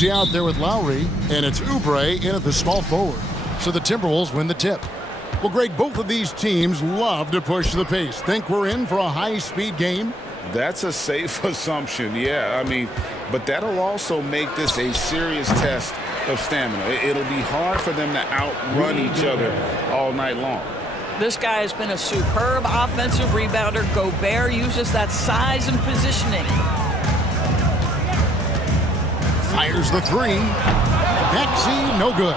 Maxey out there with Lowry, and it's Oubre in at the small forward. So the Timberwolves win the tip. Well, Greg, both of these teams love to push the pace. Think we're in for a high-speed game? That's a safe assumption, yeah. I mean, but that'll also make this a serious test of stamina. It'll be hard for them to outrun each other all night long. This guy has been a superb offensive rebounder. Gobert uses that size and positioning. Fires the three. Maxey, no good.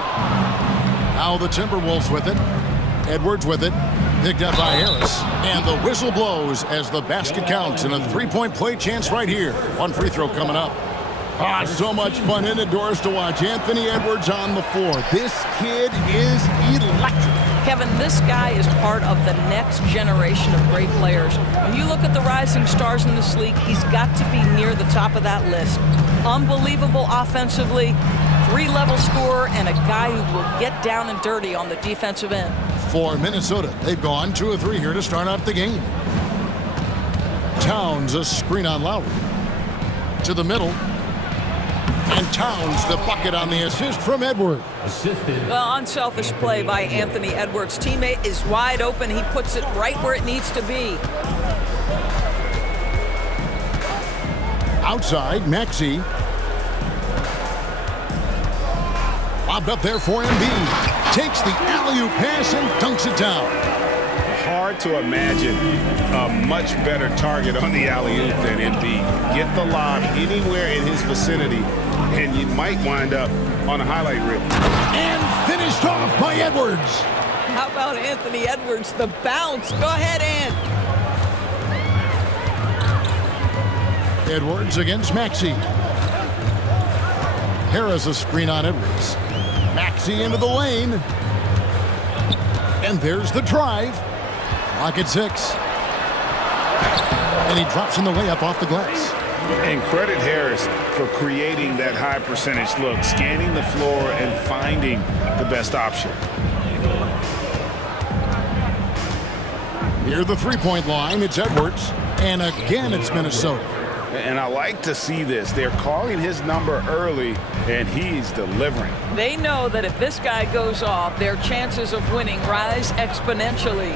Now the Timberwolves with it. Edwards with it. Picked up by Harris. And the whistle blows as the basket counts, and a three-point play chance right here. One free throw coming up. Ah, so much fun in it, Doris, to watch. Anthony Edwards on the floor. This kid is electric. Kevin, this guy is part of the next generation of great players. When you look at the rising stars in this league, he's got to be near the top of that list. Unbelievable offensively, three-level scorer, and a guy who will get down and dirty on the defensive end. For Minnesota, they've gone 2 of 3 here to start out the game. Towns, a screen on Lowry. To the middle. And Towns, the bucket on the assist from Edwards. Well, unselfish play by Anthony Edwards. Teammate is wide open. He puts it right where it needs to be. Outside, Maxey. Lobbed up there for Embiid. Takes the alley-oop pass and dunks it down. Hard to imagine a much better target on the alley-oop than Embiid. Get the lob anywhere in his vicinity, and you might wind up on a highlight reel. And finished off by Edwards. How about Anthony Edwards? The bounce. Go ahead, Ant. Edwards against Maxey. Harris a screen on Edwards. Maxey into the lane. And there's the drive. Clock at 6. And he drops in the layup off the glass. And credit Harris for creating that high percentage look, scanning the floor and finding the best option. Near the three-point line, it's Edwards. And again, it's Minnesota. And I like to see this. They're calling his number early, and he's delivering. They know that if this guy goes off, their chances of winning rise exponentially.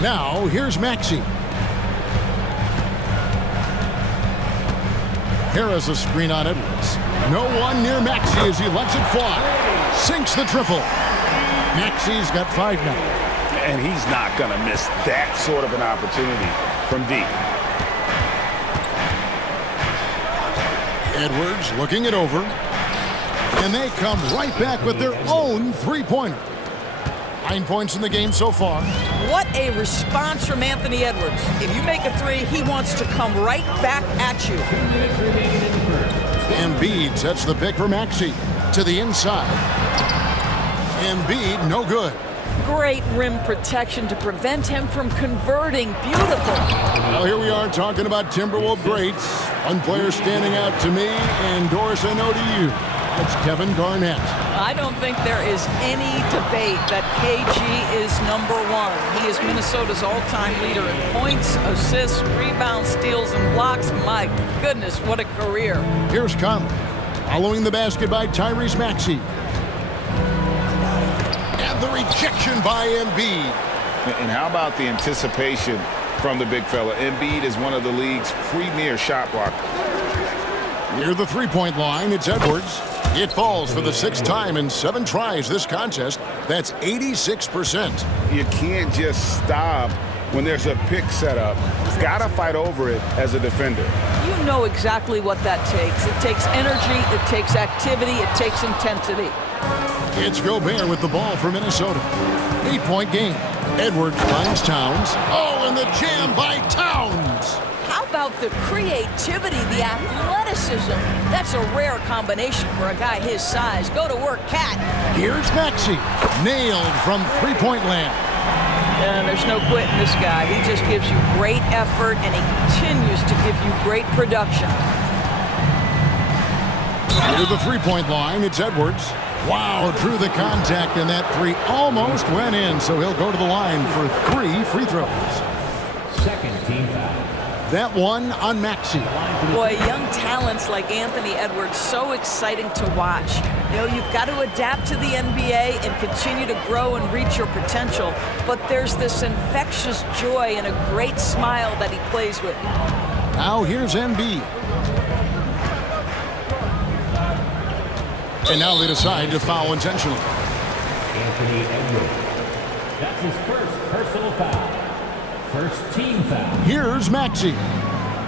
Now, here's Maxey. Harris a screen on Edwards. No one near Maxey as he lets it fly. Sinks the triple. Maxey's got 5 now. And he's not going to miss that sort of an opportunity from deep. Edwards looking it over. And they come right back with their own three-pointer. 9 points in the game so far. What a response from Anthony Edwards. If you make a three, he wants to come right back at you. Embiid sets the pick for Maxey to the inside. Embiid, no good. Great rim protection to prevent him from converting. Beautiful. Well, here we are talking about Timberwolves greats. One player standing out to me, and Doris, I know to you. That's Kevin Garnett. I don't think there is any debate that KG is #1. He is Minnesota's all-time leader in points, assists, rebounds, steals, and blocks. My goodness, what a career. Here's Conley. Following the basket by Tyrese Maxey. And the rejection by Embiid. And how about the anticipation from the big fella? Embiid is one of the league's premier shot blockers. Near the three-point line, it's Edwards. It falls for the 6th time in 7 tries this contest. That's 86%. You can't just stop when there's a pick set up. You've got to fight over it as a defender. You know exactly what that takes. It takes energy, it takes activity, it takes intensity. It's Gobert with the ball for Minnesota. 8-point game. Edwards finds Towns. Oh, and the jam by Towns. How about the creativity, the athleticism? That's a rare combination for a guy his size. Go to work, Cat. Here's Maxey. Nailed from three-point land. And there's no quitting this guy. He just gives you great effort, and he continues to give you great production. Near the three-point line, it's Edwards. Wow, drew the contact, and that three almost went in, so he'll go to the line for 3 free throws. Second team foul. that one on Maxey. Boy, young talents like Anthony Edwards, so exciting to watch. You know, you've got to adapt to the NBA and continue to grow and reach your potential, but there's this infectious joy and a great smile that he plays with. Now here's Embiid. And now they decide to foul intentionally. Anthony Edwards. That's his first personal foul. First team foul. Here's Maxey.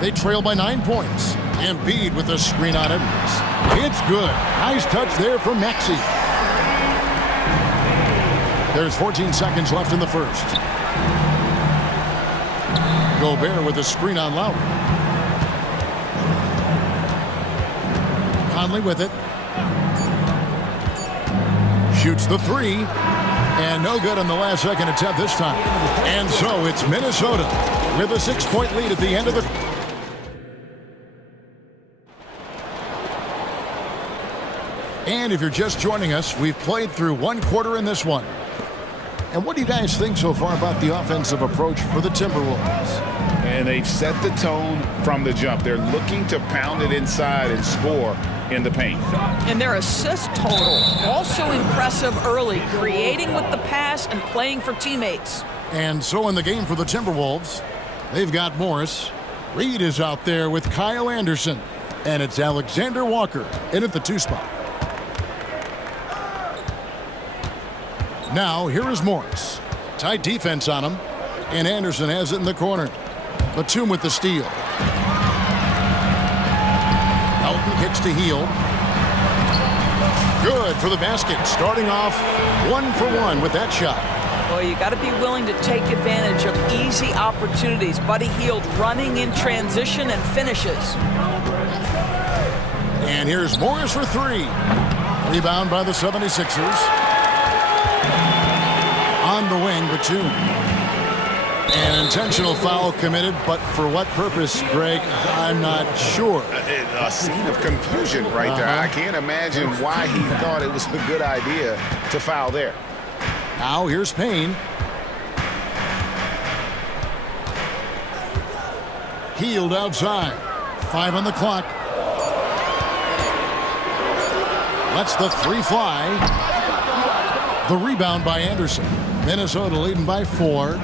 They trail by 9 points. Embiid with the screen on Edwards. It's good. Nice touch there from Maxey. There's 14 seconds left in the first. Gobert with the screen on Lowry. Conley with it. Shoots the three. And no good on the last second attempt this time. And so it's Minnesota with a 6-point lead at the end of the... And if you're just joining us, we've played through one quarter in this one. And what do you guys think so far about the offensive approach for the Timberwolves? And they've set the tone from the jump. They're looking to pound it inside and score in the paint. And their assist total, also impressive early, creating with the pass and playing for teammates. And so in the game for the Timberwolves, they've got Morris. Reed is out there with Kyle Anderson. And it's Alexander Walker in at the 2 spot. Now, here is Morris. Tight defense on him. And Anderson has it in the corner. Batum with the steal. Elton kicks to Hield. Good for the basket. Starting off 1 for 1 with that shot. Well, you got to be willing to take advantage of easy opportunities. Buddy Hield running in transition and finishes. And here's Morris for 3. Rebound by the 76ers. On the wing, Batum. An intentional foul committed, but for what purpose, Greg? I'm not sure. A scene of confusion right there. I can't imagine why he thought it was a good idea to foul there. Now here's Payne. Hield outside. 5 on the clock. Lets the 3 fly. The rebound by Anderson. Minnesota leading by 4.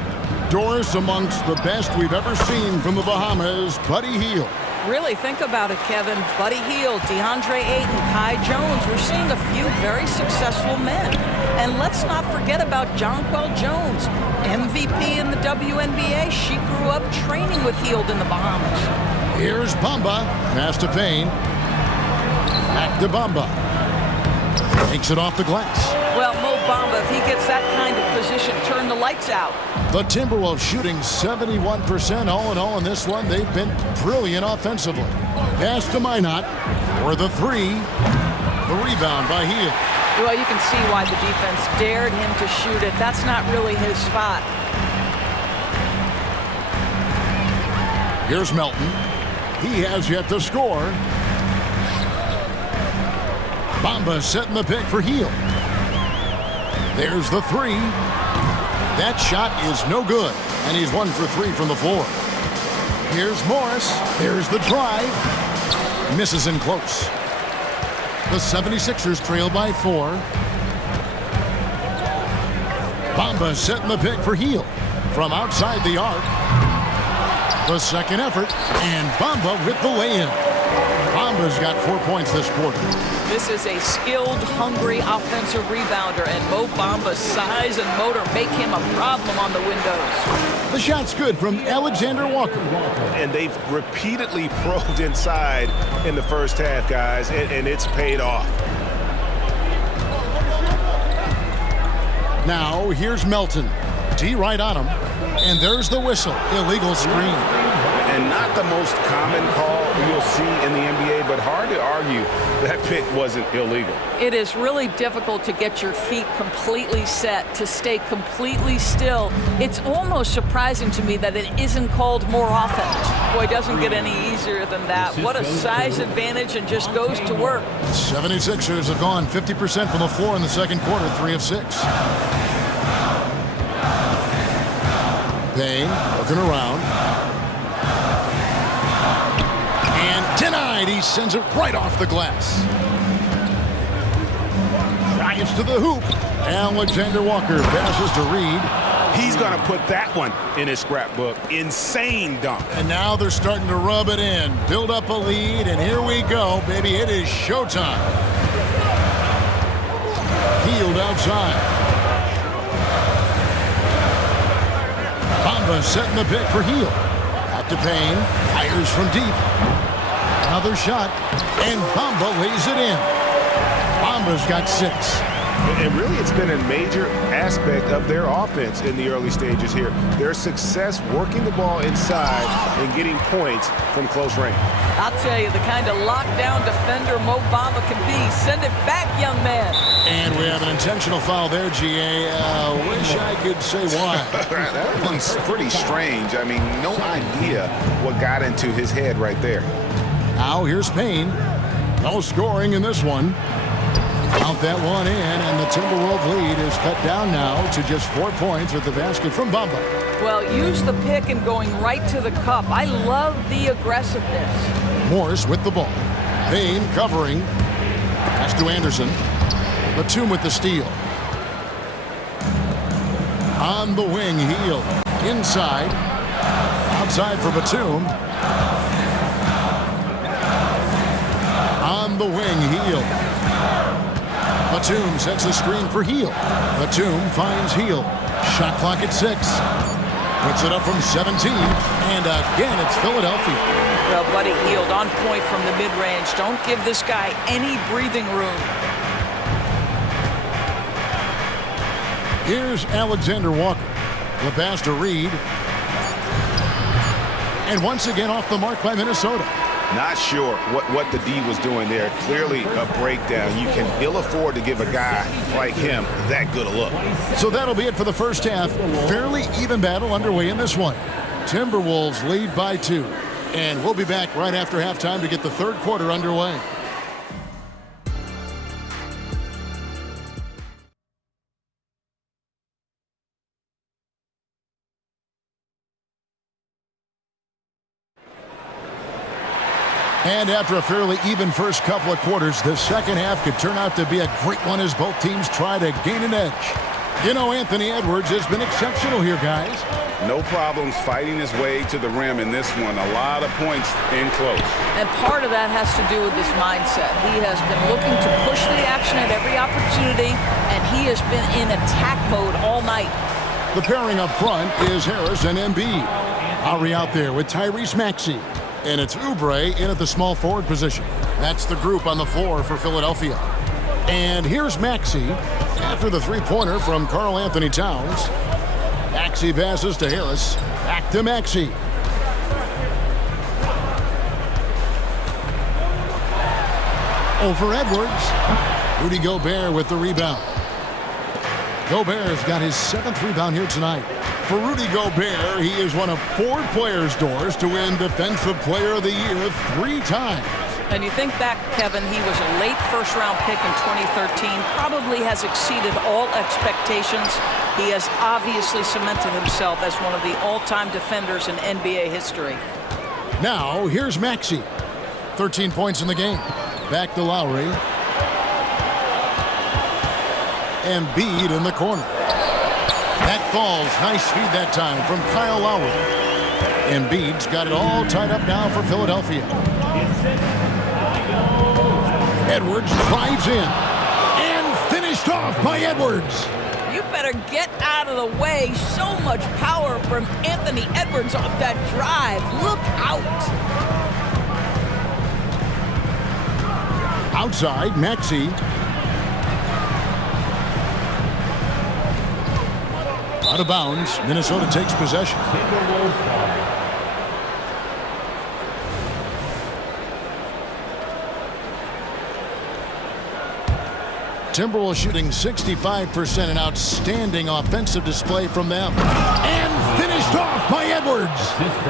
Doris amongst the best we've ever seen from the Bahamas, Buddy Hield. Really think about it, Kevin. Buddy Hield, DeAndre Ayton, Kai Jones. We're seeing a few very successful men. And let's not forget about Jonquel Jones, MVP in the WNBA. She grew up training with Hield in the Bahamas. Here's Bamba. Pass to Payne. Back to Bamba. Takes it off the glass. Well, Mo Bamba, if he gets that kind of position, turn the lights out. The Timberwolves shooting 71% all in all in this one. They've been brilliant offensively. Pass to Minot for the 3. The rebound by Hield. Well, you can see why the defense dared him to shoot it. That's not really his spot. Here's Melton. He has yet to score. Bamba setting the pick for Hield. There's the 3. That shot is no good, and he's 1 for 3 from the floor. Here's Morris. There's the drive. Misses in close. The 76ers trail by 4. Bamba setting the pick for Hield from outside the arc. The second effort, and Bamba with the lay-in. Bamba's got 4 points this quarter. This is a skilled, hungry offensive rebounder, and Mo Bamba's size and motor make him a problem on the windows. The shot's good from Alexander Walker. And they've repeatedly probed inside in the first half, guys, and it's paid off. Now, here's Melton. D right on him. And there's the whistle. Illegal screen. And not the most common call you'll see in the NBA, but hard to argue that pick wasn't illegal. It is really difficult to get your feet completely set, to stay completely still. It's almost surprising to me that it isn't called more often. Boy, it doesn't get any easier than that. What a size advantage, and just goes to work. 76ers have gone 50% from the floor in the second quarter, 3 of 6. Payne looking around. right, he sends it right off the glass. Drives to the hoop. Alexander Walker passes to Reed. He's going to put that one in his scrapbook. Insane dunk. And now they're starting to rub it in, build up a lead, and here we go, baby. It is showtime. Healed outside. Bamba setting the pick for Heel. Back to Payne. Fires from deep. Another shot. And Bamba lays it in. Bamba's got 6. And really, it's been a major aspect of their offense in the early stages here. Their success working the ball inside and getting points from close range. I'll tell you, the kind of lockdown defender Mo Bamba can be. Send it back, young man. And we have an intentional foul there, GA. Wish I could say why. That one's pretty strange. I mean, no idea what got into his head right there. Now here's Payne. No scoring in this one. Count that one in, and the Timberwolves lead is cut down now to just 4 points with the basket from Bamba. Well, use the pick and going right to the cup. I love the aggressiveness. Morris with the ball. Payne covering. Pass to Anderson. Batum with the steal. On the wing, Heel. Inside. Outside for Batum. On the wing, Heel. Batum sets a screen for Heel. Batum finds Heel. Shot clock at 6. Puts it up from 17. And again, it's Philadelphia. Well, Buddy Hield on point from the mid-range. Don't give this guy any breathing room. Here's Alexander Walker. The pass to Reed. And once again off the mark by Minnesota. Not sure what the D was doing there. Clearly a breakdown. You can ill afford to give a guy like him that good a look. So that'll be it for the first half. Fairly even battle underway in this one. Timberwolves lead by 2. And we'll be back right after halftime to get the third quarter underway. And after a fairly even first couple of quarters, the second half could turn out to be a great one as both teams try to gain an edge. You know, Anthony Edwards has been exceptional here, guys. No problems fighting his way to the rim in this one. A lot of points in close. And part of that has to do with his mindset. He has been looking to push the action at every opportunity, and he has been in attack mode all night. The pairing up front is Harris and Embiid. Lowry out there with Tyrese Maxey. And it's Oubre in at the small forward position. That's the group on the floor for Philadelphia. And here's Maxey after the three-pointer from Karl Anthony Towns. Maxey passes to Harris. Back to Maxey. Over Edwards. Rudy Gobert with the rebound. Gobert's got his 7th rebound here tonight. For Rudy Gobert, he is one of 4 players' doors to win Defensive Player of the Year 3 times. And you think back, Kevin, he was a late first-round pick in 2013, probably has exceeded all expectations. He has obviously cemented himself as one of the all-time defenders in NBA history. Now, here's Maxey. 13 points in the game. Back to Lowry. Embiid in the corner. That falls. Nice feed that time from Kyle Lowry. Embiid's got it all tied up now for Philadelphia. Edwards drives in. And finished off by Edwards. You better get out of the way. So much power from Anthony Edwards off that drive. Look out. Outside, Maxey. Out of bounds. Minnesota takes possession. Timberwolves shooting 65%, an outstanding offensive display from them. And finished off by Edwards.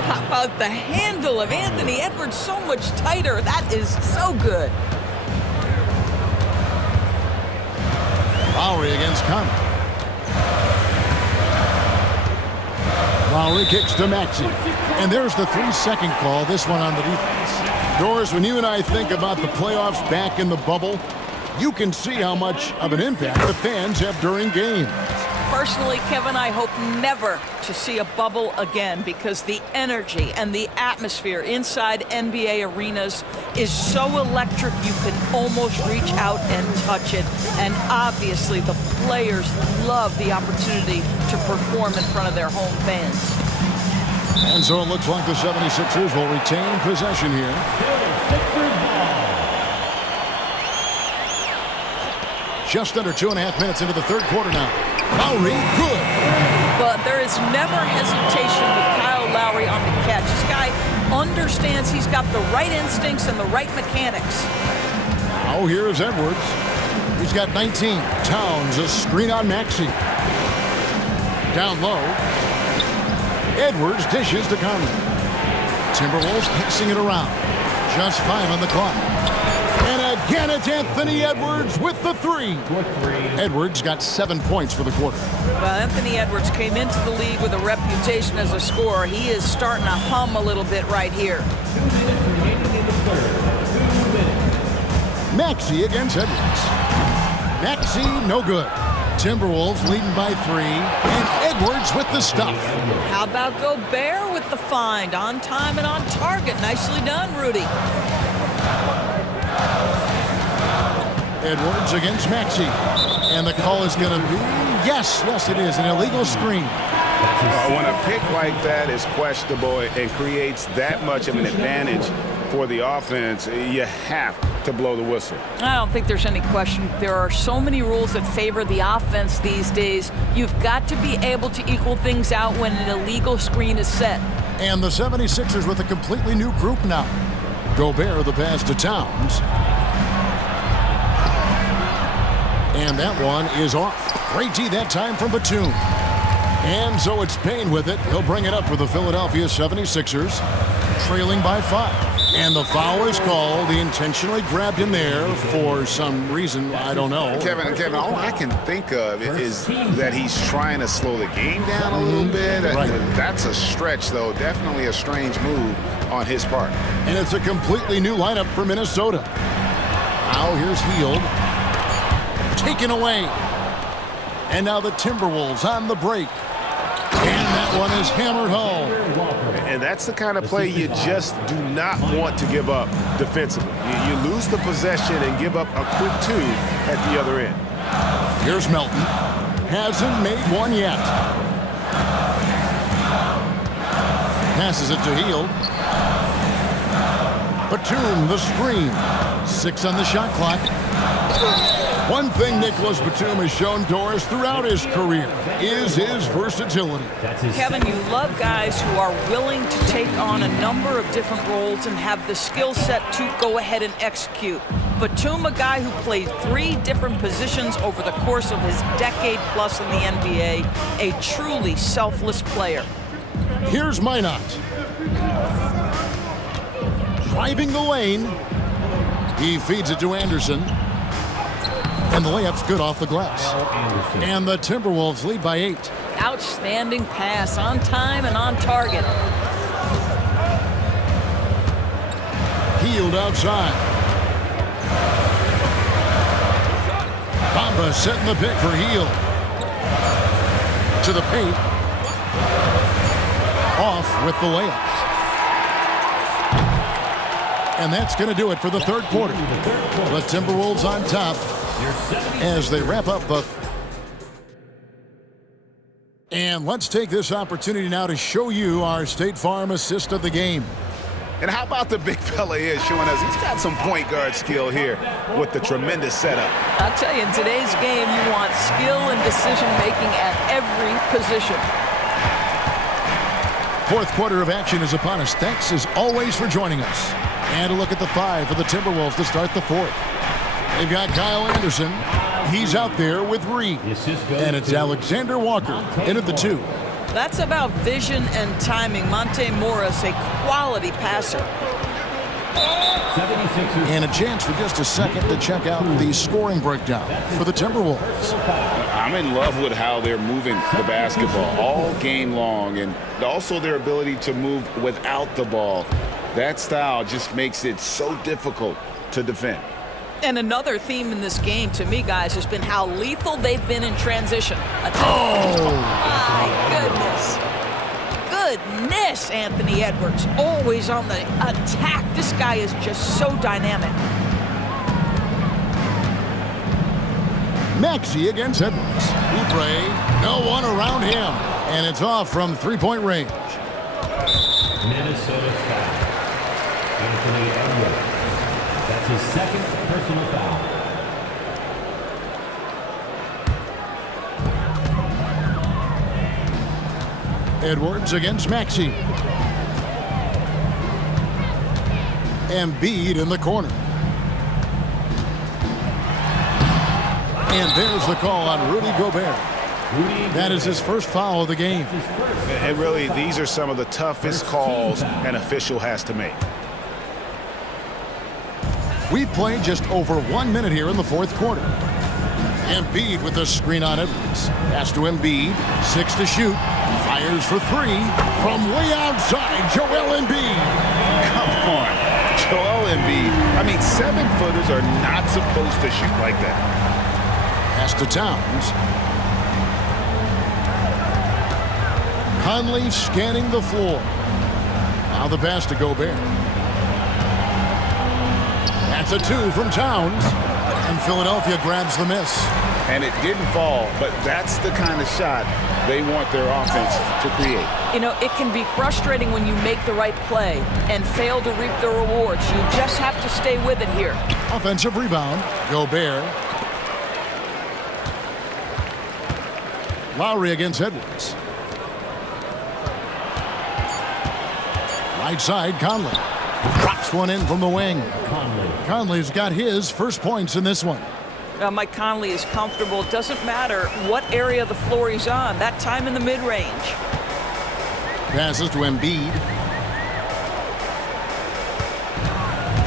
How about the handle of Anthony Edwards? So much tighter. That is so good. Lowry against Conley. Lowry kicks to Maxey. And there's the 3-second call, this one on the defense. Doris, when you and I think about the playoffs back in the bubble, you can see how much of an impact the fans have during games. Personally, Kevin, I hope never to see a bubble again because the energy and the atmosphere inside NBA arenas is so electric you can almost reach out and touch it. And obviously, the players love the opportunity to perform in front of their home fans. And so it looks like the 76ers will retain possession here. Just under 2.5 minutes into the third quarter now. Lowry, good. But there is never hesitation with Kyle Lowry on the catch. This guy understands he's got the right instincts and the right mechanics. Now here's Edwards. He's got 19. Towns, a screen on Maxey. Down low. Edwards dishes to Conley. Timberwolves passing it around. Just 5 on the clock. And again, it's Anthony Edwards with the three. Edwards got 7 points for the quarter. Well, Anthony Edwards came into the league with a reputation as a scorer. He is starting to hum a little bit right here. 2 minutes remaining in the third. 2 minutes. Maxey against Edwards. Maxey, no good. Timberwolves leading by 3. And Edwards with the stuff. How about Gobert with the find? On time and on target. Nicely done, Rudy. Edwards against Maxey. And the call is going to be, yes, it is, an illegal screen. When a pick like that is questionable and creates that much of an advantage for the offense, you have to blow the whistle. I don't think there's any question. There are so many rules that favor the offense these days. You've got to be able to equal things out when an illegal screen is set. And the 76ers with a completely new group now. Gobert the pass to Towns. And that one is off. Great D that time from Batum. And so it's Payne with it. He'll bring it up for the Philadelphia 76ers, trailing by 5. And the foul is called. He intentionally grabbed him there for some reason. I don't know. Kevin, all I can think of is that he's trying to slow the game down a little bit. Right. That's a stretch, though. Definitely a strange move on his part. And it's a completely new lineup for Minnesota. Now here's Hield. Taken away. And now the Timberwolves on the break. And that one is hammered home. And that's the kind of play you just do not want to give up defensively. You lose the possession and give up a quick 2 at the other end. Here's Melton. Hasn't made one yet. Passes it to Hield. Batum, the screen. 6 on the shot clock. One thing Nicholas Batum has shown Doris throughout his career is his versatility. Kevin, you love guys who are willing to take on a number of different roles and have the skill set to go ahead and execute. Batum, a guy who played 3 different positions over the course of his decade plus in the NBA, a truly selfless player. Here's Minot. Driving the lane. He feeds it to Anderson. And the layup's good off the glass. And the Timberwolves lead by 8. Outstanding pass, on time and on target. Hield outside. Bamba setting the pick for Hield. To the paint. Off with the layup. And that's going to do it for the third quarter. The Timberwolves on top as they wrap up the... And let's take this opportunity now to show you our State Farm assist of the game. And how about the big fella here showing us he's got some point guard skill here with the tremendous setup. I'll tell you, in today's game, you want skill and decision-making at every position. Fourth quarter of action is upon us. Thanks, as always, for joining us. And a look at the 5 for the Timberwolves to start the fourth. They've got Kyle Anderson. He's out there with Reed. And it's Alexander Walker in at the 2. That's about vision and timing. Monte Morris, a quality passer. And a chance for just a second to check out the scoring breakdown for the Timberwolves. I'm in love with how they're moving the basketball all game long, and also their ability to move without the ball. That style just makes it so difficult to defend. And another theme in this game, to me, guys, has been how lethal they've been in transition. Oh, my goodness. Goodness, Anthony Edwards. Always on the attack. This guy is just so dynamic. Maxey against Edwards. Oubre, no one around him. And it's off from three-point range. Minnesota foul. Anthony Edwards. That's his second personal foul. Edwards against Maxey. Embiid in the corner. And there's the call on Rudy Gobert. That is his first foul of the game. And really, these are some of the toughest calls an official has to make. We've played just over 1 minute here in the fourth quarter. Embiid with the screen on Edwards. Pass to Embiid. 6 to shoot. Fires for 3 from way outside. Joel Embiid. Come on. Joel Embiid. I mean, 7-footers are not supposed to shoot like that. Pass to Towns. Conley scanning the floor. Now the pass to Gobert. That's a 2 from Towns. And Philadelphia grabs the miss. And it didn't fall, but that's the kind of shot they want their offense to create. You know, it can be frustrating when you make the right play and fail to reap the rewards. You just have to stay with it here. Offensive rebound. Gobert. Lowry against Edwards. Right side, Conley. Drops one in from the wing. Conley's got his first points in this one. Mike Conley is comfortable. It doesn't matter what area of the floor he's on. That time in the mid-range. Passes to Embiid.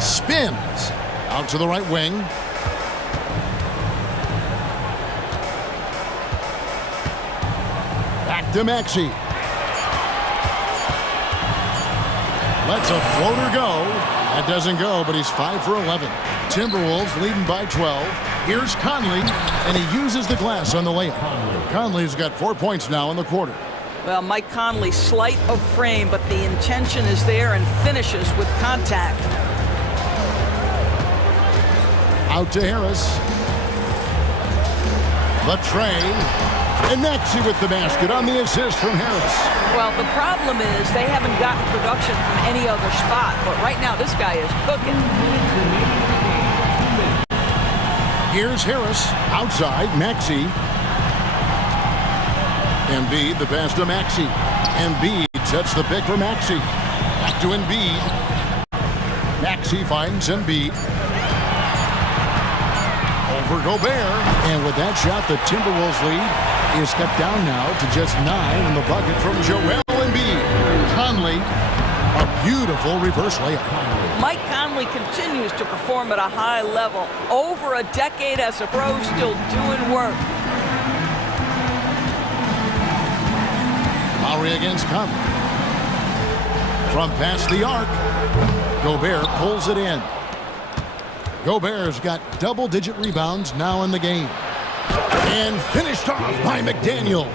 Spins. Out to the right wing. Back to Maxey. Lets a floater go. That doesn't go, but he's 5 for 11. Timberwolves leading by 12. Here's Conley, and he uses the glass on the layup. Conley's got 4 points now in the quarter. Well, Mike Conley, slight of frame, but the intention is there and finishes with contact. Out to Harris. The tray. And Maxey with the basket on the assist from Harris. Well, the problem is they haven't gotten production from any other spot, but right now this guy is cooking. Here's Harris. Outside, Maxey. Embiid, the pass to Maxey. Embiid sets the pick for Maxey. Back to Embiid. Maxey finds Embiid. Over Gobert. And with that shot, the Timberwolves lead is cut down now to just 9 in the bucket from Joel Embiid. Conley, a beautiful reverse layup. Mike Conley continues to perform at a high level. Over a decade as a pro, still doing work. Lowry against Conley. From past the arc, Gobert pulls it in. Gobert's got double-digit rebounds now in the game. And finished off by McDaniel.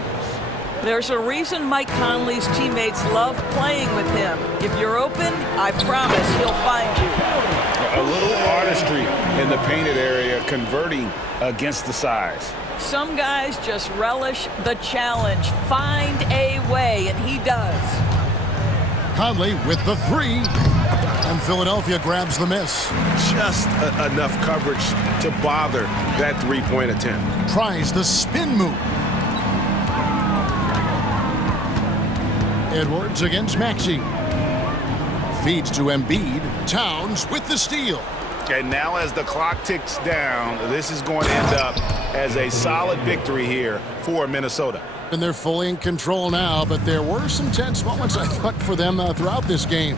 There's a reason Mike Conley's teammates love playing with him. If you're open, I promise he'll find you. A little artistry in the painted area, converting against the size. Some guys just relish the challenge. Find a way, and he does. Conley with the 3. And Philadelphia grabs the miss. Just enough coverage to bother that three-point attempt. Tries the spin move. Edwards against Maxey. Feeds to Embiid. Towns with the steal. And now as the clock ticks down, this is going to end up as a solid victory here for Minnesota. And they're fully in control now, but there were some tense moments, I thought, for them throughout this game.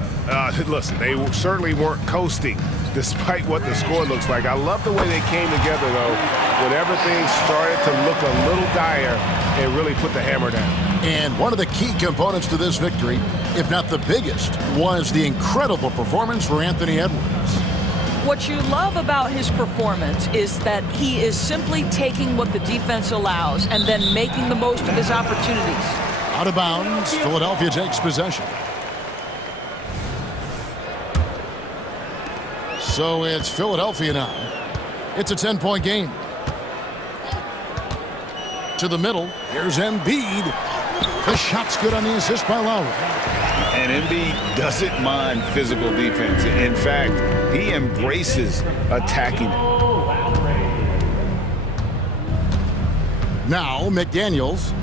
Listen, they certainly weren't coasting, despite what the score looks like. I love the way they came together, though, when everything started to look a little dire and really put the hammer down. And one of the key components to this victory, if not the biggest, was the incredible performance for Anthony Edwards. What you love about his performance is that he is simply taking what the defense allows and then making the most of his opportunities. Out of bounds, Philadelphia takes possession. So it's Philadelphia now. It's a 10-point game. To the middle, here's Embiid. The shot's good on the assist by Lowry. And Embiid doesn't mind physical defense. In fact, he embraces attacking it. Now McDaniels.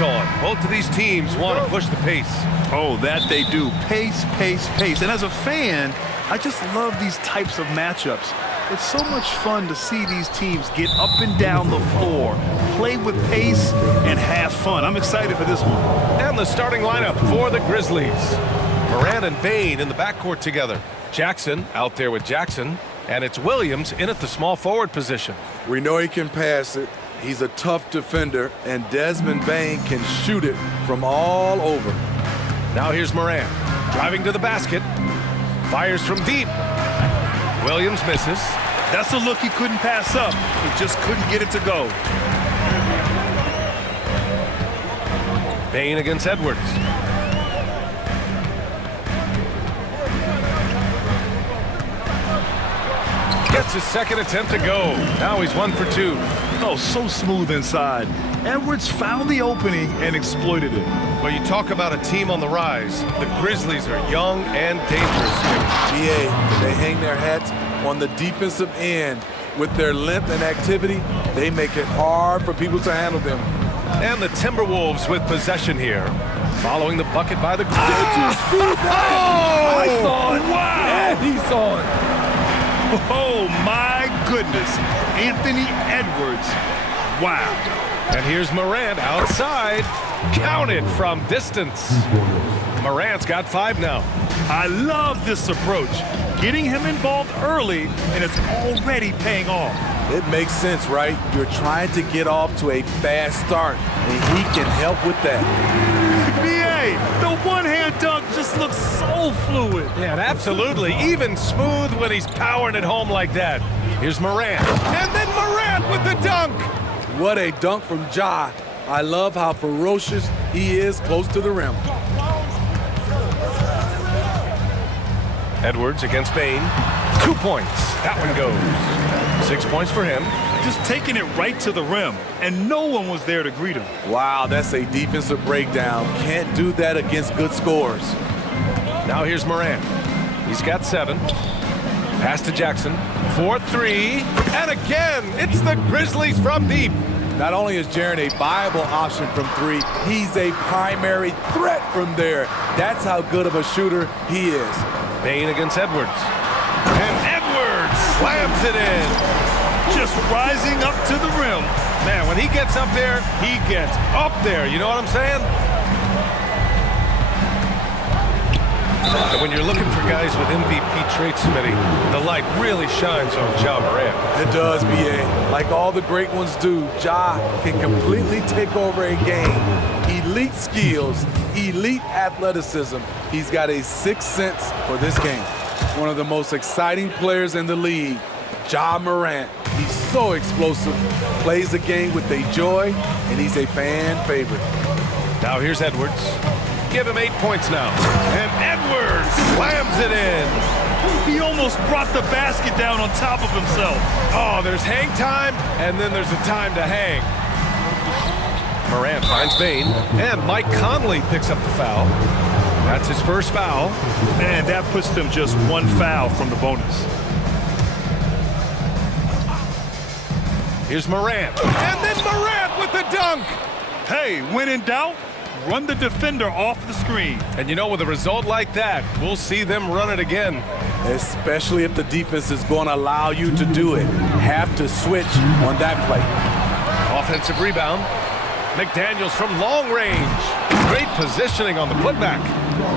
brakes on. Both of these teams want to push the pace. Oh, that they do. Pace, pace, pace. And as a fan, I just love these types of matchups. It's so much fun to see these teams get up and down the floor, play with pace, and have fun. I'm excited for this one. And the starting lineup for the Grizzlies. Moran and Bain in the backcourt together. Jackson out there with Jackson. And it's Williams in at the small forward position. We know he can pass it. He's a tough defender. And Desmond Bain can shoot it from all over. Now here's Moran. Driving to the basket. Fires from deep. Williams misses. That's a look he couldn't pass up. He just couldn't get it to go. Bain against Edwards. Gets his second attempt to go. Now he's 1 for 2. Oh, so smooth inside. Edwards found the opening and exploited it. Well, you talk about a team on the rise. The Grizzlies are young and dangerous. BA, they hang their hats on the defensive end. With their length and activity, they make it hard for people to handle them. And the Timberwolves with possession here. Following the bucket by the Grizzlies. I saw it. Wow. And he saw it. Oh, my goodness. Anthony Edwards. Wow. And here's Morant outside. Counted from distance. Morant's got 5 now. I love this approach. Getting him involved early, and it's already paying off. It makes sense, right? You're trying to get off to a fast start, and he can help with that. BA, the one-hand dunk just looks so fluid. Yeah, and absolutely. Even smooth when he's powering it home like that. Here's Morant. And then Morant with the dunk. What a dunk from Ja. I love how ferocious he is close to the rim. Edwards against Bain. 2 points. That one goes. 6 points for him. Just taking it right to the rim, and no one was there to greet him. Wow, that's a defensive breakdown. Can't do that against good scores. Now here's Morant. He's got 7. Pass to Jackson. 4-3. And again, it's the Grizzlies from deep. Not only is Jaren a viable option from 3, he's a primary threat from there. That's how good of a shooter he is. Bain against Edwards. And Edwards slams it in. Just rising up to the rim. Man, when he gets up there, he gets up there. You know what I'm saying? And when you're looking for guys with MVP traits, Smitty, the light really shines on Ja Morant. It does, BA. Like all the great ones do, Ja can completely take over a game. Elite skills, elite athleticism. He's got a sixth sense for this game. One of the most exciting players in the league, Ja Morant. He's so explosive, plays the game with a joy, and he's a fan favorite. Now here's Edwards. Give him 8 points now. And Edwards slams it in. He almost brought the basket down on top of himself. Oh, there's hang time, and then there's a time to hang. Morant finds Bain, and Mike Conley picks up the foul. That's his first foul. Man, that puts them just 1 foul from the bonus. Here's Morant. And then Morant with the dunk. Hey, when in doubt, run the defender off the screen. And you know, with a result like that, we'll see them run it again. Especially if the defense is going to allow you to do it. Have to switch on that play. Offensive rebound. McDaniels from long range. Great positioning on the putback.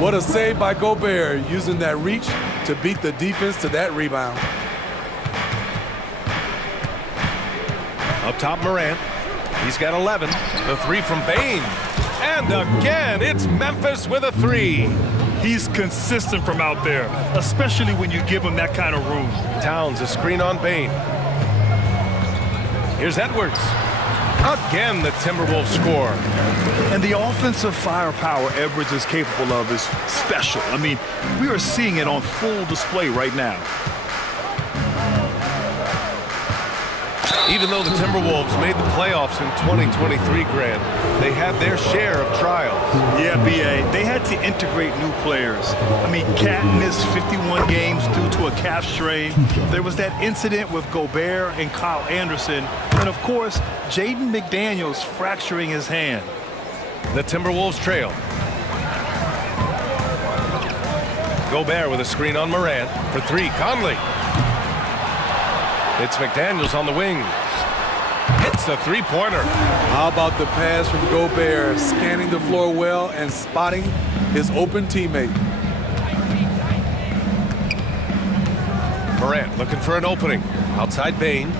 What a save by Gobert, using that reach to beat the defense to that rebound. Up top, Morant. He's got 11. The 3 from Bain. And again, it's Memphis with a 3. He's consistent from out there, especially when you give him that kind of room. Towns, a screen on Bain. Here's Edwards. Again, the Timberwolves score. And the offensive firepower Edwards is capable of is special. I mean, we are seeing it on full display right now. Even though the Timberwolves made the playoffs in 2023, Grant, they had their share of trials. Yeah, B.A., they had to integrate new players. I mean, Cat missed 51 games due to a calf strain. There was that incident with Gobert and Kyle Anderson. And, of course, Jaden McDaniels fracturing his hand. The Timberwolves trail. Gobert with a screen on Morant. For three, Conley. It's McDaniels on the wing. Hits the three-pointer. How about the pass from Gobert, scanning the floor well and spotting his open teammate. Morant looking for an opening. Outside Bane.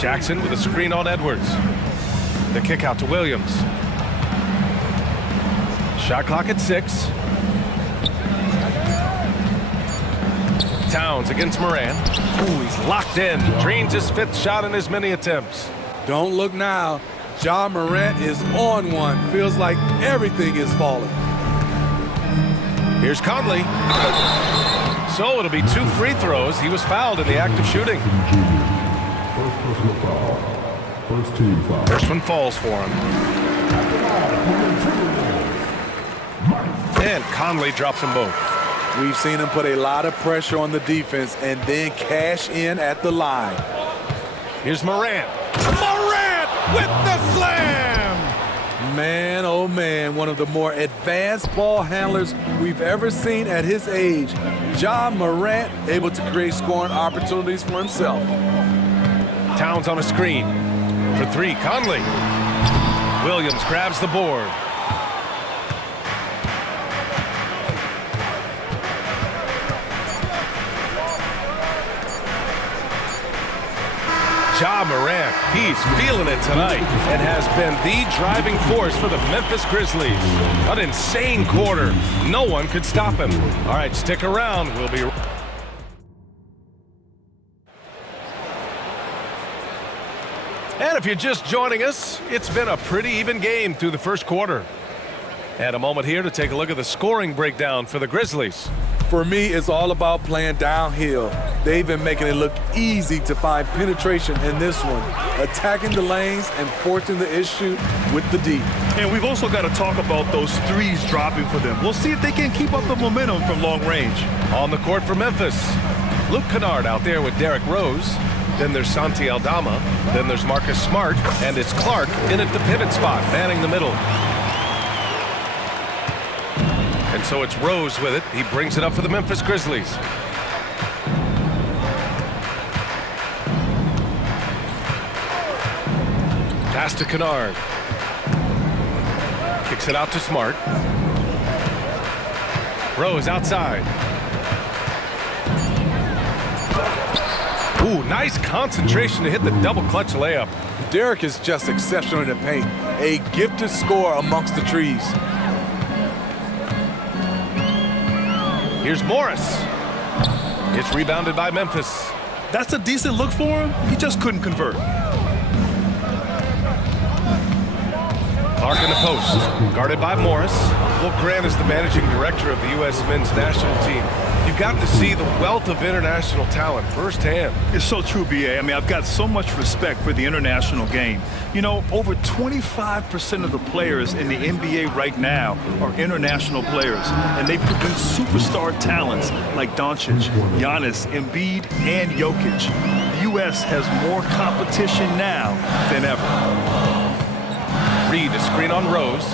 Jackson with a screen on Edwards. The kick out to Williams. Shot clock at 6. Towns against Morant. Ooh, he's locked in. Drains his 5th shot in as many attempts. Don't look now. Ja Morant is on one. Feels like everything is falling. Here's Conley. So it'll be 2 free throws. He was fouled in the act of shooting. First personal foul. First team foul. First one falls for him. And Conley drops them both. We've seen him put a lot of pressure on the defense and then cash in at the line. Here's Morant. Morant with the slam! Man, oh man, one of the more advanced ball handlers we've ever seen at his age. Ja Morant able to create scoring opportunities for himself. Towns on a screen. For three, Conley. Williams grabs the board. Ja Morant, he's feeling it tonight and has been the driving force for the Memphis Grizzlies. An insane quarter. No one could stop him. All right, stick around. We'll be... And if you're just joining us, it's been a pretty even game through the first quarter. And a moment here to take a look at the scoring breakdown for the Grizzlies. For me, it's all about playing downhill. They've been making it look easy to find penetration in this one, attacking the lanes and forcing the issue with the D. And we've also got to talk about those threes dropping for them. We'll see if they can keep up the momentum from long range. On the court for Memphis, Luke Kennard out there with Derrick Rose. Then there's Santi Aldama. Then there's Marcus Smart. And it's Clark in at the pivot spot, manning the middle. And so it's Rose with it. He brings it up for the Memphis Grizzlies. Pass to Kennard. Kicks it out to Smart. Rose outside. Ooh, nice concentration to hit the double clutch layup. Derrick is just exceptional in the paint. A gifted scorer amongst the trees. Here's Morris. It's rebounded by Memphis. That's a decent look for him. He just couldn't convert. Clark in the post, guarded by Morris. Will Grant is the managing director of the U.S. men's national team. You've got to see the wealth of international talent firsthand. It's so true, B.A. I mean, I've got so much respect for the international game. You know, over 25% of the players in the NBA right now are international players, and they produce superstar talents like Doncic, Giannis, Embiid, and Jokic. The U.S. has more competition now than ever. Reed, a screen on Rose.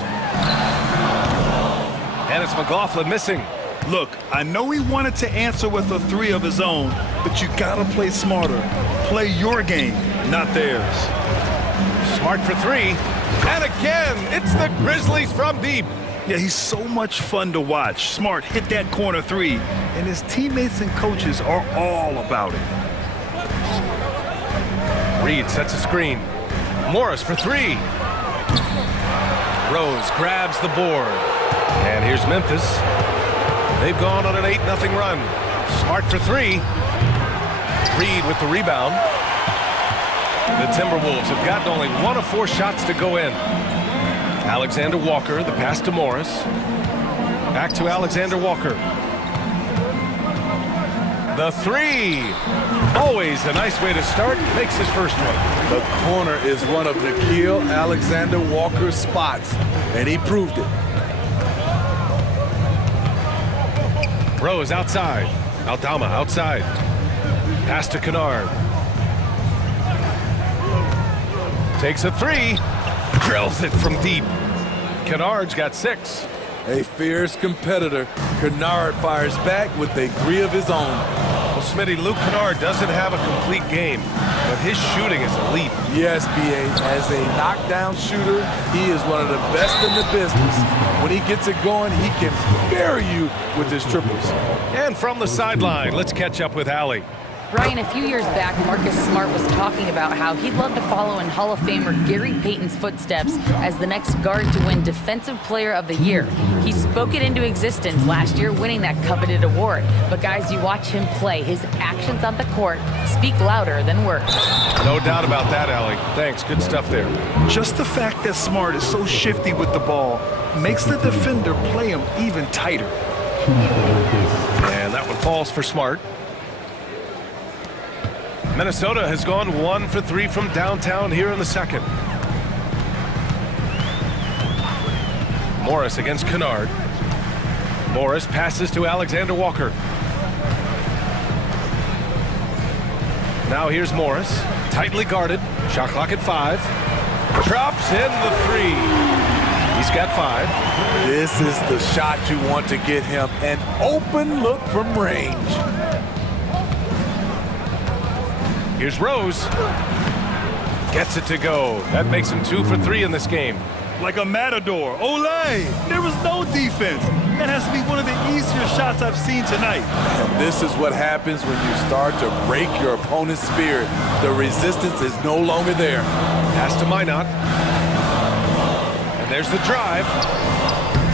And it's McLaughlin missing. Look, I know he wanted to answer with a three of his own, but you gotta play smarter. Play your game, not theirs. Smart for three. And again, it's the Grizzlies from deep. Yeah, he's so much fun to watch. Smart hit that corner three, and his teammates and coaches are all about it. Reed sets a screen. Morris for three. Rose grabs the board. And here's Memphis. They've gone on an 8-0 run. Smart for three. Reed with the rebound. The Timberwolves have gotten only 1 of 4 shots to go in. Alexander Walker, the pass to Morris. Back to Alexander Walker. The three. Always a nice way to start. Makes his first one. The corner is one of Nickeil Alexander Walker's spots, and he proved it. Rose outside. Aldama outside. Pass to Kennard. Takes a three. Drills it from deep. Kennard's got 6. A fierce competitor, Kennard fires back with a 3 of his own. Well, Smitty, Luke Kennard doesn't have a complete game, but his shooting is elite. Yes, B.A. As a knockdown shooter, he is one of the best in the business. When he gets it going, he can bury you with his triples. And from the sideline, let's catch up with Allie. Brian, a few years back, Marcus Smart was talking about how he'd love to follow in Hall of Famer Gary Payton's footsteps as the next guard to win Defensive Player of the Year. He spoke it into existence last year, winning that coveted award. But guys, you watch him play, his actions on the court speak louder than words. No doubt about that, Allie. Thanks, good stuff there. Just the fact that Smart is so shifty with the ball makes the defender play him even tighter. And that one falls for Smart. Minnesota has gone 1 for 3 from downtown here in the second. Morris against Kennard. Morris passes to Alexander Walker. Now here's Morris, tightly guarded, shot clock at 5. Drops in the 3. He's got 5. This is the shot you want to get him, an open look from range. Here's Rose. Gets it to go. That makes him 2 for 3 in this game. Like a matador. Olay! There was no defense. That has to be one of the easier shots I've seen tonight. And this is what happens when you start to break your opponent's spirit. The resistance is no longer there. Pass to Minot. And there's the drive.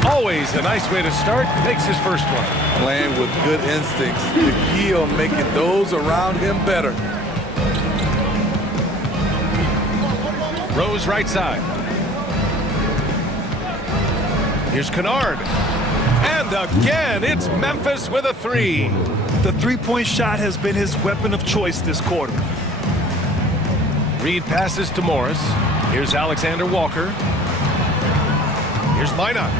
Always a nice way to start. Makes his first one. Playing with good instincts. The key on making those around him better. Rose right side. Here's Kennard. And again, it's Memphis with a 3. The three-point shot has been his weapon of choice this quarter. Reed passes to Morris. Here's Alexander Walker. Here's Minot.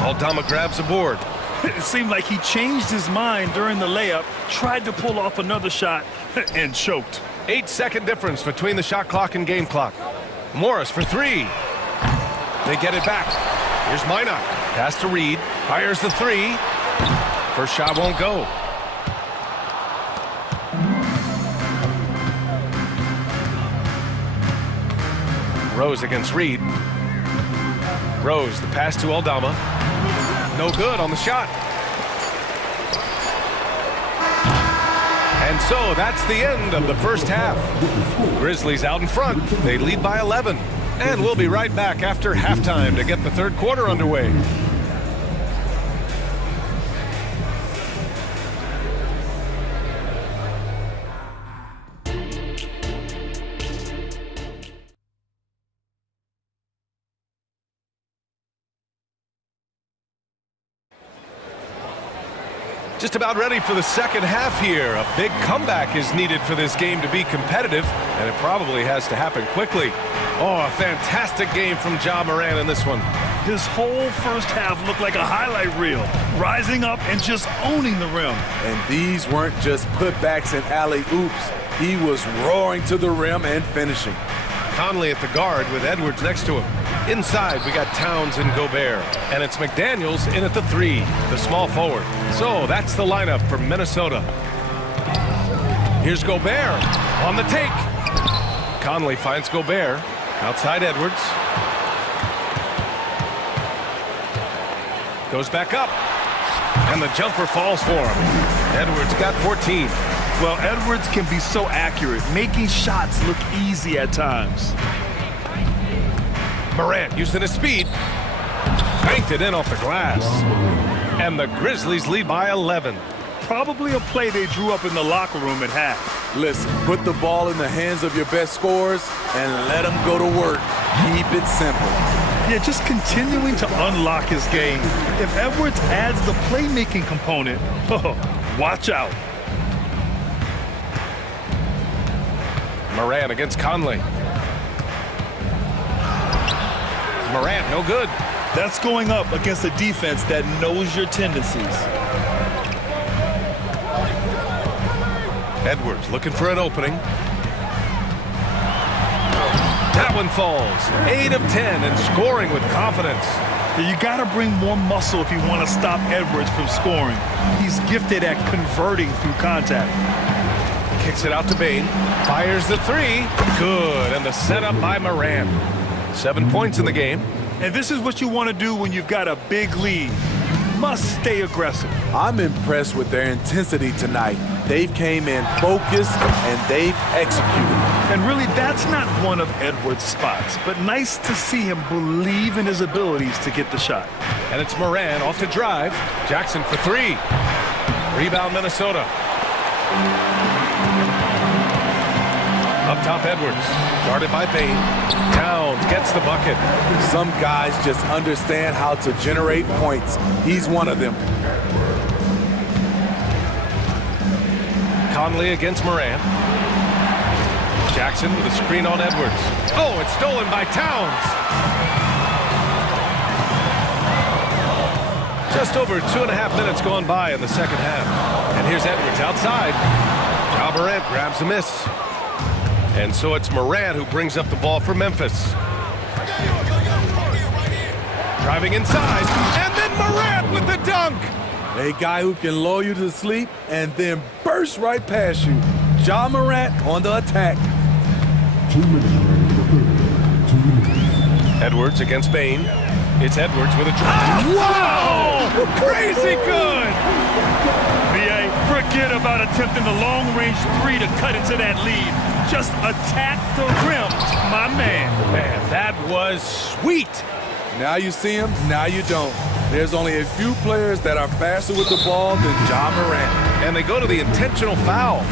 Aldama grabs a board. It seemed like he changed his mind during the layup, tried to pull off another shot, and choked. 8-second difference between the shot clock and game clock. Morris for 3. They get it back. Here's Minot. Pass to Reed. Fires the 3. First shot won't go. Rose against Reed. Rose, the pass to Aldama. No good on the shot. And so that's the end of the first half. Grizzlies out in front. They lead by 11. And we'll be right back after halftime to get the third quarter underway. Just about ready for the second half here. A big comeback is needed for this game to be competitive, and it probably has to happen quickly. Oh, a fantastic game from Ja Morant in this one. His whole first half looked like a highlight reel, rising up and just owning the rim. And these weren't just putbacks and alley-oops. He was roaring to the rim and finishing. Conley at the guard with Edwards next to him. Inside, we got Towns and Gobert. And it's McDaniels in at the 3, the small forward. So that's the lineup for Minnesota. Here's Gobert on the take. Conley finds Gobert. Outside Edwards. Goes back up. And the jumper falls for him. Edwards got 14. Well, Edwards can be so accurate, making shots look easy at times. Morant using his speed. Banked it in off the glass. And the Grizzlies lead by 11. Probably a play they drew up in the locker room at half. Listen, put the ball in the hands of your best scorers and let them go to work. Keep it simple. Yeah, just continuing to unlock his game. If Edwards adds the playmaking component, watch out. Morant against Conley. Morant, no good. That's going up against a defense that knows your tendencies. Edwards looking for an opening. That one falls. 8 of 10 and scoring with confidence. You got to bring more muscle if you want to stop Edwards from scoring. He's gifted at converting through contact. Kicks it out to Bain. Fires the three. Good. And the setup by Moran. 7 points in the game. And this is what you want to do when you've got a big lead. Must stay aggressive. I'm impressed with their intensity tonight. They've came in focused and they've executed. And really, that's not one of Edwards' spots, but nice to see him believe in his abilities to get the shot. And it's Moran off to drive. Jackson for three. Rebound Minnesota. Up top Edwards. Guarded by Bain. Towns gets the bucket. Some guys just understand how to generate points. He's one of them. Conley against Moran. Jackson with a screen on Edwards. Oh, it's stolen by Towns. Just over 2.5 minutes gone by in the second half. And here's Edwards outside. Ja Morant grabs a miss. And so it's Moran who brings up the ball for Memphis. Driving inside, and then Moran with the dunk. A guy who can lull you to sleep and then burst right past you. Ja Morant on the attack. 2 minutes. 2 minutes. Edwards against Bain. It's Edwards with a drive. Wow! Crazy good! B.A., forget about attempting the long-range three to cut into that lead. Just attack the rim, my man. Man, that was sweet. Now you see him, now you don't. There's only a few players that are faster with the ball than Ja Morant. And they go to the intentional foul.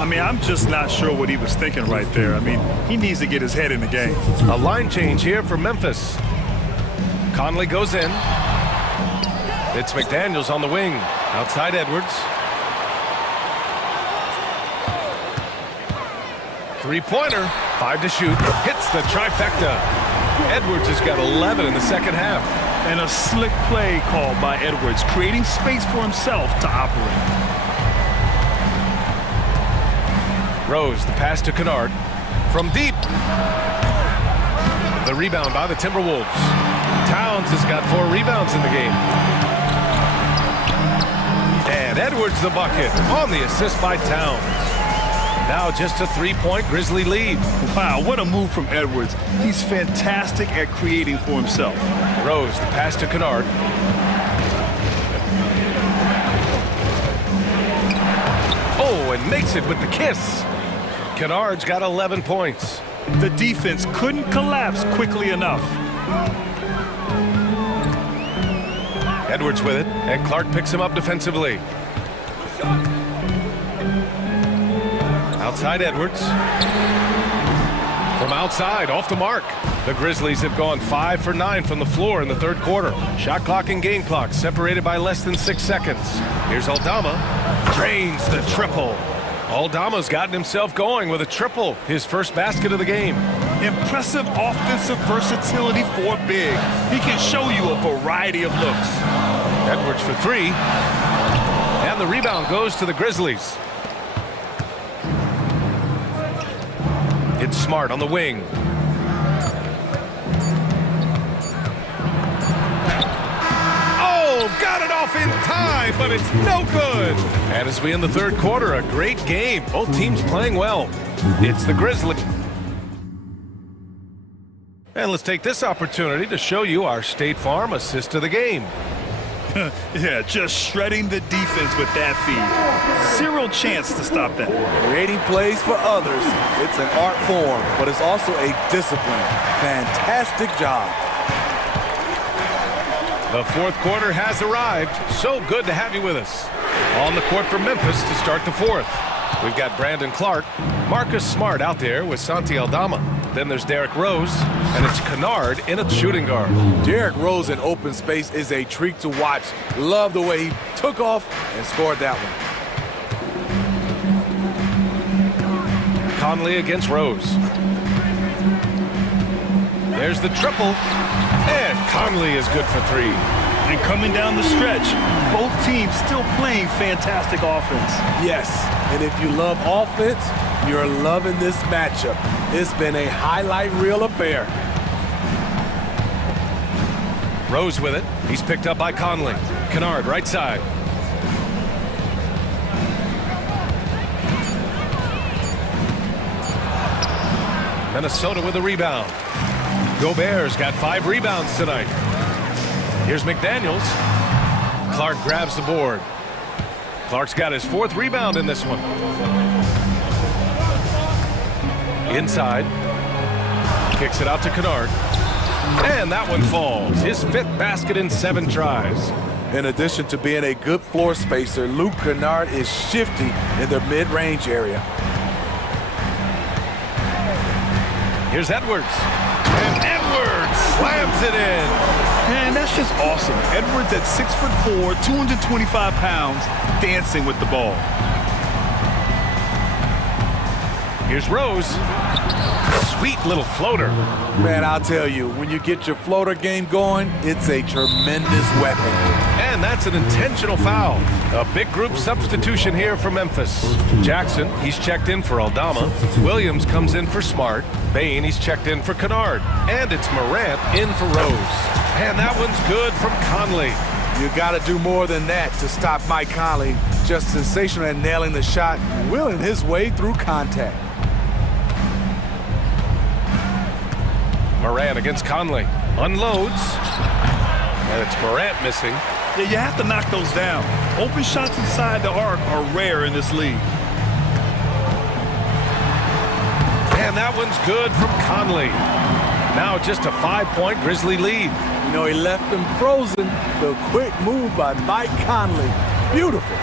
I mean, I'm just not sure what he was thinking right there. I mean, he needs to get his head in the game. A line change here for Memphis. Conley goes in. It's McDaniels on the wing. Outside Edwards. Three-pointer. 5 to shoot. Hits the trifecta. Edwards has got 11 in the second half. And a slick play called by Edwards, creating space for himself to operate. Rose, the pass to Kennard. From deep. The rebound by the Timberwolves. Towns has got 4 rebounds in the game. And Edwards the bucket on the assist by Towns. Now just a 3-point Grizzly lead. Wow, what a move from Edwards. He's fantastic at creating for himself. Rose, the pass to Kennard. Oh, and makes it with the kiss. Kennard's got 11 points. The defense couldn't collapse quickly enough. Edwards with it, and Clark picks him up defensively. Outside Edwards. From outside, off the mark. The Grizzlies have gone 5 for 9 from the floor in the third quarter. Shot clock and game clock separated by less than 6 seconds. Here's Aldama. Drains the triple. Aldama's gotten himself going with a triple, his first basket of the game. Impressive offensive versatility for big. He can show you a variety of looks. Edwards for 3. And the rebound goes to the Grizzlies. It's Smart on the wing. Oh, got it off in time, but it's no good. And as we end the third quarter, a great game. Both teams playing well. It's the Grizzlies. And let's take this opportunity to show you our State Farm assist of the game. Yeah, just shredding the defense with that feed. Zero chance to stop that. Creating plays for others. It's an art form, but it's also a discipline. Fantastic job. The fourth quarter has arrived. So good to have you with us. On the court for Memphis to start the fourth. We've got Brandon Clark, Marcus Smart out there with Santi Aldama. Then there's Derrick Rose, and it's Kennard in a shooting guard. Derrick Rose in open space is a treat to watch. Love the way he took off and scored that one. Conley against Rose. There's the triple, and Conley is good for 3. And coming down the stretch, both teams still playing fantastic offense. Yes, and if you love offense, you're loving this matchup. It's been a highlight reel affair. Rose with it. He's picked up by Conley. Kennard, right side. Minnesota with a rebound. Gobert's got 5 rebounds tonight. Here's McDaniels. Clark grabs the board. Clark's got his 4th rebound in this one. Inside. Kicks it out to Kennard. And that one falls. His 5th basket in 7 tries. In addition to being a good floor spacer, Luke Kennard is shifty in the mid-range area. Here's Edwards. And Edwards slams it in. Man, that's just awesome. Edwards at 6'4", 225 pounds, dancing with the ball. Here's Rose. Sweet little floater. Man, I'll tell you, when you get your floater game going, it's a tremendous weapon. And that's an intentional foul. A big group substitution here for Memphis. Jackson, he's checked in for Aldama. Williams comes in for Smart. Bain, he's checked in for Kennard. And it's Morant in for Rose. And that one's good from Conley. You got to do more than that to stop Mike Conley. Just sensational at nailing the shot, willing his way through contact. Morant against Conley. Unloads. And it's Morant missing. Yeah, you have to knock those down. Open shots inside the arc are rare in this league. And that one's good from Conley. Now just a 5-point Grizzly lead. You know, he left them frozen. The quick move by Mike Conley. Beautiful.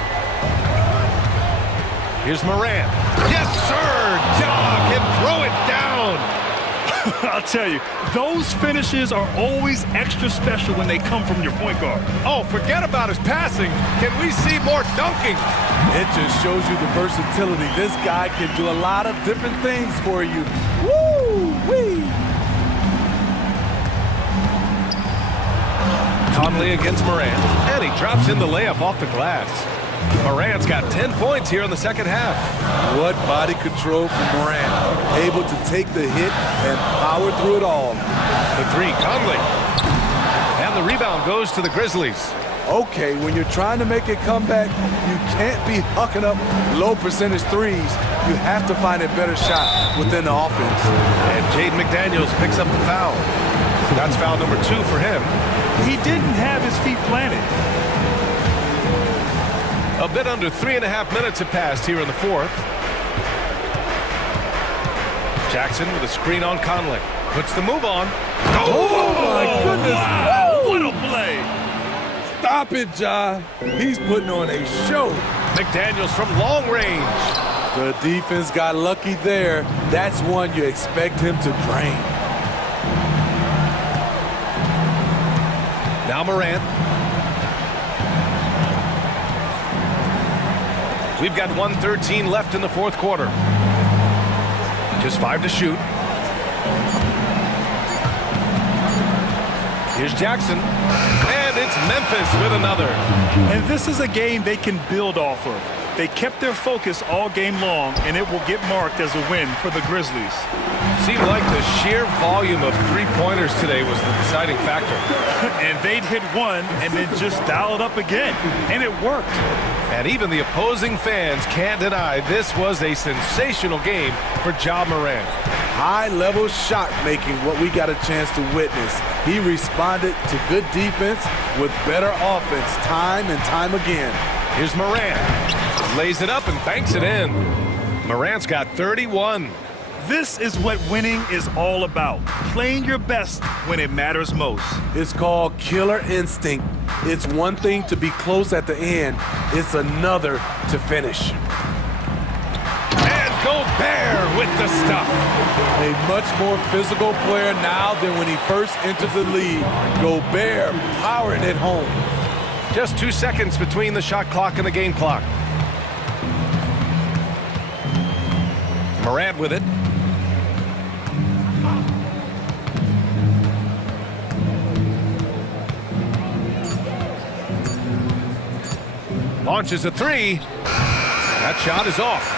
Here's Morant. Yes, sir! Ja can throw it down. I'll tell you, those finishes are always extra special when they come from your point guard. Oh, forget about his passing. Can we see more dunking? It just shows you the versatility. This guy can do a lot of different things for you. Woo-wee! Conley against Morant, and he drops in the layup off the glass. Morant's got 10 points here in the second half. What body control from Morant. Able to take the hit and power through it all. The 3, Conley. And the rebound goes to the Grizzlies. Okay, when you're trying to make a comeback, you can't be hucking up low percentage threes. You have to find a better shot within the offense. And Jaden McDaniels picks up the foul. That's foul number 2 for him. He didn't have his feet planted. A bit under 3.5 minutes have passed here in the 4th. Jackson with a screen on Conley. Puts the move on. Oh my goodness. Wow, what a play. Stop it, Ja. He's putting on a show. McDaniels from long range. The defense got lucky there. That's one you expect him to drain. Now Morant. We've got 1:13 left in the 4th quarter. Just 5 to shoot. Here's Jackson. And it's Memphis with another. And this is a game they can build off of. They kept their focus all game long, and it will get marked as a win for the Grizzlies. Seemed like the sheer volume of 3-pointers today was the deciding factor. And they'd hit one and then just dial it up again. And it worked. And even the opposing fans can't deny this was a sensational game for Ja Morant. High-level shot making, what we got a chance to witness. He responded to good defense with better offense time and time again. Here's Morant. Lays it up and banks it in. Morant's got 31. This is what winning is all about. Playing your best when it matters most. It's called killer instinct. It's one thing to be close at the end. It's another to finish. And Gobert with the stuff. A much more physical player now than when he first entered the league. Gobert powering it home. Just 2 seconds between the shot clock and the game clock. Morant with it. Launches a 3. That shot is off.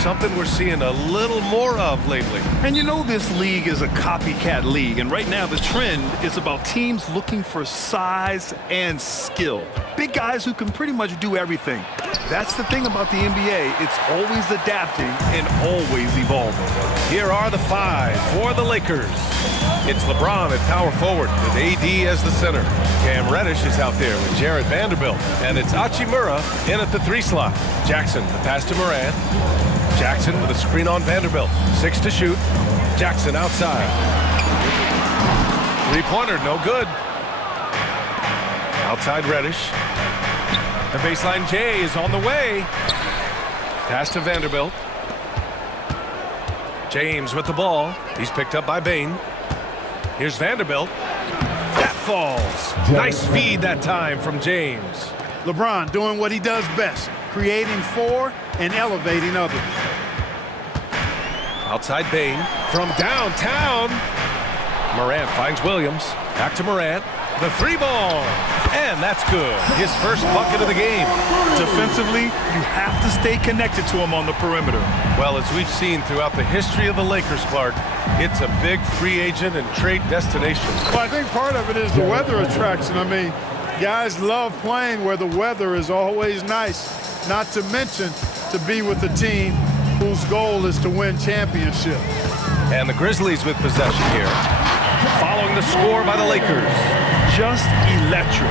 something we're seeing a little more of lately. And you know this league is a copycat league, and right now the trend is about teams looking for size and skill. Big guys who can pretty much do everything. That's the thing about the NBA. It's always adapting and always evolving. Here are the 5 for the Lakers. It's LeBron at power forward with AD as the center. Cam Reddish is out there with Jarred Vanderbilt. And it's Hachimura in at the 3 slot. Jackson, the pass to Morant. Jackson with a screen on Vanderbilt. 6 to shoot. Jackson outside. 3-pointer, no good. Outside Reddish. The baseline J is on the way. Pass to Vanderbilt. James with the ball. He's picked up by Bane. Here's Vanderbilt. That falls. Nice feed that time from James. LeBron doing what he does best, creating for and elevating others. Outside Bane from downtown. Morant finds Williams. Back to Morant. The 3-ball. And that's good. His first bucket of the game. Defensively, you have to stay connected to him on the perimeter. Well, as we've seen throughout the history of the Lakers, Clark, it's a big free agent and trade destination. Well, I think part of it is the weather attraction. I mean, guys love playing where the weather is always nice, not to mention to be with a team whose goal is to win championships. And the Grizzlies with possession here. Following the score by the Lakers. Just electric.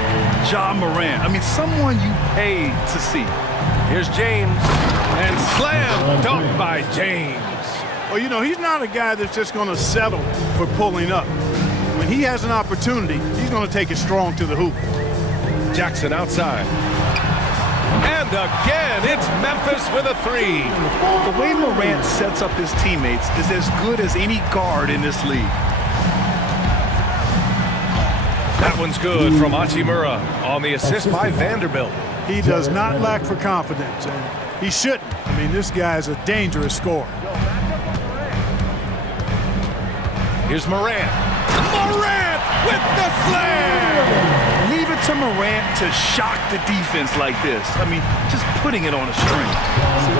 Ja Morant. I mean, someone you paid to see. Here's James. And slam dunk by James. Well, you know, he's not a guy that's just going to settle for pulling up. When he has an opportunity, he's going to take it strong to the hoop. Jackson outside. And again, it's Memphis with a 3. The way Morant sets up his teammates is as good as any guard in this league. That one's good from Hachimura on the assist by Vanderbilt. He does not lack for confidence, and he shouldn't. I mean, this guy's a dangerous scorer. Here's Morant. Morant with the slam! Leave it to Morant to shock the defense like this. I mean, just putting it on a string.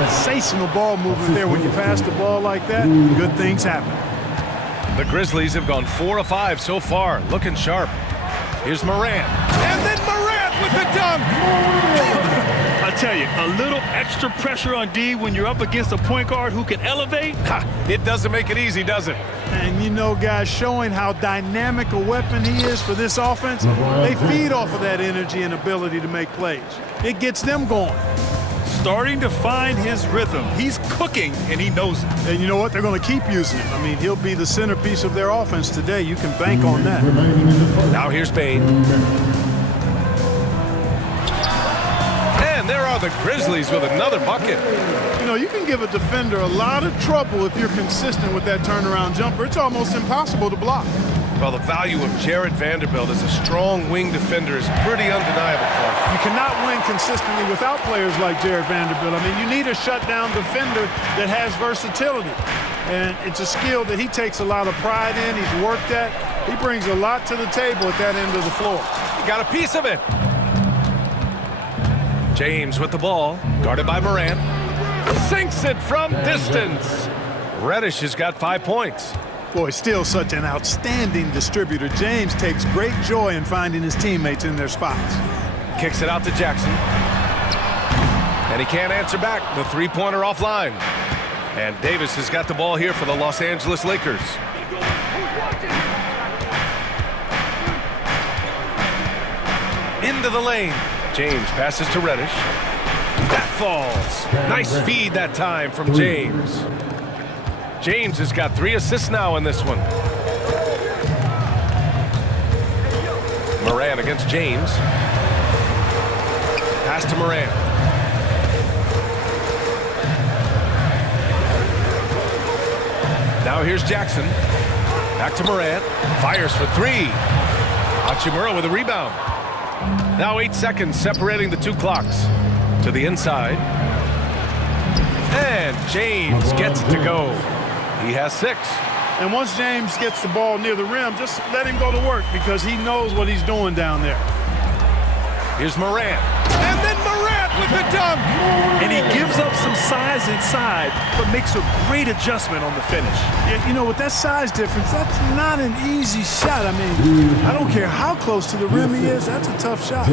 Sensational ball movement there. When you pass the ball like that, good things happen. The Grizzlies have gone 4 of 5 so far, looking sharp. Here's Morant. And then Morant with the dunk! I tell you, a little extra pressure on D when you're up against a point guard who can elevate. Ha, it doesn't make it easy, does it? And you know, guys, showing how dynamic a weapon he is for this offense, they feed off of that energy and ability to make plays. It gets them going. Starting to find his rhythm. He's cooking, and he knows it. And you know what? They're going to keep using him. I mean, he'll be the centerpiece of their offense today. You can bank on that. Now here's Bane. And there are the Grizzlies with another bucket. You know, you can give a defender a lot of trouble if you're consistent with that turnaround jumper. It's almost impossible to block. Well, the value of Jarred Vanderbilt as a strong wing defender is pretty undeniable, Clark. You cannot win consistently without players like Jarred Vanderbilt. I mean, you need a shutdown defender that has versatility. And it's a skill that he takes a lot of pride in. He's worked at. He brings a lot to the table at that end of the floor. He got a piece of it. James with the ball, guarded by Morant. Sinks it from distance. Reddish has got 5 points. Boy, still such an outstanding distributor. James takes great joy in finding his teammates in their spots. Kicks it out to Jackson. And he can't answer back. The 3-pointer offline. And Davis has got the ball here for the Los Angeles Lakers. Into the lane. James passes to Reddish. That falls. Nice feed that time from James. James has got 3 assists now in this one. Morant against James. Pass to Morant. Now here's Jackson. Back to Morant. Fires for 3. Hachimura with a rebound. Now 8 seconds separating the 2 clocks. To the inside. And James gets it to go. He has 6. And once James gets the ball near the rim, just let him go to work because he knows what he's doing down there. Here's Morant. And then Morant with the dunk. And he gives up some size inside, but makes a great adjustment on the finish. Yeah, you know, with that size difference, that's not an easy shot. I mean, I don't care how close to the rim he is, that's a tough shot.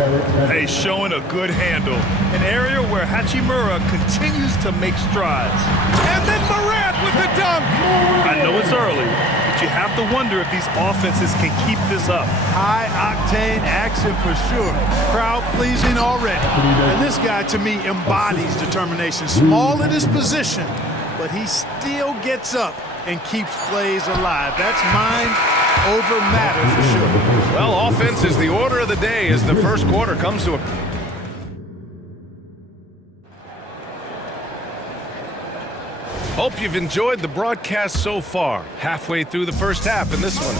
Hey, showing a good handle. An area where Hachimura continues to make strides. And then Morant with the dunk. I know it's early, but you have to wonder if these offenses can keep this up. High-octane action for sure. Crowd-pleasing already. And this guy, to me, embodies determination. Small in his position, but he still gets up and keeps plays alive. That's mind over matter for sure. Well, offense is the order of the day as the first quarter comes to a... Hope you've enjoyed the broadcast so far. Halfway through the first half in this one.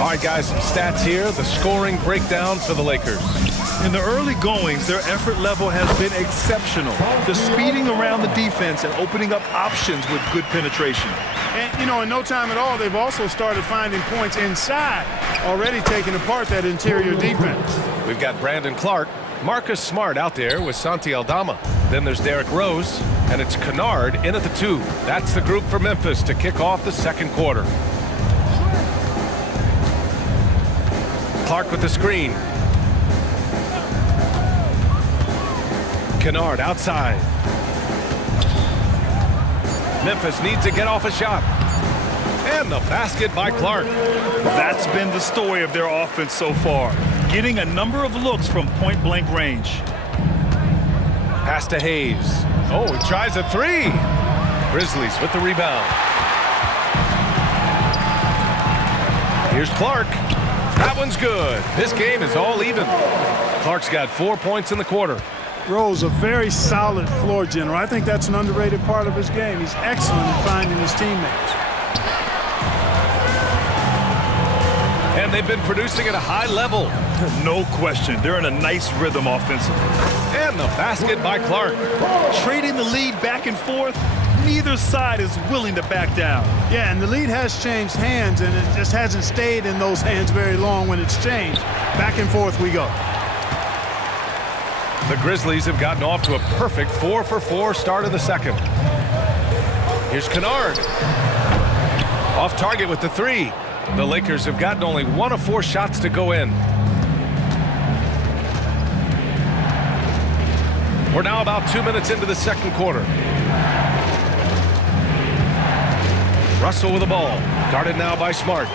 All right, guys, some stats here. The scoring breakdown for the Lakers. In the early goings, their effort level has been exceptional. The speeding around the defense and opening up options with good penetration. And, you know, in no time at all, they've also started finding points inside, already taking apart that interior defense. We've got Brandon Clark, Marcus Smart out there with Santi Aldama. Then there's Derrick Rose, and it's Kennard in at the 2. That's the group for Memphis to kick off the second quarter. Clark with the screen. Kennard outside. Memphis needs to get off a shot. And the basket by Clark. That's been the story of their offense so far, getting a number of looks from point-blank range. Pass to Hayes. Oh, he tries a 3. Grizzlies with the rebound. Here's Clark. That one's good. This game is all even. Clark's got 4 points in the quarter. Rose, a very solid floor general. I think that's an underrated part of his game. He's excellent in finding his teammates. And they've been producing at a high level. No question. They're in a nice rhythm offensively. And the basket by Clark. Trading the lead back and forth, neither side is willing to back down. Yeah, and the lead has changed hands, and it just hasn't stayed in those hands very long when it's changed. Back and forth we go. The Grizzlies have gotten off to a perfect 4-for-4 start in the second. Here's Kennard. Off target with the 3. The Lakers have gotten only 1 of 4 shots to go in. We're now about 2 minutes into the second quarter. Russell with the ball. Guarded now by Smart.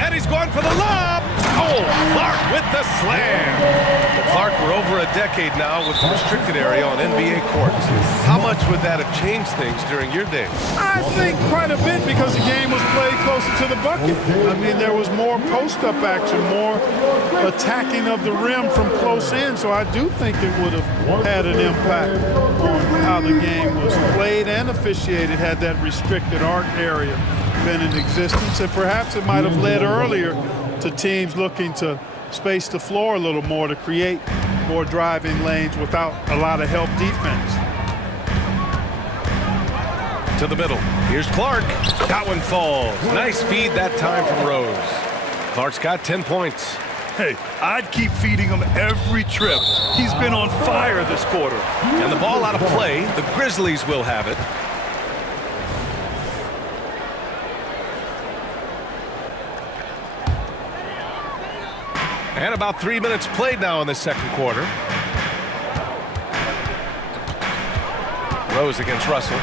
And he's going for the lob. Oh, Clark with the slam. Clark, we're over a decade now with the restricted area on NBA courts. How much would that have changed things during your day? I think quite a bit because the game was played closer to the bucket. I mean, there was more post-up action, more attacking of the rim from close in, so I do think it would have had an impact on how the game was played and officiated had that restricted arc area been in existence, and perhaps it might have led earlier to teams looking to space the floor a little more to create more driving lanes without a lot of help defense. To the middle. Here's Clark. That one falls. Nice feed that time from Rose. Clark's got 10 points. Hey, I'd keep feeding him every trip. He's been on fire this quarter. And the ball out of play. The Grizzlies will have it. And about 3 minutes played now in the second quarter. Rose against Russell.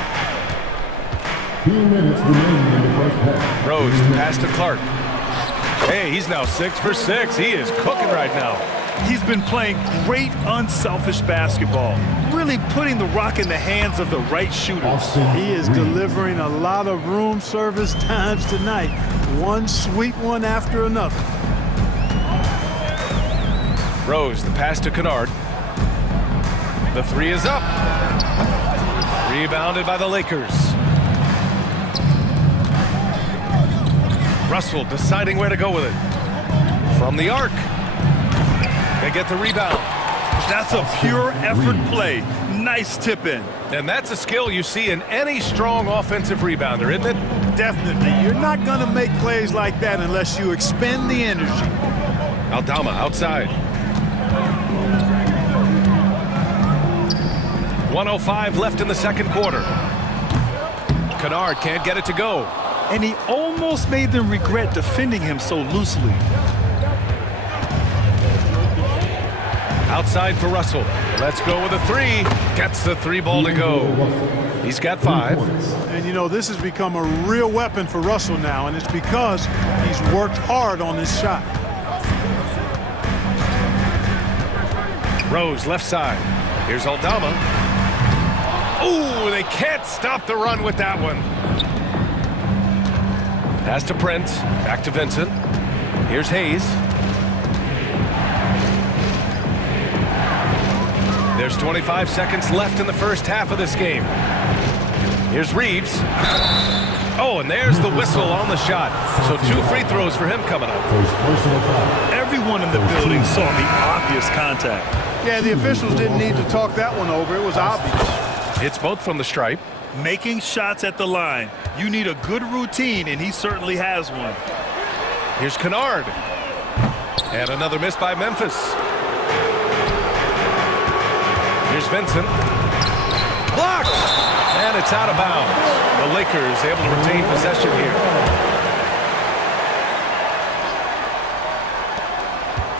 2 minutes remaining in the first half. Rose, pass to Clark. Hey, he's now 6 for 6. He is cooking right now. He's been playing great, unselfish basketball, really putting the rock in the hands of the right shooters. He is delivering a lot of room service times tonight. One sweet one after another. Rose, the pass to Kennard. The 3 is up. Rebounded by the Lakers. Russell deciding where to go with it. From the arc. They get the rebound. That's a pure effort play. Nice tip in. And that's a skill you see in any strong offensive rebounder, isn't it? Definitely. You're not going to make plays like that unless you expend the energy. Aldama outside. 1:05 left in the second quarter. Kennard can't get it to go. And he almost made them regret defending him so loosely. Outside for Russell. Let's go with a three. Gets the three ball to go. He's got 5. And, you know, this has become a real weapon for Russell now, and it's because he's worked hard on this shot. Rose left side. Here's Aldama. Ooh, they can't stop the run with that one. Pass to Prince. Back to Vincent. Here's Hayes. There's 25 seconds left in the first half of this game. Here's Reeves. Oh, and there's the whistle on the shot. So 2 free throws for him coming up. Everyone in the building saw the obvious contact. Yeah, the officials didn't need to talk that one over. It was obvious. It's both from the stripe. Making shots at the line. You need a good routine, and he certainly has one. Here's Kennard. And another miss by Memphis. Here's Vincent. Blocked! And it's out of bounds. The Lakers able to retain possession here.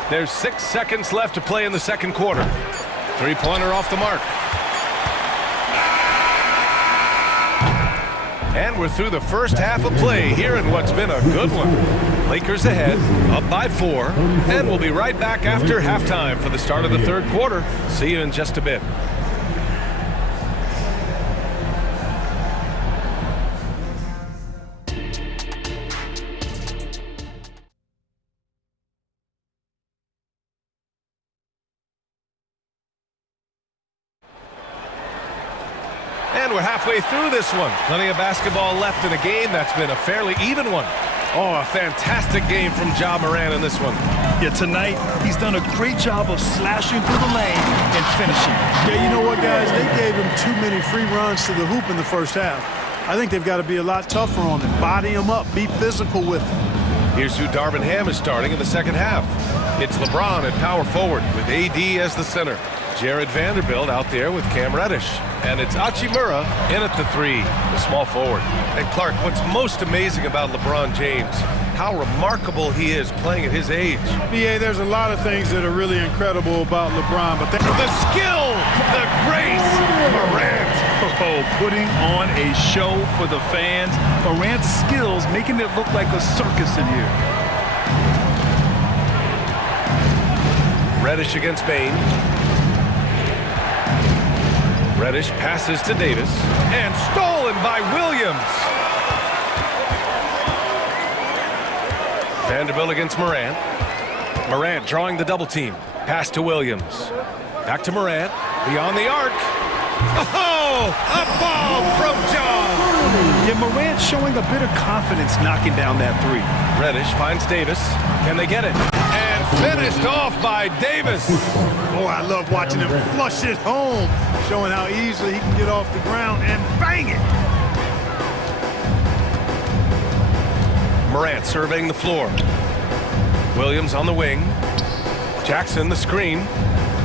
There's 6 seconds left to play in the second quarter. Three-pointer off the mark. And we're through the first half of play here in what's been a good one. Lakers ahead, up by 4, and we'll be right back after halftime for the start of the third quarter. See you in just a bit. And we're halfway through this one. Plenty of basketball left in a game that's been a fairly even one. Oh, a fantastic game from Ja Morant in this one. Yeah, tonight, he's done a great job of slashing through the lane and finishing. Yeah, you know what, guys? They gave him too many free runs to the hoop in the first half. I think they've got to be a lot tougher on him. Body him up. Be physical with him. Here's who Darvin Ham is starting in the second half. It's LeBron at power forward with AD as the center. Jared Vanderbilt out there with Cam Reddish. And it's Hachimura in at the 3, the small forward. And Clark, what's most amazing about LeBron James, how remarkable he is playing at his age. BA, there's a lot of things that are really incredible about LeBron, but the skill, the grace, Morant. Oh, putting on a show for the fans. Morant's skills making it look like a circus in here. Reddish against Bain. Reddish passes to Davis, and stolen by Williams. Vanderbilt against Morant. Morant drawing the double team. Pass to Williams. Back to Morant, beyond the arc. Oh, a bomb from John. Yeah, Morant showing a bit of confidence knocking down that 3. Reddish finds Davis. Can they get it? And finished off by Davis. Oh, I love watching him flush it home, showing how easily he can get off the ground and bang it. Morant surveying the floor. Williams on the wing. Jackson the screen.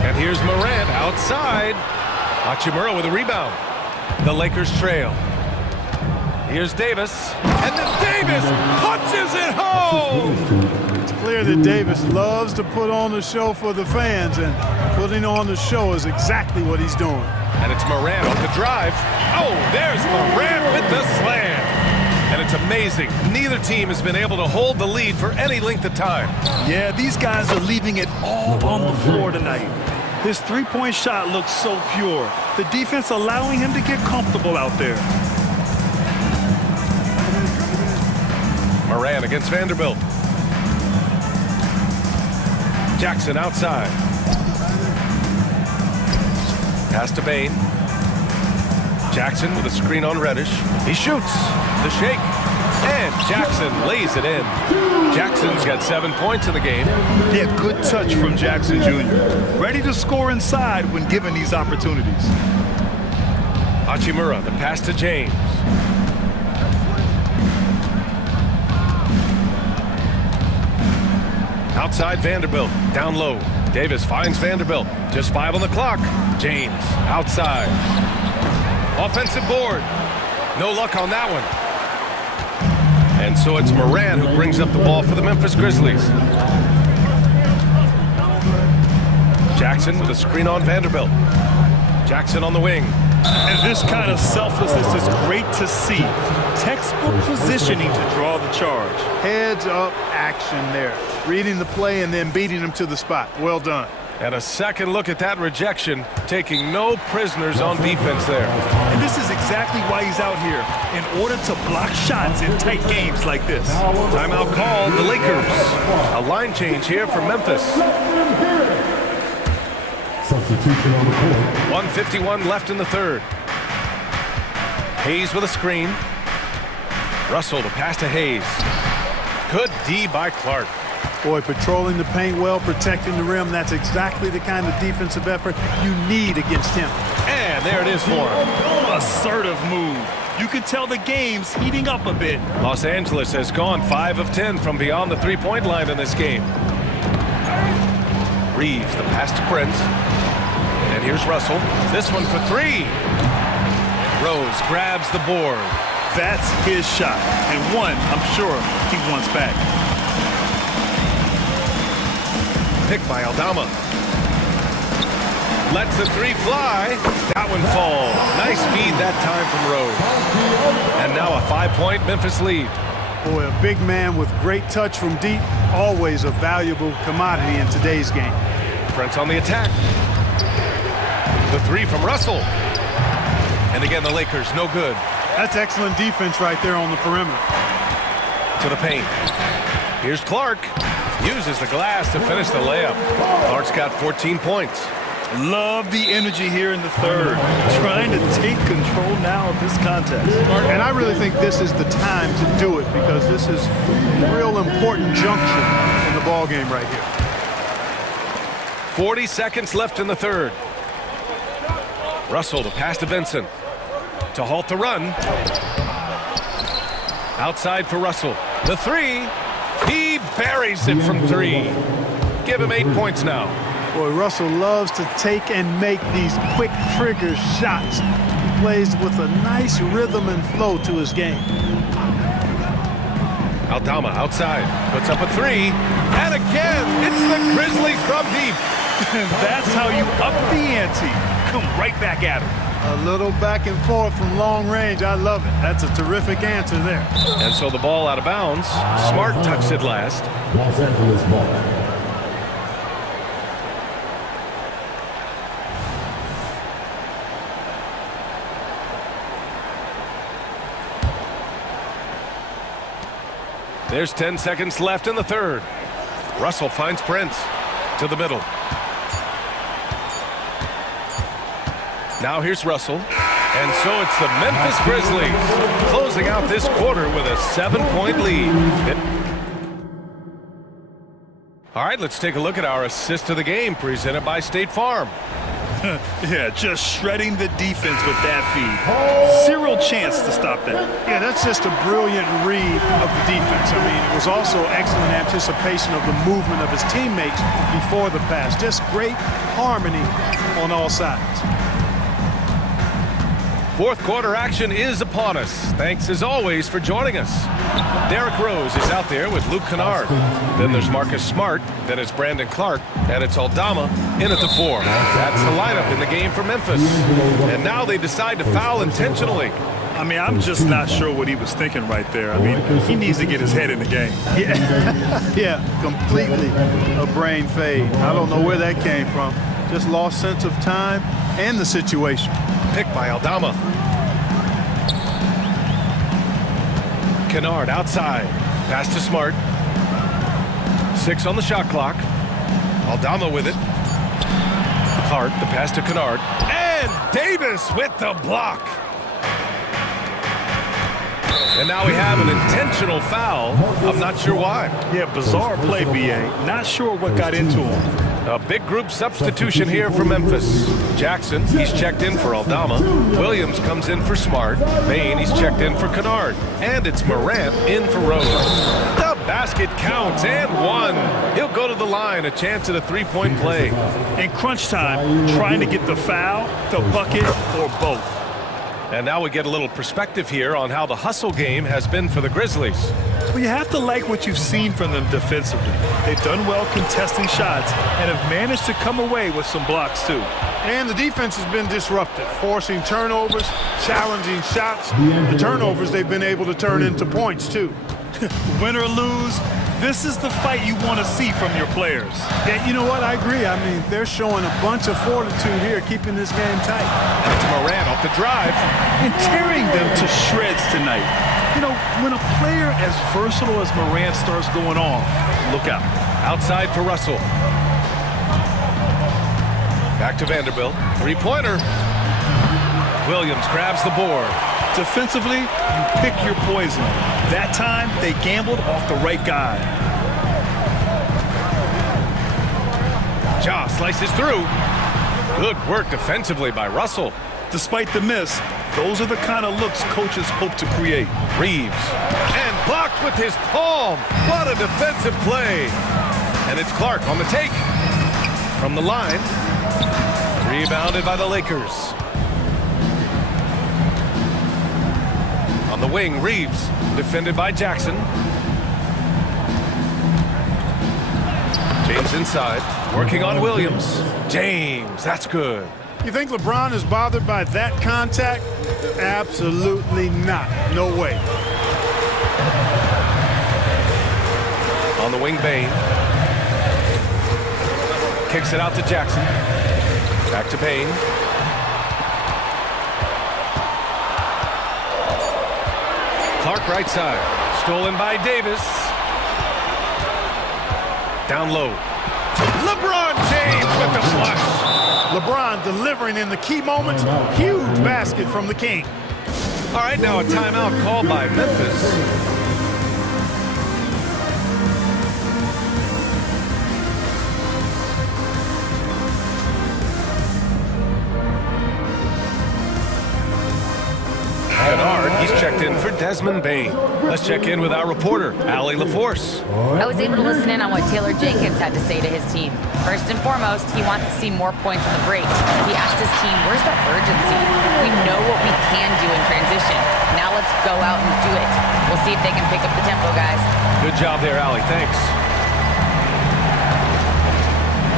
And here's Morant outside. Hachimura with a rebound. The Lakers trail. Here's Davis. And then Davis punches it home. It's clear that Davis loves to put on the show for the fans, and putting on the show is exactly what he's doing. And it's Morant on the drive. Oh, there's Morant with the slam. And it's amazing. Neither team has been able to hold the lead for any length of time. Yeah, these guys are leaving it all on the floor tonight. His three-point shot looks so pure. The defense allowing him to get comfortable out there. Morant against Vanderbilt. Jackson outside. Pass to Bain. Jackson with a screen on Reddish. He shoots. The shake. And Jackson lays it in. Jackson's got 7 points in the game. Yeah, good touch from Jackson Jr. Ready to score inside when given these opportunities. Hachimura, the pass to James. Outside Vanderbilt, down low. Davis finds Vanderbilt. Just 5 on the clock. James, outside. Offensive board. No luck on that one. And so it's Moran who brings up the ball for the Memphis Grizzlies. Jackson with a screen on Vanderbilt. Jackson on the wing. And this kind of selflessness is great to see. Textbook positioning to draw the charge. Heads up action there. Reading the play and then beating him to the spot. Well done. And a second look at that rejection, taking no prisoners on defense there. And this is exactly why he's out here, in order to block shots in tight games like this. Timeout called, the Lakers. A line change here for Memphis. Substitution on the court. 1:51 left in the third. Hayes with a screen. Russell, the pass to Hayes. Good D by Clark. Boy, patrolling the paint well, protecting the rim. That's exactly the kind of defensive effort you need against him. And there it is for him. Assertive move. You can tell the game's heating up a bit. Los Angeles has gone 5 of 10 from beyond the three-point line in this game. Reeves, the pass to Prince. And here's Russell. This one for 3. Rose grabs the board. That's his shot. And one, I'm sure, he wants back. Picked by Aldama. Lets the 3 fly. That one falls. Nice feed that time from Rose. And now a 5-point Memphis lead. Boy, a big man with great touch from deep, always a valuable commodity in today's game. Prince on the attack. The 3 from Russell. And again, the Lakers, no good. That's excellent defense right there on the perimeter. To the paint. Here's Clark. Uses the glass to finish the layup. Clark's got 14 points. Love the energy here in the third. Trying to take control now of this contest. And I really think this is the time to do it because this is a real important junction in the ball game right here. 40 seconds left in the third. Russell, the pass to Vincent. To halt the run. Outside for Russell. The 3. He buries it from 3. Give him 8 points now. Boy, Russell loves to take and make these quick trigger shots. He plays with a nice rhythm and flow to his game. Aldama outside. Puts up a 3. And again, it's the Grizzlies from deep. That's how you up the ante. Come right back at him. A little back and forth from long range. I love it. That's a terrific answer there. And so the ball out of bounds. Smart tucks it last. Los Angeles ball. There's 10 seconds left in the third. Russell finds Prince to the middle. Now here's Russell. And so it's the Memphis Grizzlies closing out this quarter with a 7-point lead. All right, let's take a look at our assist of the game presented by State Farm. Yeah, just shredding the defense with that feed. Zero chance to stop that. Yeah, that's just a brilliant read of the defense. I mean, it was also excellent anticipation of the movement of his teammates before the pass. Just great harmony on all sides. Fourth quarter action is upon us. Thanks as always for joining us. Derrick Rose is out there with Luke Kennard. Then there's Marcus Smart. Then it's Brandon Clark. And it's Aldama in at the 4. That's the lineup in the game for Memphis. And now they decide to foul intentionally. I mean, I'm just not sure what he was thinking right there. I mean, he needs to get his head in the game. Yeah, completely a brain fade. I don't know where that came from. Just lost sense of time and the situation. Picked by Aldama. Kennard outside. Pass to Smart. 6 on the shot clock. Aldama with it. Clark, the pass to Kennard. And Davis with the block. And now we have an intentional foul. I'm not sure why. Yeah, bizarre play, B.A. Not sure what got into him. A big group substitution here for Memphis. Jackson, he's checked in for Aldama. Williams comes in for Smart. Bain, he's checked in for Kennard. And it's Morant in for Rose. The basket counts and one. He'll go to the line, a chance at a three-point play. In crunch time, trying to get the foul, the bucket, or both. And now we get a little perspective here on how the hustle game has been for the Grizzlies. Well, you have to like what you've seen from them defensively. They've done well contesting shots and have managed to come away with some blocks too. And the defense has been disruptive, forcing turnovers, challenging shots. The turnovers they've been able to turn into points too. Win or lose, this is the fight you want to see from your players. Yeah, you know what? I agree. I mean, they're showing a bunch of fortitude here, keeping this game tight. And it's Morant off the drive. And tearing them to shreds tonight. You know, when a player as versatile as Morant starts going off, look out. Outside for Russell. Back to Vanderbilt. Three-pointer. Williams grabs the board. Defensively, you pick your poison. That time, they gambled off the right guy. Ja slices through. Good work defensively by Russell. Despite the miss, those are the kind of looks coaches hope to create. Reeves. And blocked with his palm. What a defensive play. And it's Clark on the take. From the line. Rebounded by the Lakers. On the wing, Reeves. Defended by Jackson. James inside. Working on Williams. James, that's good. You think LeBron is bothered by that contact? Absolutely not. No way. On the wing, Bain. Kicks it out to Jackson. Back to Bain. Clark right side. Stolen by Davis. Down low. LeBron James with the flush. LeBron delivering in the key moments. Huge basket from the King. All right, now a timeout called by Memphis. Kennard, he's checked in for Desmond Bain. Let's check in with our reporter, Allie LaForce. I was able to listen in on what Taylor Jenkins had to say to his team. First and foremost, he wants to see more points on the break. He asked his team, where's the urgency? We know what we can do in transition. Now let's go out and do it. We'll see if they can pick up the tempo, guys. Good job there, Allie. Thanks.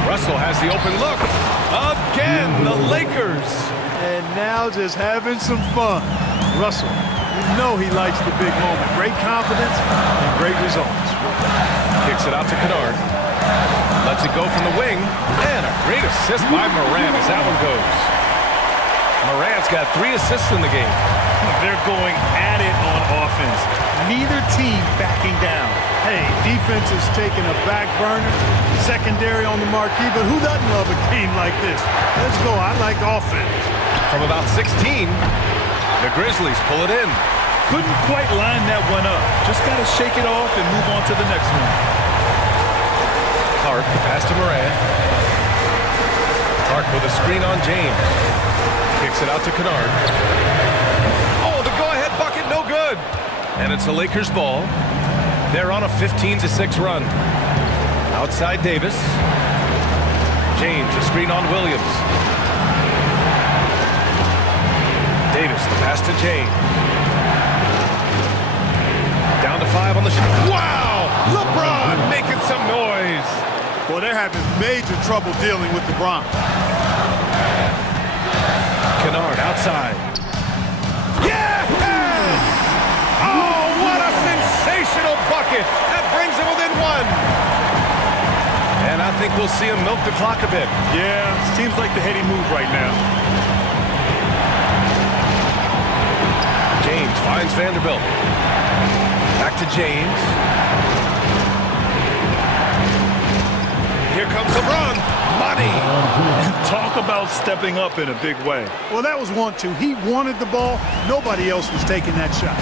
Russell has the open look. Again, the Lakers. And now just having some fun. Russell, you know he likes the big moment. Great confidence and great results. Kicks it out to Kennard. Lets it go from the wing. And a great assist by Morant as that one goes. Morant's got 3 assists in the game. They're going at it on offense. Neither team backing down. Hey, defense is taking a back burner. Secondary on the marquee, but who doesn't love a game like this? Let's go. I like offense. From about 16, the Grizzlies pull it in. Couldn't quite line that one up. Just got to shake it off and move on to the next one. Clark, pass to Morant. Clark with a screen on James. Kicks it out to Kennard. Oh, the go-ahead bucket, no good. And it's the Lakers' ball. They're on a 15-6 run. Outside Davis. James, a screen on Williams. Davis, the pass to James. Down to 5 on the shot. Wow! LeBron making some noise. Well, they're having major trouble dealing with LeBron. Kennard outside. Yes! Oh, what a sensational bucket. That brings him within 1. And I think we'll see him milk the clock a bit. Yeah, seems like the heady move right now. James finds Vanderbilt. Back to James. Here comes LeBron. Money. Talk about stepping up in a big way. Well, that was 1-2. He wanted the ball. Nobody else was taking that shot.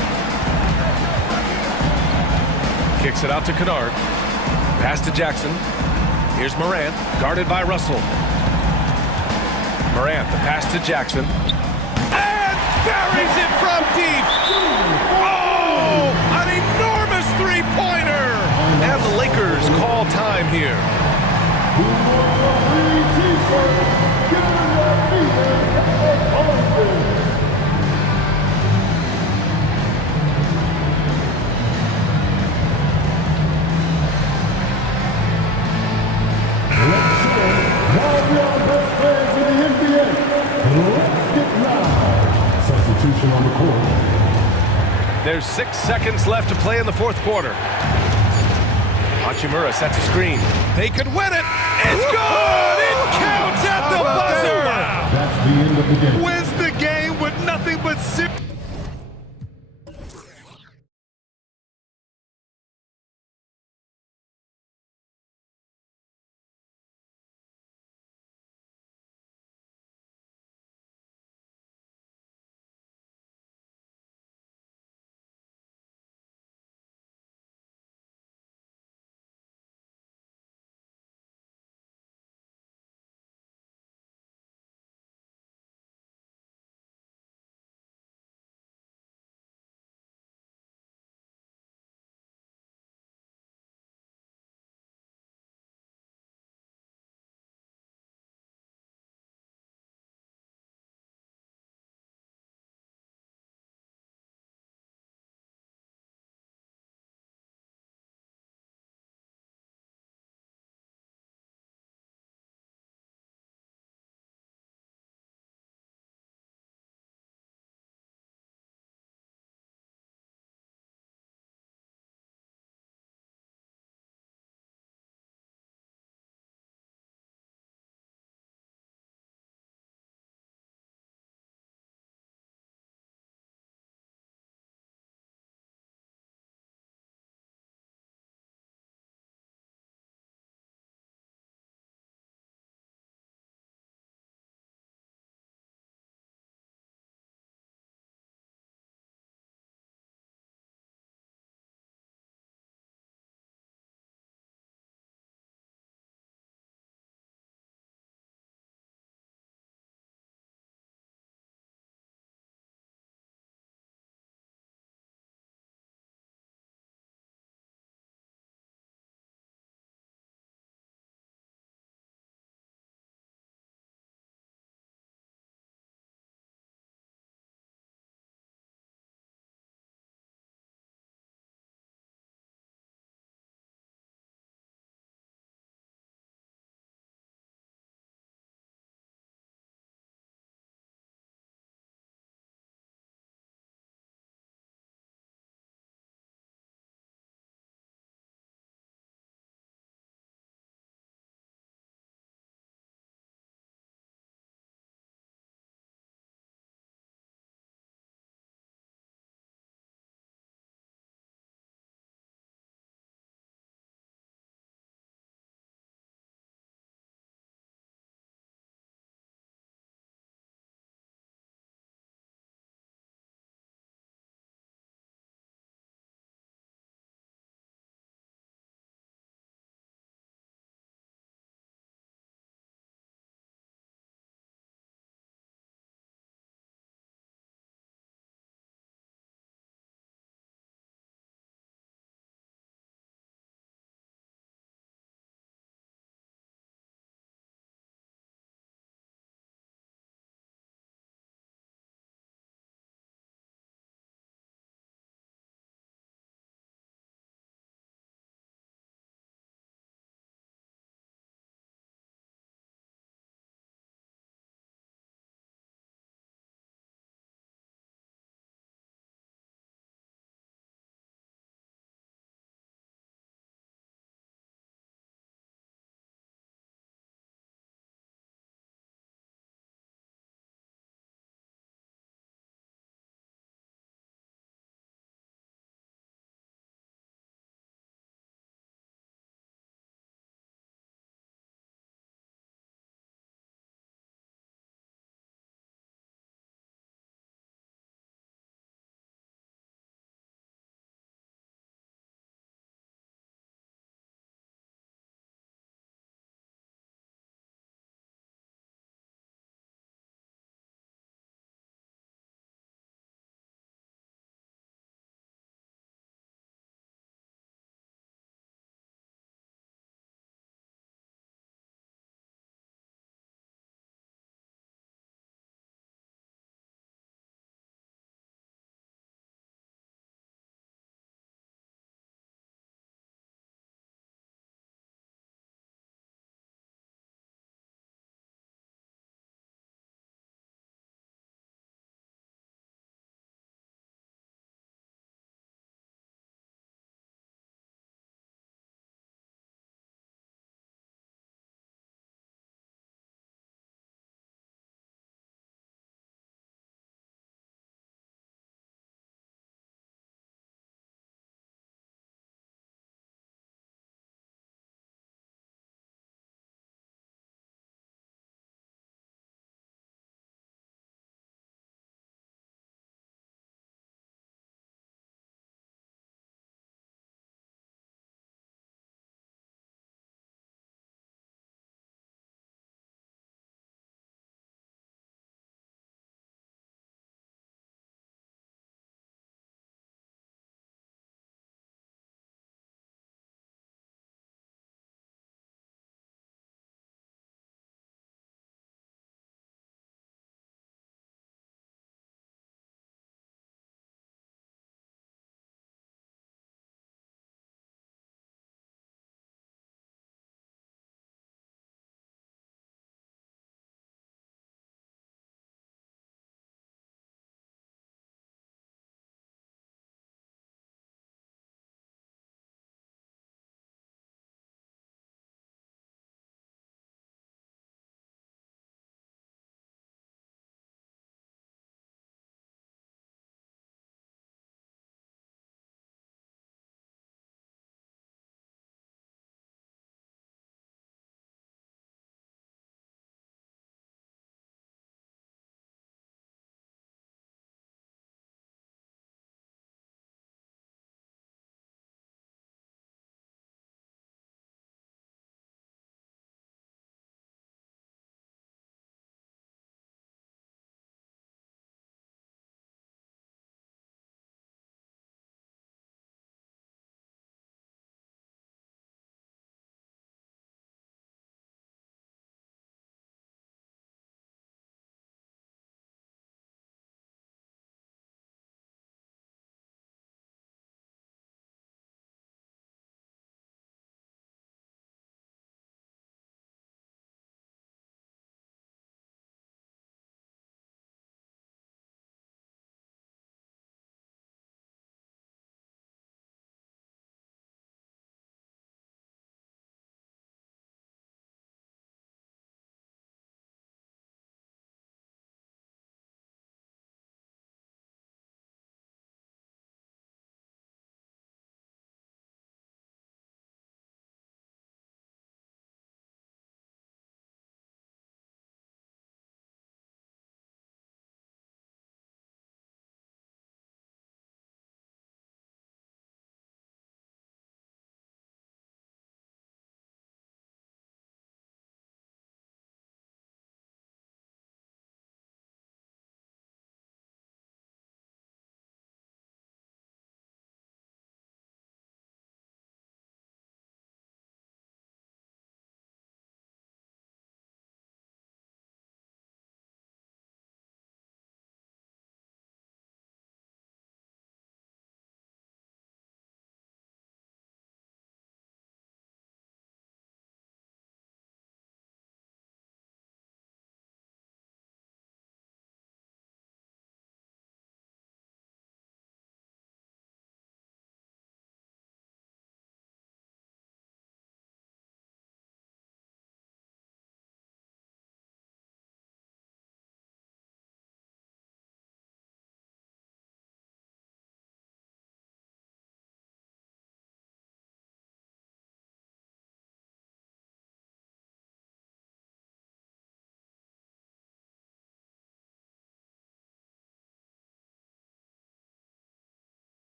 Kicks it out to Kennard. Pass to Jackson. Here's Morant, guarded by Russell. Morant, the pass to Jackson. And buries it from deep. Oh, an enormous three-pointer. And the Lakers call time here. Substitution on the court. There's 6 seconds left to play in the fourth quarter. Hachimura sets a screen. They could win it. It's good. It counts at the buzzer. That's the end of the game. Wins the game with nothing but zip.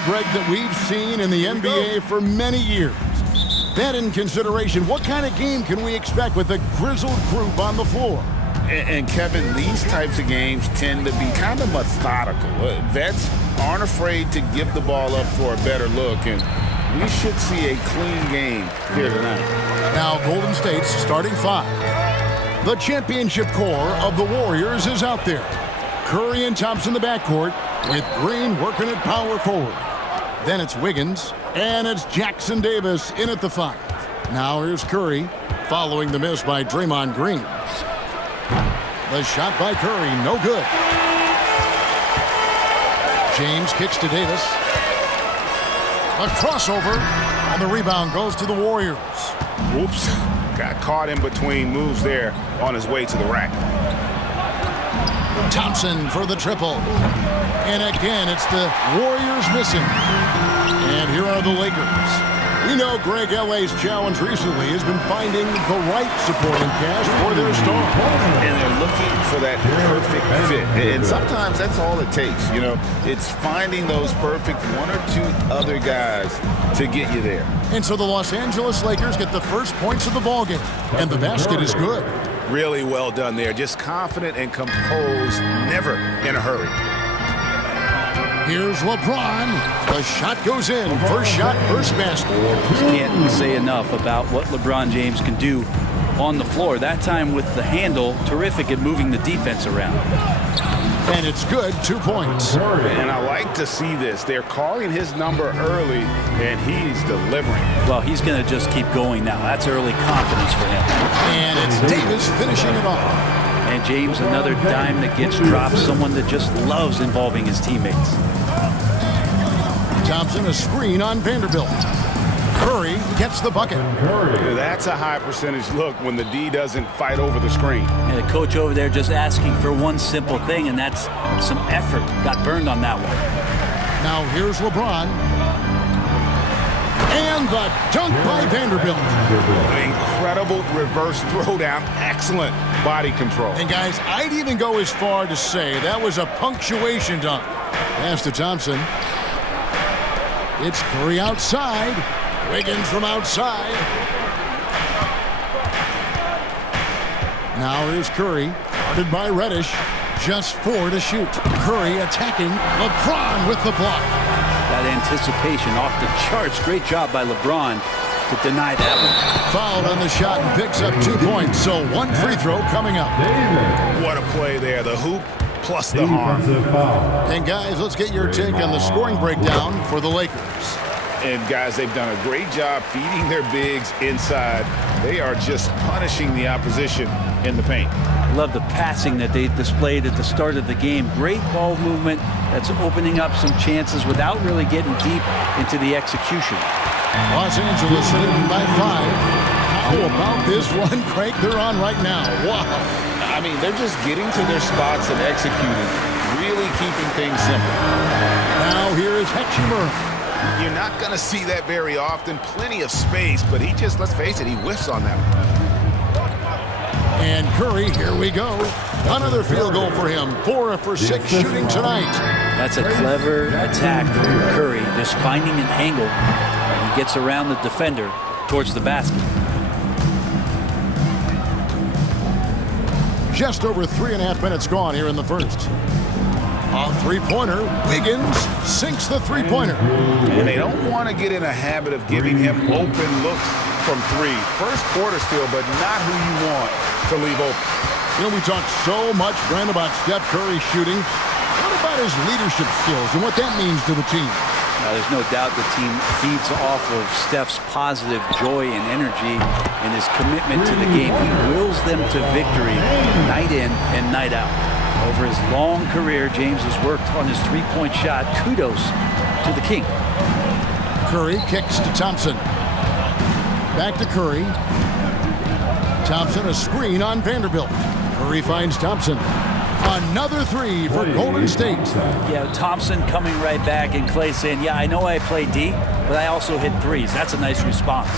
Greg, that we've seen in the NBA for many years. That in consideration, what kind of game can we expect with a grizzled group on the floor? And Kevin, these types of games tend to be kind of methodical. Vets aren't afraid to give the ball up for a better look, and we should see a clean game here tonight. Now Golden State's starting five. The championship core of the Warriors is out there. Curry and Thompson in the backcourt, with Green working at power forward. Then it's Wiggins, and it's Jackson Davis in at the five. Now here's Curry, following the miss by Draymond Green. The shot by Curry, no good. James kicks to Davis. A crossover, and the rebound goes to the Warriors. Oops, got caught in between moves there on his way to the rack. Thompson for the triple. And again, it's the Warriors missing. And here are the Lakers. We know Greg LA's challenge recently has been finding the right supporting cast for their star. And they're looking for that perfect fit. And sometimes that's all it takes. You know, it's finding those perfect one or two other guys to get you there. And so the Los Angeles Lakers get the first points of the ballgame. And the basket is good. Really well done there. Just confident and composed, never in a hurry. Here's LeBron. The shot goes in. First shot, first basket. Just can't say enough about what LeBron James can do on the floor. That time with the handle, terrific at moving the defense around. And it's good, 2 points. And I like to see this. They're calling his number early, and he's delivering. Well, he's going to just keep going now. That's early confidence for him. And it's Davis finishing it off. And James, another dime that gets dropped, someone that just loves involving his teammates. Thompson, a screen on Vanderbilt. Curry gets the bucket. That's a high percentage look when the D doesn't fight over the screen. And the coach over there just asking for one simple thing, and that's some effort. Got burned on that one. Now here's LeBron. And the dunk by Vanderbilt. Incredible reverse throwdown. Excellent body control. And guys, I'd even go as far to say that was a punctuation dunk. Pass to Thompson. It's Curry outside. Wiggins from outside. Now here's Curry. Guarded by Reddish. Just 4 to shoot. Curry attacking. LeBron with the block. That anticipation off the charts. Great job by LeBron to deny that one. Fouled on the shot and picks up 2 points. So one free throw coming up. What a play there. The hoop plus the harm. And guys, let's get your take on the scoring breakdown for the Lakers. And guys, they've done a great job feeding their bigs inside. They are just punishing the opposition in the paint. Love the passing that they displayed at the start of the game. Great ball movement that's opening up some chances without really getting deep into the execution. Los Angeles leading by 5. How about this one, Craig? They're on right now. Wow. I mean, they're just getting to their spots and executing, really keeping things simple. Now here is Hechimura. You're not going to see that very often. Plenty of space, but he just, let's face it, he whiffs on that one. And Curry, here we go. Another field goal for him. 4 for 6 shooting tonight. That's a clever attack from Curry, just finding an angle. He gets around the defender towards the basket. Just over 3.5 minutes gone here in the first. A three-pointer. Wiggins sinks the three-pointer. And they don't want to get in a habit of giving him open looks from 3. First quarter still, but not who you want to leave open. You know, we talk so much, Brent, about Steph Curry shooting. What about his leadership skills and what that means to the team? Now, there's no doubt the team feeds off of Steph's positive joy and energy and his commitment to the game. He wills them to victory night in and night out. Over his long career, James has worked on his three-point shot. Kudos to the king. Curry kicks to Thompson. Back to Curry. Thompson, a screen on Vanderbilt. Curry finds Thompson. Another 3 for Golden State. Yeah, Thompson coming right back, and Clay saying, yeah, I know I play D, but I also hit 3s. That's a nice response.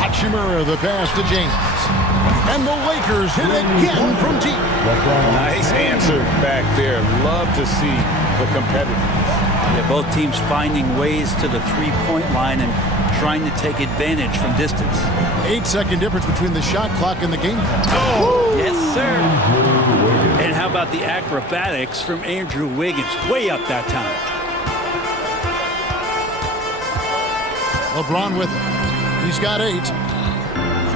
Hachimura, the pass to James. And the Lakers hit again from deep. Nice answer back there. Love to see the competitiveness. Yeah, both teams finding ways to the three-point line and trying to take advantage from distance. 8-second difference between the shot clock and the game clock. Oh, yes, sir. And how about the acrobatics from Andrew Wiggins? Way up that time. LeBron with it. He's got 8.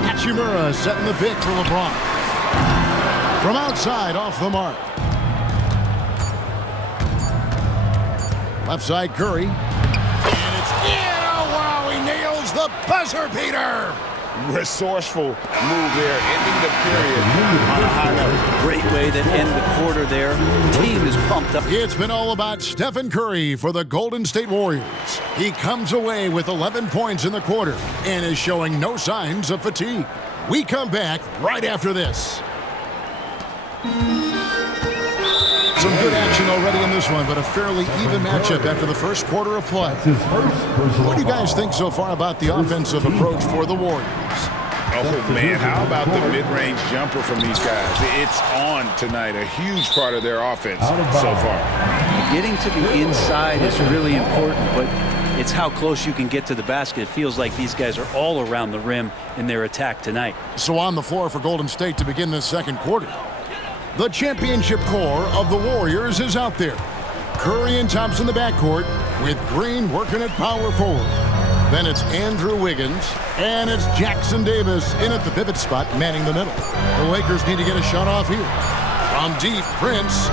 Hachimura setting the pick for LeBron. From outside, off the mark. Left side, Curry. And it's in! Oh, wow, he nails the buzzer beater! Resourceful move there, ending the period on a high note. Great way to end the quarter there. Team is pumped up. It's been all about Stephen Curry for the Golden State Warriors. He comes away with 11 points in the quarter and is showing no signs of fatigue. We come back right after this. Some good action already in this one, but a fairly even matchup after the first quarter of play. What do you guys think so far about the offensive approach for the Warriors? Oh, man, how about the mid-range jumper from these guys? It's on tonight, a huge part of their offense so far. Getting to the inside is really important, but it's how close you can get to the basket. It feels like these guys are all around the rim in their attack tonight. So on the floor for Golden State to begin this second quarter. The championship core of the Warriors is out there. Curry and Thompson in the backcourt with Green working at power forward. Then it's Andrew Wiggins, and it's Jackson Davis in at the pivot spot, manning the middle. The Lakers need to get a shot off here. From deep, Prince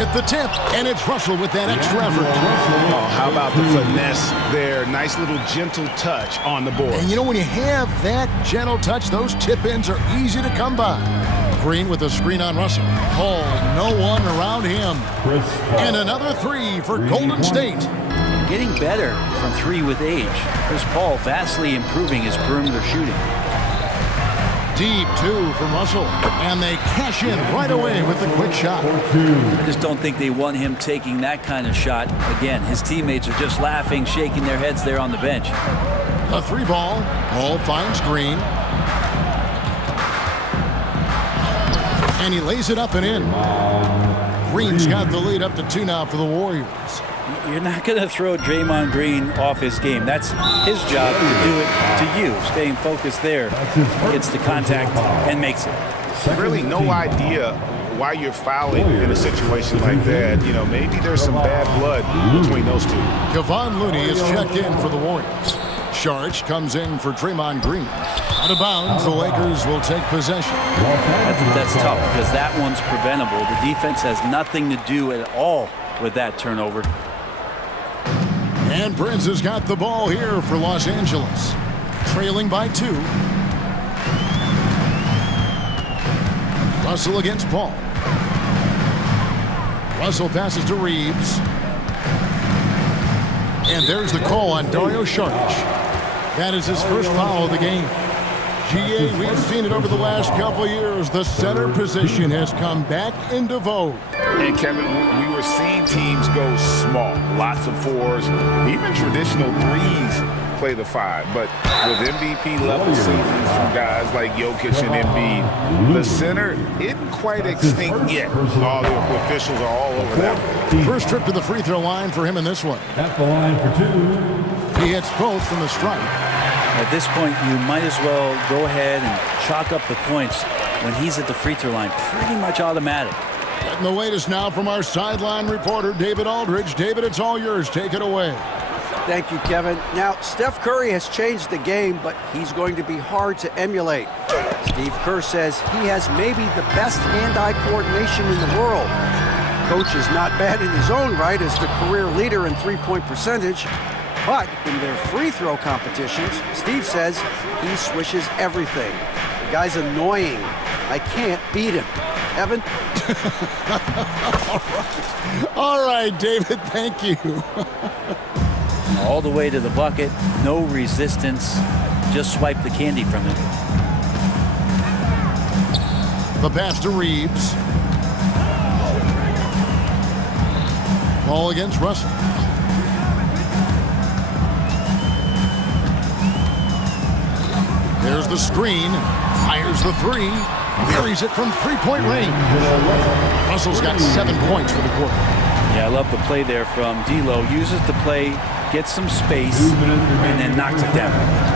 at the tip, and it's Russell with that extra effort. Oh, how about the finesse there? Nice little gentle touch on the board. And you know, when you have that gentle touch, those tip-ins are easy to come by. Green with a screen on Russell. Oh, no one around him. And another 3 for Golden State. Getting better from 3 with age. Chris Paul vastly improving his perimeter shooting. Deep 2 from Russell. And they cash in right away with the quick shot. I just don't think they want him taking that kind of shot. Again, his teammates are just laughing, shaking their heads there on the bench. A 3 ball. Paul finds Green. And he lays it up and in. Green's got the lead up to 2 now for the Warriors. You're not going to throw Draymond Green off his game. That's his job to do it to you. Staying focused there. Gets the contact and makes it. Really no idea why you're fouling in a situation like that. You know, maybe there's some bad blood between those two. Kevon Looney is checked in for the Warriors. Sharch comes in for Draymond Green. Out of bounds, the Lakers will take possession. That's tough because that one's preventable. The defense has nothing to do at all with that turnover. And Prince has got the ball here for Los Angeles. Trailing by 2. Russell against Paul. Russell passes to Reeves. And there's the call on Dario Saric. That is his first foul of the game. GA, we've seen it over the last couple of years. The center position has come back into vogue. And Kevin, we were seeing teams go small, lots of 4s, even traditional 3s play the 5. But with MVP level seasons from guys like Jokic and Embiid, the center isn't quite extinct yet. All the officials are all over that. First trip to the free throw line for him in this one. At the line for 2. He hits both from the stripe. At this point, you might as well go ahead and chalk up the points when he's at the free throw line. Pretty much automatic. Getting the latest now from our sideline reporter, David Aldridge. David, it's all yours. Take it away. Thank you, Kevin. Now, Steph Curry has changed the game, but he's going to be hard to emulate. Steve Kerr says he has maybe the best hand-eye coordination in the world. Coach is not bad in his own right as the career leader in three-point percentage. But in their free throw competitions, Steve says he swishes everything. The guy's annoying. I can't beat him. Evan? All right, David, thank you. All the way to the bucket, no resistance. Just swipe the candy from him. The pass to Reeves. Ball against Russell. There's the screen, fires the 3, buries it from 3-point range. Russell's got 7 points for the quarter. Yeah, I love the play there from D'Lo. Uses the play, gets some space, and then knocks it down.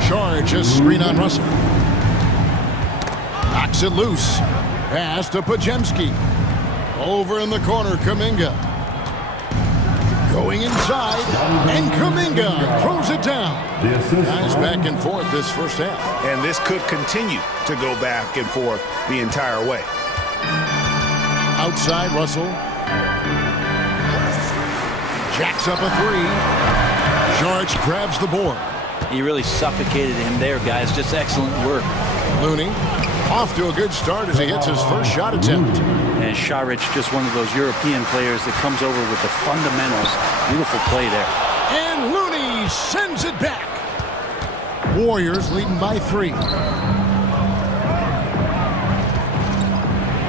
Charge a screen on Russell. Knocks it loose. Pass to Pajemski. Over in the corner, Kuminga. Going inside, and Kuminga throws it down. Guys back and forth this first half. And this could continue to go back and forth the entire way. Outside, Russell. Jacks up a three. George grabs the board. He really suffocated him there, guys. Just excellent work. Looney off to a good start as he hits his first shot attempt. And Šarić, just one of those European players that comes over with the fundamentals. Beautiful play there. And Looney sends it back. Warriors leading by 3.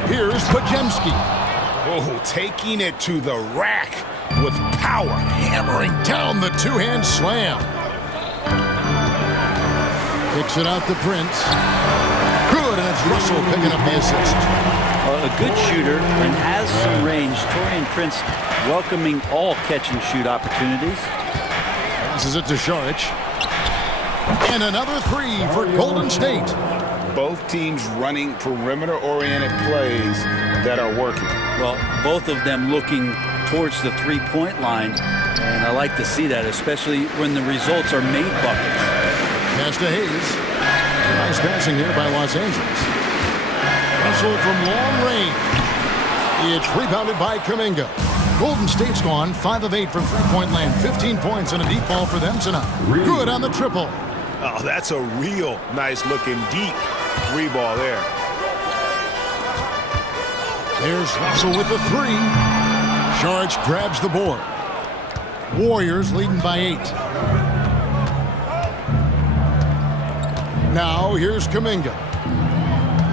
Here's Pajemski. Oh, taking it to the rack with power. Hammering down the two-hand slam. Kicks it out to Prince. Good, and it's Russell picking up the assist. A good shooter and has some range. Taurean Prince welcoming all catch-and-shoot opportunities. Passes it to Šarić. And another 3 for Golden State. Both teams running perimeter-oriented plays that are working. Well, both of them looking towards the three-point line, and I like to see that, especially when the results are made buckets. Pass to Hayes. Nice passing here by Los Angeles. Russell from long range. It's rebounded by Kuminga. Golden State's gone 5 of 8 from three-point land. 15 points and a deep ball for them tonight. Good on the triple. Oh, that's a real nice-looking deep three-ball there. There's Russell with the 3. Šarić grabs the board. Warriors leading by 8. Now here's Kuminga.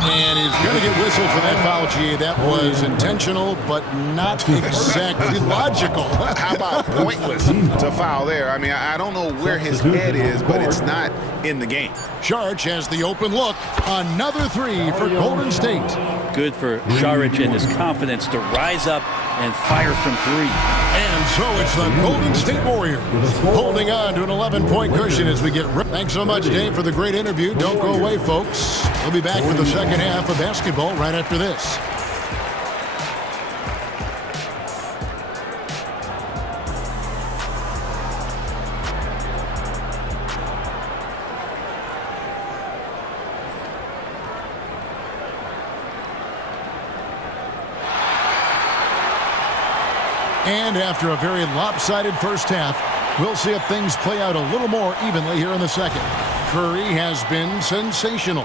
And he's going to get whistled for that foul, G. That was intentional, but not exactly logical. How about pointless to foul there? I mean, I don't know where his head is, but it's not in the game. Šarić has the open look. Another 3 for Golden State. Good for Šarić and his confidence to rise up and fire from 3. And so it's the Golden State Warriors holding on to an 11-point cushion as we get... Thanks so much, Dave, for the great interview. Don't go away, folks. We'll be back for the second half of basketball right after this. And after a very lopsided first half, we'll see if things play out a little more evenly here in the second. Curry has been sensational.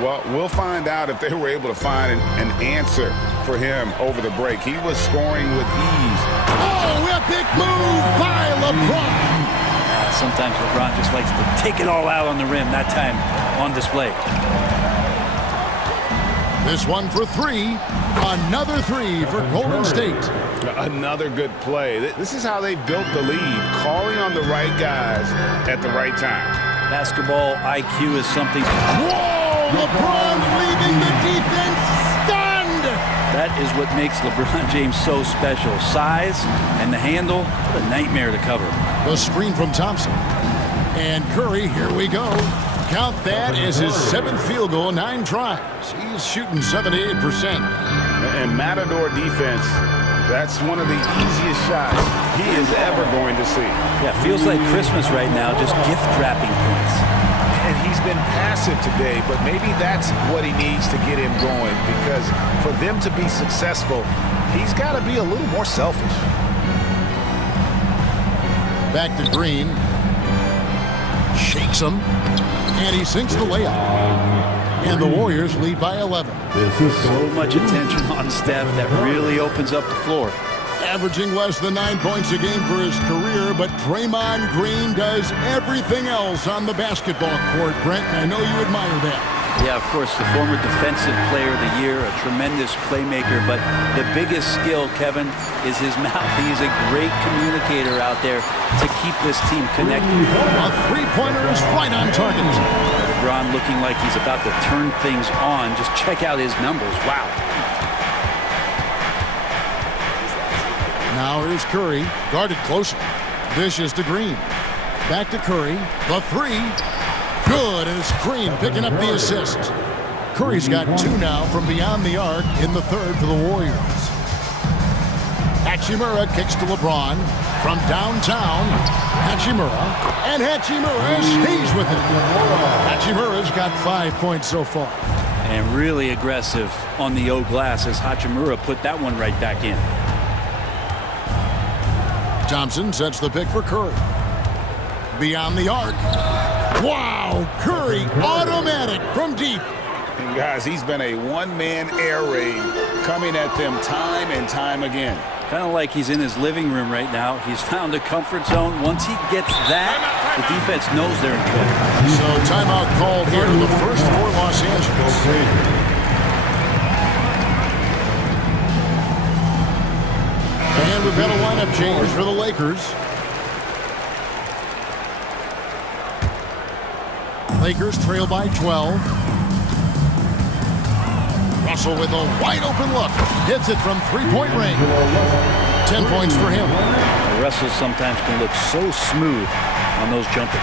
Well, we'll find out if they were able to find an answer for him over the break. He was scoring with ease. Oh, epic move by LeBron. Sometimes LeBron just likes to take it all out on the rim, that time on display. This one for 3. Another 3 for Golden State. Another good play. This is how they built the lead, calling on the right guys at the right time. Basketball IQ is something. Whoa! LeBron leaving the defense stunned! That is what makes LeBron James so special. Size and the handle, what a nightmare to cover. The screen from Thompson. And Curry, here we go. Count that as his 7th field goal, 9 tries. He's shooting 78%. And Matador defense, that's one of the easiest shots he is ever going to see. Yeah, feels like Christmas right now, just gift-wrapping points. And he's been passive today, but maybe that's what he needs to get him going, because for them to be successful, he's got to be a little more selfish. Back to Green. Shakes him. And he sinks the layup. And the Warriors lead by 11. So much attention on Steph that really opens up the floor. Averaging less than 9 points a game for his career, but Draymond Green does everything else on the basketball court, Brent, and I know you admire that. Yeah, of course, the former defensive player of the year, a tremendous playmaker, but the biggest skill, Kevin, is his mouth. He's a great communicator out there to keep this team connected. A three-pointer is right on target. LeBron looking like he's about to turn things on. Just check out his numbers. Wow. Now here's Curry, guarded closely. Dishes to Green. Back to Curry. The three. Good, and it's Green picking up the assist. Curry's got 2 now from beyond the arc in the third for the Warriors. Hachimura kicks to LeBron from downtown. Hachimura, and Hachimura stays with it. Hachimura's got 5 points so far. And really aggressive on the O glass as Hachimura put that one right back in. Thompson sets the pick for Curry. Beyond the arc. Wow, Curry automatic from deep. And guys, he's been a one-man air raid coming at them time and time again. Kind of like he's in his living room right now. He's found a comfort zone. Once he gets that, the defense knows they're in trouble. So timeout called here, the first for Los Angeles. And we've got a lineup change for the Lakers. Lakers trail by 12. Russell with a wide open look. Hits it from three-point range. 10 points for him. Russell sometimes can look so smooth on those jumpers.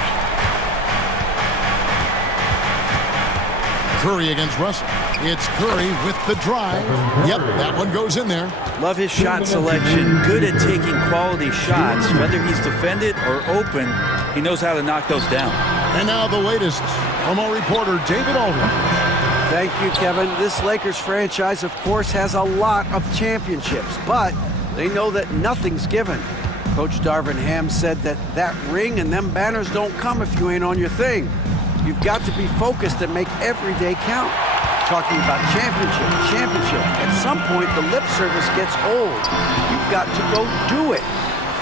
Curry against Russell. It's Curry with the drive. Yep, that one goes in there. Love his shot selection. Good at taking quality shots. Whether he's defended or open, he knows how to knock those down. And now the latest from our reporter, David Aldrin. Thank you, Kevin. This Lakers franchise, of course, has a lot of championships, but they know that nothing's given. Coach Darvin Ham said that ring and them banners don't come if you ain't on your thing. You've got to be focused and make every day count. Talking about championship. At some point, the lip service gets old. You've got to go do it.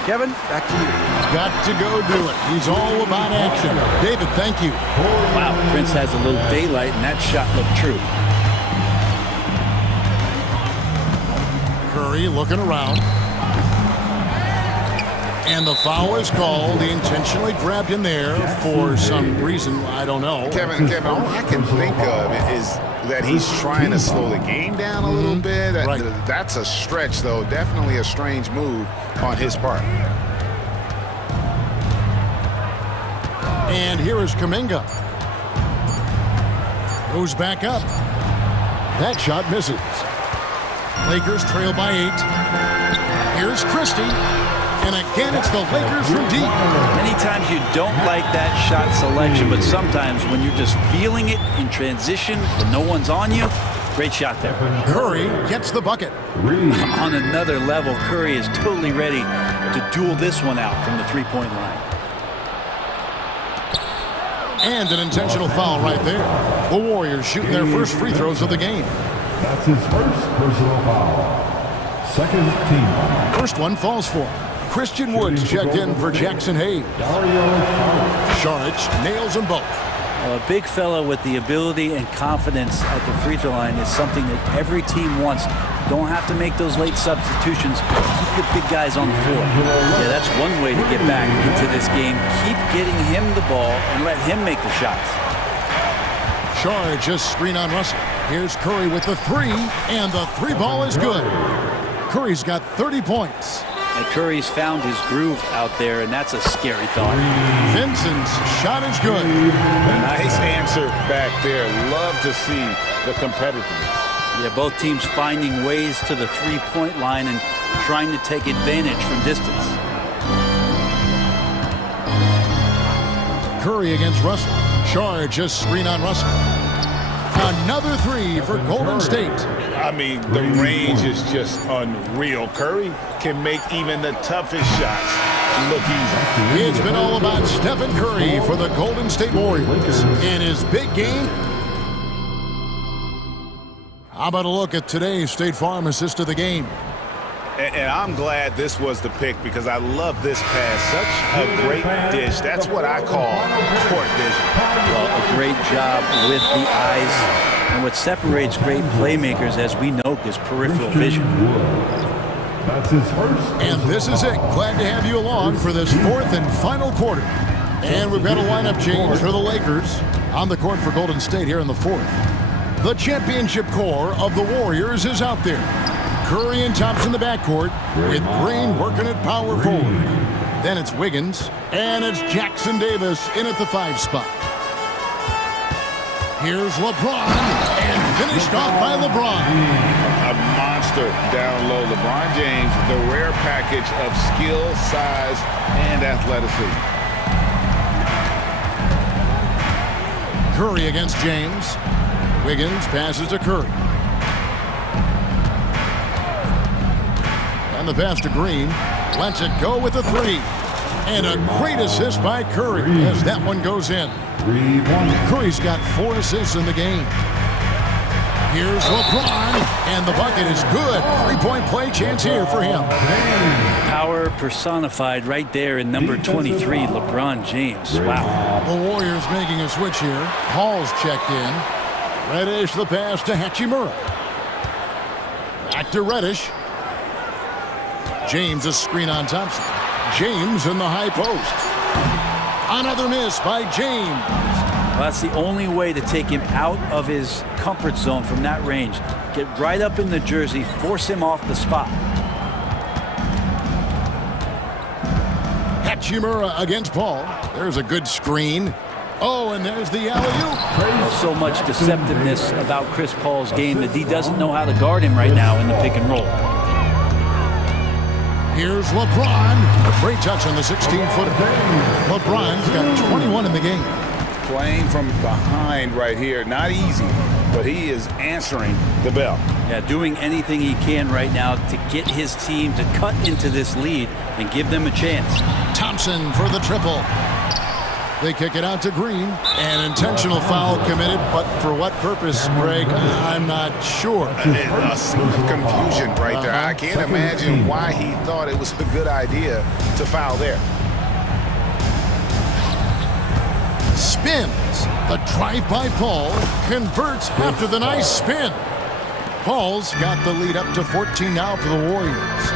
Kevin, back to you. Got to go do it. He's all about action. David, thank you. Wow, Prince has a little daylight, and that shot looked true. Curry looking around. And the foul is called. He intentionally grabbed in there for some reason. I don't know. Kevin, all I can think of is that he's trying to slow the game down a little bit. Right. That's a stretch, though. Definitely a strange move on his part. And here is Kuminga. Goes back up. That shot misses. Lakers trail by 8. Here's Christie. And again, it's the Lakers from deep. Many times you don't like that shot selection, but sometimes when you're just feeling it in transition, when no one's on you, great shot there. Curry gets the bucket. On another level, Curry is totally ready to duel this one out from the three-point line. And an intentional foul right there. The Warriors shooting their first free throws of the game. That's his first personal foul. Second team. First one falls for him. Christian Woods checked in for Jackson Hayes. Saric nails them both. A big fella with the ability and confidence at the free throw line is something that every team wants. Don't have to make those late substitutions. Keep the big guys on the floor. Yeah, that's one way to get back into this game. Keep getting him the ball and let him make the shots. Saric just screen on Russell. Here's Curry with the three, and the three ball is good. Curry's got 30 points. And Curry's found his groove out there, and that's a scary thought. Vincent's shot is good. Nice answer back there. Love to see the competitiveness. Yeah, both teams finding ways to the three-point line and trying to take advantage from distance. Curry against Russell. Shard just screen on Russell. Another three for Golden State. I mean, the range is just unreal. Curry can make even the toughest shots look easy. It's been all about Stephen Curry for the Golden State Warriors in his big game. How about a look at today's State Farm assist of the game? And I'm glad this was the pick because I love this pass. Such a great dish. That's what I call court vision. Well, a great job with the eyes. And what separates great playmakers, as we know, is peripheral vision. That's his first. And this is it. Glad to have you along for this fourth and final quarter. And we've got a lineup change for the Lakers on the court for Golden State here in the fourth. The championship core of the Warriors is out there. Curry and Thompson in the backcourt with Green working at power forward. Then it's Wiggins, and it's Jackson Davis in at the 5 spot. Here's LeBron, and finished off by LeBron. A monster down low. LeBron James, the rare package of skill, size, and athleticism. Curry against James. Wiggins passes to Curry. And the pass to Green. Lets it go with a 3. And a great assist by Curry as that one goes in. Curry's got 4 assists in the game. Here's LeBron, and the bucket is good. 3-point play chance here for him. Power personified right there in number 23, LeBron James. Wow. The Warriors making a switch here. Paul's checked in. Reddish the pass to Hachimura. Back to Reddish. James a screen on Thompson. James in the high post. Another miss by James. Well, that's the only way to take him out of his comfort zone from that range. Get right up in the jersey, force him off the spot. Hachimura against Paul. There's a good screen. Oh, and there's the alley-oop. Well, so much deceptiveness about Chris Paul's game that he doesn't know how to guard him right now in the pick and roll. Here's LeBron. A great touch on the 16-footer. LeBron's got 21 in the game. Playing from behind right here. Not easy, but he is answering the bell. Yeah, doing anything he can right now to get his team to cut into this lead and give them a chance. Thompson for the triple. They kick it out to Green. An intentional foul committed, but for what purpose, Greg, I'm not sure. A scene of confusion right there. I can't imagine why he thought it was a good idea to foul there. Spins. The drive by Paul converts after the nice spin. Paul's got the lead up to 14 now for the Warriors.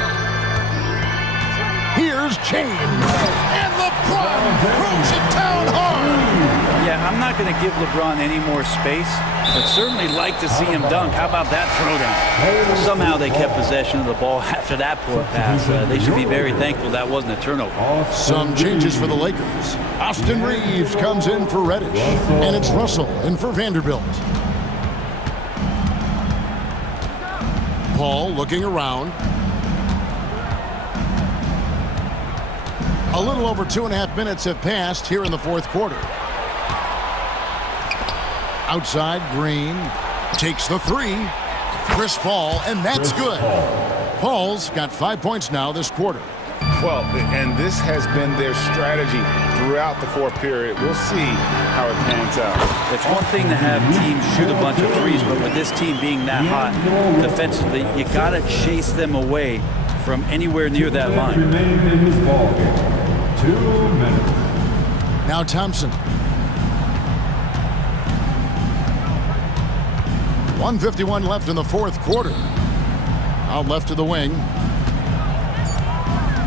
Here's James. And LeBron throws it down hard. Yeah, I'm not going to give LeBron any more space, but certainly like to see him dunk. How about that throwdown? Somehow they kept possession of the ball after that poor pass. They should be very thankful that wasn't a turnover. Some changes for the Lakers. Austin Reeves comes in for Reddish, and it's Russell in for Vanderbilt. Paul looking around. A little over 2.5 minutes have passed here in the fourth quarter. Outside, Green takes the 3. Chris Paul, and that's good. Paul's got 5 points now this quarter. Well, and this has been their strategy throughout the fourth period. We'll see how it pans out. It's one thing to have teams shoot a bunch of threes, but with this team being that hot defensively, you got to chase them away from anywhere near that line. 2 minutes. Now Thompson. 1:51 left in the fourth quarter. Out left to the wing.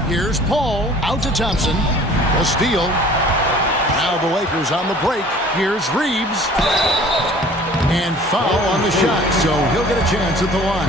Here's Paul. Out to Thompson. A steal. Now the Lakers on the break. Here's Reeves. And foul on the shot, so he'll get a chance at the line.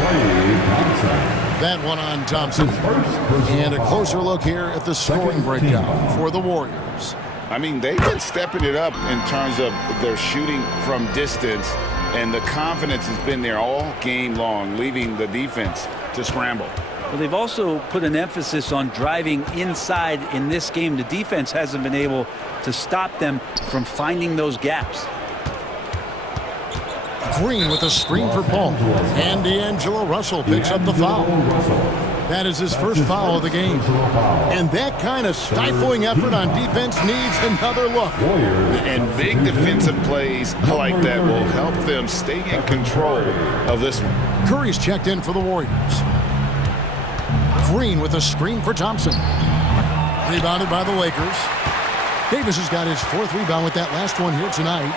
That one on Thompson. And a closer look here at the scoring breakdown for the Warriors. I mean, they've been stepping it up in terms of their shooting from distance, and the confidence has been there all game long, leaving the defense to scramble. Well, they've also put an emphasis on driving inside in this game. The defense hasn't been able to stop them from finding those gaps. Green with a screen for Paul. And D'Angelo Russell picks up the foul. That is his first foul of the game. And that kind of stifling effort on defense needs another look. And big defensive plays like that will help them stay in control of this one. Curry's checked in for the Warriors. Green with a screen for Thompson. Rebounded by the Lakers. Davis has got his 4th rebound with that last one here tonight.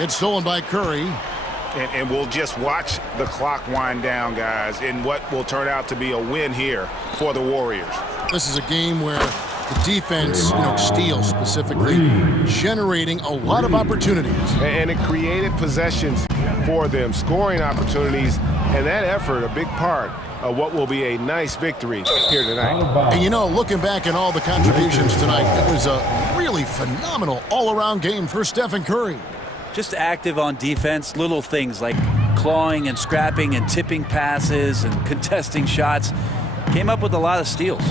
It's stolen by Curry. And we'll just watch the clock wind down, guys, in what will turn out to be a win here for the Warriors. This is a game where the defense, steals specifically, generating a lot of opportunities. And it created possessions for them, scoring opportunities, and that effort a big part of what will be a nice victory here tonight. And you know, looking back at all the contributions tonight, it was a really phenomenal all-around game for Stephen Curry. Just active on defense, little things like clawing and scrapping and tipping passes and contesting shots. Came up with a lot of steals.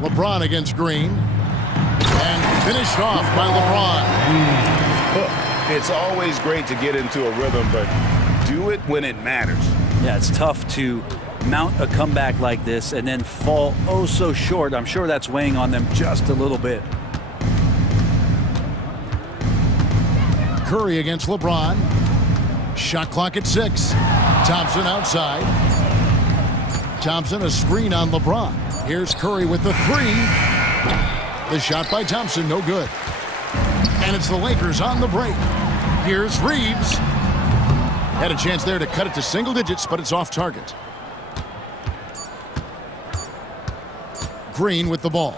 LeBron against Green. And finished off by LeBron. It's always great to get into a rhythm, but do it when it matters. Yeah, it's tough to mount a comeback like this and then fall oh so short. I'm sure that's weighing on them just a little bit. Curry against LeBron. Shot clock at 6. Thompson outside. Thompson a screen on LeBron. Here's Curry with the 3. The shot by Thompson, no good. And it's the Lakers on the break. Here's Reeves. Had a chance there to cut it to single digits, but it's off target. Green with the ball.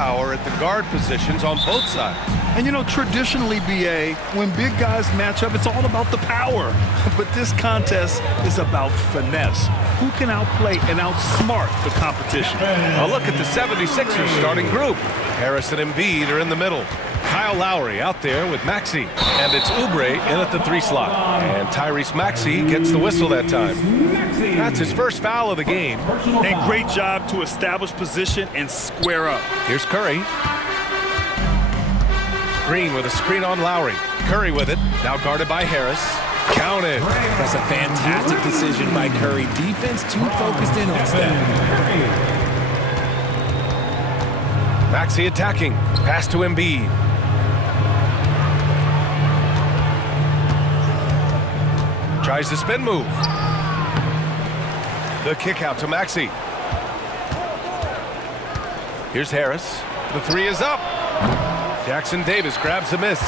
firepower at the guard positions on both sides. And you know, traditionally, BA, when big guys match up, it's all about the power. But this contest is about finesse. Who can outplay and outsmart the competition? A look at the 76ers starting group. Harris and Embiid are in the middle. Kyle Lowry out there with Maxey. And it's Oubre in at the 3 slot. And Tyrese Maxey gets the whistle that time. That's his first foul of the game. And great job to establish position and square up. Here's Curry. Green with a screen on Lowry. Curry with it, now guarded by Harris. Counted. That's a fantastic decision by Curry. Defense too focused in on Steph. Maxey attacking. Pass to Embiid. Tries the spin move. The kick out to Maxey. Here's Harris. The 3 is up. Jackson Davis grabs a miss.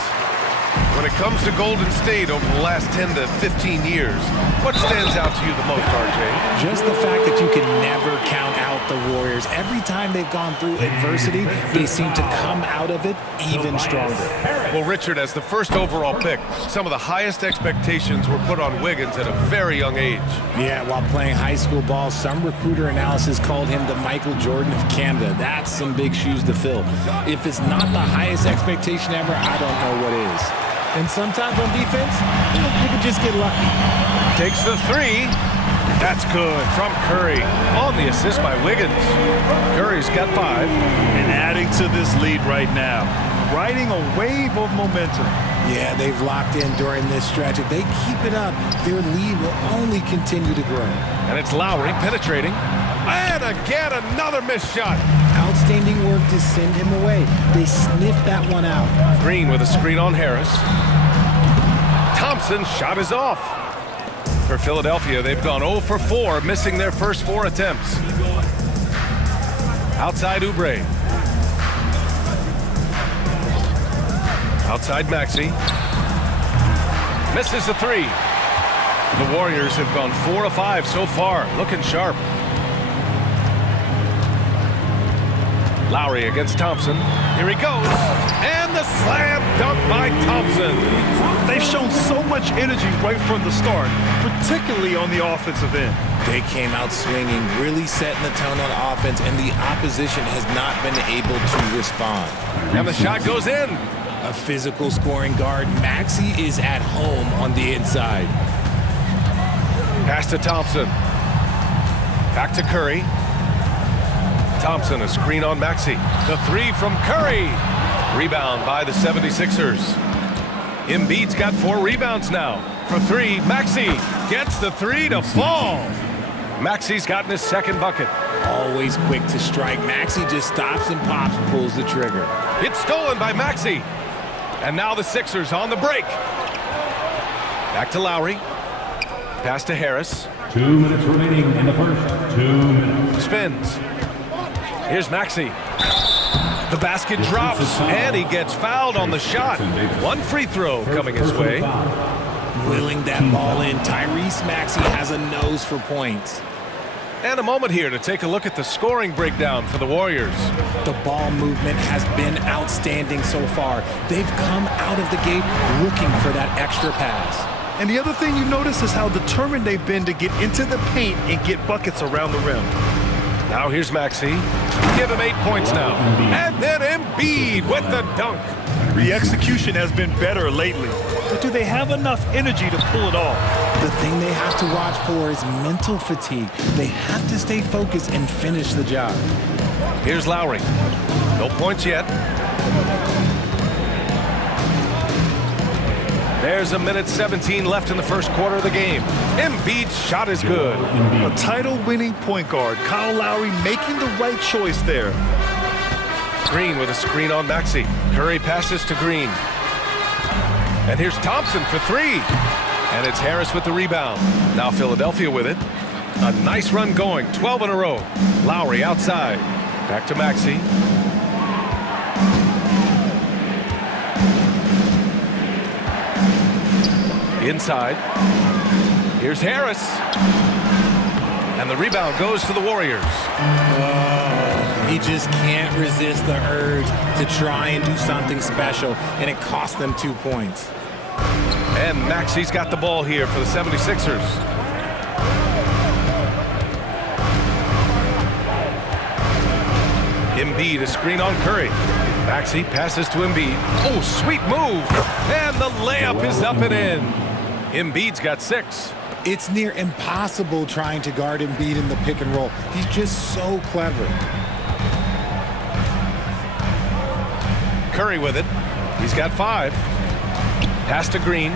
When it comes to Golden State over the last 10 to 15 years, what stands out to you the most, RJ? Just the fact that you can never count out the Warriors. Every time they've gone through adversity, they seem to come out of it even stronger. Well, Richard, as the first overall pick, some of the highest expectations were put on Wiggins at a very young age. Yeah, while playing high school ball, some recruiter analysis called him the Michael Jordan of Canada. That's some big shoes to fill. If it's not the highest expectation ever, I don't know what is. And sometimes on defense, you can just get lucky. Takes the 3. That's good from Curry on the assist by Wiggins. Curry's got 5. And adding to this lead right now, riding a wave of momentum. Yeah, they've locked in during this stretch. If they keep it up, their lead will only continue to grow. And it's Lowry penetrating. And again, another missed shot. Outstanding work to send him away. They sniffed that one out. Green with a screen on Harris. Thompson's shot is off. For Philadelphia, they've gone 0 for 4, missing their first 4 attempts. Outside Oubre. Outside Maxey. Misses the 3. The Warriors have gone 4 of 5 so far, looking sharp. Lowry against Thompson. Here he goes. And the slam dunk by Thompson. They've shown so much energy right from the start, particularly on the offensive end. They came out swinging, really setting the tone on offense, and the opposition has not been able to respond. And the shot goes in. A physical scoring guard. Maxey is at home on the inside. Pass to Thompson. Back to Curry. Thompson, a screen on Maxey. The 3 from Curry. Rebound by the 76ers. Embiid's got 4 rebounds now. For 3, Maxey gets the 3 to fall. Maxey's gotten his second bucket. Always quick to strike. Maxey just stops and pops, pulls the trigger. It's stolen by Maxey. And now the Sixers on the break. Back to Lowry. Pass to Harris. 2 minutes remaining in the first. 2 minutes. Spins. Here's Maxey. The basket drops, and he gets fouled on the shot. 1 free throw coming his way. Willing that ball in. Tyrese Maxey has a nose for points. And a moment here to take a look at the scoring breakdown for the Warriors. The ball movement has been outstanding so far. They've come out of the gate looking for that extra pass. And the other thing you notice is how determined they've been to get into the paint and get buckets around the rim. Now here's Maxey. Give him 8 points now. And then Embiid with the dunk. The execution has been better lately, but do they have enough energy to pull it off? The thing they have to watch for is mental fatigue. They have to stay focused and finish the job. Here's Lowry. No points yet. There's 1:17 left in the first quarter of the game. Embiid's shot is good. A title-winning point guard, Kyle Lowry making the right choice there. Green with a screen on Maxey. Curry passes to Green. And here's Thompson for 3. And it's Harris with the rebound. Now Philadelphia with it. A nice run going, 12 in a row. Lowry outside. Back to Maxey. Inside. Here's Harris. And the rebound goes to the Warriors. He just can't resist the urge to try and do something special, and it cost them 2 points. And Maxi's got the ball here for the 76ers. Embiid, a screen on Curry. Maxey passes to Embiid. Oh, sweet move. And the layup is up and in. Embiid's got 6. It's near impossible trying to guard Embiid in the pick and roll. He's just so clever. Curry with it. He's got 5. Pass to Green.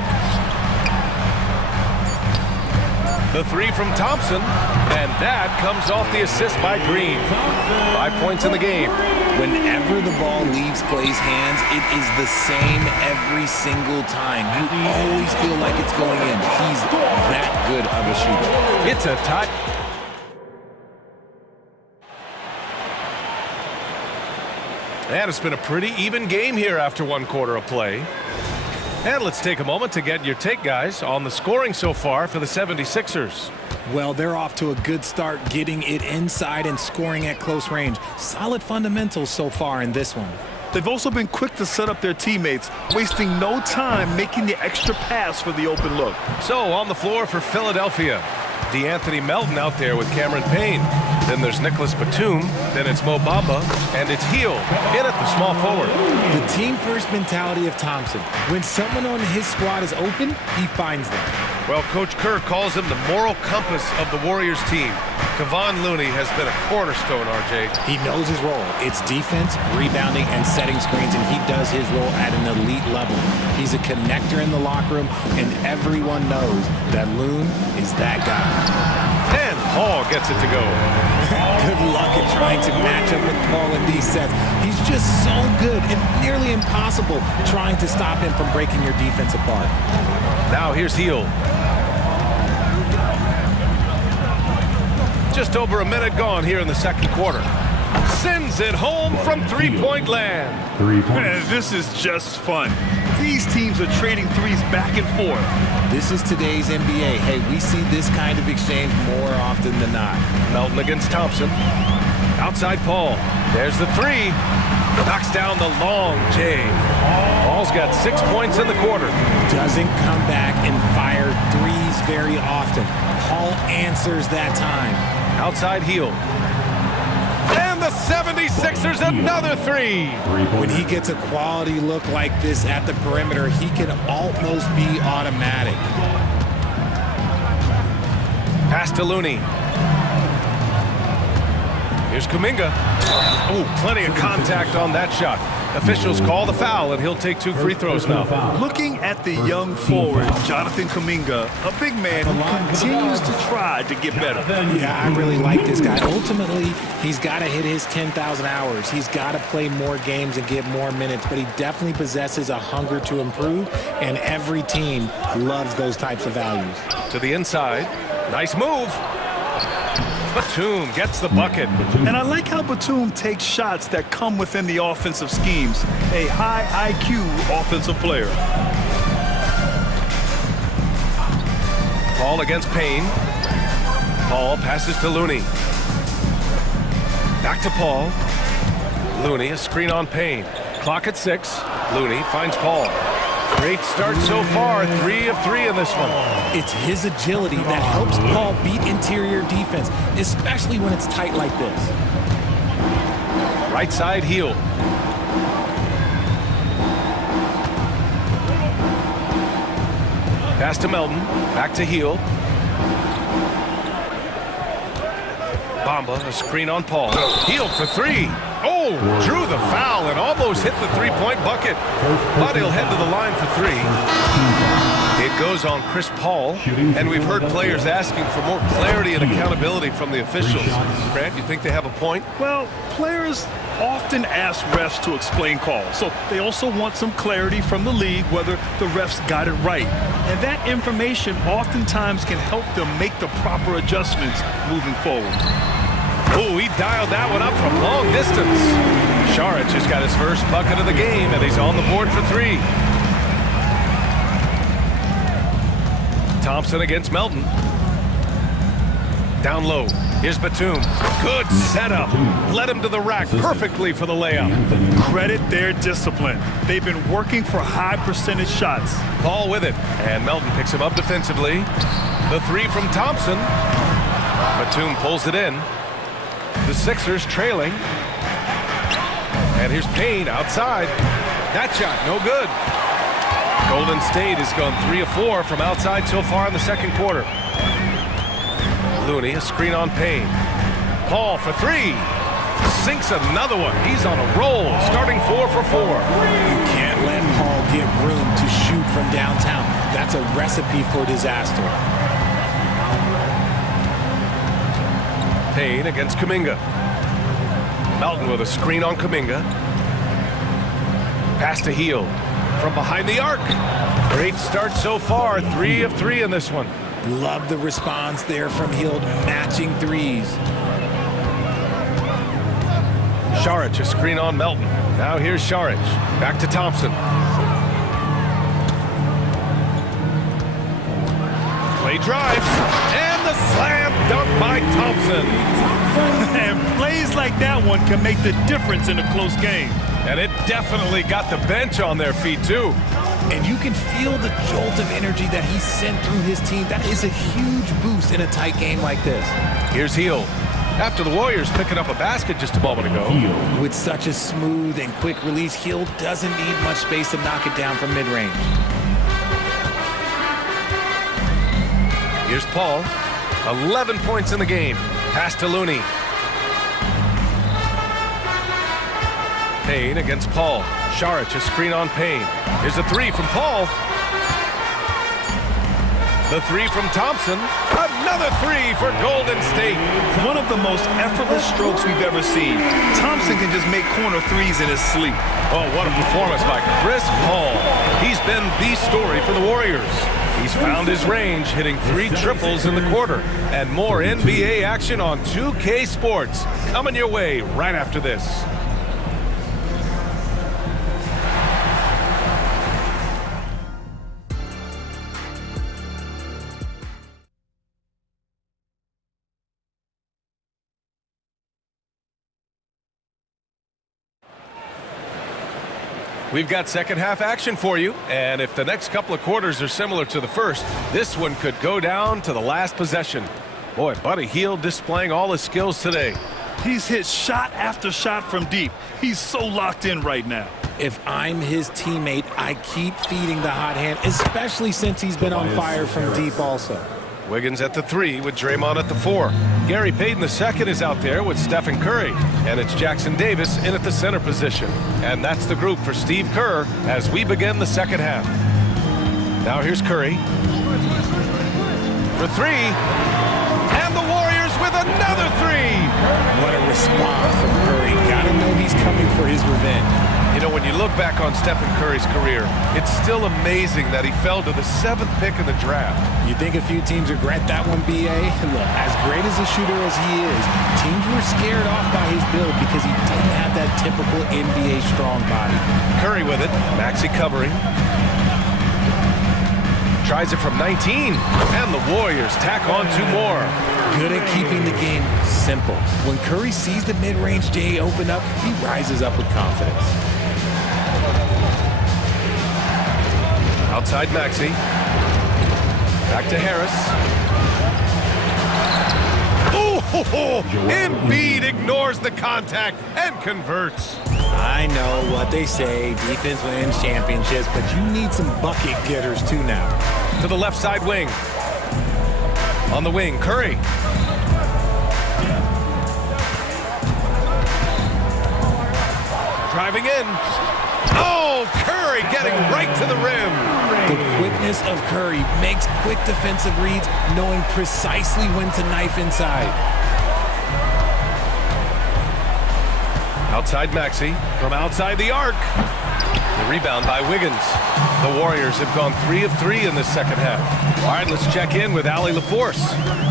The 3 from Thompson, and that comes off the assist by Green. 5 points in the game. Whenever the ball leaves Clay's hands, it is the same every single time. You always feel like it's going in. He's that good of a shooter. It's a tie. And it's been a pretty even game here after 1 quarter of play. And let's take a moment to get your take, guys, on the scoring so far for the 76ers. Well, they're off to a good start getting it inside and scoring at close range. Solid fundamentals so far in this one. They've also been quick to set up their teammates, wasting no time making the extra pass for the open look. So on the floor for Philadelphia, DeAnthony Melton out there with Cameron Payne. Then there's Nicholas Batum. Then it's Mo Bamba. And it's Hill in at the small forward. The team-first mentality of Thompson. When someone on his squad is open, he finds them. Well, Coach Kerr calls him the moral compass of the Warriors team. Kevon Looney has been a cornerstone, RJ. He knows his role. It's defense, rebounding, and setting screens, and he does his role at an elite level. He's a connector in the locker room, and everyone knows that Loon is that guy. And Paul gets it to go. Good luck at trying to match up with Paul in these sets. He's just so good and nearly impossible trying to stop him from breaking your defense apart. Now here's Hill. Just over a minute gone here in the second quarter. Sends it home from three-point land. 3 points. Man, this is just fun. These teams are trading threes back and forth. This is today's NBA. Hey, we see this kind of exchange more often than not. Melton against Thompson. Outside Paul. There's the 3. Knocks down the long J. Paul's got 6 points in the quarter. Doesn't come back and fire threes very often. Paul answers that time. Outside Hill. And the 76ers another 3. When he gets a quality look like this at the perimeter, he can almost be automatic. Pass to Looney. Here's Kuminga. Oh, plenty of contact on that shot. Officials call the foul, and he'll take 2 free throws now. Looking at the young forward, Jonathan Kuminga, a big man who continues to try to get better. Yeah, I really like this guy. Ultimately, he's got to hit his 10,000 hours. He's got to play more games and get more minutes, but he definitely possesses a hunger to improve, and every team loves those types of values. To the inside. Nice move. Batum gets the bucket. And I like how Batum takes shots that come within the offensive schemes. A high IQ offensive player. Paul against Payne. Paul passes to Looney. Back to Paul. Looney, a screen on Payne. Clock at 6. Looney finds Paul. Great start so far, 3 of 3 in this one. It's his agility that helps Paul beat interior defense, especially when it's tight like this. Right side heel. Pass to Melton, back to heel. Bamba, a screen on Paul. Heel for 3. Oh, drew the foul and almost hit the three-point bucket. But he'll head to the line for 3. It goes on Chris Paul, and we've heard players asking for more clarity and accountability from the officials. Grant, you think they have a point? Well, players often ask refs to explain calls, so they also want some clarity from the league whether the refs got it right. And that information oftentimes can help them make the proper adjustments moving forward. Oh, he dialed that one up from long distance. Saric has got his first bucket of the game, and he's on the board for 3. Thompson against Melton. Down low. Here's Batum. Good setup. Led him to the rack perfectly for the layup. Credit their discipline. They've been working for high percentage shots. Paul with it. And Melton picks him up defensively. The three from Thompson. Batum pulls it in. The Sixers trailing. And here's Payne outside. That shot, no good. Golden State has gone 3 of 4 from outside so far in the second quarter. Looney, a screen on Payne. Paul for 3. Sinks another one. He's on a roll, starting 4 for 4. You can't let Paul get room to shoot from downtown. That's a recipe for disaster. Payne against Kuminga. Melton with a screen on Kuminga. Pass to Hield from behind the arc. Great start so far. 3 of 3 in this one. Love the response there from Hield, matching threes. Šarić, a screen on Melton. Now here's Šarić. Back to Thompson. Play drives. And the slam dunk by Thompson. And plays like that one can make the difference in a close game. And it definitely got the bench on their feet, too. And you can feel the jolt of energy that he sent through his team. That is a huge boost in a tight game like this. Here's Hield. After the Warriors picking up a basket just a moment ago. With such a smooth and quick release, Hield doesn't need much space to knock it down from mid-range. Here's Paul. 11 points in the game. Pass to Looney. Payne against Paul. Šarić, a screen on Payne. Here's a 3 from Paul. The 3 from Thompson. Another 3 for Golden State. One of the most effortless strokes we've ever seen. Thompson can just make corner threes in his sleep. Oh, what a performance by Chris Paul. He's been the story for the Warriors. He's found his range, hitting 3 triples in the quarter. And more NBA action on 2K Sports. Coming your way right after this. We've got second half action for you, and if the next couple of quarters are similar to the first, this one could go down to the last possession. Boy, Buddy Hield displaying all his skills today. He's hit shot after shot from deep. He's so locked in right now. If I'm his teammate, I keep feeding the hot hand, especially since he's been on fire from deep also. Wiggins at the 3 with Draymond at the 4. Gary Payton II is out there with Stephen Curry. And it's Jackson Davis in at the center position. And that's the group for Steve Kerr as we begin the second half. Now here's Curry. For 3. And the Warriors with another 3. What a response from Curry. Gotta know he's coming for his revenge. You know, when you look back on Stephen Curry's career, it's still amazing that he fell to the 7th pick in the draft. You think a few teams regret that one, B.A.? Look, as great as a shooter as he is, teams were scared off by his build because he didn't have that typical NBA strong body. Curry with it. Maxey covering. Tries it from 19. And the Warriors tack on 2 more. Good at keeping the game simple. When Curry sees the mid-range J open up, he rises up with confidence. Outside Maxey. Back to Harris. Oh, Embiid ignores the contact and converts. I know what they say, defense wins championships, but you need some bucket getters too now. To the left side wing. On the wing, Curry. Driving in. Oh, Curry getting right to the rim. The quickness of Curry makes quick defensive reads, knowing precisely when to knife inside. Outside Maxey from outside the arc. The rebound by Wiggins. The Warriors have gone 3 of 3 in this second half. All right, let's check in with Allie LaForce.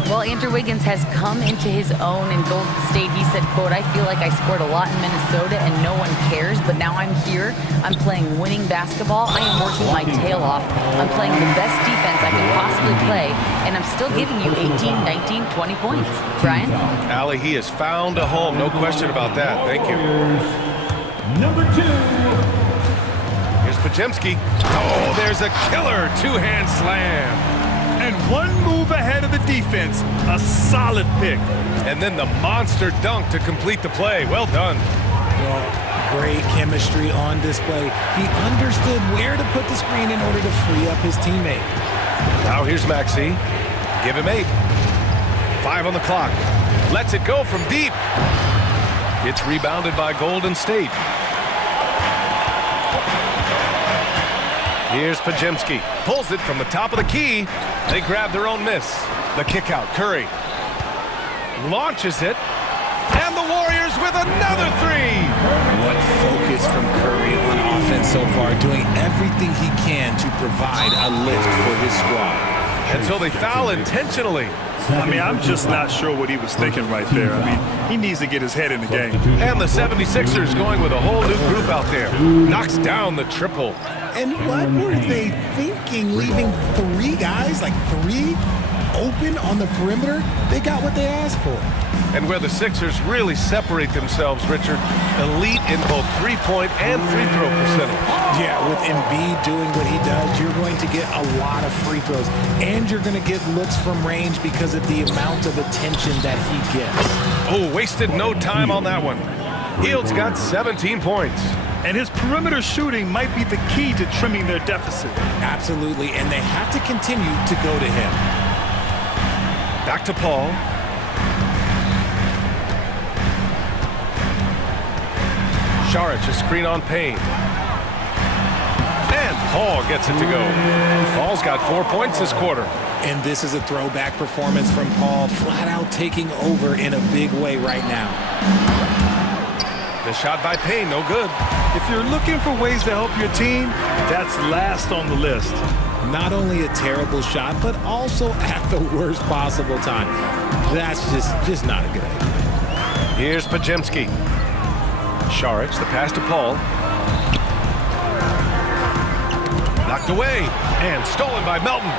Well, Andrew Wiggins has come into his own in Golden State. He said, quote, "I feel like I scored a lot in Minnesota and no one cares, but now I'm here. I'm playing winning basketball. I am working my tail off. I'm playing the best defense I can possibly play, and I'm still giving you 18, 19, 20 points." Brian? Allie, he has found a home. No question about that. Thank you. Number 2. Here's Pajemski. Oh, there's a killer two-hand slam. And one move ahead of the defense. A solid pick. And then the monster dunk to complete the play. Well done. Well, great chemistry on display. He understood where to put the screen in order to free up his teammate. Now here's Maxey. Give him 8. 5 on the clock. Lets it go from deep. It's rebounded by Golden State. Here's Pajemski. Pulls it from the top of the key. They grab their own miss. The kick out. Curry launches it. And the Warriors with another 3. What focus from Curry on offense so far, doing everything he can to provide a lift for his squad. And so they foul intentionally. I mean, I'm just not sure what he was thinking right there. I mean, he needs to get his head in the game. And the 76ers going with a whole new group out there. Knocks down the triple. And what were they thinking, leaving 3 guys, like 3 open on the perimeter? They got what they asked for. And where the Sixers really separate themselves, Richard, elite in both three-point and free throw percentage. Yeah, with Embiid doing what he does, you're going to get a lot of free throws. And you're going to get looks from range because of the amount of attention that he gets. Oh, wasted no time on that one. Hield's got 17 points. And his perimeter shooting might be the key to trimming their deficit. Absolutely, and they have to continue to go to him. Back to Paul. Šarić, a screen on Payne. And Paul gets it to go. Paul's got 4 points this quarter. And this is a throwback performance from Paul, flat out taking over in a big way right now. The shot by Payne, no good. If you're looking for ways to help your team, that's last on the list. Not only a terrible shot, but also at the worst possible time. That's just not a good idea. Here's Pajemski. Šarić, the pass to Paul. Knocked away and stolen by Melton.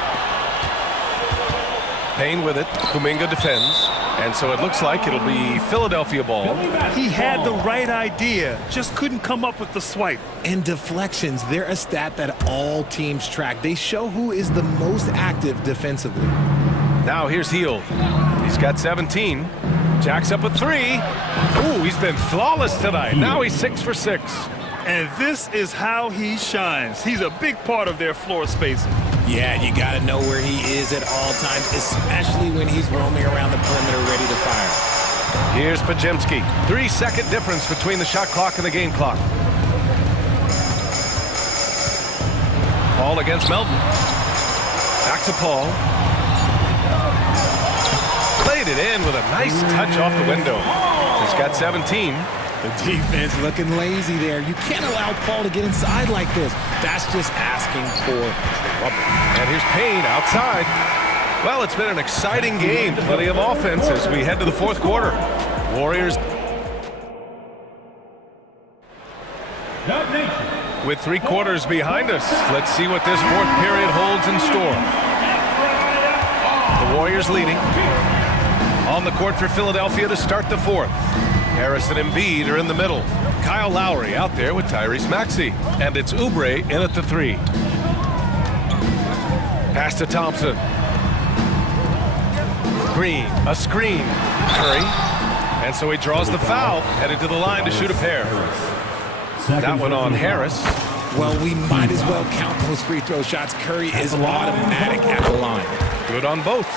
Payne with it. Kuminga defends. And so it looks like it'll be Philadelphia ball. He had the right idea, just couldn't come up with the swipe. And deflections, they're a stat that all teams track. They show who is the most active defensively. Now here's Hield. He's got 17. Jacks up a 3. Ooh, he's been flawless tonight. Now he's 6 for 6. And this is how he shines. He's a big part of their floor spacing. Yeah, you got to know where he is at all times, especially when he's roaming around the perimeter ready to fire. Here's Pajemski. 3-second difference between the shot clock and the game clock. Paul against Melton. Back to Paul. Played it in with a nice touch off the window. He's got 17. The defense looking lazy there. You can't allow Paul to get inside like this. That's just asking for trouble. And here's Payne outside. Well, it's been an exciting game. Plenty of offense as we head to the fourth quarter. Warriors with 3 quarters behind us. Let's see what this fourth period holds in store. The Warriors leading. On the court for Philadelphia to start the fourth. Harris and Embiid are in the middle. Kyle Lowry out there with Tyrese Maxey. And it's Oubre in at the 3. Pass to Thompson. Green, a screen. Curry. And so he draws the foul, headed to the line to shoot a pair. That one on Harris. Well, we might as well count those free throw shots. Curry is automatic at the line. Good on both.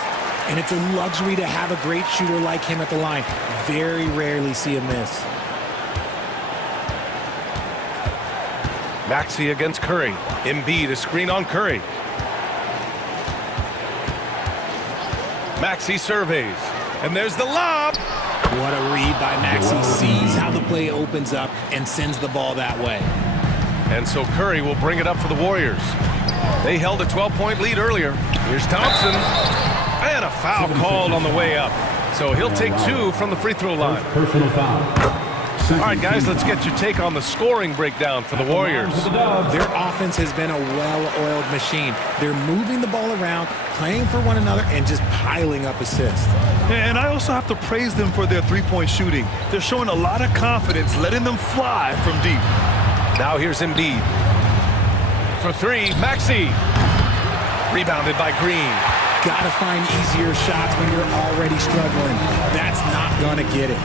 And it's a luxury to have a great shooter like him at the line. Very rarely see a miss. Maxey against Curry. Embiid, a screen on Curry. Maxey surveys. And there's the lob. What a read by Maxey. Sees how the play opens up and sends the ball that way. And so Curry will bring it up for the Warriors. They held a 12-point lead earlier. Here's Thompson. And a foul called on the way up. So he'll take 2 from the free throw line. Personal foul. All right, guys, let's get your take on the scoring breakdown for the Warriors. Their offense has been a well-oiled machine. They're moving the ball around, playing for one another, and just piling up assists. And I also have to praise them for their three-point shooting. They're showing a lot of confidence, letting them fly from deep. Now here's Embiid. For 3, Maxey. Rebounded by Green. Gotta find easier shots when you're already struggling. That's not gonna get it.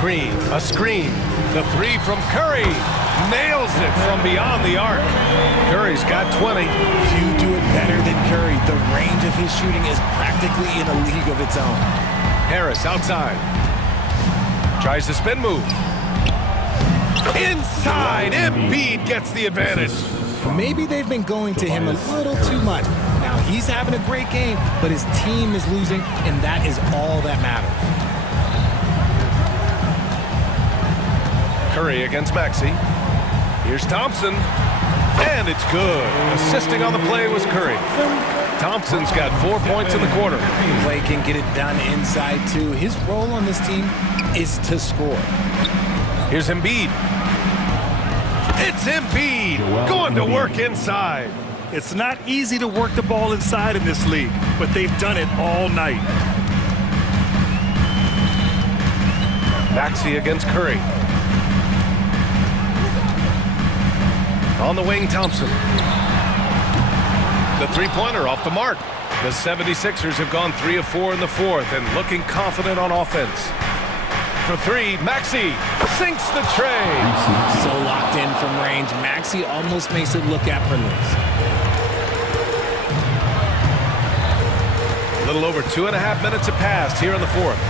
Green, a screen. The 3 from Curry. Nails it from beyond the arc. Curry's got 20. Few do it better than Curry. The range of his shooting is practically in a league of its own. Harris outside. Tries the spin move. Inside, Embiid gets the advantage. Maybe they've been going to him a little too much. Now he's having a great game, but his team is losing, and that is all that matters. Curry against Maxey. Here's Thompson. And it's good. Assisting on the play was Curry. Thompson's got 4 points in the quarter. Clay can get it done inside, too. His role on this team is to score. Here's Embiid. It's Embiid going to work inside. It's not easy to work the ball inside in this league, but they've done it all night. Maxey against Curry. On the wing, Thompson. The three-pointer off the mark. The 76ers have gone 3 of 4 in the fourth and looking confident on offense. For 3, Maxey sinks the tray. So locked in from range, Maxey almost makes it look effortless. A little over 2.5 minutes have passed here in the fourth.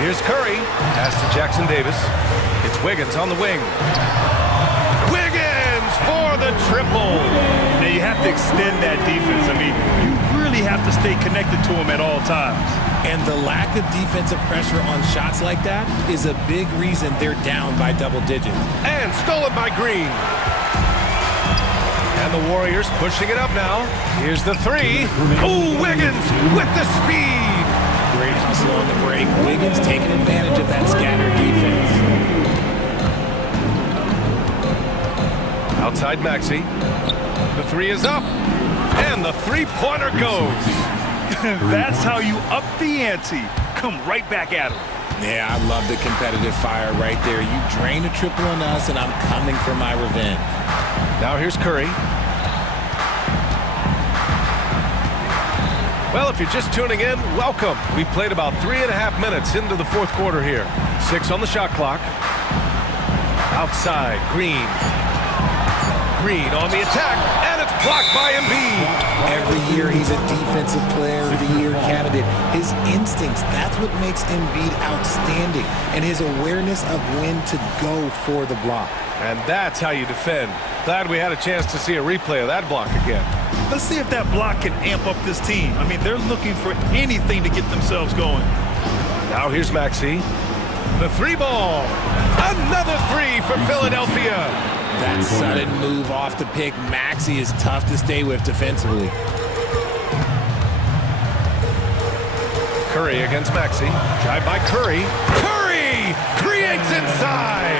Here's Curry. Pass to Jackson Davis. It's Wiggins on the wing. Wiggins for the triple. Now you have to extend that defense. I mean, you really have to stay connected to him at all times. And the lack of defensive pressure on shots like that is a big reason they're down by double digits. And stolen by Green. And the Warriors pushing it up now. Here's the 3. Ooh, Wiggins with the speed. Great hustle on the break. Wiggins taking advantage of that scattered defense. Outside Maxey. The 3 is up. And the three-pointer goes. That's how you up the ante. Come right back at him. Yeah, I love the competitive fire right there. You drain a triple on us, and I'm coming for my revenge. Now here's Curry. Well, if you're just tuning in, welcome. We've played about 3.5 minutes into the fourth quarter here. 6 on the shot clock. Outside, Green. Green on the attack, and it's blocked by Embiid. Every year he's a defensive player of the year candidate. His instincts, that's what makes Embiid outstanding, and his awareness of when to go for the block. And that's how you defend. Glad we had a chance to see a replay of that block again. Let's see if that block can amp up this team. I mean, they're looking for anything to get themselves going. Now here's Maxey. The 3 ball. Another 3 for Philadelphia. That sudden move off the pick, Maxey is tough to stay with defensively. Curry against Maxey. Drive by Curry. Curry creates inside.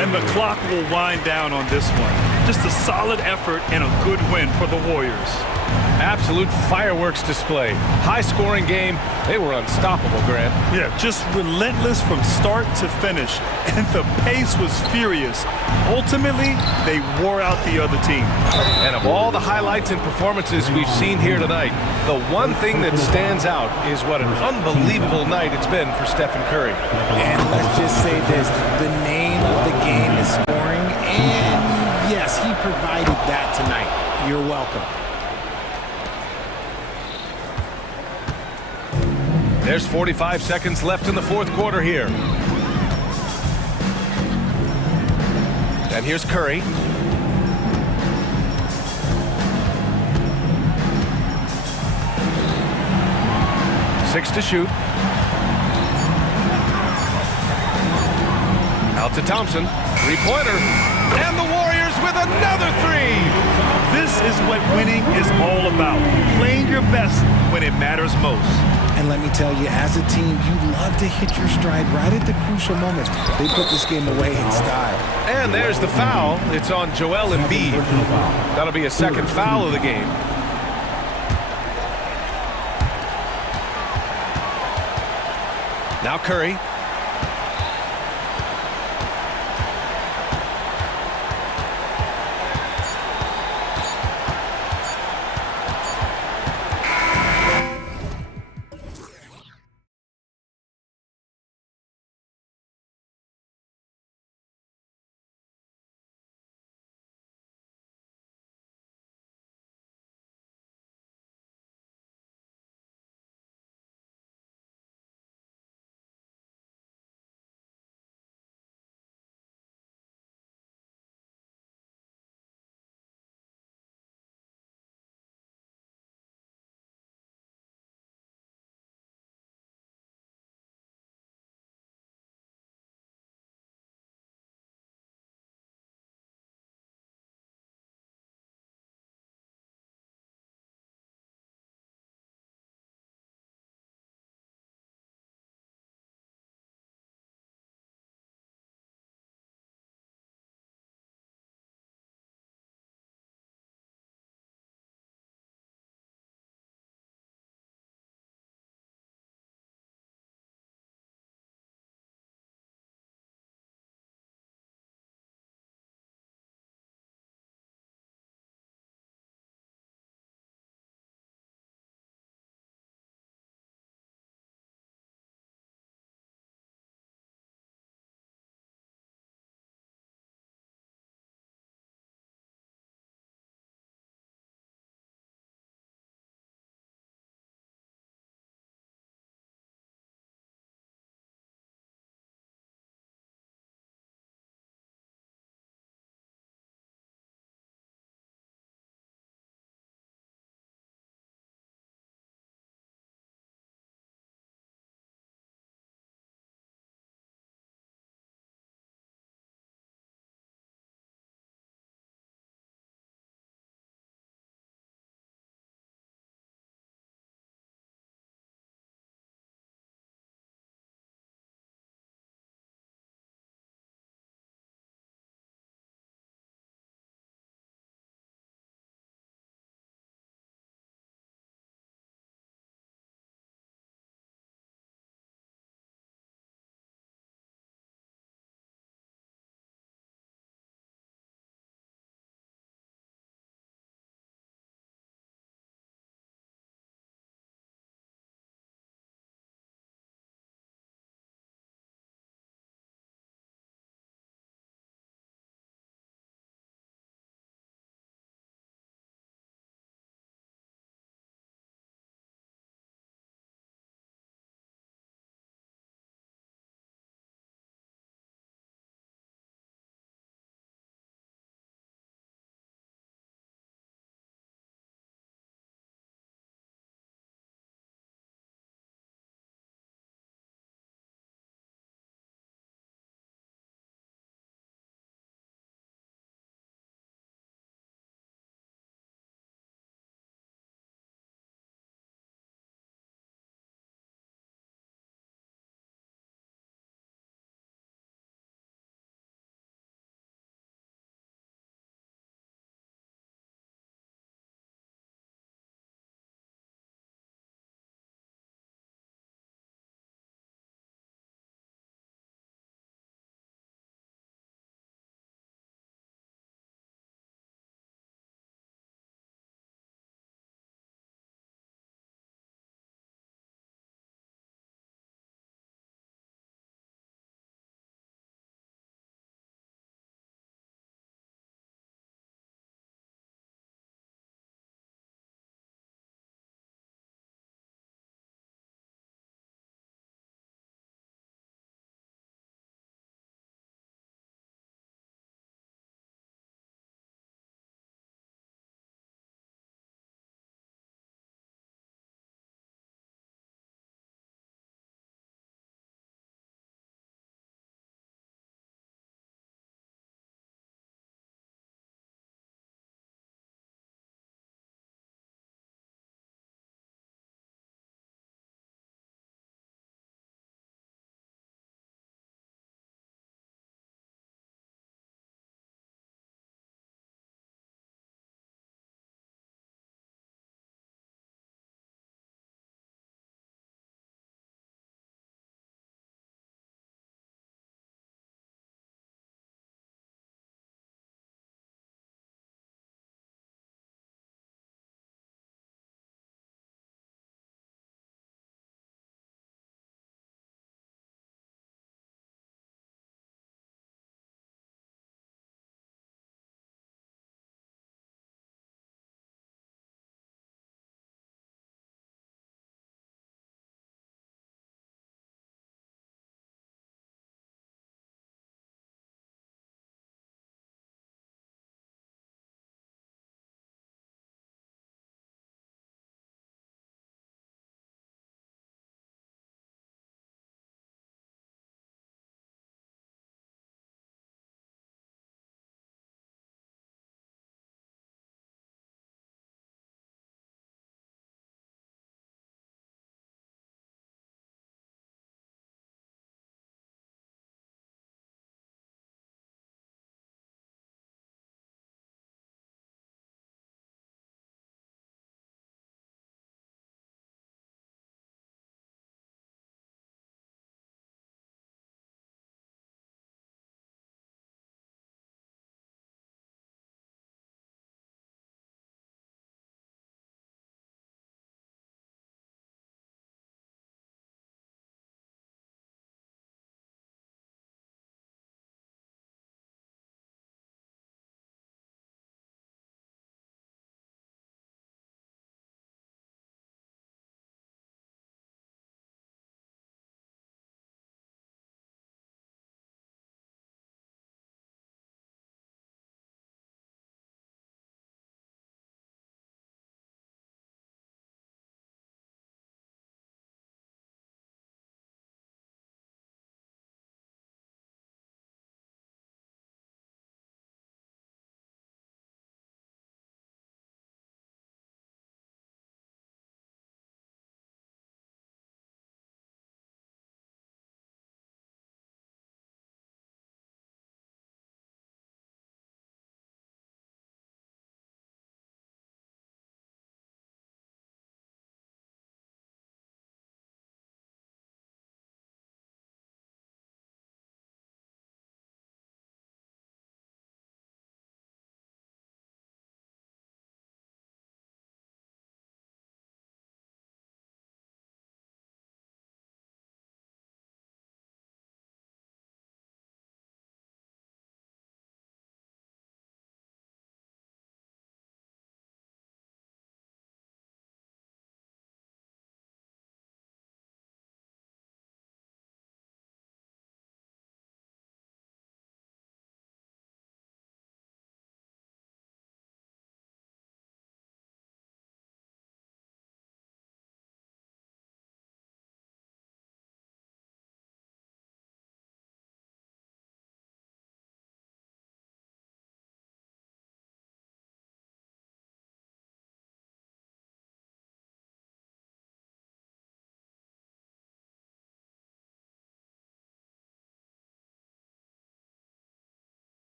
And the clock will wind down on this one. Just a solid effort and a good win for the Warriors. Absolute fireworks display. High-scoring game. They were unstoppable, Grant. Yeah, just relentless from start to finish. And the pace was furious. Ultimately, they wore out the other team. And of all the highlights and performances we've seen here tonight, the one thing that stands out is what an unbelievable night it's been for Stephen Curry. And let's just say this, the name of the game is scoring, and yes, he provided that tonight. You're welcome. There's 45 seconds left in the fourth quarter here. And here's Curry. Six to shoot. Out to Thompson. Three-pointer. And the Warriors another three. This is what winning is all about. Playing your best when it matters most. And let me tell you, as a team, you love to hit your stride right at the crucial moments. They put this game away in style. And there's the foul. It's on Joel Embiid. That'll be a second foul of the game. Now Curry.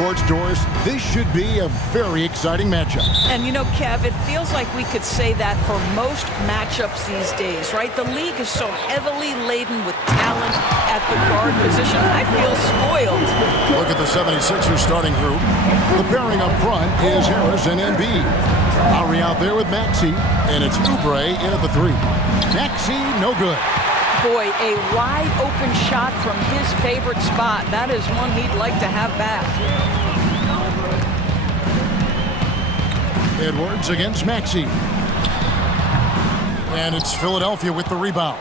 courts, Doris, this should be a very exciting matchup. And you know, Kev, it feels like we could say that for most matchups these days, right? The league is so heavily laden with talent at the guard position. I feel spoiled. Look at the 76ers starting group. The pairing up front is Harris and Embiid. Lowry out there with Maxey, and it's Oubre in at the 3. Maxey, no good. Boy, a wide open shot from his favorite spot. That is one he'd like to have back. Edwards against Maxey. And it's Philadelphia with the rebound.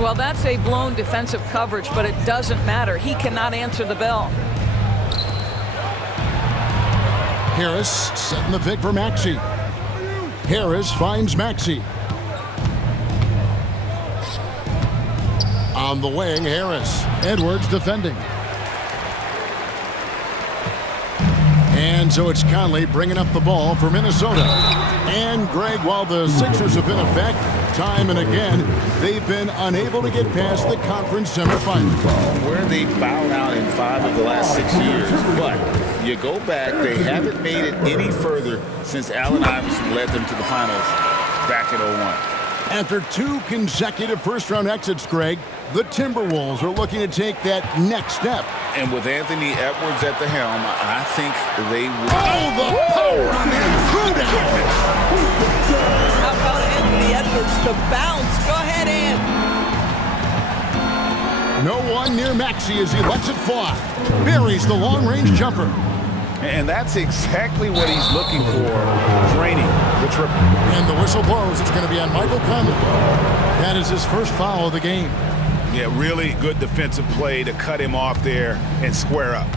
Well, that's a blown defensive coverage, but it doesn't matter. He cannot answer the bell. Harris setting the pick for Maxey. Harris finds Maxey. On the wing, Harris. Edwards defending. And so it's Conley bringing up the ball for Minnesota. And Greg, while the Sixers have been effective time and again, they've been unable to get past the conference semifinals. Where they bowed out in 5 of the last 6 years. But you go back, they haven't made it any further since Allen Iverson led them to the finals back in 01. After 2 consecutive first-round exits, Greg, the Timberwolves are looking to take that next step. And with Anthony Edwards at the helm, I think they will. Oh, the power on the intruder! How about Anthony Edwards, the bounce? Go ahead, Ant. No one near Maxey as he lets it fly. Buries the long-range jumper. And that's exactly what he's looking for, draining the triple. And the whistle blows. It's going to be on Michael Conley. That is his first foul of the game. Yeah, really good defensive play to cut him off there and square up.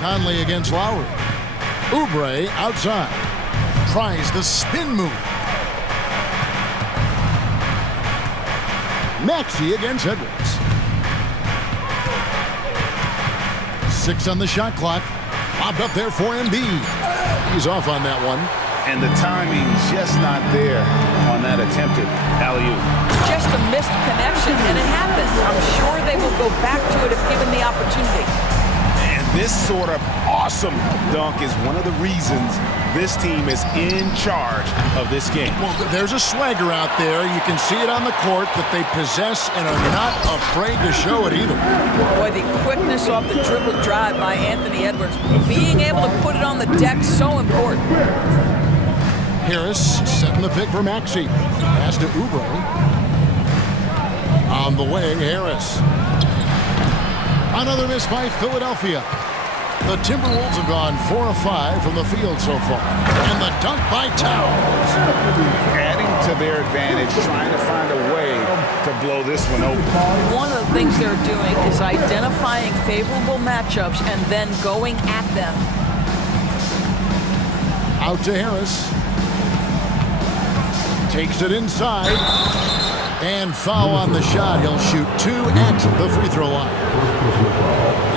Conley against Lowry. Oubre outside. Tries the spin move. Maxey against Edwards. 6 on the shot clock. Popped up there for Embiid. He's off on that one. And the timing's just not there on that attempted alley-oop. Just a missed connection, and it happens. I'm sure they will go back to it if given the opportunity. And this sort of awesome dunk is one of the reasons this team is in charge of this game. Well, there's a swagger out there. You can see it on the court that they possess and are not afraid to show it either. Boy, the quickness off the dribble drive by Anthony Edwards. Being able to put it on the deck, so important. Harris setting the pick for Maxey. Pass to Oubre. On the wing, Harris. Another miss by Philadelphia. The Timberwolves have gone 4 of 5 from the field so far. And the dunk by Towns. Adding to their advantage, trying to find a way to blow this one open. One of the things they're doing is identifying favorable matchups and then going at them. Out to Harris. Takes it inside. And foul on the shot. He'll shoot 2 at the free throw line.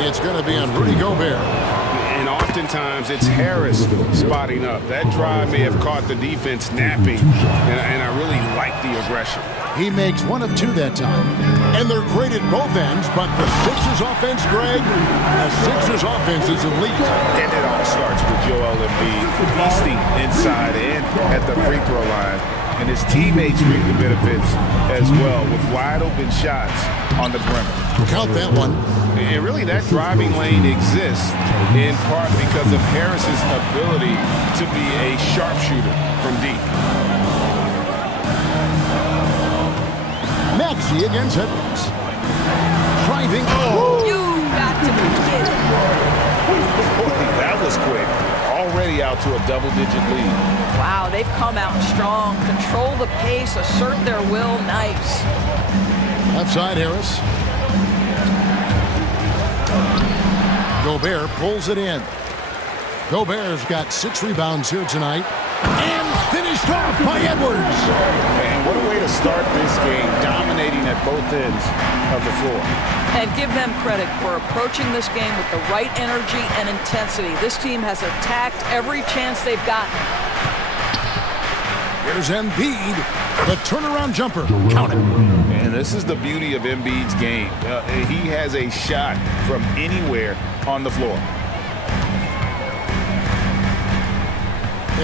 It's going to be on Rudy Gobert. And oftentimes it's Harris spotting up. That drive may have caught the defense napping, and I really like the aggression. He makes 1 of 2 that time. And they're great at both ends, but the Sixers offense, Greg, the Sixers offense is elite. And it all starts with Joel Embiid feasting inside and at the free throw line. And his teammates reap the benefits as well with wide open shots on the perimeter. Count that one. And really that driving lane exists in part because of Harris's ability to be a sharpshooter from deep. Maxey against Edwards. Driving. Oh! You got to be kidding. Boy, that was quick. Already out to a double-digit lead. Wow, they've come out strong. Control the pace, assert their will. Nice. Left side, Harris. Gobert pulls it in. Gobert's got 6 rebounds here tonight. And finished off by Edwards. And what a way to start this game, dominating at both ends of the floor. And give them credit for approaching this game with the right energy and intensity. This team has attacked every chance they've gotten. Here's Embiid, the turnaround jumper. Count it. And this is the beauty of Embiid's game. He has a shot from anywhere on the floor.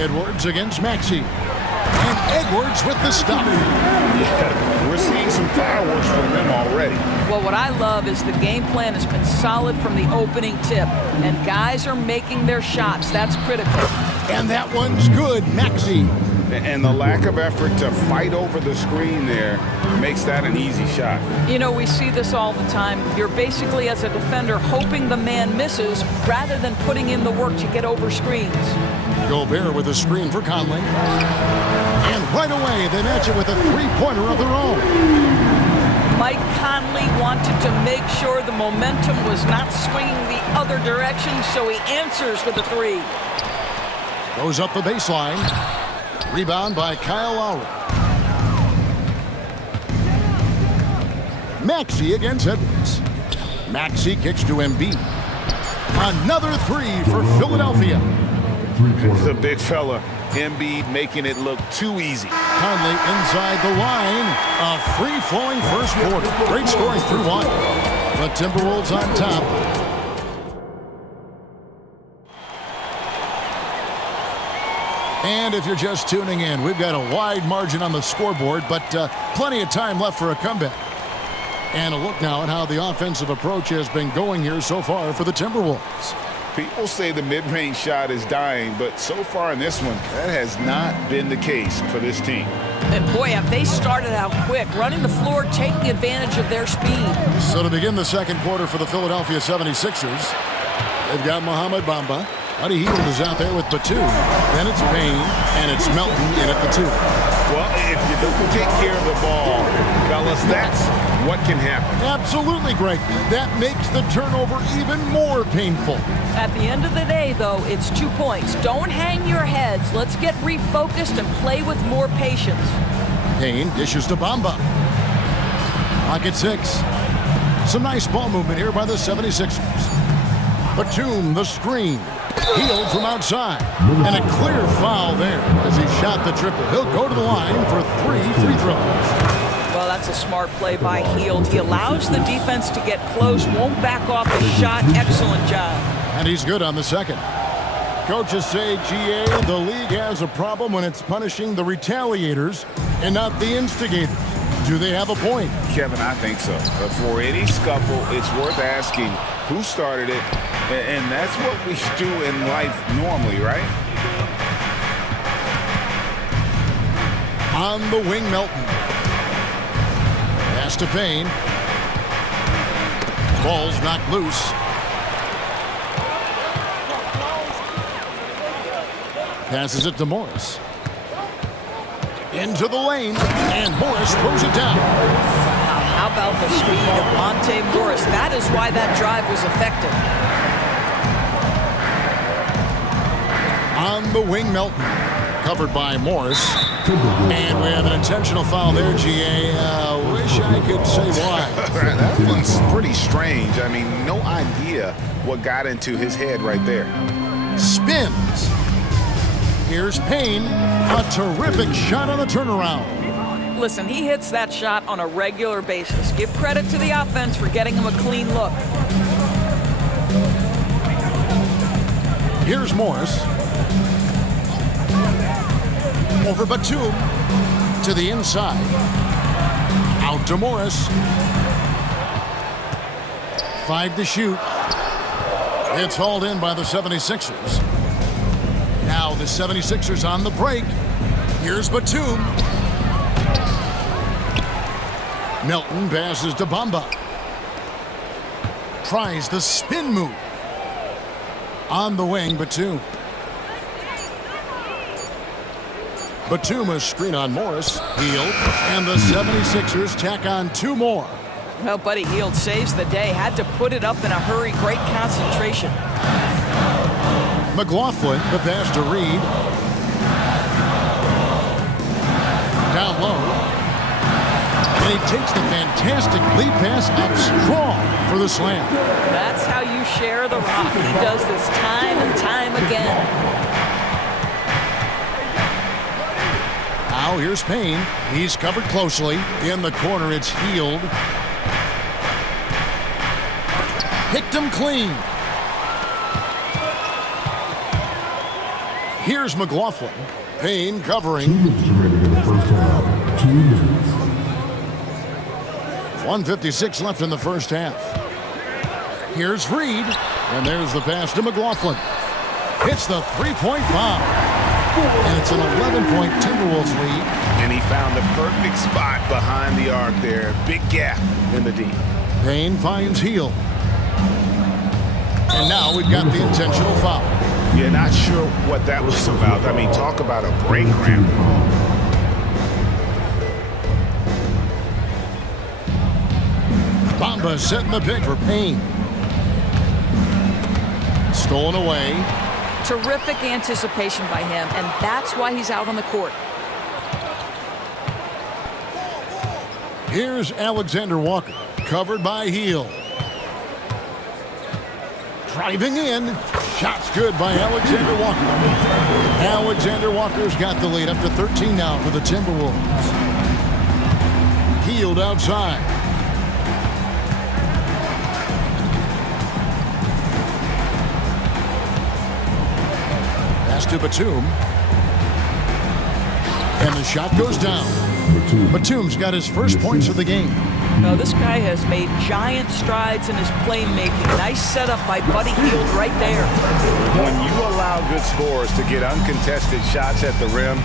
Edwards against Maxey. And Edwards with the stop. Yeah, we're seeing some fireworks from them already. Well, what I love is the game plan has been solid from the opening tip, and guys are making their shots. That's critical. And that one's good, Maxey. And the lack of effort to fight over the screen there makes that an easy shot. You know, we see this all the time. You're basically, as a defender, hoping the man misses rather than putting in the work to get over screens. Gobert with a screen for Conley. And right away, they match it with a three-pointer of their own. Mike Conley wanted to make sure the momentum was not swinging the other direction, so he answers with a three. Goes up the baseline. Rebound by Kyle Lowry. Maxey against Edwards. Maxey kicks to Embiid. Another three for Philadelphia. The big fella, Embiid, making it look too easy. Conley inside the line. A free-flowing first quarter. Great scoring through one. The Timberwolves on top. And if you're just tuning in, we've got a wide margin on the scoreboard, but plenty of time left for a comeback. And a look now at how the offensive approach has been going here so far for the Timberwolves. People say the mid-range shot is dying, but so far in this one, that has not been the case for this team. And boy, have they started out quick, running the floor, taking advantage of their speed. So to begin the second quarter for the Philadelphia 76ers, they've got Mohamed Bamba. Buddy Hield is out there with Batum. Then it's Payne, and it's Melton in at the two. Well, if you don't take care of the ball, fellas, that's what can happen. Absolutely, Greg. That makes the turnover even more painful. At the end of the day, though, it's 2 points. Don't hang your heads. Let's get refocused and play with more patience. Payne dishes to Bamba. Pocket six. Some nice ball movement here by the 76ers. Batum, the screen. Hield from outside. And a clear foul there as he shot the triple. He'll go to the line for 3 free throws. Well, that's a smart play by Hield. He allows the defense to get close, won't back off the shot. Excellent job. And he's good on the second. Coaches say, GA, the league has a problem when it's punishing the retaliators and not the instigators. Do they have a point? Kevin, I think so. But for any scuffle, it's worth asking who started it, and that's what we do in life normally, right? On the wing, Melton. Pass to Payne. Ball's knocked loose. Passes it to Morris. Into the lane, and Morris throws it down. How about the speed of Monte Morris? That is why that drive was effective. On the wing, Melton. Covered by Morris. And we have an intentional foul there, GA. Wish I could say why. That one's pretty strange. I mean, no idea what got into his head right there. Spins. Here's Payne. A terrific shot on the turnaround. Listen, he hits that shot on a regular basis. Give credit to the offense for getting him a clean look. Here's Morris. Over Batum. To the inside. Out to Morris. 5 to shoot. It's hauled in by the 76ers. Now the 76ers on the break. Here's Batum. Melton passes to Bamba. Tries the spin move. On the wing, Batum. Batum a screen on Morris. Hield. And the 76ers tack on 2 more. Well, Buddy Hield saves the day. Had to put it up in a hurry. Great concentration. McLaughlin, the pass to Reed. Down low. And he takes the fantastic lead pass up strong for the slam. That's how you share the rock. He does this time and time again. Now here's Payne. He's covered closely. In the corner, it's Heald. Picked him clean. Here's McLaughlin. Payne covering. 1:56 left in the first half. Here's Reed. And there's the pass to McLaughlin. Hits the three-point bomb. And it's an 11-point Timberwolves lead. And he found the perfect spot behind the arc there. Big gap in the D. Payne finds Heald. And now we've got the intentional foul. Yeah, not sure what that was about. I mean, talk about a brain cramp. Bamba setting the pick for Payne. Stolen away. Terrific anticipation by him, and that's why he's out on the court. Here's Alexander Walker, covered by Heald. Driving in. Shot's good by Alexander Walker. Alexander Walker's got the lead up to 13 now for the Timberwolves. Heald outside. Pass to Batum. And the shot goes down. Batum's got his first points of the game. Well, this guy has made giant strides in his playmaking. Nice setup by Buddy Hield right there. When you allow good scorers to get uncontested shots at the rim,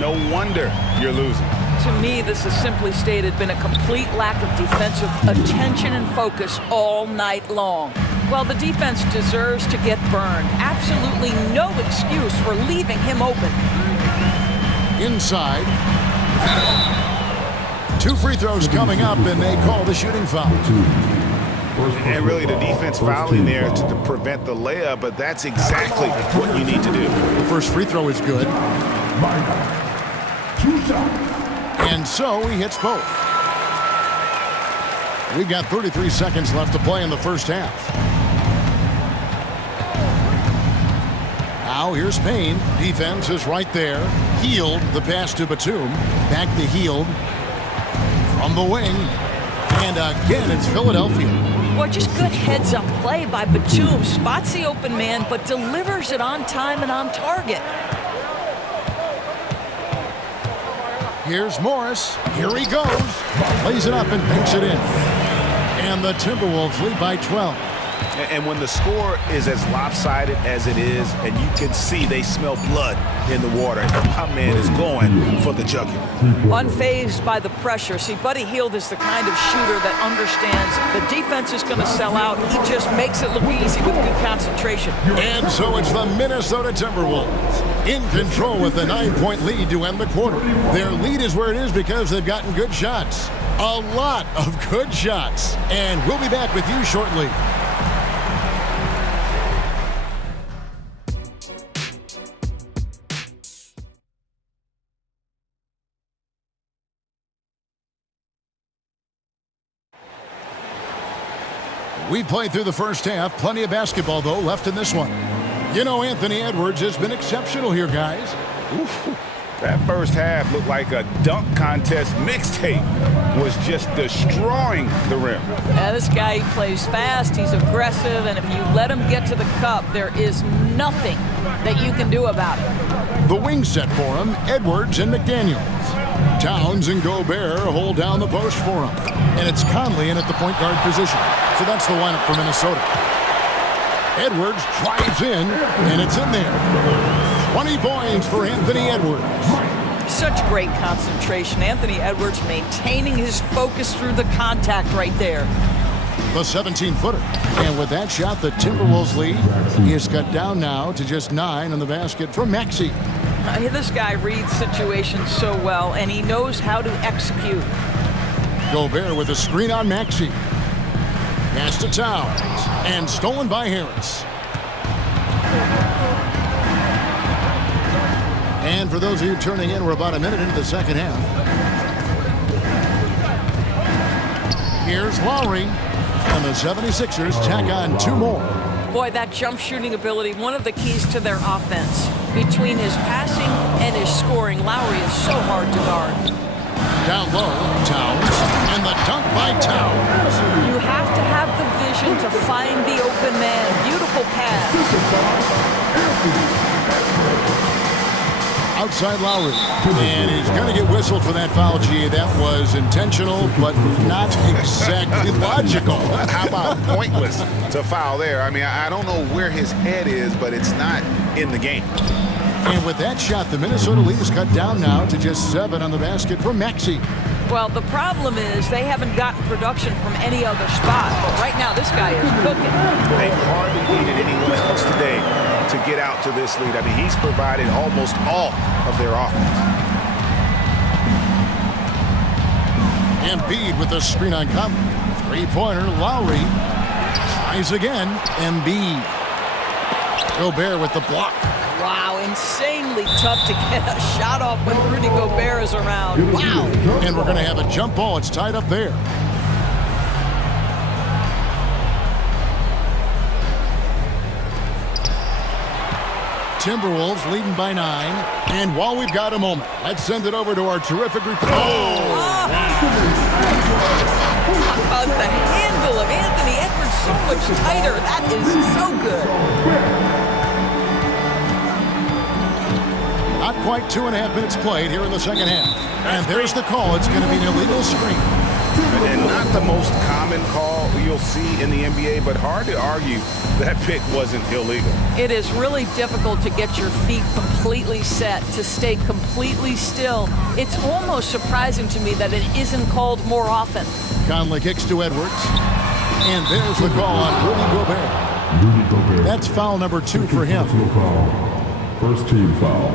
no wonder you're losing. To me, this has simply stated been a complete lack of defensive attention and focus all night long. Well, the defense deserves to get burned. Absolutely no excuse for leaving him open. Inside. 2 free throws coming up, and they call the shooting foul. And really the defense fouling there to prevent the layup, but that's exactly what you need to do. The first free throw is good. And so he hits both. We've got 33 seconds left to play in the first half. Now here's Payne. Defense is right there. Heald, the pass to Batum. Back to Heald. From the wing. And again, it's Philadelphia. Boy, just good heads-up play by Batum. Spots the open man, but delivers it on time and on target. Here's Morris. Here he goes. Plays it up and banks it in. And the Timberwolves lead by 12. And when the score is as lopsided as it is, and you can see they smell blood in the water, my man is going for the jugular. Unfazed by the pressure. See, Buddy Hield is the kind of shooter that understands the defense is going to sell out. He just makes it look easy with good concentration. And so it's the Minnesota Timberwolves in control with a 9-point lead to end the quarter. Their lead is where it is because they've gotten good shots. A lot of good shots. And we'll be back with you shortly. We played through the first half. Plenty of basketball, though, left in this one. You know, Anthony Edwards has been exceptional here, guys. Oof. That first half looked like a dunk contest mixtape. Was just destroying the rim. Yeah, this guy, he plays fast, he's aggressive, and if you let him get to the cup, there is nothing that you can do about it. The wing set for him, Edwards and McDaniels. Towns and Gobert hold down the post for him. And it's Conley in at the point guard position. So that's the lineup for Minnesota. Edwards drives in, and it's in there. 20 points for Anthony Edwards. Such great concentration. Anthony Edwards maintaining his focus through the contact right there. The 17-footer. And with that shot, the Timberwolves lead is cut down now to just 9 on the basket from Maxey. This guy reads situations so well, and he knows how to execute. Gobert with a screen on Maxey. Pass to Towns. And stolen by Harris. And for those of you turning in, we're about a minute into the second half. Here's Lowry. And the 76ers tack on 2 more. Boy, that jump shooting ability, one of the keys to their offense. Between his passing and his scoring, Lowry is so hard to guard. Down low, Towns, and the dunk by Towns. You have to have the vision to find the open man. Beautiful pass. Outside Lowry, and he's going to get whistled for that foul, G. That was intentional, but not exactly logical. How about pointless to foul there? I mean, I don't know where his head is, but it's not in the game. And with that shot, the Minnesota lead is cut down now to just 7 on the basket for Maxey. Well, the problem is they haven't gotten production from any other spot, but right now this guy is cooking. They've hardly needed anyone else today to get out to this lead. I mean, he's provided almost all of their offense. Embiid with the screen on Conley. Three-pointer, Lowry. Tries again, Embiid. Gobert with the block. Wow, insanely tough to get a shot off when Rudy Gobert is around. Wow. And we're going to have a jump ball. It's tied up there. Timberwolves leading by 9. And while we've got a moment, let's send it over to our terrific report. The handle of Anthony Edwards so much tighter. That is so good. Not quite 2.5 minutes played here in the second half. And there's the call. It's going to be an illegal screen. And not the most common call you'll see in the NBA, but hard to argue that pick wasn't illegal. It is really difficult to get your feet completely set, to stay completely still. It's almost surprising to me that it isn't called more often. Conley kicks to Edwards. And there's the call on Rudy Gobert. That's foul number 2 for him. First team foul.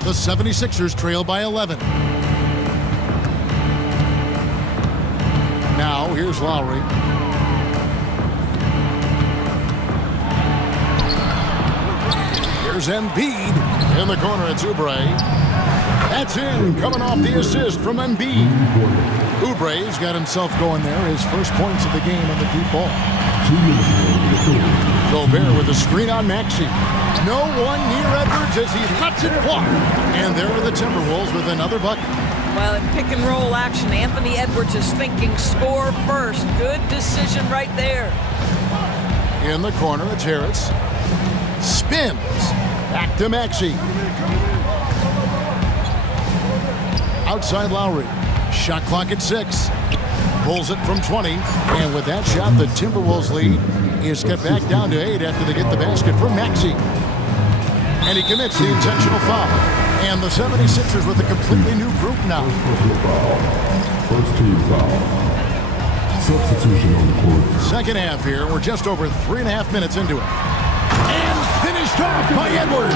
The 76ers trail by 11. Now, here's Lowry. Here's Embiid. In the corner, it's Oubre. That's in, coming off the assist from Embiid. Oubre's got himself going there. His first points of the game on the deep ball. Gobert with the screen on Maxey. No one near Edwards as he lets it fly. And there are the Timberwolves with another bucket. Well, in pick and roll action, Anthony Edwards is thinking score first. Good decision right there. In the corner, it's Harris. Spins. Back to Maxey. Outside Lowry. Shot clock at 6. Pulls it from 20. And with that shot, the Timberwolves lead is cut back down to 8 after they get the basket from Maxey. And he commits the intentional foul. And the 76ers with a completely new group now. First team foul. Substitution on the court. Second half here. We're just over 3.5 minutes into it. And finished off by Edwards.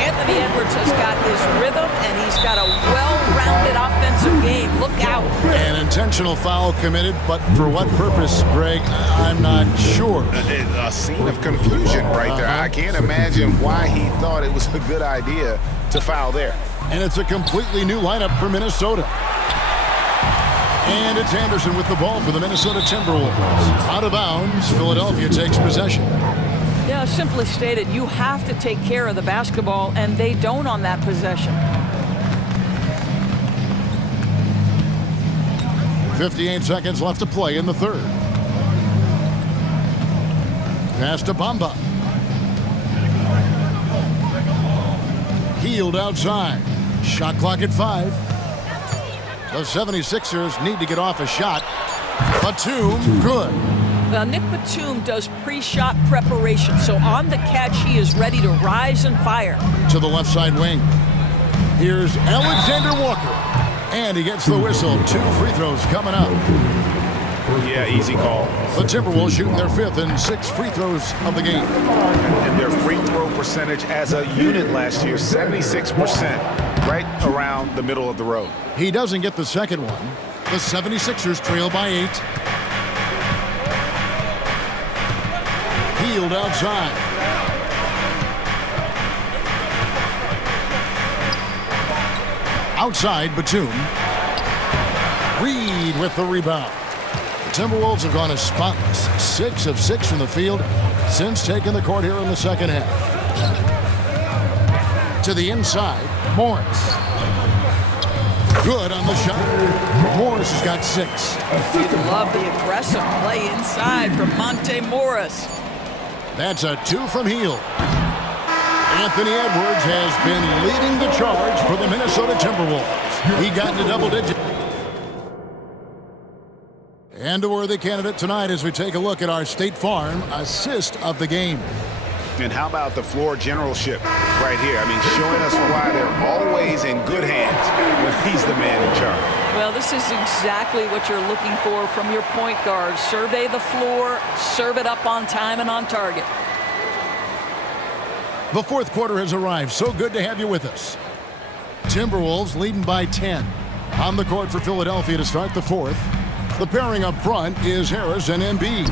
Anthony Edwards has got his rhythm, and he's got a well-rounded offensive game. Look out. An intentional foul committed, but for what purpose, Greg? I'm not sure. A scene of confusion right there. I can't imagine why he thought it was a good idea to foul there. And it's a completely new lineup for Minnesota. And it's Anderson with the ball for the Minnesota Timberwolves. Out of bounds, Philadelphia takes possession. Yeah, simply stated, you have to take care of the basketball, and they don't on that possession. 58 seconds left to play in the third. Pass to Bamba. Healed outside. Shot clock at 5. The 76ers need to get off a shot. Batum, good. Now, Nick Batum does pre-shot preparation, so on the catch, he is ready to rise and fire. To the left side wing. Here's Alexander Walker. And he gets the whistle. 2 free throws coming up. Yeah, easy call. The Timberwolves shooting their 5th and 6th free throws of the game. And their free throw percentage as a unit last year, 76%, right around the middle of the road. He doesn't get the second one. The 76ers trail by 8. Healed outside. Outside, Batum. Reed with the rebound. Timberwolves have gone as spotless, 6 of 6 from the field since taking the court here in the second half. To the inside, Morris. Good on the shot. Morris has got 6. You love the aggressive play inside from Monte Morris. That's a 2 from Heel. Anthony Edwards has been leading the charge for the Minnesota Timberwolves. He got into double digits. And a worthy candidate tonight as we take a look at our State Farm assist of the game. And how about the floor generalship right here? I mean, showing us why they're always in good hands when he's the man in charge. Well, this is exactly what you're looking for from your point guard. Survey the floor, serve it up on time and on target. The fourth quarter has arrived. So good to have you with us. Timberwolves leading by 10. On the court for Philadelphia to start the fourth. The pairing up front is Harris and Embiid.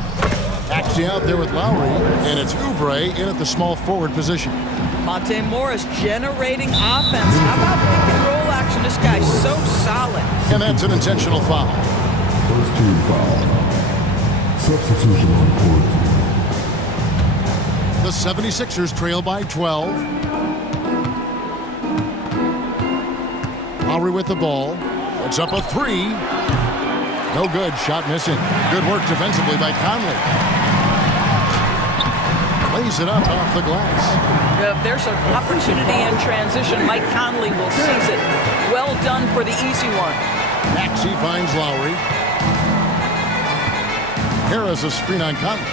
Actually out there with Lowry, and it's Oubre in at the small forward position. Monte Morris generating offense. How about pick and roll action? This guy's so solid. And that's an intentional foul. First team foul. Substitution on court. The 76ers trail by 12. Lowry with the ball. Puts up a 3. No good. Shot missing. Good work defensively by Conley. Plays it up off the glass. If there's an opportunity in transition, Mike Conley will seize it. Well done for the easy one. Maxey finds Lowry. Harris a screen on Conley.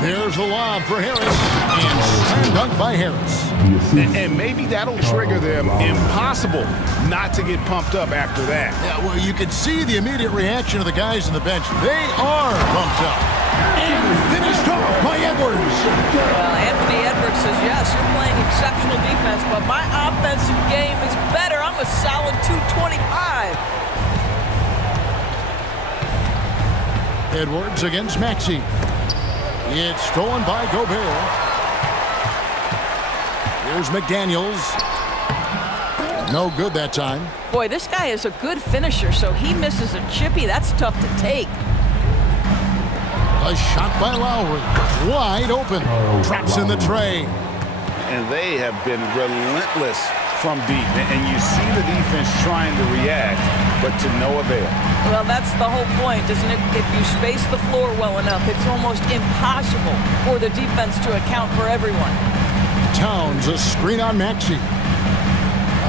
There's the lob for Harris. And slam dunk by Harris. And maybe that'll trigger them. Impossible not to get pumped up after that. Yeah, well, you can see the immediate reaction of the guys on the bench. They are pumped up. And finished off by Edwards. Well, Anthony Edwards says, yes, you're playing exceptional defense, but my offensive game is better. I'm a solid 225. Edwards against Maxey. It's stolen by Gobert. Here's McDaniels. No good that time. Boy, this guy is a good finisher, so he misses a chippy. That's tough to take. A shot by Lowry. Wide open. Traps in the tray. And they have been relentless from deep. And you see the defense trying to react, but to no avail. Well, that's the whole point, isn't it? If you space the floor well enough, it's almost impossible for the defense to account for everyone. Towns, a screen on Maxey.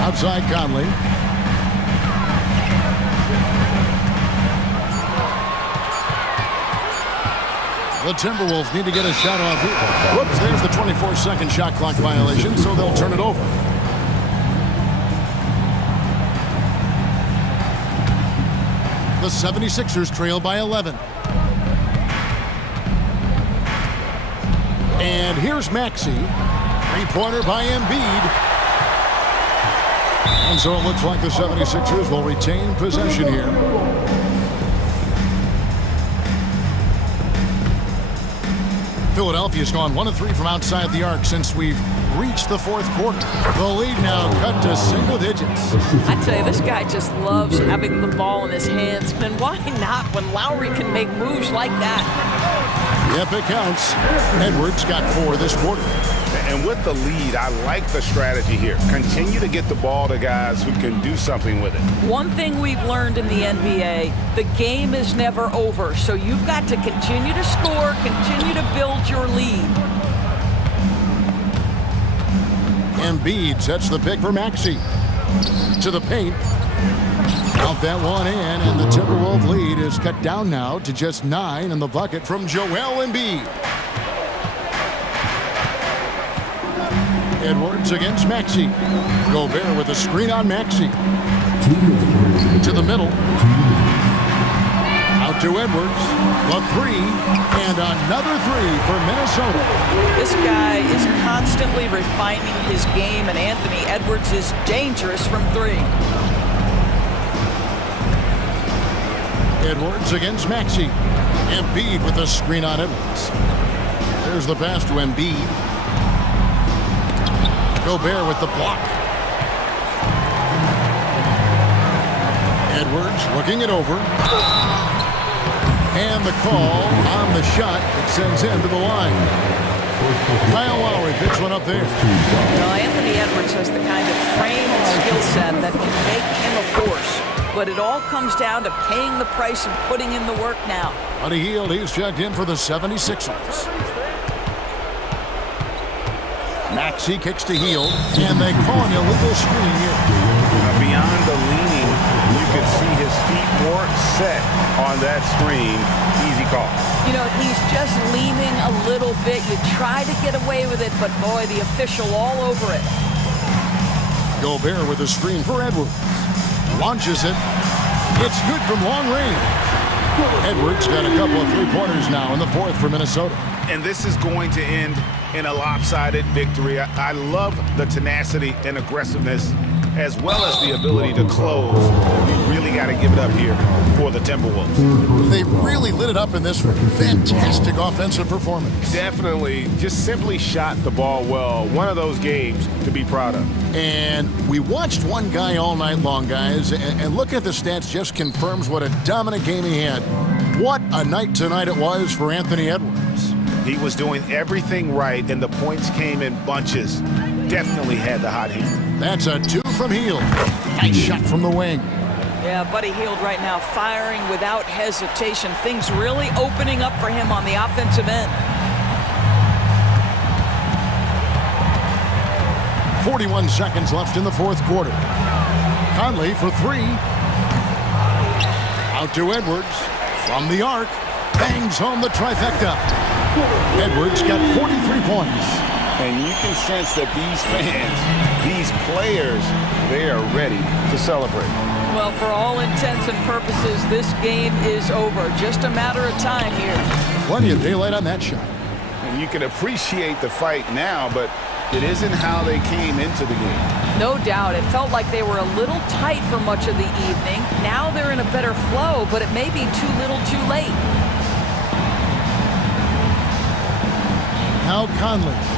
Outside Conley. The Timberwolves need to get a shot off here. Whoops, there's the 24-second shot clock violation, so they'll turn it over. The 76ers trail by 11. And here's Maxey. Three-pointer by Embiid. And so it looks like the 76ers will retain possession here. Philadelphia's gone 1 of 3 from outside the arc since we've reached the fourth quarter. The lead now cut to single digits. I tell you, this guy just loves having the ball in his hands. And why not when Lowry can make moves like that? Yep, it counts. Edwards got 4 this quarter. And with the lead, I like the strategy here. Continue to get the ball to guys who can do something with it. One thing we've learned in the NBA, the game is never over. So you've got to continue to score, continue to build your lead. Embiid sets the pick for Maxey. To the paint. Count that one in, and the Timberwolves lead is cut down now to just 9 in the bucket from Joel Embiid. Edwards against Maxey. Gobert with a screen on Maxey. To the middle. Out to Edwards. The 3, and another 3 for Minnesota. This guy is constantly refining his game, and Anthony Edwards is dangerous from 3. Edwards against Maxey. Embiid with a screen on Edwards. There's the pass to Embiid. Gobert with the block. Edwards looking it over. And the call on the shot that sends him to the line. Kyle Lowry picks one up there. Well, Anthony Edwards has the kind of frame and skill set that can make him a force. But it all comes down to paying the price and putting in the work now. Buddy Hield, he's checked in for the 76ers. Maxey kicks to Hield, and they call an illegal screen here. Beyond the leaning, you could see his feet more set on that screen. Easy call. You know, he's just leaning a little bit. You try to get away with it, but boy, the official all over it. Gobert with a screen for Edwards. Launches it. It's good from long range. Edwards got a couple of three-pointers now in the fourth for Minnesota. And this is going to end in a lopsided victory. I love the tenacity and aggressiveness as well as the ability to close. You really got to give it up here for the Timberwolves. They really lit it up in this one. Fantastic offensive performance. Definitely just simply shot the ball well. One of those games to be proud of. And we watched one guy all night long, guys, and look at the stats just confirms what a dominant game he had. What a night tonight it was for Anthony Edwards. He was doing everything right, and the points came in bunches. Definitely had the hot hand. That's a 2 from Hield. Nice shot from the wing. Yeah, Buddy Hield right now firing without hesitation. Things really opening up for him on the offensive end. 41 seconds left in the fourth quarter. Conley for three. Out to Edwards. From the arc. Bangs home the trifecta. Edwards got 43 points. And you can sense that these fans, these players, they are ready to celebrate. Well, for all intents and purposes, this game is over. Just a matter of time here. Plenty of daylight on that shot. And you can appreciate the fight now, but it isn't how they came into the game. No doubt. It felt like they were a little tight for much of the evening. Now they're in a better flow, but it may be too little too late. Now Conley.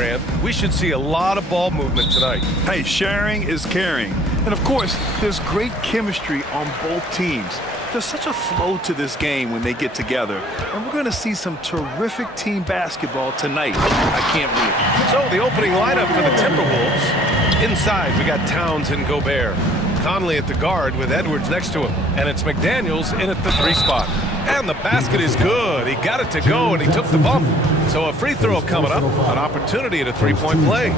Grant. We should see a lot of ball movement tonight. Hey, sharing is caring. And of course, there's great chemistry on both teams. There's such a flow to this game when they get together. And we're going to see some terrific team basketball tonight. I can't wait. So the opening lineup for the Timberwolves. Inside, we got Towns and Gobert. Conley at the guard with Edwards next to him. And it's McDaniels in at the 3 spot. And the basket is good. He got it to go, and he took the bump. So a free throw coming up. An opportunity at a 3-point play.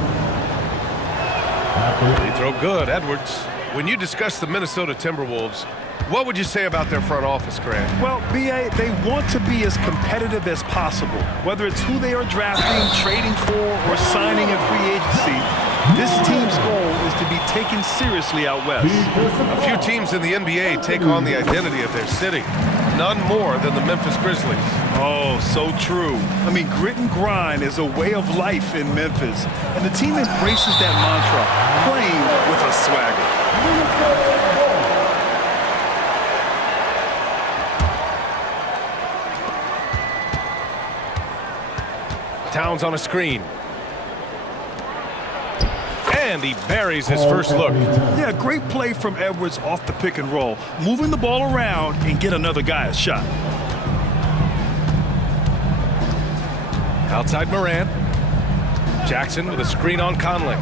Free throw good, Edwards. When you discuss the Minnesota Timberwolves, what would you say about their front office, Grant? Well, B.A., they want to be as competitive as possible. Whether it's who they are drafting, trading for, or signing in free agency, this team's goal is to be taken seriously out west. A few teams in the NBA take on the identity of their city. None more than the Memphis Grizzlies. Oh, so true. I mean, grit and grind is a way of life in Memphis. And the team embraces that mantra, playing with a swagger. Towns on a screen. And he buries his first look. Yeah, great play from Edwards off the pick and roll. Moving the ball around and get another guy a shot. Outside Morant. Jackson with a screen on Conley.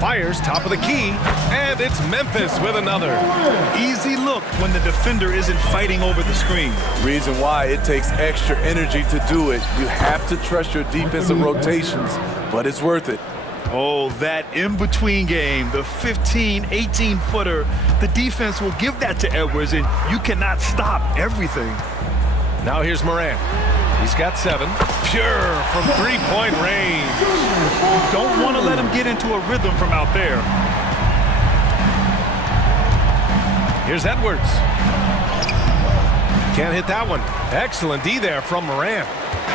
Fires top of the key. And it's Memphis with another. Easy look when the defender isn't fighting over the screen. Reason why it takes extra energy to do it. You have to trust your defensive rotations, but it's worth it. Oh, that in-between game, the 15, 18-footer, the defense will give that to Edwards, and you cannot stop everything. Now here's Morant. He's got 7. Pure from 3-point range. Don't want to let him get into a rhythm from out there. Here's Edwards. Can't hit that one. Excellent D there from Morant.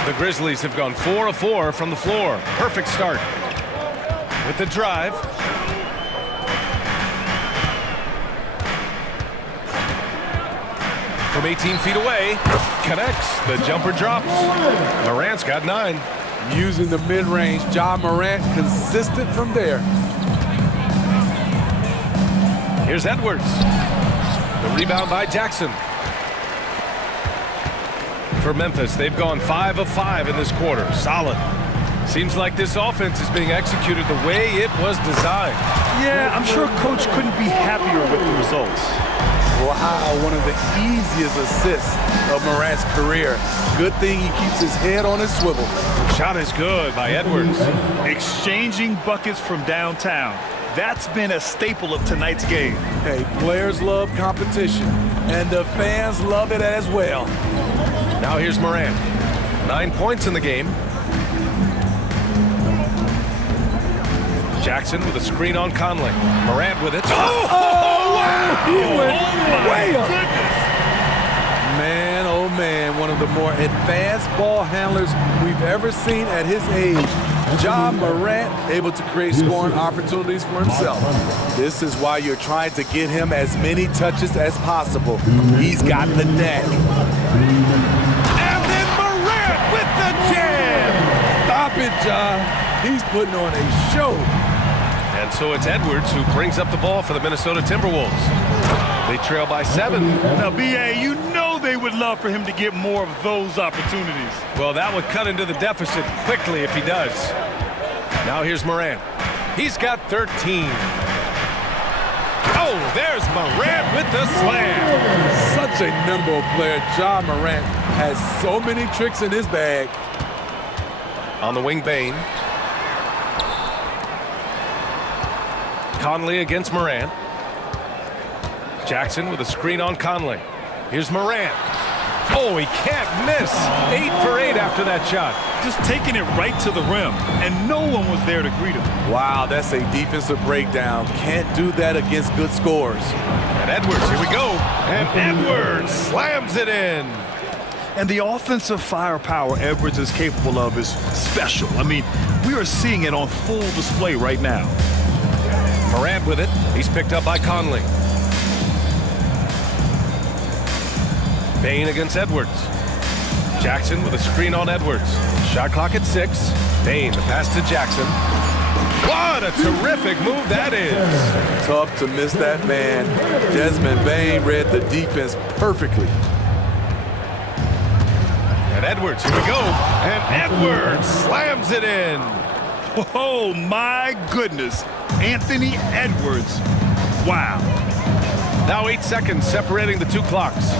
The Grizzlies have gone 4 of 4 from the floor. Perfect start. With the drive. From 18 feet away. Connects. The jumper drops. Morant's got 9. Using the mid-range, Ja Morant consistent from there. Here's Edwards. The rebound by Jackson. For Memphis, they've gone 5 of 5 in this quarter. Solid. Seems like this offense is being executed the way it was designed. Yeah, I'm sure Coach couldn't be happier with the results. Wow, one of the easiest assists of Morant's career. Good thing he keeps his head on his swivel. Shot is good by Edwards. Exchanging buckets from downtown. That's been a staple of tonight's game. Hey, players love competition, and the fans love it as well. Now here's Morant. 9 points in the game. Jackson with a screen on Conley. Morant with it. Oh, wow! He went way up. Man, oh man, one of the more advanced ball handlers we've ever seen at his age. Ja Morant able to create scoring opportunities for himself. This is why you're trying to get him as many touches as possible. He's got the knack. And then Morant with the jam! Stop it, Ja. He's putting on a show. And so it's Edwards who brings up the ball for the Minnesota Timberwolves. They trail by 7. Now, B.A., you know they would love for him to get more of those opportunities. Well, that would cut into the deficit quickly if he does. Now here's Morant. He's got 13. Oh, there's Morant with the slam. Such a nimble player. Ja Morant has so many tricks in his bag. On the wing, Bane. Conley against Morant. Jackson with a screen on Conley. Here's Morant. Oh, he can't miss. 8 for 8 after that shot. Just taking it right to the rim, and no one was there to greet him. Wow, that's a defensive breakdown. Can't do that against good scores. And Edwards, here we go. And Edwards slams it in. And the offensive firepower Edwards is capable of is special. I mean, we are seeing it on full display right now. Morant with it. He's picked up by Conley. Bane against Edwards. Jackson with a screen on Edwards. Shot clock at 6. Dane, the pass to Jackson. What a terrific move that is. Tough to miss that man. Desmond Bain read the defense perfectly. And Edwards, here we go. And Edwards slams it in. Oh, my goodness. Anthony Edwards. Wow. Now 8 seconds separating the two clocks.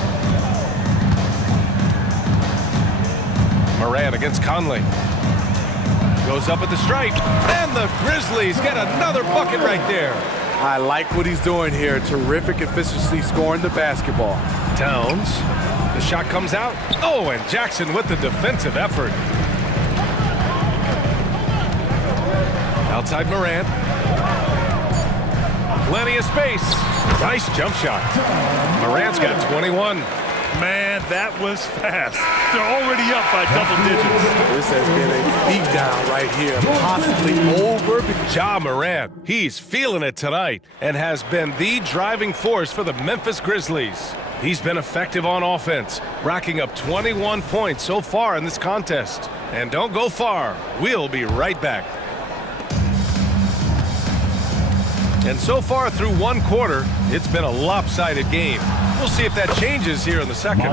Moran against Conley. Goes up at the stripe, and the Grizzlies get another bucket right there. I like what he's doing here. Terrific efficiency scoring the basketball. Towns, the shot comes out. Oh, and Jackson with the defensive effort. Outside Moran. Plenty of space. Nice jump shot. Moran's got 21. Man, that was fast. They're already up by double digits. This has been a beatdown right here, possibly over. Ja Morant, he's feeling it tonight and has been the driving force for the Memphis Grizzlies. He's been effective on offense, racking up 21 points so far in this contest. And don't go far. We'll be right back. And so far through one quarter, it's been a lopsided game. We'll see if that changes here in the second.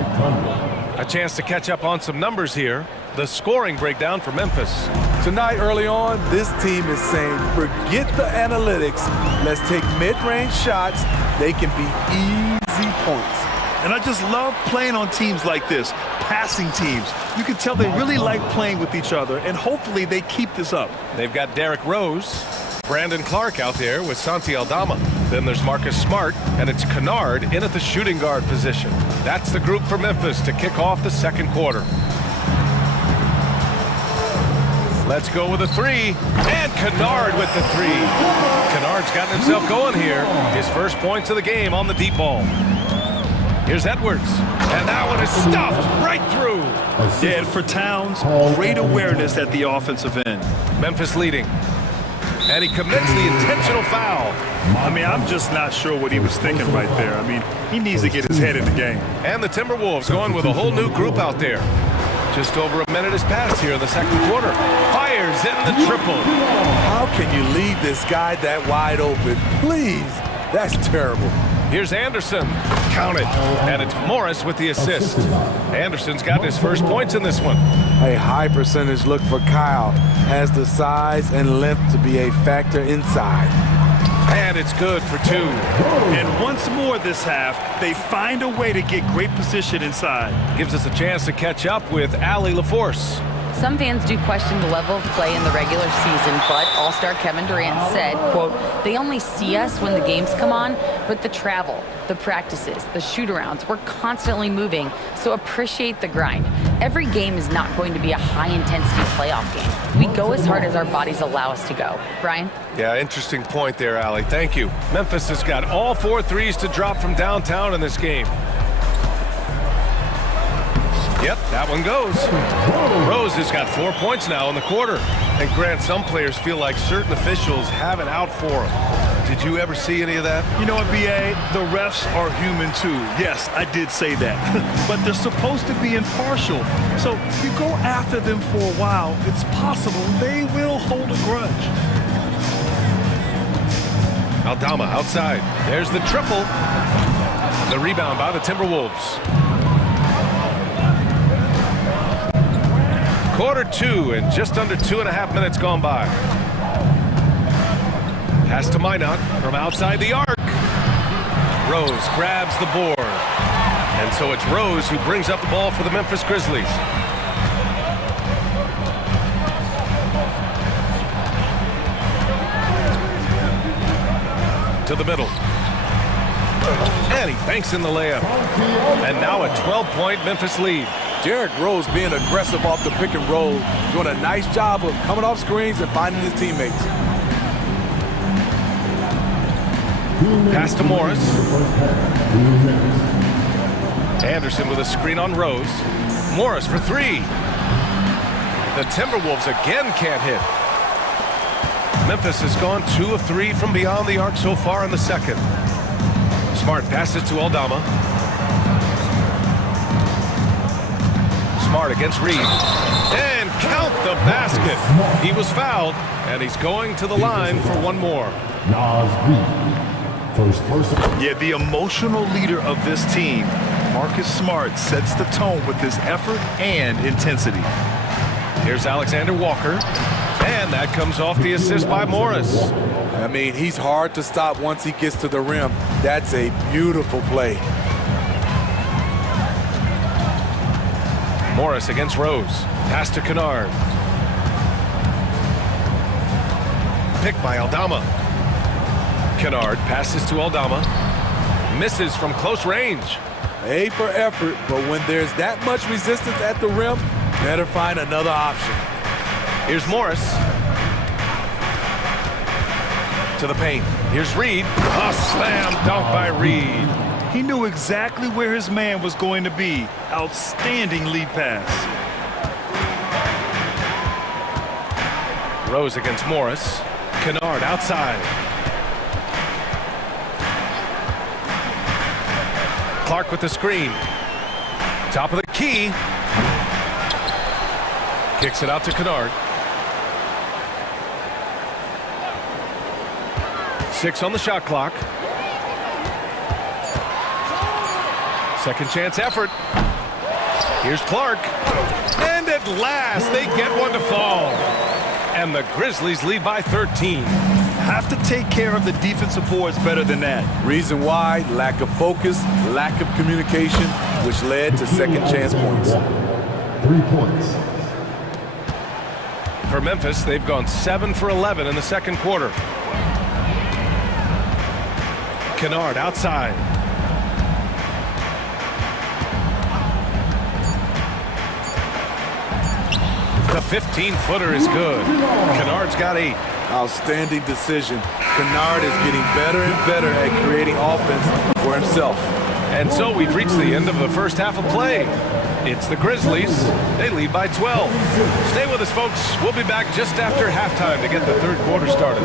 A chance to catch up on some numbers here. The scoring breakdown for Memphis. Tonight, early on, this team is saying, forget the analytics. Let's take mid-range shots. They can be easy points. And I just love playing on teams like this, passing teams. You can tell they really like playing with each other, and hopefully they keep this up. They've got Derrick Rose, Brandon Clark out there with Santi Aldama. Then there's Marcus Smart, and it's Kennard in at the shooting guard position. That's the group for Memphis to kick off the second quarter. Let's go with a three, and Kennard with the three. Kennard's gotten himself going here. His first points of the game on the deep ball. Here's Edwards, and that one is stuffed right through. Yeah, and for Towns, great awareness at the offensive end. Memphis leading. And he commits the intentional foul. I mean, I'm just not sure what he was thinking right there. I mean, he needs to get his head in the game. And the Timberwolves going with a whole new group out there. Just over a minute has passed here in the second quarter. Fires in the triple. How can you leave this guy that wide open? Please, that's terrible. Here's Anderson. Count it. And it's Morris with the assist. Anderson's gotten his first points in this one. A high percentage look for Kyle. Has the size and length to be a factor inside. And it's good for two. And once more this half, they find a way to get great position inside. Gives us a chance to catch up with Allie LaForce. Some fans do question the level of play in the regular season, but All-Star Kevin Durant said, quote, they only see us when the games come on, but the travel, the practices, the shoot-arounds, we're constantly moving, so appreciate the grind. Every game is not going to be a high-intensity playoff game. We go as hard as our bodies allow us to go. Brian? Yeah, interesting point there, Allie. Thank you. Memphis has got all 4 threes to drop from downtown in this game. Yep, that one goes. Rose has got 4 points now in the quarter. And Grant, some players feel like certain officials have it out for them. Did you ever see any of that? You know what, B.A.? The refs are human too. Yes, I did say that. But they're supposed to be impartial. So if you go after them for a while, it's possible they will hold a grudge. Aldama outside. There's the triple. The rebound by the Timberwolves. Quarter 2 and just under 2.5 minutes gone by. Pass to Minot from outside the arc. Rose grabs the board. And so it's Rose who brings up the ball for the Memphis Grizzlies. To the middle. And he banks in the layup. And now a 12-point Memphis lead. Derrick Rose being aggressive off the pick and roll, doing a nice job of coming off screens and finding his teammates. Pass to Morris. Anderson with a screen on Rose. Morris for 3. The Timberwolves again can't hit. Memphis has gone 2 of 3 from beyond the arc so far in the second. Smart passes to Aldama. Smart against Reed. And count the the basket. He was fouled, and he's going to the line for one more. First person. Yeah, the emotional leader of this team, Marcus Smart, sets the tone with his effort and intensity. Here's Alexander Walker, and that comes off the assist by Morris. I mean, he's hard to stop once he gets to the rim. That's a beautiful play. Morris against Rose. Pass to Kennard. Picked by Aldama. Kennard passes to Aldama. Misses from close range. A for effort, but when there's that much resistance at the rim, better find another option. Here's Morris. To the paint. Here's Reed. A slam dunk by Reed. He knew exactly where his man was going to be. Outstanding lead pass. Rose against Morris. Kennard outside. Clark with the screen. Top of the key. Kicks it out to Kennard. 6 on the shot clock. Second chance effort. Here's Clark. And at last, they get one to fall. And the Grizzlies lead by 13. Have to take care of the defensive boards better than that. Reason why, lack of focus, lack of communication, which led to second chance points. 3 points. For Memphis, they've gone 7 for 11 in the second quarter. Kennard outside. The 15-footer is good. Kennard's got 8. Outstanding decision. Kennard is getting better and better at creating offense for himself. And so we've reached the end of the first half of play. It's the Grizzlies. They lead by 12. Stay with us, folks. We'll be back just after halftime to get the third quarter started.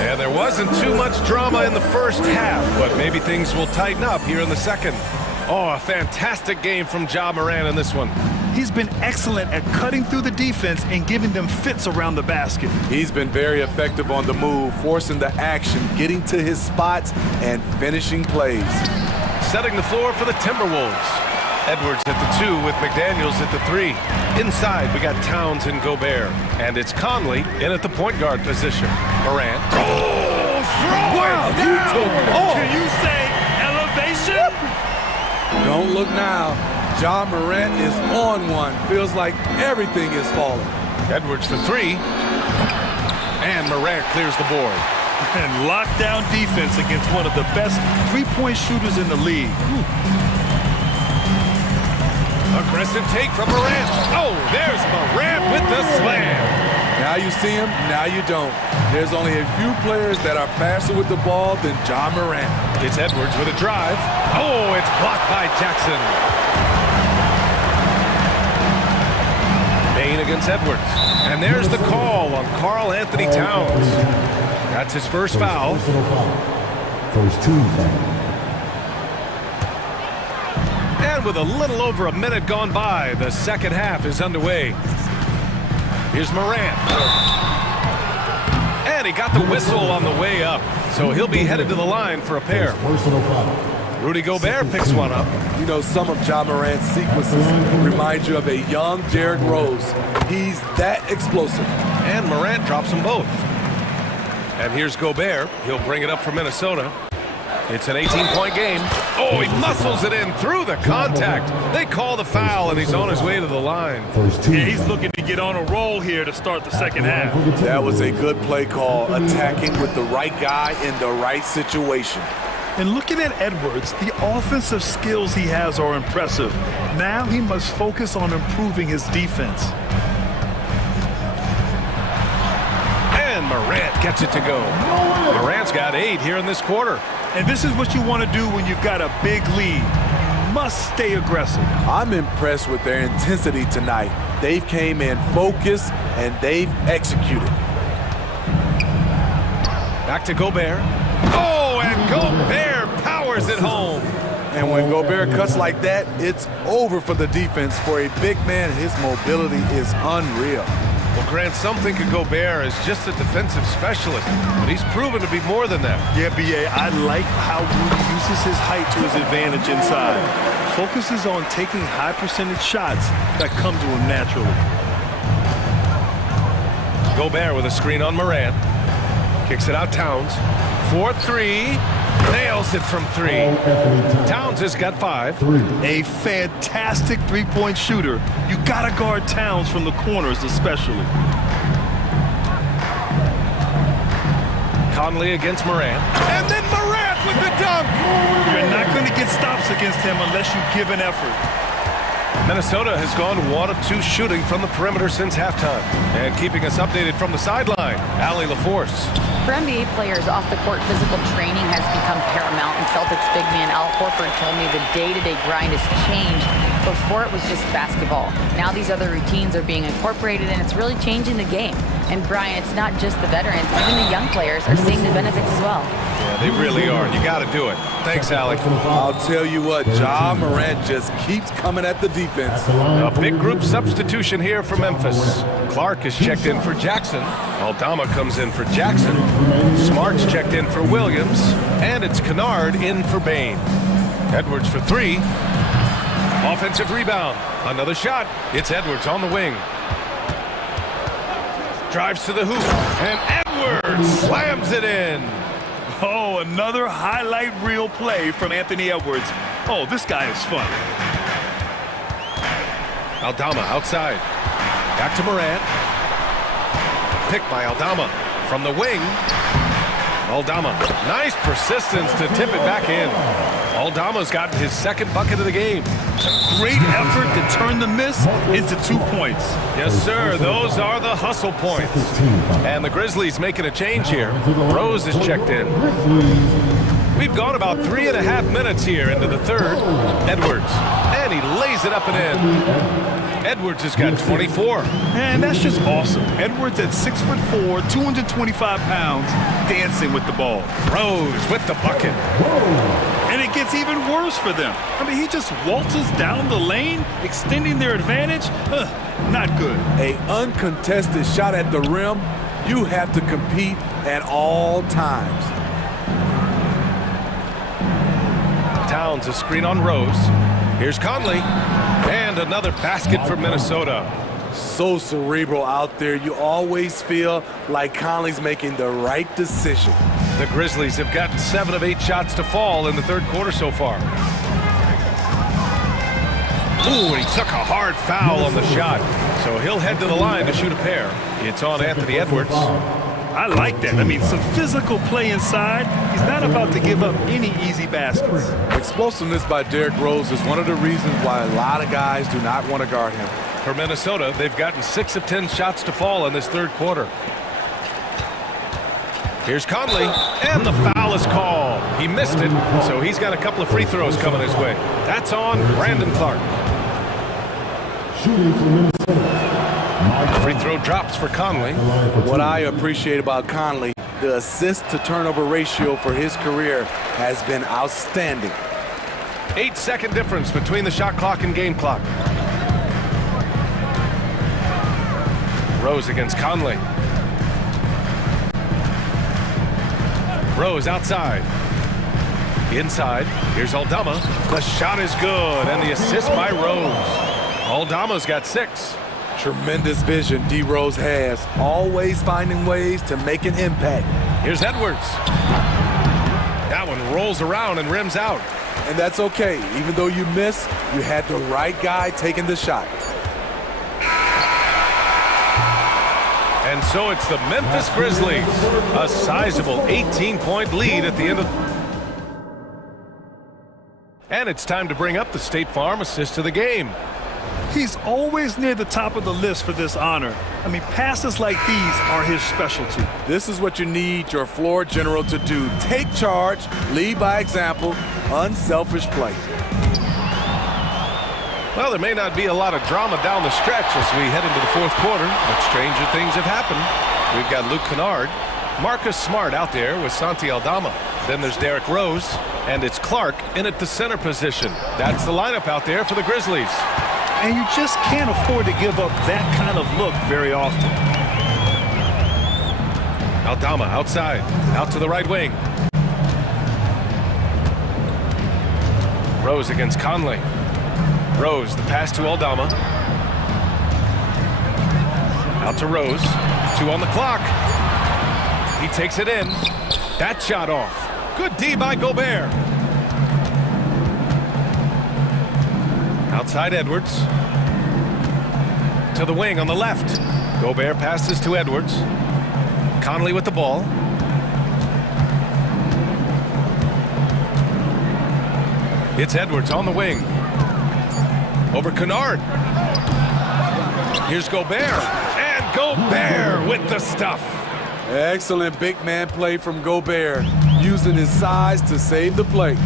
And there wasn't too much drama in the first half, but maybe things will tighten up here in the second. Oh, a fantastic game from Ja Morant in this one. He's been excellent at cutting through the defense and giving them fits around the basket. He's been very effective on the move, forcing the action, getting to his spots, and finishing plays. Setting the floor for the Timberwolves. Edwards at the 2 with McDaniels at the 3. Inside, we got Towns and Gobert. And it's Conley in at the point guard position. Morant. Oh, throw it down! Can you say elevation? Don't look now. Ja Morant is on one. Feels like everything is falling. Edwards for 3. And Morant clears the board. And lockdown defense against one of the best three-point shooters in the league. Aggressive take from Morant. Oh, there's Morant with the slam. Now you see him, now you don't. There's only a few players that are faster with the ball than Ja Morant. It's Edwards with a drive. Oh, it's blocked by Jackson. Payne against Edwards. And there's the call on Karl Anthony Towns. That's his first foul. First 2 fouls. And with a little over a minute gone by, the second half is underway. Here's Morant. And he got the whistle on the way up, so he'll be headed to the line for a pair. Rudy Gobert picks one up. You know, some of Ja Morant's sequences remind you of a young Derrick Rose. He's that explosive. And Morant drops them both. And here's Gobert. He'll bring it up for Minnesota. It's an 18-point game. Oh, he muscles it in through the contact. They call the foul, and he's on his way to the line. Yeah, he's looking to get on a roll here to start the second half. That was a good play call, attacking with the right guy in the right situation. And looking at Edwards, the offensive skills he has are impressive. Now he must focus on improving his defense. And Morant gets it to go. Morant's got 8 here in this quarter. And this is what you want to do when you've got a big lead. You must stay aggressive. I'm impressed with their intensity tonight. They've came in focused, and they've executed. Back to Gobert. Oh, and Gobert powers it home. And when Gobert cuts like that, it's over for the defense. For a big man, his mobility is unreal. Well, Grant, some think of Gobert as just a defensive specialist, but he's proven to be more than that. Yeah, B.A., I like how Rudy uses his height to his advantage inside. Focuses on taking high percentage shots that come to him naturally. Gobert with a screen on Morant. Kicks it out, Towns. 4-3. Nails it from 3. Towns has got 5. A fantastic three-point shooter. You gotta guard Towns from the corners especially. Conley against Morant. And then Morant with the dunk! You're not gonna get stops against him unless you give an effort. Minnesota has gone 1 of 2 shooting from the perimeter since halftime. And keeping us updated from the sideline, Allie LaForce. For NBA players, off-the-court physical training has become paramount, and Celtics big man Al Horford told me the day-to-day grind has changed. Before it was just basketball. Now these other routines are being incorporated, and it's really changing the game. And Brian, it's not just the veterans, even the young players are seeing the benefits as well. Yeah, they really are. You got to do it. Thanks, Alec. I'll tell you what, Ja Morant just keeps coming at the defense. A big group substitution here for Memphis. Clark is checked in for Jackson. Aldama comes in for Jackson. Smart's checked in for Williams. And it's Kennard in for Bain. Edwards for 3. Offensive rebound. Another shot. It's Edwards on the wing. Drives to the hoop. And Edwards slams it in. Oh, another highlight reel play from Anthony Edwards. Oh, this guy is fun. Aldama outside. Back to Morant. Picked by Aldama from the wing. Aldama, nice persistence to tip it back in. Aldama's gotten his 2nd bucket of the game. Great effort to turn the miss into 2 points. Yes, sir. Those are the hustle points. And the Grizzlies making a change here. Rose is checked in. We've gone about 3.5 minutes here into the 3rd. Edwards, and he lays it up and in. Edwards has got 24. Man, that's just awesome. Edwards at 6'4", 225 pounds, dancing with the ball. Rose with the bucket. And it gets even worse for them. I mean, he just waltzes down the lane, extending their advantage. Not good. A uncontested shot at the rim, you have to compete at all times. Towns, a screen on Rose. Here's Conley. And another basket for Minnesota. So cerebral out there. You always feel like Conley's making the right decision. The Grizzlies have gotten 7 of 8 shots to fall in the 3rd quarter so far. Ooh, he took a hard foul on the shot. So he'll head to the line to shoot a pair. It's on Anthony Edwards. I like that. I mean, some physical play inside. He's not about to give up any easy baskets. Explosiveness by Derrick Rose is one of the reasons why a lot of guys do not want to guard him. For Minnesota, they've gotten 6 of 10 shots to fall in this 3rd quarter. Here's Conley, and the foul is called. He missed it, so he's got a couple of free throws coming his way. That's on Brandon Clark. Shooting for Minnesota. Free throw drops for Conley. What I appreciate about Conley, the assist-to-turnover ratio for his career has been outstanding. 8-second difference between the shot clock and game clock. Rose against Conley. Rose outside. Inside. Here's Aldama. The shot is good, and the assist by Rose. Aldama's got 6. Tremendous vision D. Rose has, always finding ways to make an impact. Here's Edwards. That one rolls around and rims out. And that's okay. Even though you miss, you had the right guy taking the shot. And so it's the Memphis Grizzlies. A sizable 18-point lead at the end of... And it's time to bring up the State Farm assist of the game. He's always near the top of the list for this honor. I mean, passes like these are his specialty. This is what you need your floor general to do. Take charge, lead by example, unselfish play. Well, there may not be a lot of drama down the stretch as we head into the fourth quarter, but stranger things have happened. We've got Luke Kennard, Marcus Smart out there with Santi Aldama. Then there's Derrick Rose, and it's Clark in at the center position. That's the lineup out there for the Grizzlies. And you just can't afford to give up that kind of look very often. Aldama outside, out to the right wing. Rose against Conley. Rose, the pass to Aldama. Out to Rose. 2 on the clock. He takes it in. That shot off. Good D by Gobert. Outside Edwards. To the wing on the left. Gobert passes to Edwards. Conley with the ball. It's Edwards on the wing. Over Kennard. Here's Gobert. And Gobert with the stuff. Excellent big man play from Gobert, using his size to save the play.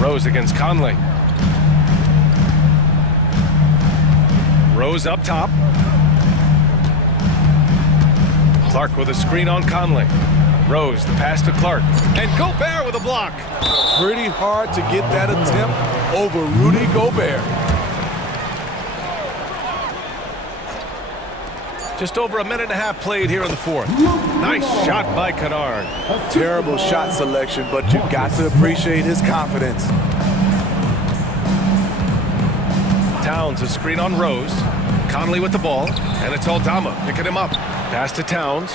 Rose against Conley. Rose up top. Clark with a screen on Conley. Rose, the pass to Clark. And Gobert with a block. Pretty hard to get that attempt over Rudy Gobert. Just over a minute and a half played here in the fourth. Nice shot by Kennard. Terrible shot selection, but you got to appreciate his confidence. Towns a screen on Rose. Conley with the ball, and it's Aldama picking him up. Pass to Towns.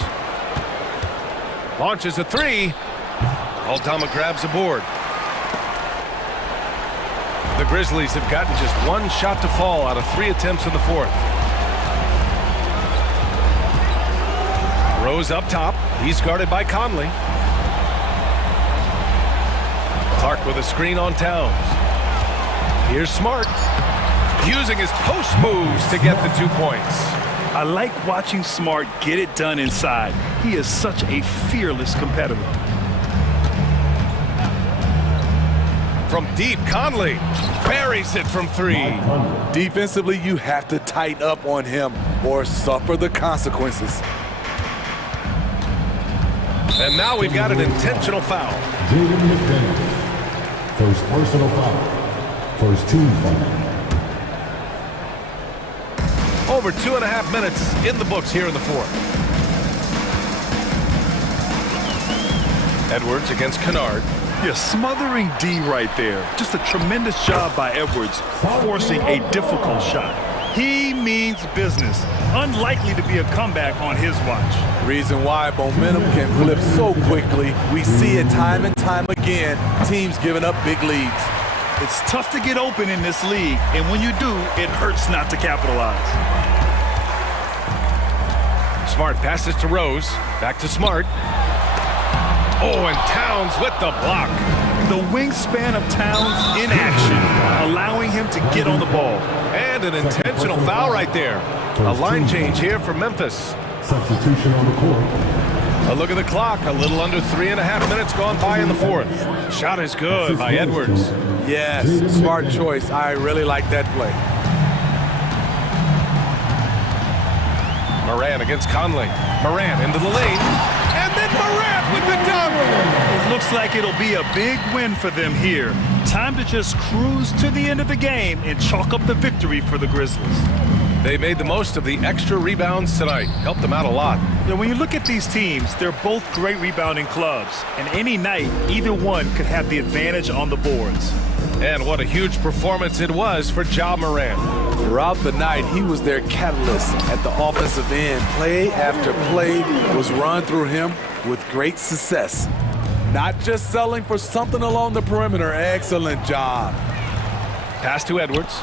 Launches a 3. Aldama grabs a board. The Grizzlies have gotten just 1 shot to fall out of 3 attempts in the fourth. Rose up top. He's guarded by Conley. Clark with a screen on Towns. Here's Smart, using his post moves to get the 2 points. I like watching Smart get it done inside. He is such a fearless competitor. From deep, Conley buries it from 3. Defensively, you have to tighten up on him or suffer the consequences. And now we've got an intentional foul. First personal foul. First team foul. Over 2.5 minutes in the books here in the fourth. Edwards against Kennard. Yeah, smothering D right there. Just a tremendous job by Edwards, forcing a difficult shot. He means business. Unlikely to be a comeback on his watch. Reason why momentum can flip so quickly. We see it time and time again. Teams giving up big leads. It's tough to get open in this league, and when you do, it hurts not to capitalize. Smart passes to Rose. Back to Smart. Oh, and Towns with the block. The wingspan of Towns in action, allowing him to get on the ball. And an intentional foul right there. A line change here for Memphis. Substitution on the court. A look at the clock. A little under 3.5 minutes gone by in the fourth. Shot is good by Edwards. Yes, smart choice. I really like that play. Morant against Conley. Morant into the lane. And then Morant with the dunk. It looks like it'll be a big win for them here. Time to just cruise to the end of the game and chalk up the victory for the Grizzlies. They made the most of the extra rebounds tonight. Helped them out a lot. Now, when you look at these teams, they're both great rebounding clubs. And any night, either one could have the advantage on the boards. And what a huge performance it was for Ja Morant. Throughout the night, he was their catalyst at the offensive end. Play after play was run through him with great success. Not just selling for something along the perimeter. Excellent job. Pass to Edwards.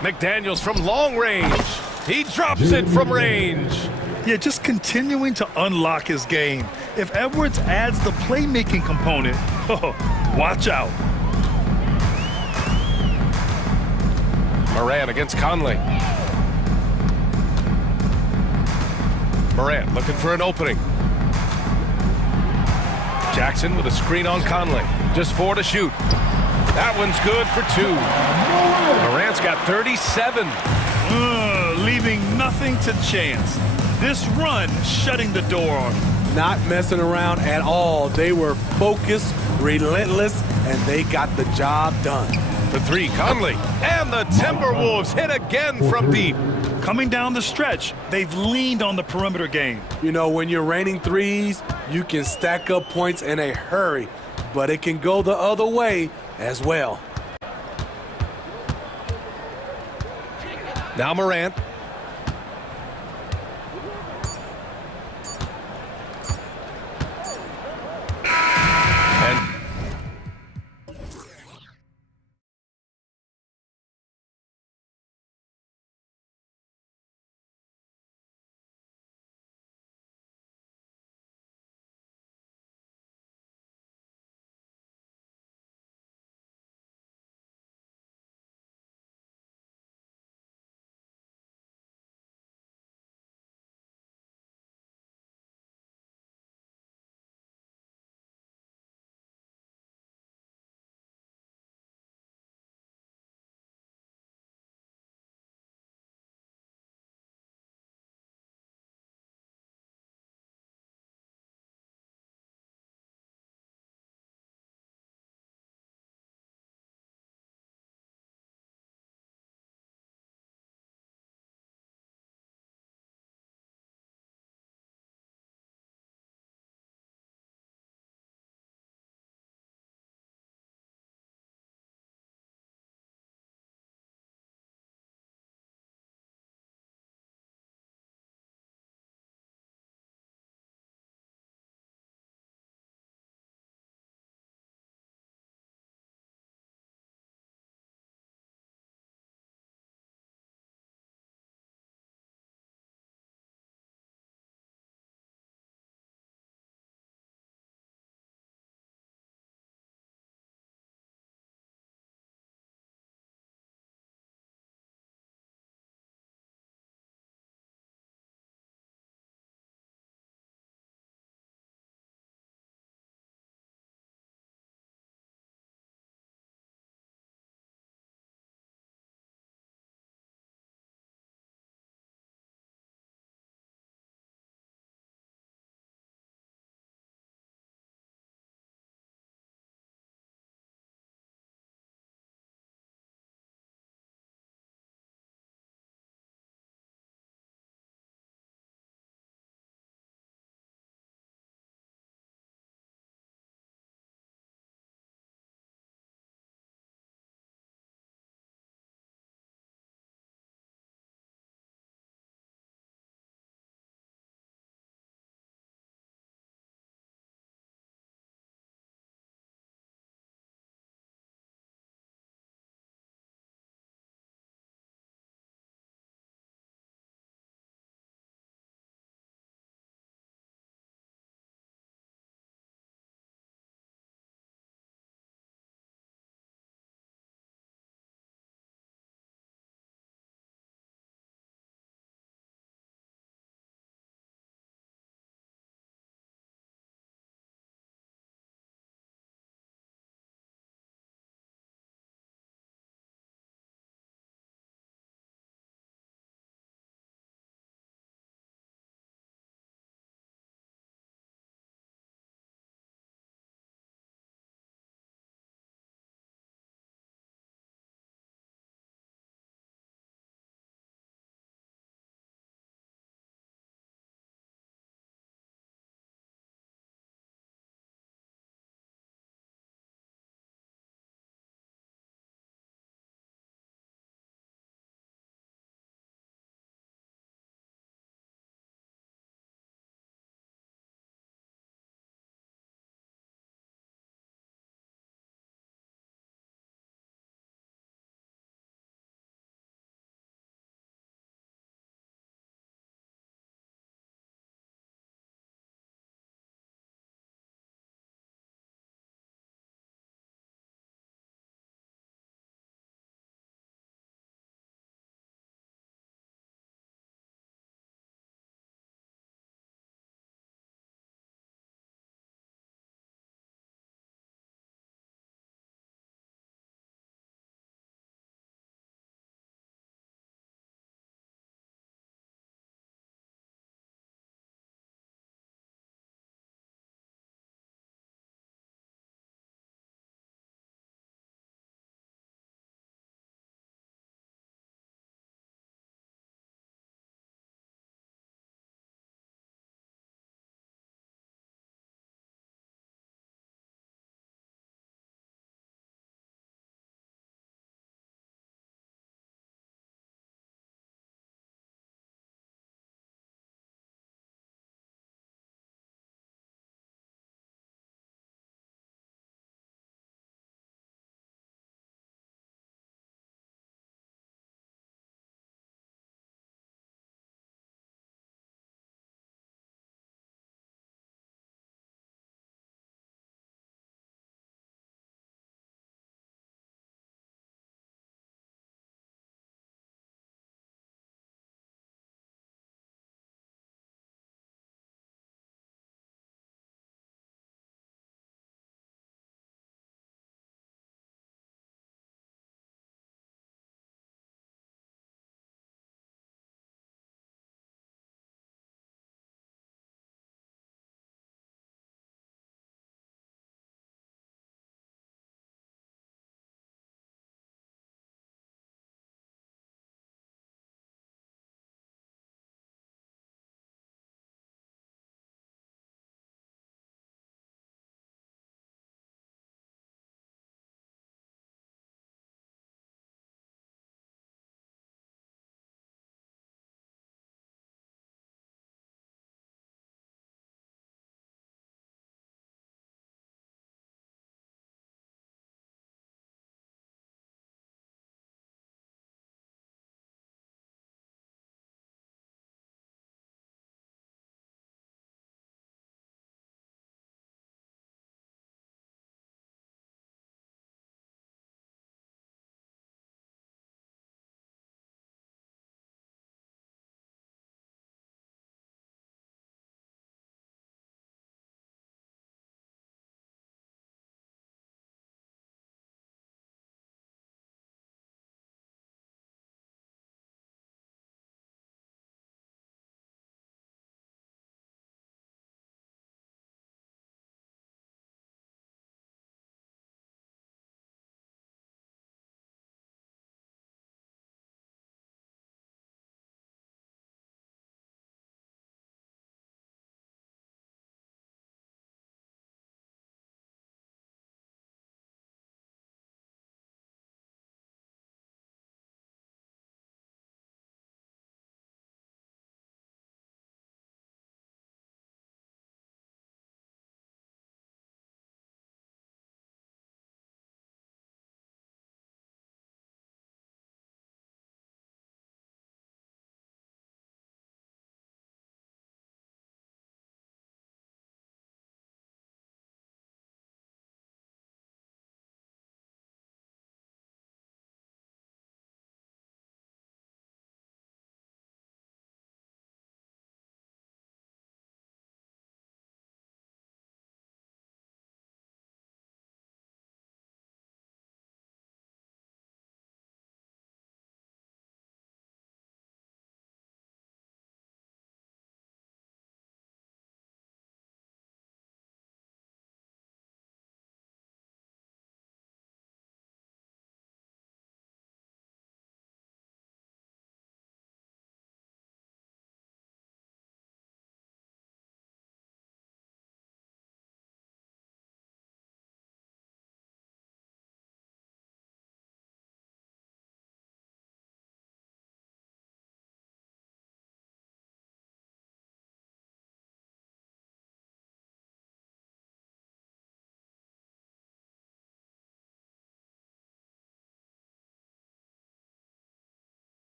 McDaniels from long range. He drops it from range. Yeah, just continuing to unlock his game. If Edwards adds the playmaking component, watch out. Morant against Conley. Morant looking for an opening. Jackson with a screen on Conley. Just 4 to shoot. That one's good for 2. Morant's got 37. Leaving nothing to chance. This run shutting the door on him. Not messing around at all. They were focused, relentless, and they got the job done. For 3, Conley. And the Timberwolves hit again from deep. Coming down the stretch, they've leaned on the perimeter game. You know, when you're raining threes, you can stack up points in a hurry, but it can go the other way as well. Now Morant.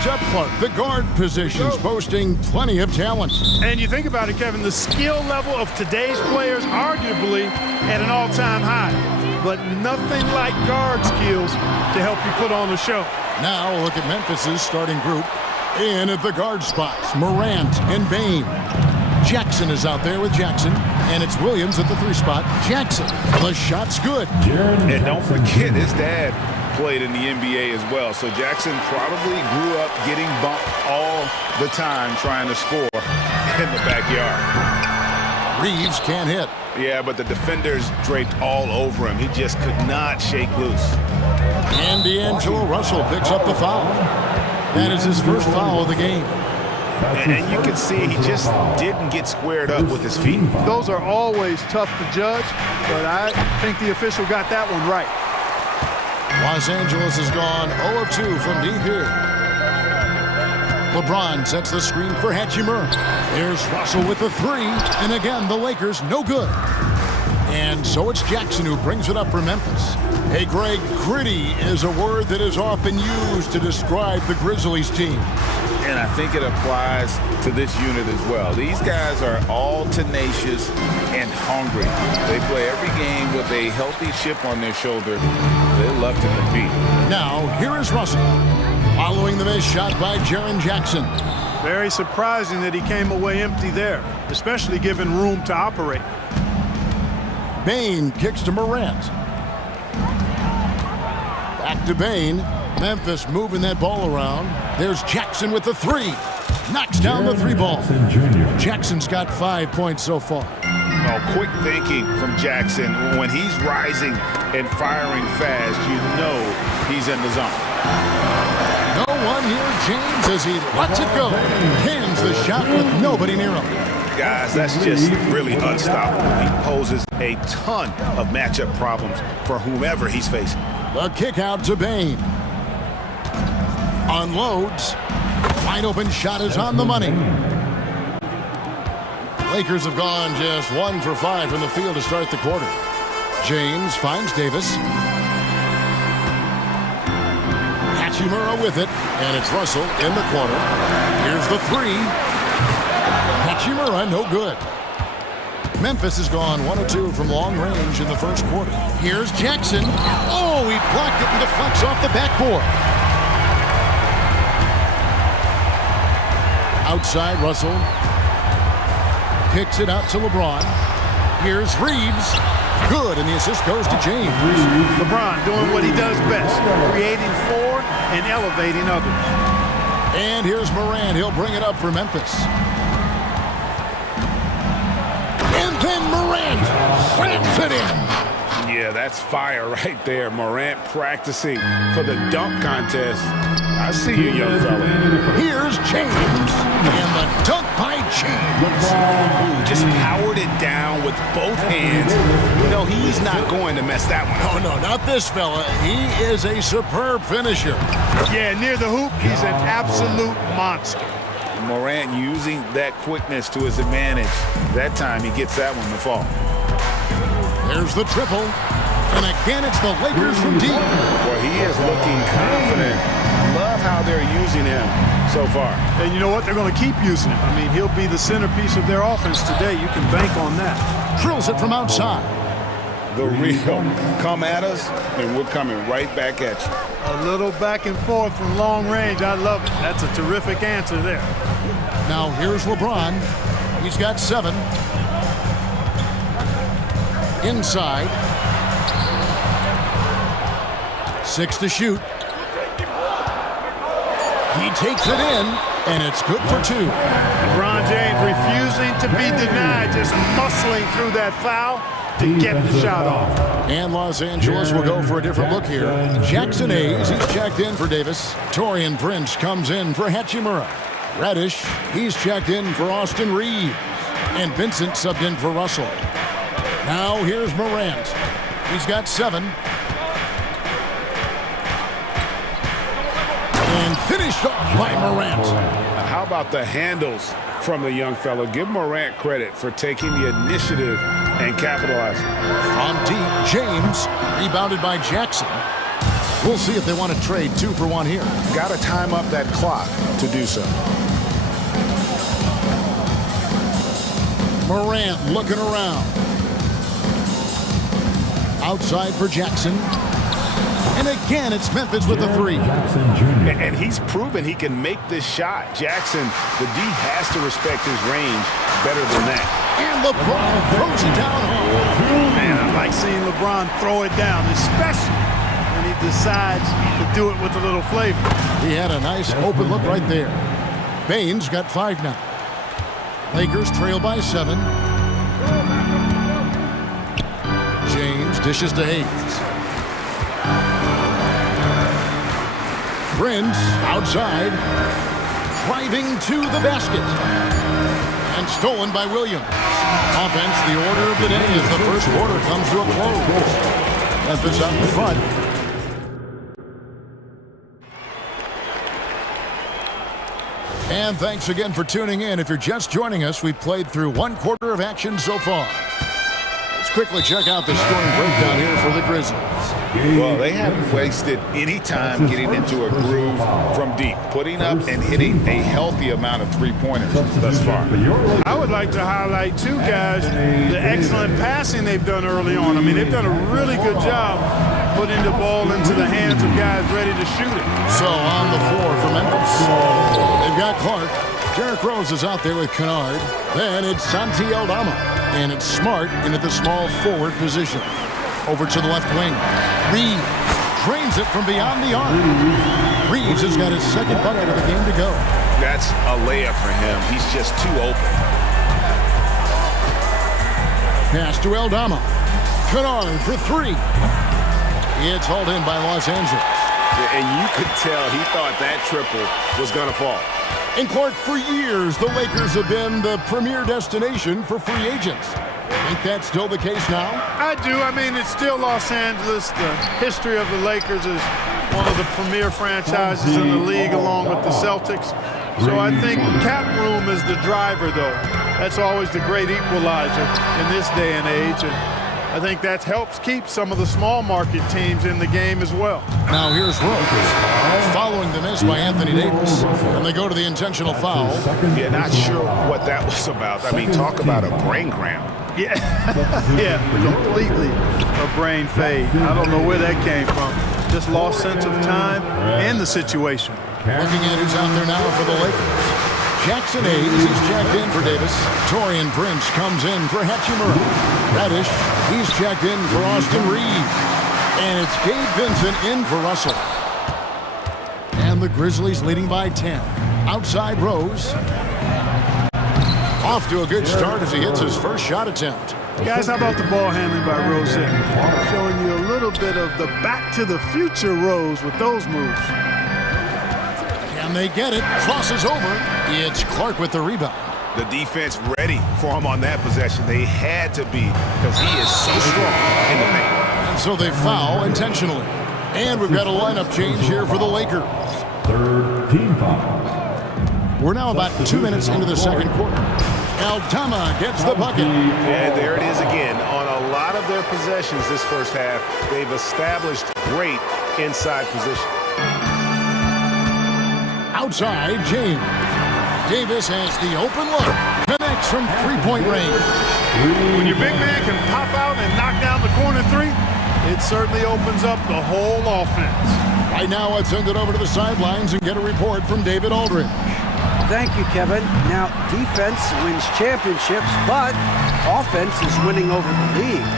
charge up Clark. The guard positions boasting plenty of talent. And you think about it, Kevin, the skill level of today's players arguably at an all-time high. But nothing like guard skills to help you put on a show. Now look at Memphis's starting group. In at the guard spots, Morant and Bain. Jackson is out there with Jackson, and it's Williams at the 3 spot. Jackson, the shot's good. And don't forget, his dad played in the NBA as well, so Jackson probably grew up getting bumped all the time trying to score in the backyard. Reeves can't hit. Yeah, but the defenders draped all over him. He just could not shake loose. And D'Angelo Russell picks up the foul. That is his first foul of the game. And you can see he just didn't get squared up with his feet. Those are always tough to judge, but I think the official got that one right. Los Angeles has gone 0 of 2 from deep here. LeBron sets the screen for Hachimura. Here's Russell with the 3, and again, the Lakers no good. And so it's Jackson who brings it up for Memphis. Hey, Greg, gritty is a word that is often used to describe the Grizzlies team. And I think it applies to this unit as well. These guys are all tenacious and hungry. They play every game with a healthy chip on their shoulder. They love to compete. Now, here is Russell, following the missed shot by Jaren Jackson. Very surprising that he came away empty there, especially given room to operate. Bain kicks to Morant. Back to Bain. Memphis moving that ball around. There's Jackson with the 3. Knocks down the 3 ball. Jackson's got 5 points so far. Oh, quick thinking from Jackson. When he's rising and firing fast, you know he's in the zone. No one here, James, as he lets it go. Hands the shot with nobody near him. Guys, that's just really unstoppable. He poses a ton of matchup problems for whomever he's facing. The kick out to Bain. Unloads. Wide open shot is on the money. Lakers have gone just 1 for 5 from the field to start the quarter. James finds Davis. Hachimura with it, and it's Russell in the corner. Here's the 3. Hachimura, no good. Memphis has gone 1 of 2 from long range in the first quarter. Here's Jackson. Oh, he blocked it and deflects off the backboard. Outside, Russell kicks it out to LeBron. Here's Reeves. Good, and the assist goes to James. LeBron doing what he does best, creating for and elevating others. And here's Morant. He'll bring it up for Memphis. And then Morant slams it in. Yeah, that's fire right there. Morant practicing for the dunk contest. I see you, young fella. Here's James. And the dunk by James. Ooh, just powered it down with both hands. No, he's not going to mess that one up. Oh, no, not this fella. He is a superb finisher. Yeah, near the hoop, he's an absolute monster. Morant using that quickness to his advantage. That time he gets that one to fall. There's the triple. And again, it's the Lakers from deep. Well, he is looking confident. Love how they're using him so far. And you know what? They're going to keep using him. I mean, he'll be the centerpiece of their offense today. You can bank on that. Drills it from outside. The real come at us, and we're coming right back at you. A little back and forth from long range. I love it. That's a terrific answer there. Now here's LeBron. He's got 7. Inside. 6 to shoot. He takes it in, and it's good for 2. LeBron James refusing to be denied, just muscling through that foul to get the shot off. And Los Angeles will go for a different look here. Jackson Hayes, he's checked in for Davis. Torian Prince comes in for Hachimura. Reddish, he's checked in for Austin Reeves. And Vincent subbed in for Russell. Now here's Morant. He's got 7. And finished off by Morant. How about the handles from the young fellow? Give Morant credit for taking the initiative and capitalizing. From deep, James, rebounded by Jackson. We'll see if they want to trade 2 for 1 here. Got to time up that clock to do so. Morant looking around. Outside for Jackson. And again, it's Memphis with the 3. And he's proven he can make this shot. Jackson, the D has to respect his range better than that. And LeBron throws it down home. Man, I like seeing LeBron throw it down, especially when he decides to do it with a little flavor. He had a nice open look right there. Baines got 5 now. Lakers trail by 7. James dishes to Hayes. Prince outside, driving to the basket. And stolen by Williams. Offense, the order of the day as the first quarter comes to a close. Memphis out in front. And thanks again for tuning in. If you're just joining us, we've played through 1 quarter of action so far. Let's quickly check out the scoring breakdown here for the Grizzlies. Well, they haven't wasted any time getting into a groove from deep, putting up and hitting a healthy amount of 3-pointers thus far. I would like to highlight, too, guys, the excellent passing they've done early on. I mean, they've done a really good job putting the ball into the hands of guys ready to shoot it. So on the floor for Memphis, they've got Clark. Derrick Rose is out there with Kennard. Then it's Santi Aldama. And it's Smart into the small forward position. Over to the left wing. Reeves drains it from beyond the arc. Reeves has got his second bucket of the game to go. That's a layup for him. He's just too open. Pass to Aldama. Kennard for 3. It's hauled in by Los Angeles. And you could tell he thought that triple was going to fall. And Clark, for years, the Lakers have been the premier destination for free agents. Think that's still the case now? I do. I mean, it's still Los Angeles. The history of the Lakers is one of the premier franchises in the league, along with the Celtics. So I think cap room is the driver, though. That's always the great equalizer in this day and age. And I think that helps keep some of the small market teams in the game as well. Now here's Rose following the miss by Anthony Davis. And they go to the intentional foul. Yeah, not sure what that was about. I mean, talk about a brain cramp. Yeah, yeah, completely a brain fade. I don't know where that came from. Just lost sense of time and the situation. Looking at who's out there now for the Lakers. Jackson Hayes, he's checked in for Davis. Torian Prince comes in for Hachimura. Reddish, he's checked in for Austin Reeves. And it's Gabe Vincent in for Russell. And the Grizzlies leading by 10. Outside Rose. Off to a good start as he hits his first shot attempt. Guys, how about the ball handling by Rose? Showing you a little bit of the back to the future Rose with those moves. Can they get it? Crosses over. It's Clark with the rebound. The defense ready for him on that possession. They had to be because he is so strong in the paint. And so they foul intentionally. And we've got a lineup change here for the Lakers. Third team foul. We're now about 2 minutes into the second quarter. Aldama gets the bucket. And there it is again. On a lot of their possessions this first half, they've established great inside position. Outside, James. Davis has the open look. Connects from three-point range. When your big man can pop out and knock down the corner 3, it certainly opens up the whole offense. Right now, let's send it over to the sidelines and get a report from David Aldridge. Thank you, Kevin. Now, defense wins championships, but offense is winning over the league,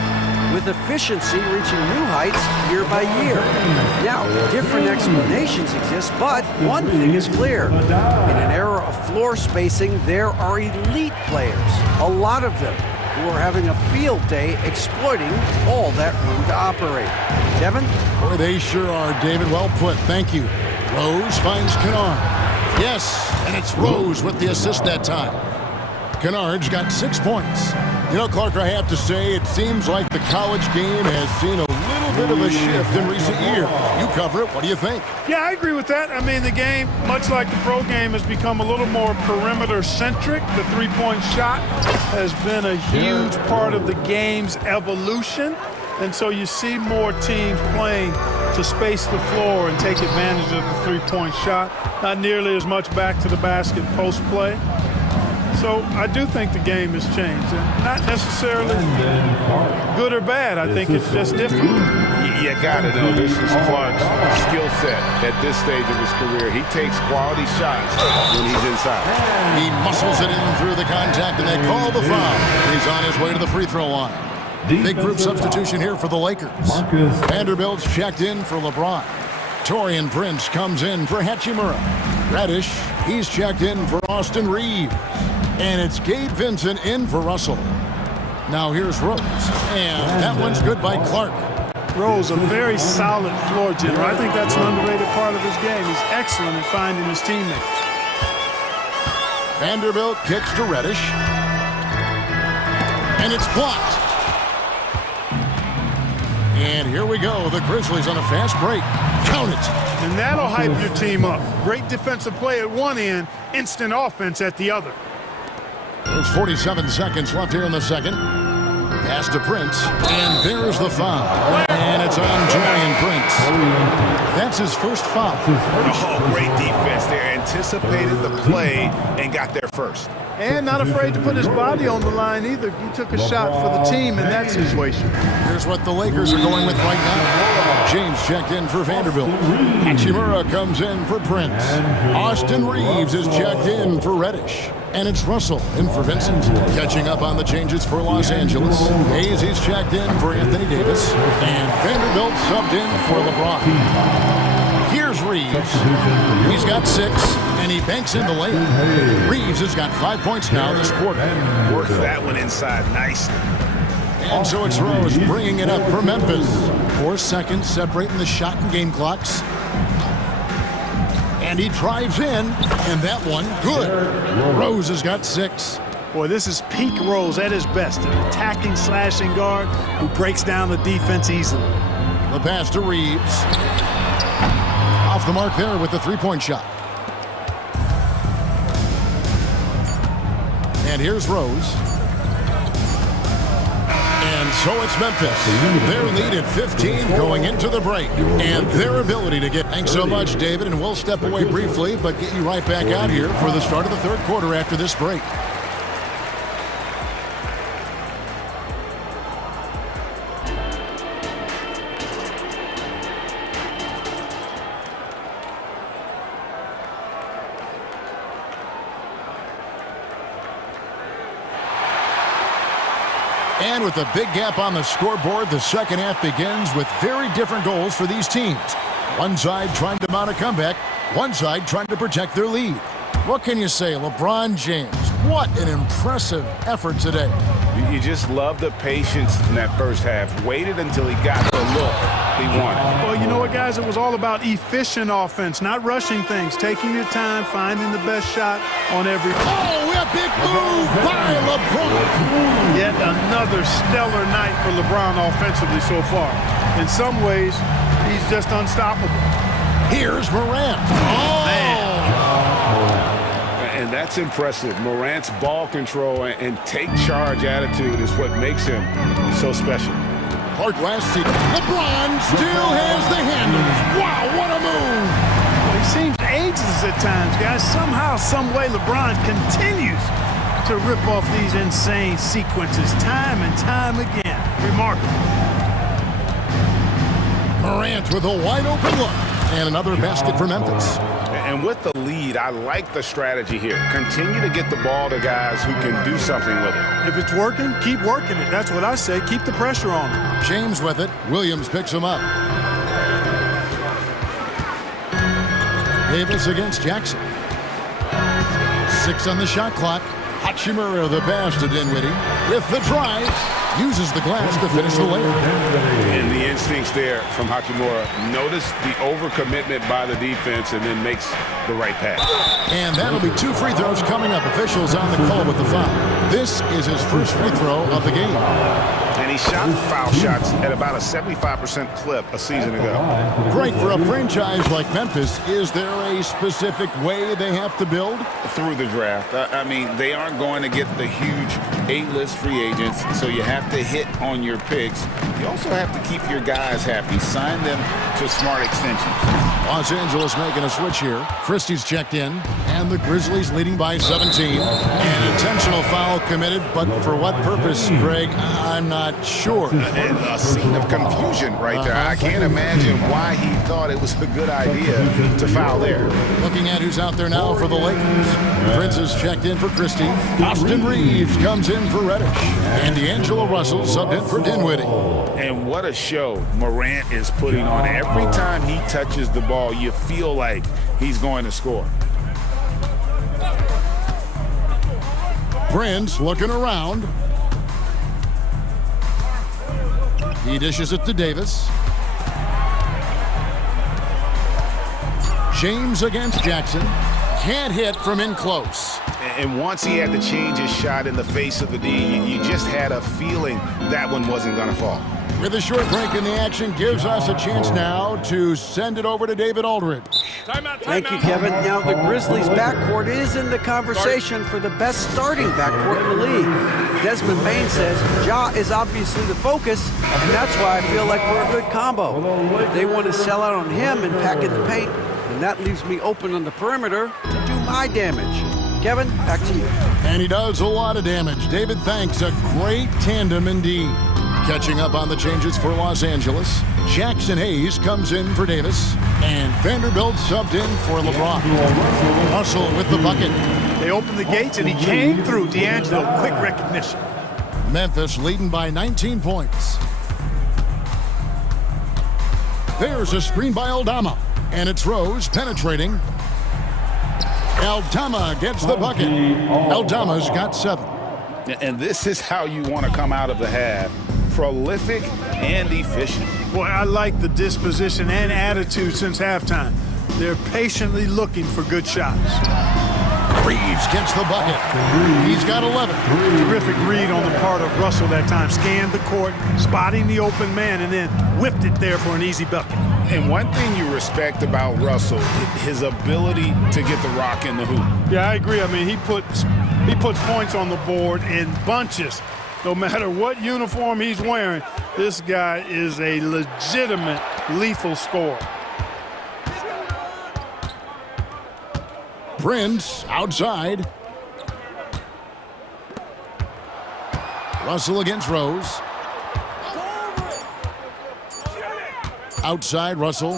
with efficiency reaching new heights year by year. Now, different explanations exist, but one thing is clear. In an era of floor spacing, there are elite players, a lot of them, who are having a field day exploiting all that room to operate. Kevin? Boy, they sure are, David. Well put. Thank you. Rose finds Kennard. Yes, and it's Rose with the assist that time. Kennard's got 6 points. You know, Clark, I have to say, it seems like the college game has seen a little bit of a shift in recent years. You cover it. What do you think? Yeah, I agree with that. I mean, the game, much like the pro game, has become a little more perimeter-centric. The three-point shot has been a huge part of the game's evolution. And so you see more teams playing to space the floor and take advantage of the three-point shot. Not nearly as much back to the basket post play. So I do think the game has changed. And not necessarily good or bad. I think it's just different. You gotta know this is Clark's skill set at this stage of his career. He takes quality shots when he's inside. He muscles it in through the contact, and they call the foul. He's on his way to the free throw line. Big group substitution here for the Lakers. Vanderbilt's checked in for LeBron. Taurean Prince comes in for Hachimura. Reddish, he's checked in for Austin Reeves. And it's Gabe Vincent in for Russell. Now here's Rose. And that one's good by Clark. Rose, a very solid floor general. I think that's an underrated part of his game. He's excellent at finding his teammates. Vanderbilt kicks to Reddish. And it's blocked. And here we go. The Grizzlies on a fast break. Count it. And that'll hype your team up. Great defensive play at one end, instant offense at the other. There's 47 seconds left here in the second. Pass to Prince, and there's the foul. And it's on Taurean Prince. That's his first foul. Oh, great defense there. Anticipated the play and got there first. And not afraid to put his body on the line either. He took a shot for the team in that situation. Here's what the Lakers are going with right now. James checked in for Vanderbilt. Hachimura comes in for Prince. Austin Reeves is checked in for Reddish. And it's Russell in for Vincent. Catching up on the changes for Los Angeles. Hayes is checked in for Anthony Davis. And Vanderbilt subbed in for LeBron. Here's Reeves. He's got 6, and he banks in the lane. Reeves has got 5 points now this quarter. Works that one inside nicely. And so it's Rose bringing it up for Memphis. 4 seconds separating the shot and game clocks. And he drives in, and that one, good. Rose has got 6. Boy, this is peak Rose at his best. An attacking, slashing guard who breaks down the defense easily. The pass to Reeves. Off the mark there with the three-point shot. And here's Rose. And so it's Memphis. Their lead at 15 going into the break. And their ability to get... Thanks so much, David. And we'll step away briefly, but get you right back out here for the start of the third quarter after this break. And with a big gap on the scoreboard, the second half begins with very different goals for these teams. One side trying to mount a comeback, one side trying to protect their lead. What can you say, LeBron James? What an impressive effort today. You just love the patience in that first half. Waited until he got the look he wanted. Well, you know what, guys? It was all about efficient offense, not rushing things, taking your time, finding the best shot on every play. Oh, a big move by LeBron. Yet another stellar night for LeBron offensively so far. In some ways, he's just unstoppable. Here's Morant. Oh, man. And that's impressive. Morant's ball control and take charge attitude is what makes him so special. Clark last season. LeBron still has the handles. Wow, what a move. Well, he seems ageless at times, guys. Somehow, some way, LeBron continues to rip off these insane sequences time and time again. Remarkable. Morant with a wide open look. And another basket for Memphis. And with the lead, I like the strategy here. Continue to get the ball to guys who can do something with it. If it's working, keep working it. That's what I say. Keep the pressure on him. James with it. Williams picks him up. Davis against Jackson. 6 on the shot clock. Hachimura the pass to Dinwiddie. With the drive. Uses the glass to finish the layup. And the instincts there from Hachimura. Notice the overcommitment by the defense and then makes the right pass. And that'll be 2 free throws coming up. Officials on the call with the foul. This is his first free throw of the game. And he shot foul shots at about a 75% clip a season ago. Great for a franchise like Memphis. Is there a specific way they have to build? Through the draft. I mean, they aren't going to get the huge A-list free agents, so you have to hit on your picks. You also have to keep your guys happy. Sign them to smart extensions. Los Angeles making a switch here. Christie's checked in, and the Grizzlies leading by 17. An intentional foul committed, but for what purpose, Greg? I'm not sure. And a scene of confusion right there. I can't imagine why he thought it was a good idea to foul there. Looking at who's out there now for the Lakers. Prince is checked in for Christie. Austin Reeves comes in for Reddish. And D'Angelo Russell subbed in for Dinwiddie. And what a show Morant is putting on. Every time he touches the ball, you feel like he's going to score. Prince looking around. He dishes it to Davis. James against Jackson. Can't hit from in close. And once he had to change his shot in the face of the D, you just had a feeling that one wasn't going to fall. With a short break in the action, gives us a chance now to send it over to David Aldridge. Thank you, Kevin. Now, the Grizzlies' backcourt is in the conversation for the best starting backcourt in the league. Desmond Bain says Ja is obviously the focus, and that's why I feel like we're a good combo. If they want to sell out on him and pack in the paint, then that leaves me open on the perimeter to do my damage. Kevin, back to you. And he does a lot of damage. David, thanks. A great tandem indeed. Catching up on the changes for Los Angeles. Jackson Hayes comes in for Davis. And Vanderbilt subbed in for LeBron. Russell with the bucket. They opened the gates and he came through. D'Angelo, quick recognition. Memphis leading by 19 points. There's a screen by Aldama. And it's Rose penetrating. Aldama gets the bucket. Aldama's got 7. And this is how you want to come out of the half. Prolific and efficient. Boy, I like the disposition and attitude since halftime. They're patiently looking for good shots. Reeves gets the bucket. He's got 11. Terrific read on the part of Russell that time. Scanned the court, spotting the open man, and then whipped it there for an easy bucket. And one thing you respect about Russell, his ability to get the rock in the hoop. Yeah, I agree. I mean, he puts points on the board in bunches. No matter what uniform he's wearing, this guy is a legitimate lethal scorer. Prince outside. Russell against Rose. Outside, Russell.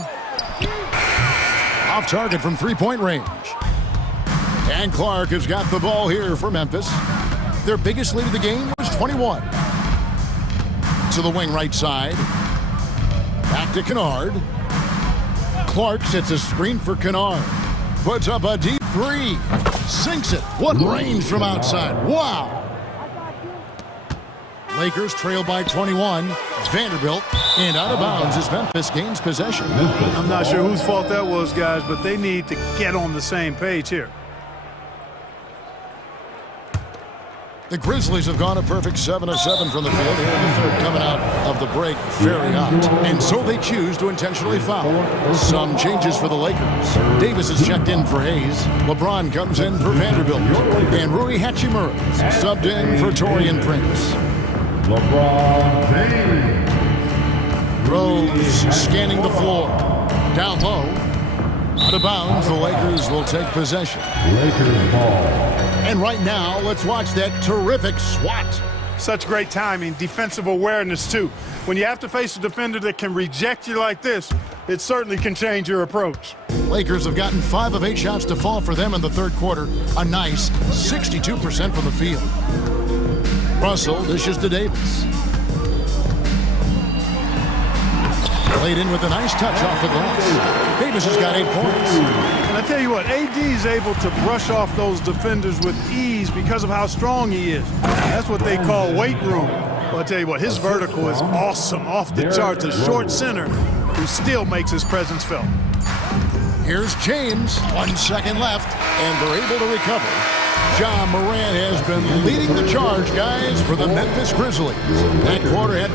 Off target from three-point range. And Clark has got the ball here for Memphis. Their biggest lead of the game was 21. To the wing right side. Back to Kennard. Clark sets a screen for Kennard. Puts up a deep 3. Sinks it. What range from outside. Wow. Lakers trail by 21. Vanderbilt. And out of bounds as Memphis gains possession. I'm not sure whose fault that was, guys, but they need to get on the same page here. The Grizzlies have gone a perfect 7 of 7 from the field here in the third, coming out of the break very hot. And so they choose to intentionally foul. Some changes for the Lakers. Davis is checked in for Hayes. LeBron comes in for Vanderbilt. And Rui Hachimura subbed in for Taurean Prince. LeBron James. Rose scanning the floor. Down low. Out of bounds, the Lakers will take possession. Lakers ball. And right now, let's watch that terrific swat. Such great timing, defensive awareness, too. When you have to face a defender that can reject you like this, it certainly can change your approach. Lakers have gotten 5 of 8 shots to fall for them in the third quarter. A nice 62% from the field. Russell dishes to Davis. Played in with a nice touch off the glass. Davis has got 8 points. And I tell you what, AD is able to brush off those defenders with ease because of how strong he is. That's what they call weight room. Well, I tell you what, his vertical is awesome, off the charts. A short center who still makes his presence felt. Here's James. 1 second left, and they're able to recover. Ja Morant has been leading the charge, guys, for the Memphis Grizzlies. That quarter had...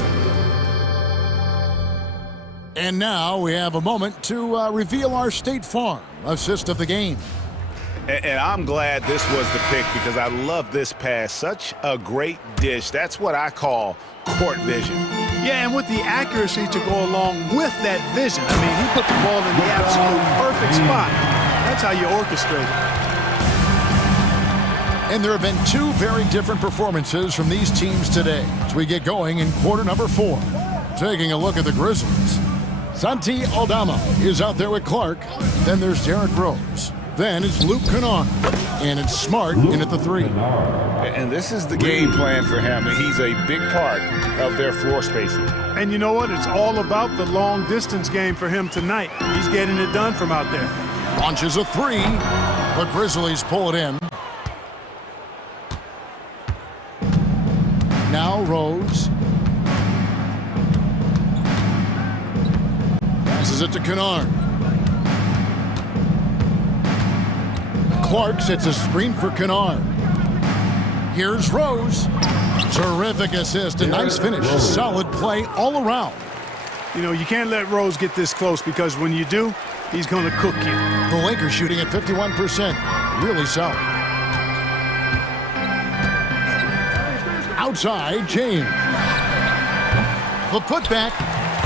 And now we have a moment to reveal our State Farm assist of the game. And I'm glad this was the pick because I love this pass. Such a great dish. That's what I call court vision. Yeah, and with the accuracy to go along with that vision. I mean, he put the ball in the absolute perfect spot. That's how you orchestrate it. And there have been two very different performances from these teams today as we get going in quarter number 4. Taking a look at the Grizzlies. Santi Aldama is out there with Clark. Then there's Derrick Rose. Then it's Luke Kennard. And it's Smart in at the 3. And this is the game plan for him. He's a big part of their floor spacing. And you know what? It's all about the long distance game for him tonight. He's getting it done from out there. Launches a 3. The Grizzlies pull it in. Now Rose. Passes it to Kennard. Clark sets a screen for Kennard. Here's Rose. Terrific assist, a nice finish. Solid play all around. You know, you can't let Rose get this close because when you do, he's going to cook you. The Lakers shooting at 51%. Really solid. Outside, James. The putback.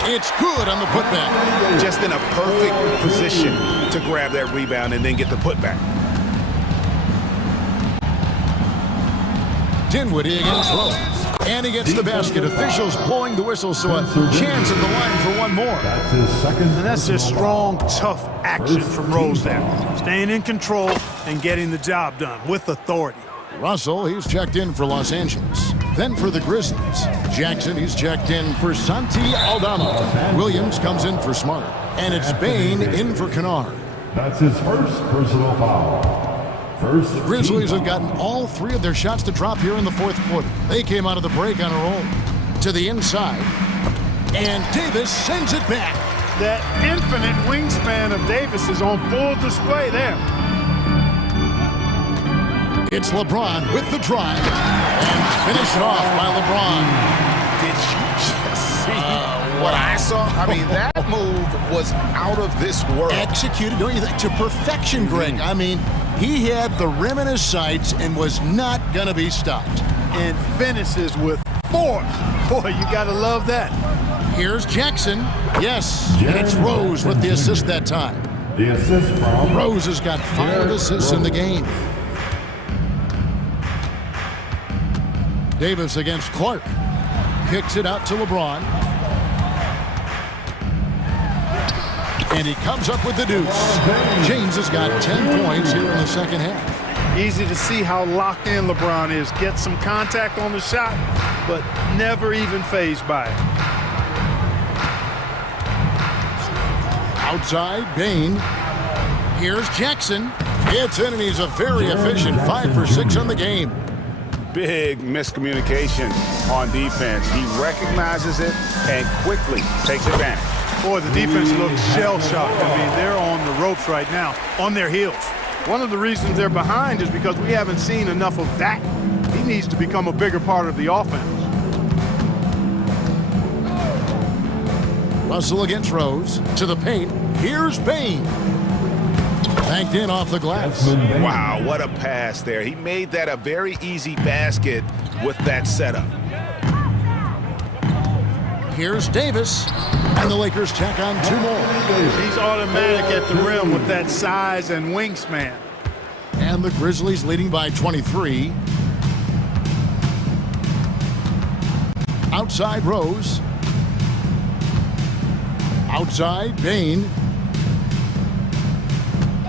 It's good on the putback. Just in a perfect position to grab that rebound and then get the putback. Dinwiddie against Rose. And he gets the basket. Officials blowing the whistle, so a chance at the line for one more. That's his second. And that's just strong, tough action from Rose there. Staying in control and getting the job done with authority. Russell, he's checked in for Los Angeles. Then for the Grizzlies. Jackson, he's checked in for Santi Aldama. Williams comes in for Smart. And it's Bain in for Kennard. That's his first personal foul. First, the Grizzlies have gotten all 3 of their shots to drop here in the 4th quarter. They came out of the break on a roll. To the inside. And Davis sends it back. That infinite wingspan of Davis is on full display there. It's LeBron with the drive. And finished off by LeBron. Did you just see what I saw? I mean, that move was out of this world. Executed, don't you think, to perfection, Greg. I mean, he had the rim in his sights and was not going to be stopped. And finishes with force. Boy, you got to love that. Here's Jackson. Yes, and it's Rose with the assist that time. The assist from Rose has got 5 assists in the game. Davis against Clark. Kicks it out to LeBron. And he comes up with the deuce. James has got 10 points here in the second half. Easy to see how locked in LeBron is. Gets some contact on the shot, but never even fazed by it. Outside, Bain. Here's Jackson. Gets in, and he's a very efficient 5 for 6 on the game. Big miscommunication on defense. He recognizes it and quickly takes advantage. Boy, the defense looks shell-shocked. I mean, they're on the ropes right now, on their heels. One of the reasons they're behind is because we haven't seen enough of that. He needs to become a bigger part of the offense. Russell against Rose. To the paint. Here's Bain. Banked in off the glass. Wow, what a pass there. He made that a very easy basket with that setup. Here's Davis. And the Lakers tack on 2 more. He's automatic at the rim with that size and wingspan. And the Grizzlies leading by 23. Outside Rose. Outside Bain.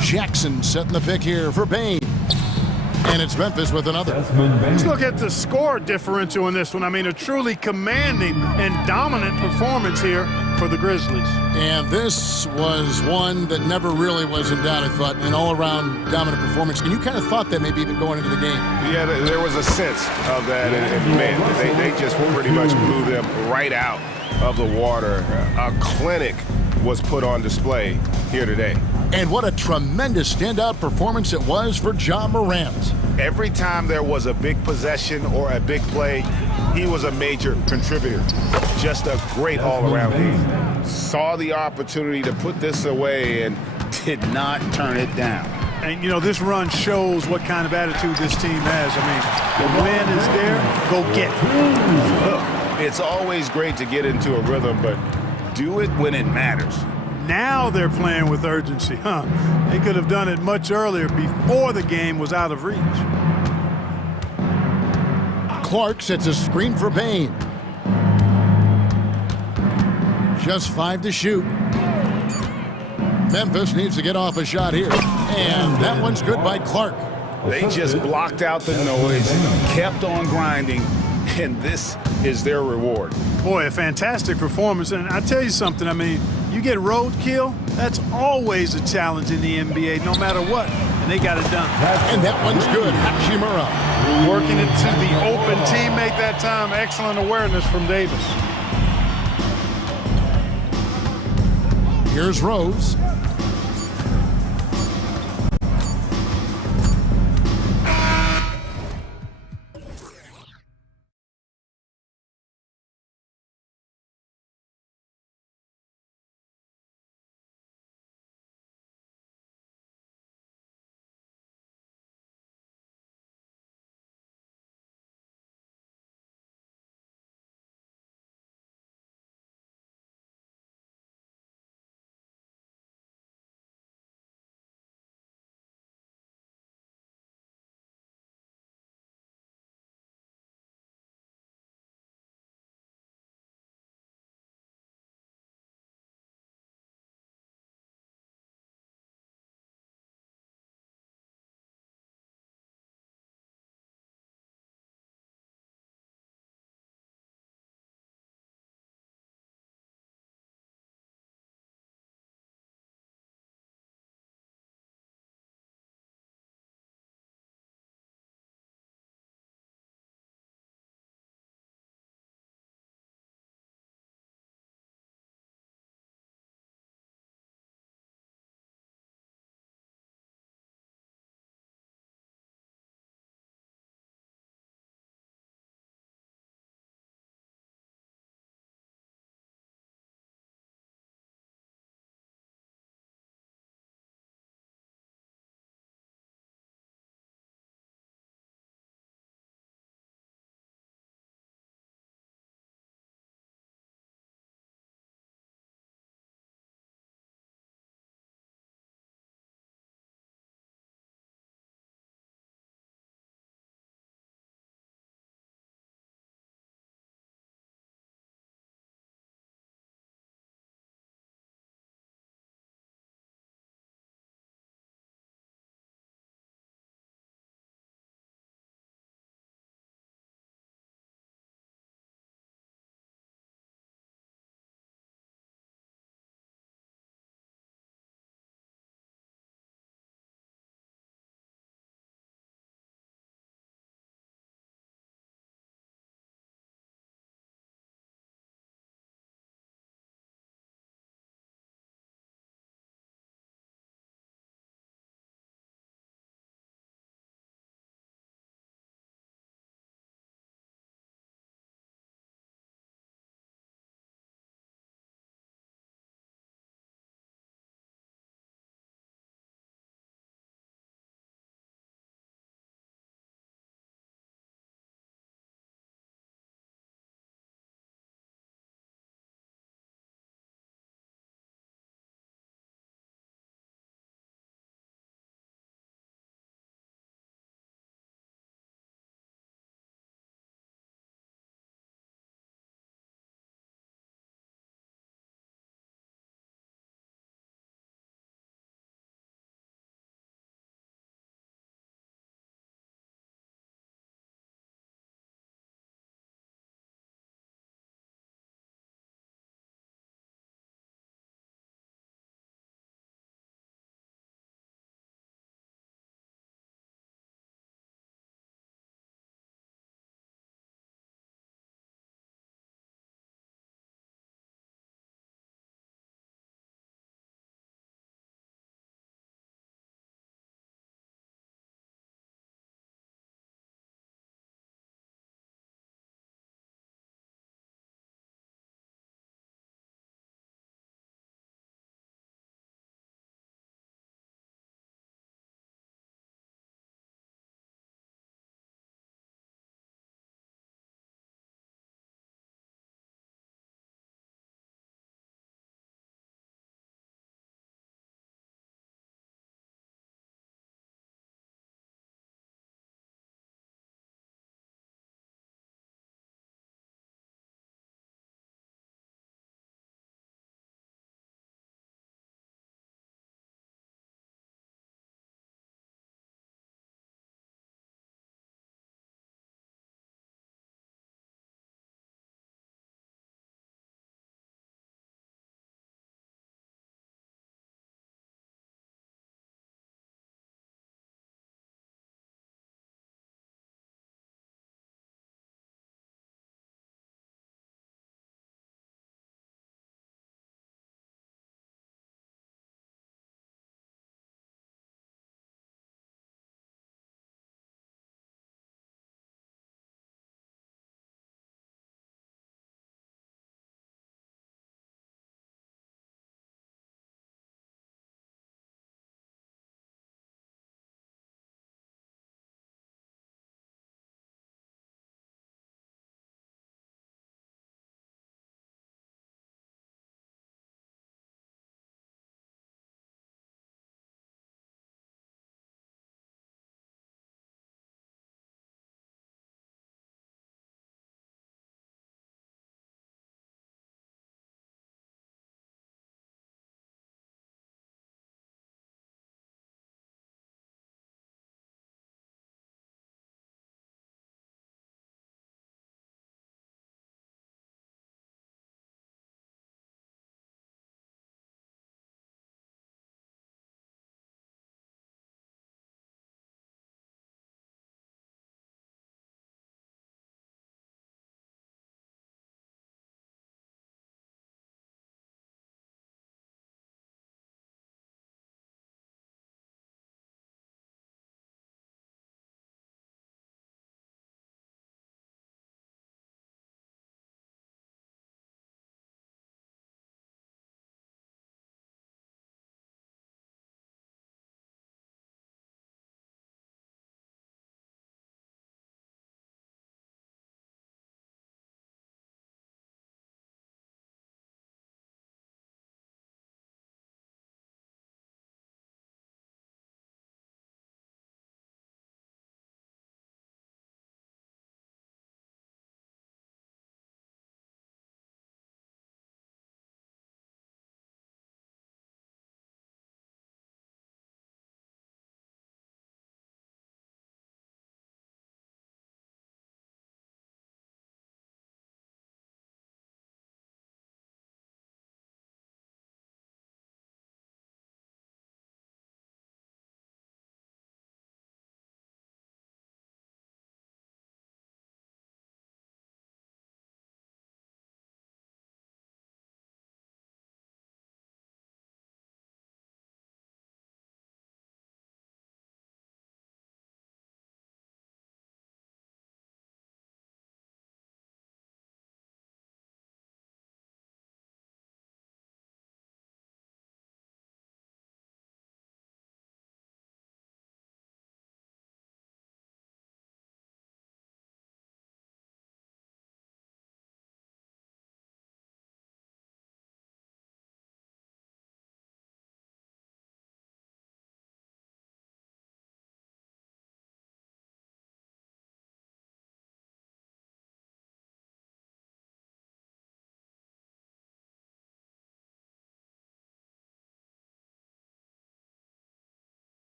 Jackson setting the pick here for Bain. And it's Memphis with another. Let's look at the score differential in this one. I mean, a truly commanding and dominant performance here for the Grizzlies. And this was one that never really was in doubt, I thought, an all-around dominant performance. And you kind of thought that maybe even going into the game. Yeah, there was a sense of that. And man, they just pretty much blew them right out of the water. A clinic was put on display here today. And what a tremendous standout performance it was for Ja Morant. Every time there was a big possession or a big play, he was a major contributor. Just a great all-around game. Saw the opportunity to put this away and did not turn it down. And, you know, this run shows what kind of attitude this team has. I mean, the win is there, go get it. Look, it's always great to get into a rhythm, but do it when it matters. Now they're playing with urgency, huh? They could have done it much earlier before the game was out of reach. Clark sets a screen for Bain. Just 5 to shoot. Memphis needs to get off a shot here. And that one's good by Clark. They just blocked out the noise, kept on grinding, and this is their reward. Boy, a fantastic performance. And I tell you something, I mean, you get roadkill, that's always a challenge in the NBA, no matter what. And they got it done. And that one's good. Hachimura. Working it to the open teammate that time. Excellent awareness from Davis. Here's Rose.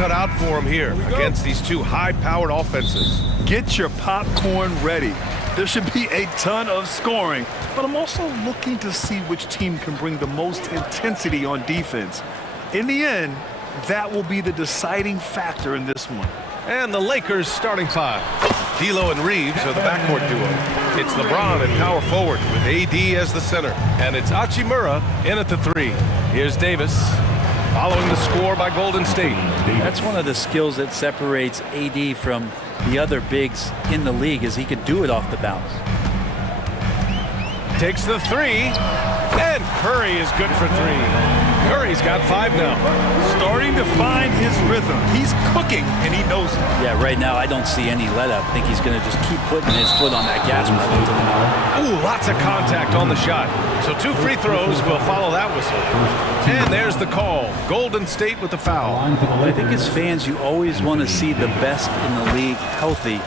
cut out for him here against these two high-powered offenses. Get your popcorn ready. There should be a ton of scoring, but I'm also looking to see which team can bring the most intensity on defense. In the end, that will be the deciding factor in this one. And the Lakers starting five. D'Lo and Reeves are the backcourt duo. It's LeBron at power forward with AD as the center. And it's Hachimura in at the three. Here's Davis following the score by Golden State. That's one of the skills that separates AD from the other bigs in the league, is he can do it off the bounce. Takes the three, and Curry is good for three. Curry's got 5 now. Starting to find his rhythm. He's cooking, and he knows it. Yeah, right now I don't see any let-up. I think he's going to just keep putting his foot on that gas pedal. Ooh, lots of contact on the shot. So 2 free throws will follow that whistle. And there's the call. Golden State with the foul. I think as fans, you always want to see the best in the league healthy.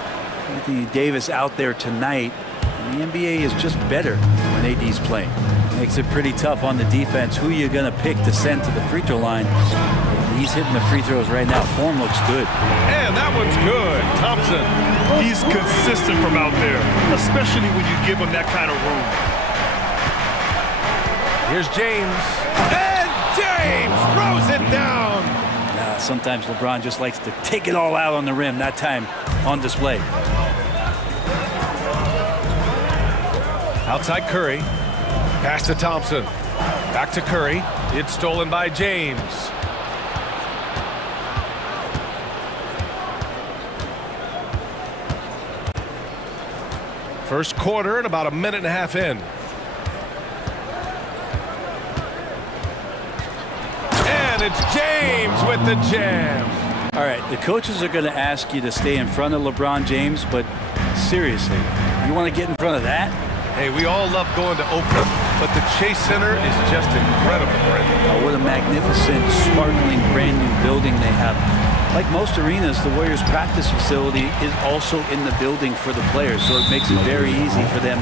Anthony Davis out there tonight. And the NBA is just better when AD's playing. Makes it pretty tough on the defense. Who you're going to pick to send to the free throw line. He's hitting the free throws right now. Form looks good. And that one's good. Thompson. He's consistent from out there, especially when you give him that kind of room. Here's James. And James throws it down. Sometimes LeBron just likes to take it all out on the rim. That time on display. Outside Curry. Pass to Thompson. Back to Curry. It's stolen by James. First quarter and about a minute and a half in. And it's James with the jam. All right, the coaches are going to ask you to stay in front of LeBron James, but seriously, you want to get in front of that? Hey, we all love going to Oakland, but the Chase Center is just incredible. Oh, what a magnificent, sparkling, brand new building they have. Like most arenas, the Warriors practice facility is also in the building for the players, so it makes it very easy for them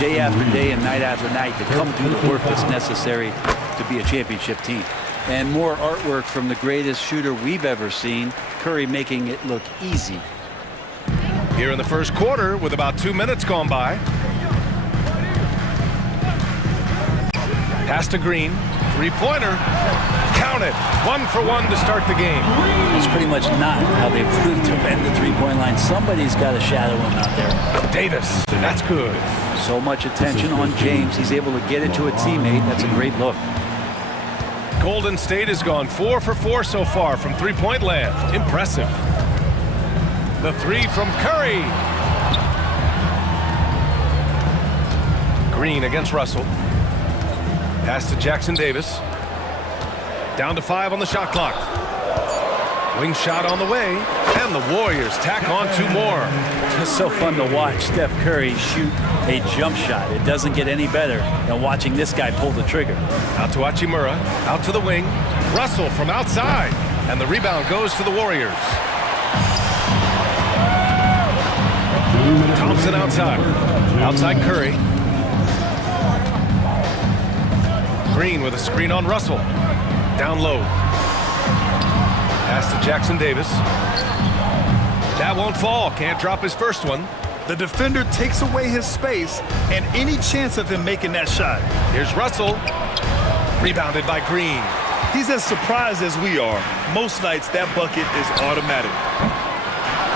day after day and night after night to come do the work that's necessary to be a championship team. And more artwork from the greatest shooter we've ever seen, Curry making it look easy. Here in the first quarter with about 2 minutes gone by. Pass to Green, 3-pointer, count it, 1 for 1 to start the game. It's pretty much not how they've learned to bend the three-point line. Somebody's got to shadow him out there. Davis, that's good. So much attention on James. He's able to get it to a teammate. That's a great look. Golden State has gone 4 for 4 so far from three-point land. Impressive. The three from Curry. Green against Russell. Pass to Jackson Davis. Down to 5 on the shot clock. Wing shot on the way, and the Warriors tack on 2 more. It's so fun to watch Steph Curry shoot a jump shot. It doesn't get any better than watching this guy pull the trigger. Out to Hachimura, out to the wing. Russell from outside, and the rebound goes to the Warriors. Thompson outside. Outside Curry. Green with a screen on Russell. Down low. Pass to Jackson Davis. That won't fall. Can't drop his first one. The defender takes away his space and any chance of him making that shot. Here's Russell. Rebounded by Green. He's as surprised as we are. Most nights that bucket is automatic.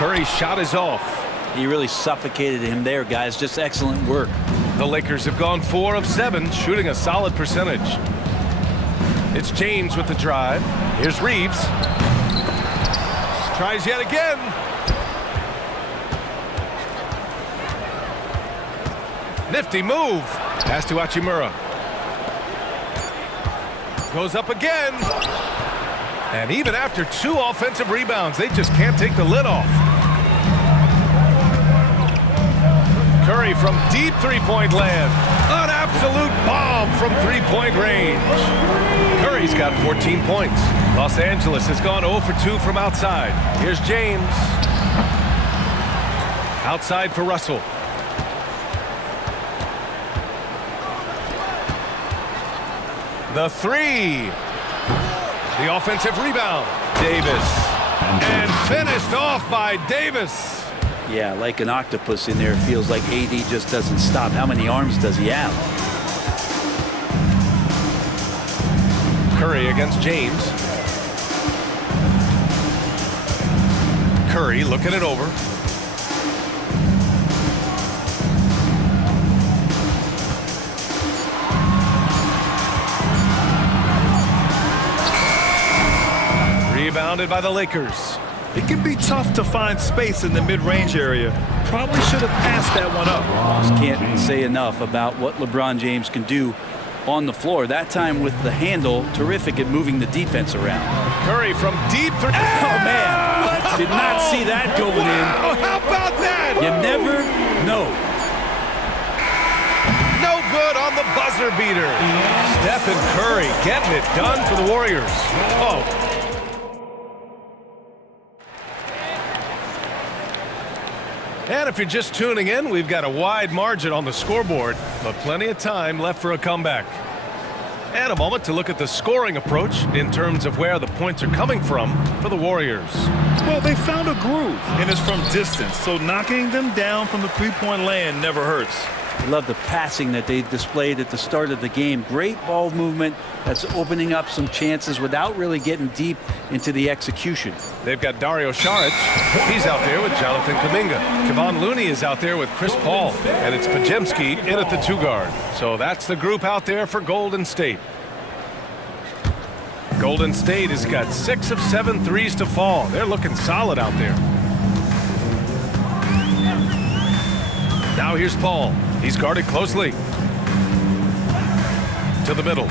Curry's shot is off. He really suffocated him there, guys. Just excellent work. The Lakers have gone 4 of 7, shooting a solid percentage. It's James with the drive. Here's Reeves. Tries yet again. Nifty move. Pass to Hachimura. Goes up again. And even after 2 offensive rebounds, they just can't take the lid off. Curry from deep three-point land. An absolute bomb from three-point range. Curry's got 14 points. Los Angeles has gone 0 for 2 from outside. Here's James. Outside for Russell. The three. The offensive rebound. Davis. And finished off by Davis. Yeah, like an octopus in there. It feels like AD just doesn't stop. How many arms does he have? Curry against James. Curry looking it over. Rebounded by the Lakers. It can be tough to find space in the mid-range area. Probably should have passed that one up. Just can't say enough about what LeBron James can do on the floor. That time with the handle, terrific at moving the defense around. Curry from deep. Oh, man. Did not see that going in. How about that? You never know. No good on the buzzer beater. Steph and Curry getting it done for the Warriors. Oh. And if you're just tuning in, we've got a wide margin on the scoreboard, but plenty of time left for a comeback. And a moment to look at the scoring approach in terms of where the points are coming from for the Warriors. Well, they found a groove, and it's from distance, so knocking them down from the three-point land never hurts. I love the passing that they displayed at the start of the game. Great ball movement that's opening up some chances without really getting deep into the execution. They've got Dario Saric. He's out there with Jonathan Kuminga. Kevon Looney is out there with Chris Paul. And it's Podziemski in at the 2 guard. So that's the group out there for Golden State. Golden State has got 6 of 7 threes to fall. They're looking solid out there. Now here's Paul. He's guarded closely. To the middle.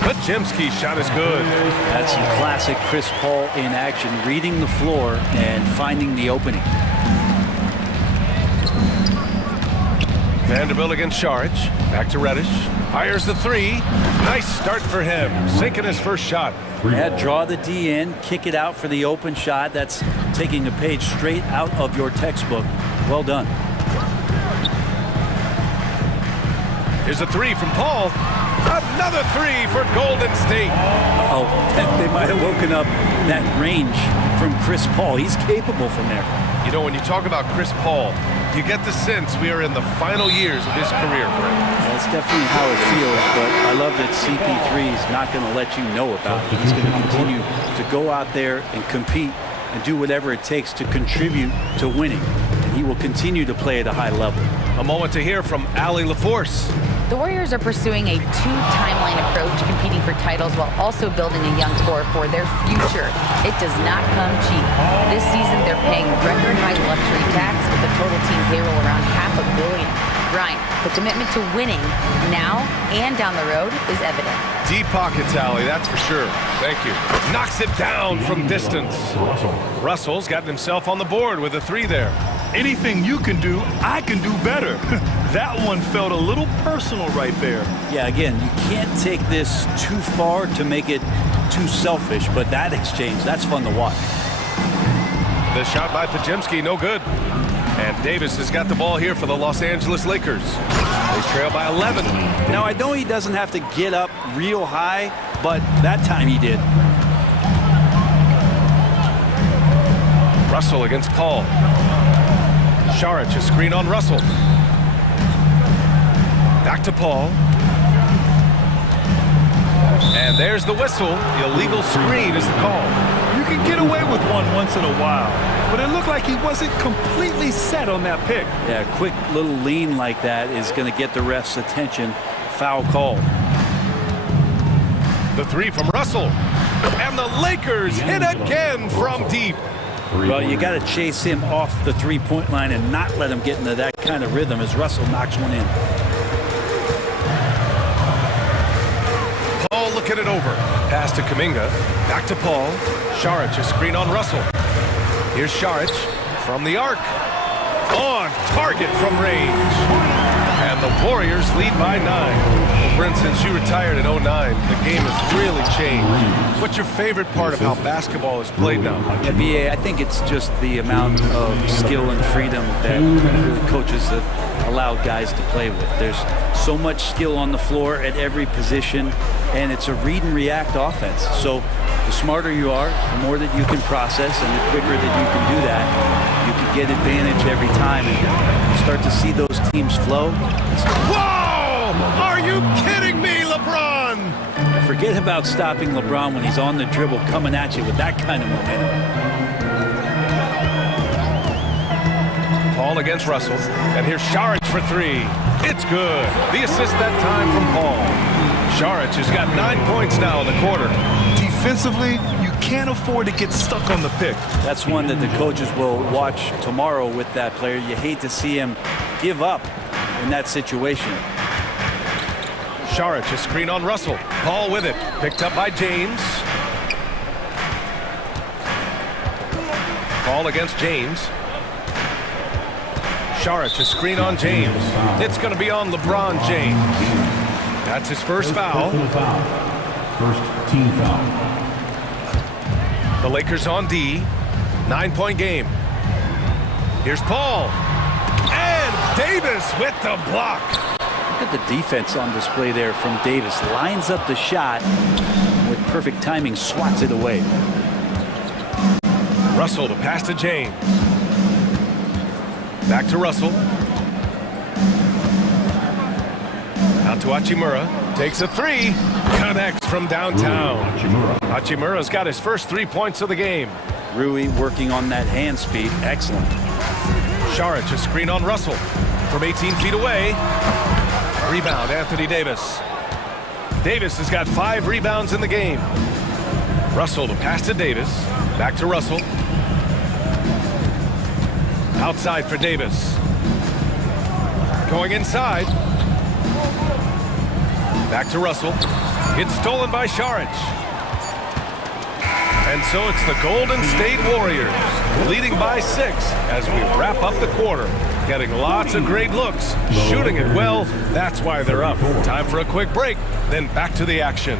Podziemski's shot is good. That's some classic Chris Paul in action, reading the floor and finding the opening. Vanderbilt against Saric. Back to Reddish. Fires the 3. Nice start for him. Sinking his first shot. Yeah, draw the D in, kick it out for the open shot. That's taking a page straight out of your textbook. Well done. Here's a 3 from Paul. Another 3 for Golden State. Oh, they might have woken up that range from Chris Paul. He's capable from there. You know, when you talk about Chris Paul, you get the sense we are in the final years of his career, Brent. That's definitely how it feels, but I love that CP3 is not going to let you know about it. He's going to continue to go out there and compete and do whatever it takes to contribute to winning. And he will continue to play at a high level. A moment to hear from Allie LaForce. The Warriors are pursuing a 2-timeline approach, competing for titles while also building a young core for their future. It does not come cheap. This season, they're paying record-high luxury tax with the total team payroll around $500 million. Brian, the commitment to winning now and down the road is evident. Deep pockets, Allie, that's for sure. Thank you. Knocks it down from distance. Russell's gotten himself on the board with a 3 there. Anything you can do, I can do better. That one felt a little personal right there. Yeah, again, you can't take this too far to make it too selfish, but that exchange, that's fun to watch. The shot by Podziemski, no good. And Davis has got the ball here for the Los Angeles Lakers. They trail by 11. Now, I know he doesn't have to get up real high, but that time he did. Russell against Paul. Saric, a screen on Russell. Back to Paul. And there's the whistle. The illegal screen is the call. You can get away with one once in a while, but it looked like he wasn't completely set on that pick. Yeah, a quick little lean like that is going to get the ref's attention. Foul call. The 3 from Russell. And the Lakers hit again from deep. Well, you got to chase him off the three-point line and not let him get into that kind of rhythm as Russell knocks one in. Paul looking it over. Pass to Kuminga. Back to Paul. Saric, a screen on Russell. Here's Saric from the arc. On target from range. And the Warriors lead by 9. Brent, since you retired in 09, the game has really changed. What's your favorite part of how basketball is played now? Yeah, BA, I think it's just the amount of skill and freedom that the coaches have allowed guys to play with. There's so much skill on the floor at every position, and it's a read and react offense. So the smarter you are, the more that you can process, and the quicker that you can do that, you can get advantage every time, and you start to see those teams flow. Whoa! Are you kidding me, LeBron? Forget about stopping LeBron when he's on the dribble coming at you with that kind of momentum. Paul against Russell, and here's Šarić for 3. It's good. The assist that time from Paul. Šarić has got 9 points now in the quarter. Defensively, you can't afford to get stuck on the pick. That's one that the coaches will watch tomorrow with that player. You hate to see him give up in that situation. Šarić, a screen on Russell. Paul with it. Picked up by James. Paul against James. Šarić, a screen on James. It's going to be on LeBron James. That's his first foul. First team foul. The Lakers on D. 9-point game. Here's Paul. And Davis with the block. Look at the defense on display there from Davis. Lines up the shot with perfect timing, swats it away. Russell to pass to James. Back to Russell. Out to Hachimura. Takes a 3. Connects from downtown. Hachimura's got his first 3 points of the game. Rui working on that hand speed. Excellent. Šarić, a screen on Russell. From 18 feet away. Rebound, Anthony Davis. Davis has got 5 rebounds in the game. Russell to pass to Davis. Back to Russell. Outside for Davis. Going inside. Back to Russell. It's stolen by Šarić. And so it's the Golden State Warriors leading by 6 as we wrap up the quarter. Getting lots of great looks, shooting it well. That's why they're up. Time for a quick break, then back to the action.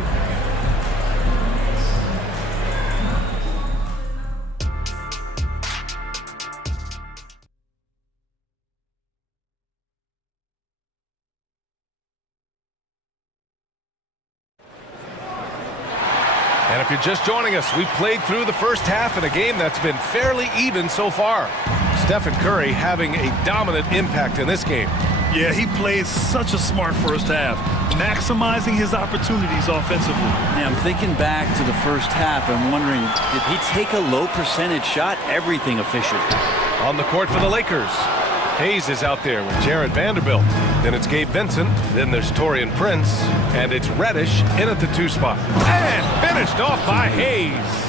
And if you're just joining us, we played through the first half in a game that's been fairly even so far. Stephen Curry having a dominant impact in this game. Yeah, he played such a smart first half, maximizing his opportunities offensively. Yeah, I'm thinking back to the first half and wondering, did he take a low percentage shot? Everything efficient. On the court for the Lakers. Hayes is out there with Jared Vanderbilt. Then it's Gabe Vincent. Then there's Taurean Prince. And it's Reddish in at the 2 spot. And finished off by Hayes.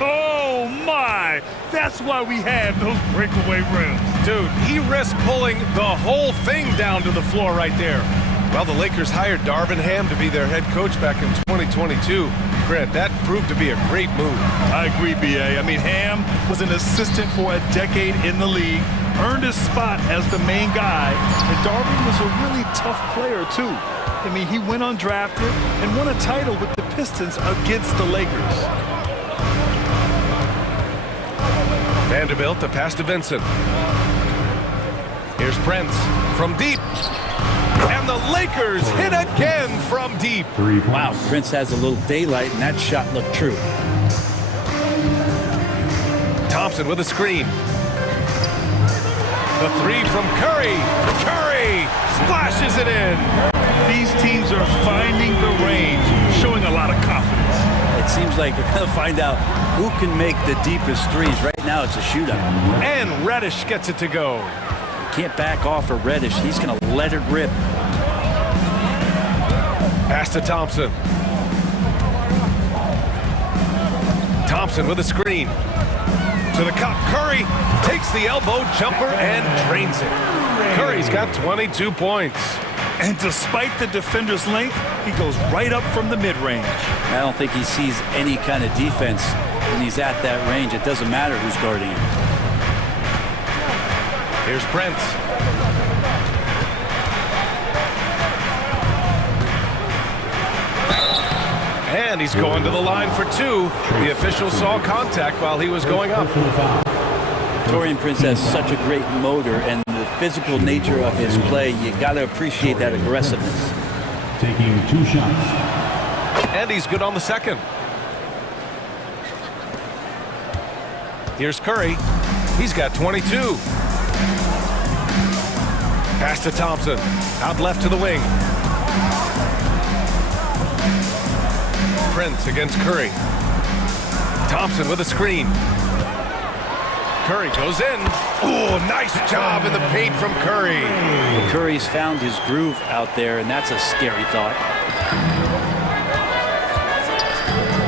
Oh, my! That's why we have those breakaway rims. Dude, he risked pulling the whole thing down to the floor right there. Well, the Lakers hired Darvin Ham to be their head coach back in 2022. Grant, that proved to be a great move. I agree, B.A. I mean, Ham was an assistant for a decade in the league, earned his spot as the main guy, and Darvin was a really tough player, too. I mean, he went undrafted and won a title with the Pistons against the Lakers. Vanderbilt to pass to Vincent. Here's Prince from deep. And the Lakers hit again from deep. Wow, Prince has a little daylight, and that shot looked true. Thompson with a screen. The 3 from Curry. Curry splashes it in. These teams are finding the range, showing a lot of confidence. It seems like they're going to find out who can make the deepest threes. Right now, it's a shootout. And Reddish gets it to go. Can't back off of Reddish. He's going to let it rip. Pass to Thompson. Thompson with a screen. To the cup. Curry takes the elbow jumper and drains it. Curry's got 22 points. And despite the defender's length, he goes right up from the mid-range. I don't think he sees any kind of defense when he's at that range. It doesn't matter who's guarding him. Here's Prince. And he's going to the line for two. The official saw contact while he was going up. Torian Prince has such a great motor, and the physical nature of his play, you got to appreciate that aggressiveness. Taking 2 shots. And he's good on the second. Here's Curry. He's got 22. Pass to Thompson. Out left to the wing. Prince against Curry. Thompson with a screen. Curry goes in. Oh, nice job in the paint from Curry. And Curry's found his groove out there, and that's a scary thought.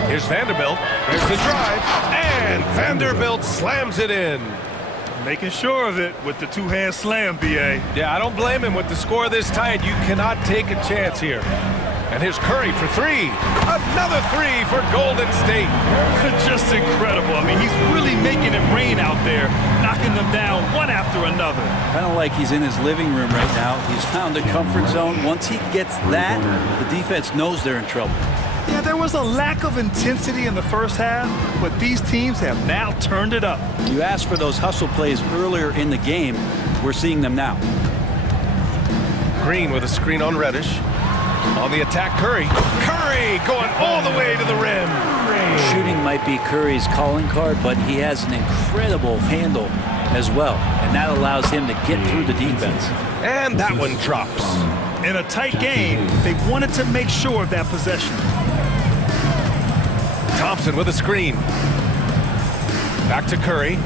Here's Vanderbilt. There's the drive. And Vanderbilt slams it in. Making sure of it with the two-hand slam, B.A. Yeah, I don't blame him. With the score this tight, you cannot take a chance here. And here's Curry for three. Another three for Golden State. Just incredible. I mean, he's really making it rain out there, knocking them down one after another. Kind of like he's in his living room right now. He's found a comfort zone. Once he gets that, the defense knows they're in trouble. Yeah, there was a lack of intensity in the first half, but these teams have now turned it up. You asked for those hustle plays earlier in the game. We're seeing them now. Green with a screen on Reddish. On the attack, Curry. Curry going all the way to the rim. Shooting might be Curry's calling card, but he has an incredible handle as well, and that allows him to get through the defense. And that one drops. In a tight game, they wanted to make sure of that possession. Thompson with a screen. Back to Curry.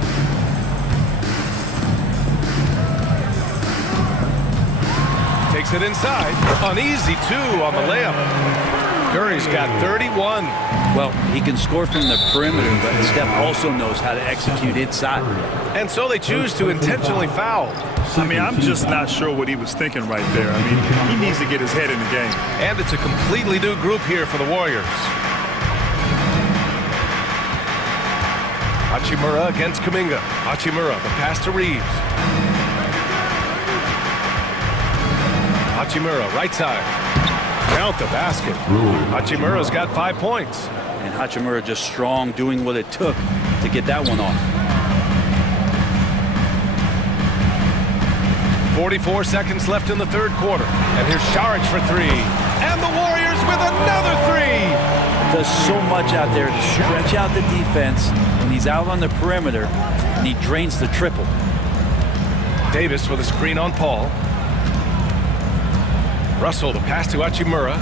Takes it inside. An easy two on the layup. Curry's got 31. Well, he can score from the perimeter, but Steph also knows how to execute inside. And so they choose to intentionally foul. I mean, I'm just not sure what he was thinking right there. I mean, he needs to get his head in the game. And it's a completely new group here for the Warriors. Hachimura against Kuminga. Hachimura, the pass to Reeves. Hachimura, right side. Count the basket. Hachimura's got 5 points. And Hachimura just strong, doing what it took to get that one off. 44 seconds left in the third quarter. And here's Šarić for three. And the Warriors with another three. Does so much out there to stretch out the defense when he's out on the perimeter, and he drains the triple. Davis with a screen on Paul. Russell, the pass to Hachimura.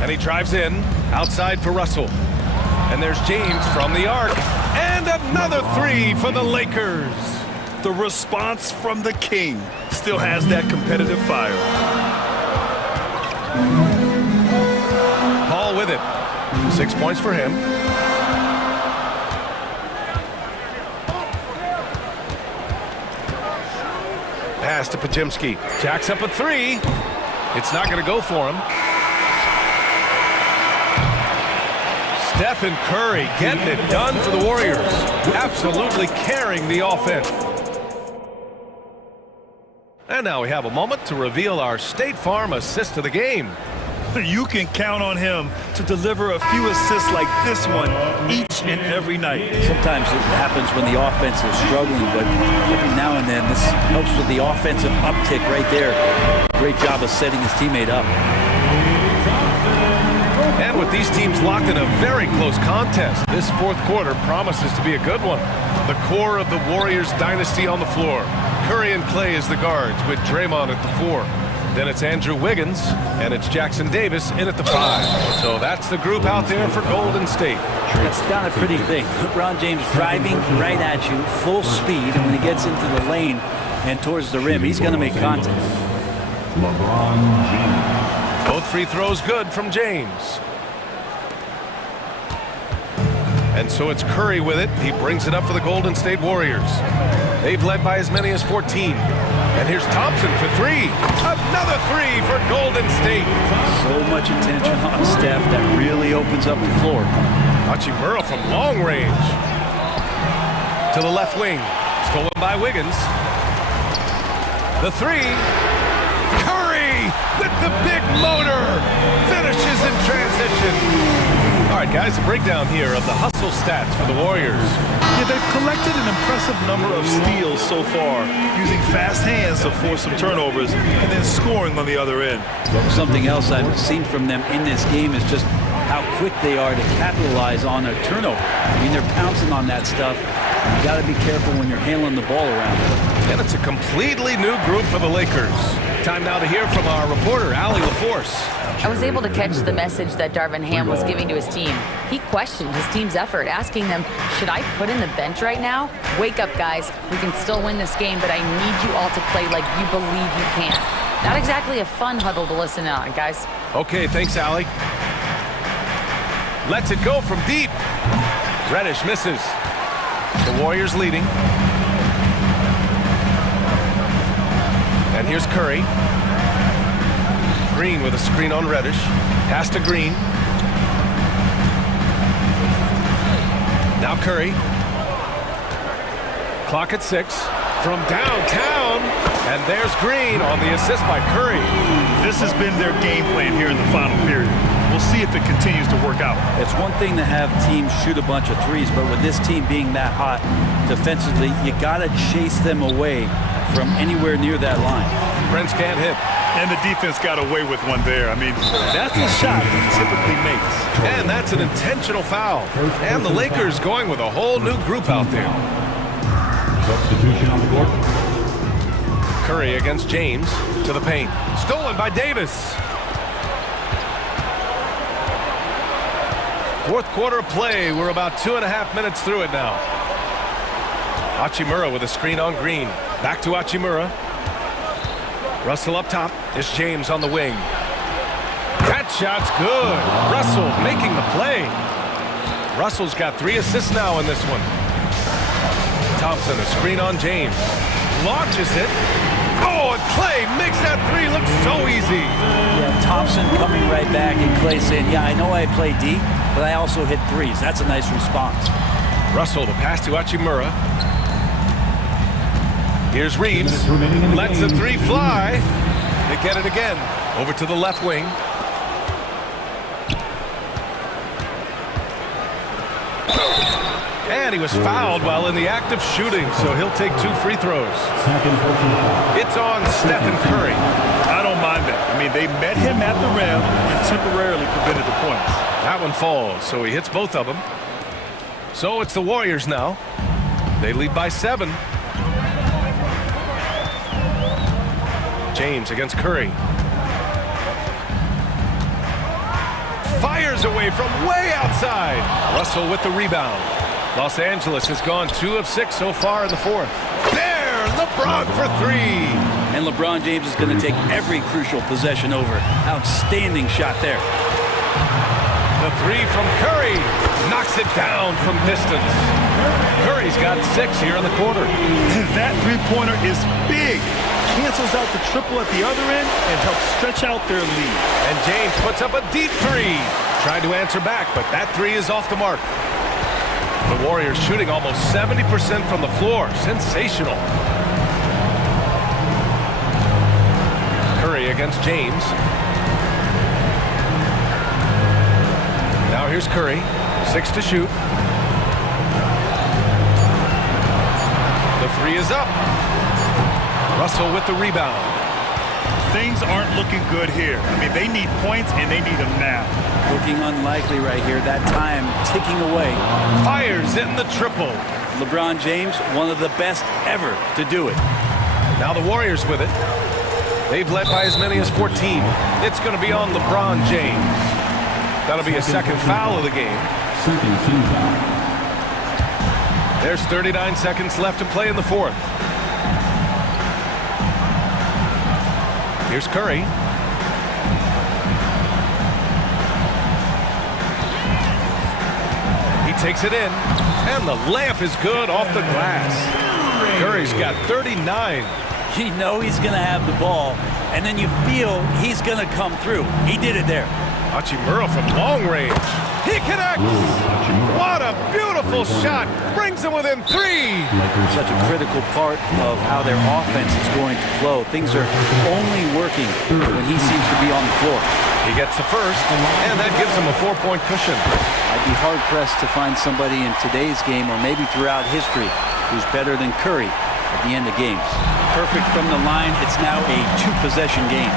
And he drives in, outside for Russell. And there's James from the arc. And another three for the Lakers. The response from the King still has that competitive fire. Paul with it. 6 points for him. Pass to Podziemski. Jacks up a three. It's not going to go for him. Stephen Curry getting it done for the Warriors. Absolutely carrying the offense. And now we have a moment to reveal our State Farm assist of the game. You can count on him to deliver a few assists like this one each and every night. Sometimes it happens when the offense is struggling, but every now and then this helps with the offensive uptick right there. Great job of setting his teammate up. And with these teams locked in a very close contest, this fourth quarter promises to be a good one. The core of the Warriors dynasty on the floor. Curry and Clay as the guards with Draymond at the 4. Then it's Andrew Wiggins, and it's Jackson Davis in at the 5. So that's the group out there for Golden State. It's not a pretty thing. LeBron James driving right at you, full speed, and when he gets into the lane and towards the rim, he's going to make contact. LeBron James. Both free throws good from James. And so it's Curry with it. He brings it up for the Golden State Warriors. They've led by as many as 14. And here's Thompson for three. Another three for Golden State. So much attention on Steph that really opens up the floor. Hachimura from long range. To the left wing. Stolen by Wiggins. The three. Curry Curry with the big motor. Finishes in transition. All right, guys, a breakdown here of the hustle stats for the Warriors. Yeah, they've collected an impressive number of steals so far, using fast hands to force some turnovers and then scoring on the other end. Something else I've seen from them in this game is just how quick they are to capitalize on a turnover. I mean, they're pouncing on that stuff. You got to be careful when you're handling the ball around. And it's a completely new group for the Lakers. Time now to hear from our reporter, Allie LaForce. I was able to catch the message that Darvin Ham was giving to his team. He questioned his team's effort, asking them, should I put in the bench right now? Wake up, guys. We can still win this game, but I need you all to play like you believe you can. Not exactly a fun huddle to listen on, guys. Okay, thanks, Allie. Lets it go from deep. Reddish misses. The Warriors leading. And here's Curry. Green with a screen on Reddish. Pass to Green. Now Curry. Clock at 6. From downtown. And there's Green on the assist by Curry. This has been their game plan here in the final period. We'll see if it continues to work out. It's one thing to have teams shoot a bunch of threes, but with this team being that hot defensively, you got to chase them away from anywhere near that line. Brents can't hit. And the defense got away with one there. I mean, that's a shot he typically makes. And that's an intentional foul. And the Lakers going with a whole new group out there. Substitution on the court. Curry against James to the paint. Stolen by Davis. Fourth quarter of play. We're about 2.5 minutes through it now. Hachimura with a screen on Green. Back to Hachimura. Russell up top. It's James on the wing. That shot's good. Russell making the play. Russell's got 3 assists now in this one. Thompson, a screen on James. Launches it. Oh, and Clay makes that 3 look so easy. Yeah, Thompson coming right back and Clay saying, yeah, I know I play D, but I also hit 3s. That's a nice response. Russell, the pass to Hachimura. Here's Reeves. Lets the 3 fly. They get it again. Over to the left wing. And he was fouled while in the act of shooting, so he'll take 2 free throws. It's on Stephen Curry. I don't mind that. I mean, they met him at the rim and temporarily prevented the points. That one falls, so he hits both of them. So it's the Warriors now. They lead by 7. James against Curry. Fires away from way outside. Russell with the rebound. Los Angeles has gone 2 of 6 so far in the 4th. There, LeBron for 3. And LeBron James is going to take every crucial possession over. Outstanding shot there. The 3 from Curry knocks it down from distance. Curry's got 6 here in the quarter. That three-pointer is big. Cancels out the triple at the other end and helps stretch out their lead. And James puts up a deep 3. Tried to answer back, but that 3 is off the mark. The Warriors shooting almost 70% from the floor. Sensational. Curry against James. Now here's Curry. 6 to shoot. The 3 is up. Russell with the rebound. Things aren't looking good here. I mean, they need points, and they need them now. Looking unlikely right here. That time ticking away. Fires in the triple. LeBron James, one of the best ever to do it. Now the Warriors with it. They've led by as many as 14. It's going to be on LeBron James. That'll be a second foul of the game. Second team foul. There's 39 seconds left to play in the 4th. Here's Curry. He takes it in, and the layup is good off the glass. Curry's got 39. You know he's going to have the ball, and then you feel he's going to come through. He did it there. Hachimura from long range. He connects. What a beautiful shot. Brings him within 3. Such a critical part of how their offense is going to flow. Things are only working when he seems to be on the floor. He gets the first, and that gives him a 4-point cushion. I'd be hard-pressed to find somebody in today's game, or maybe throughout history, who's better than Curry at the end of games. Perfect from the line. It's now a 2-possession game.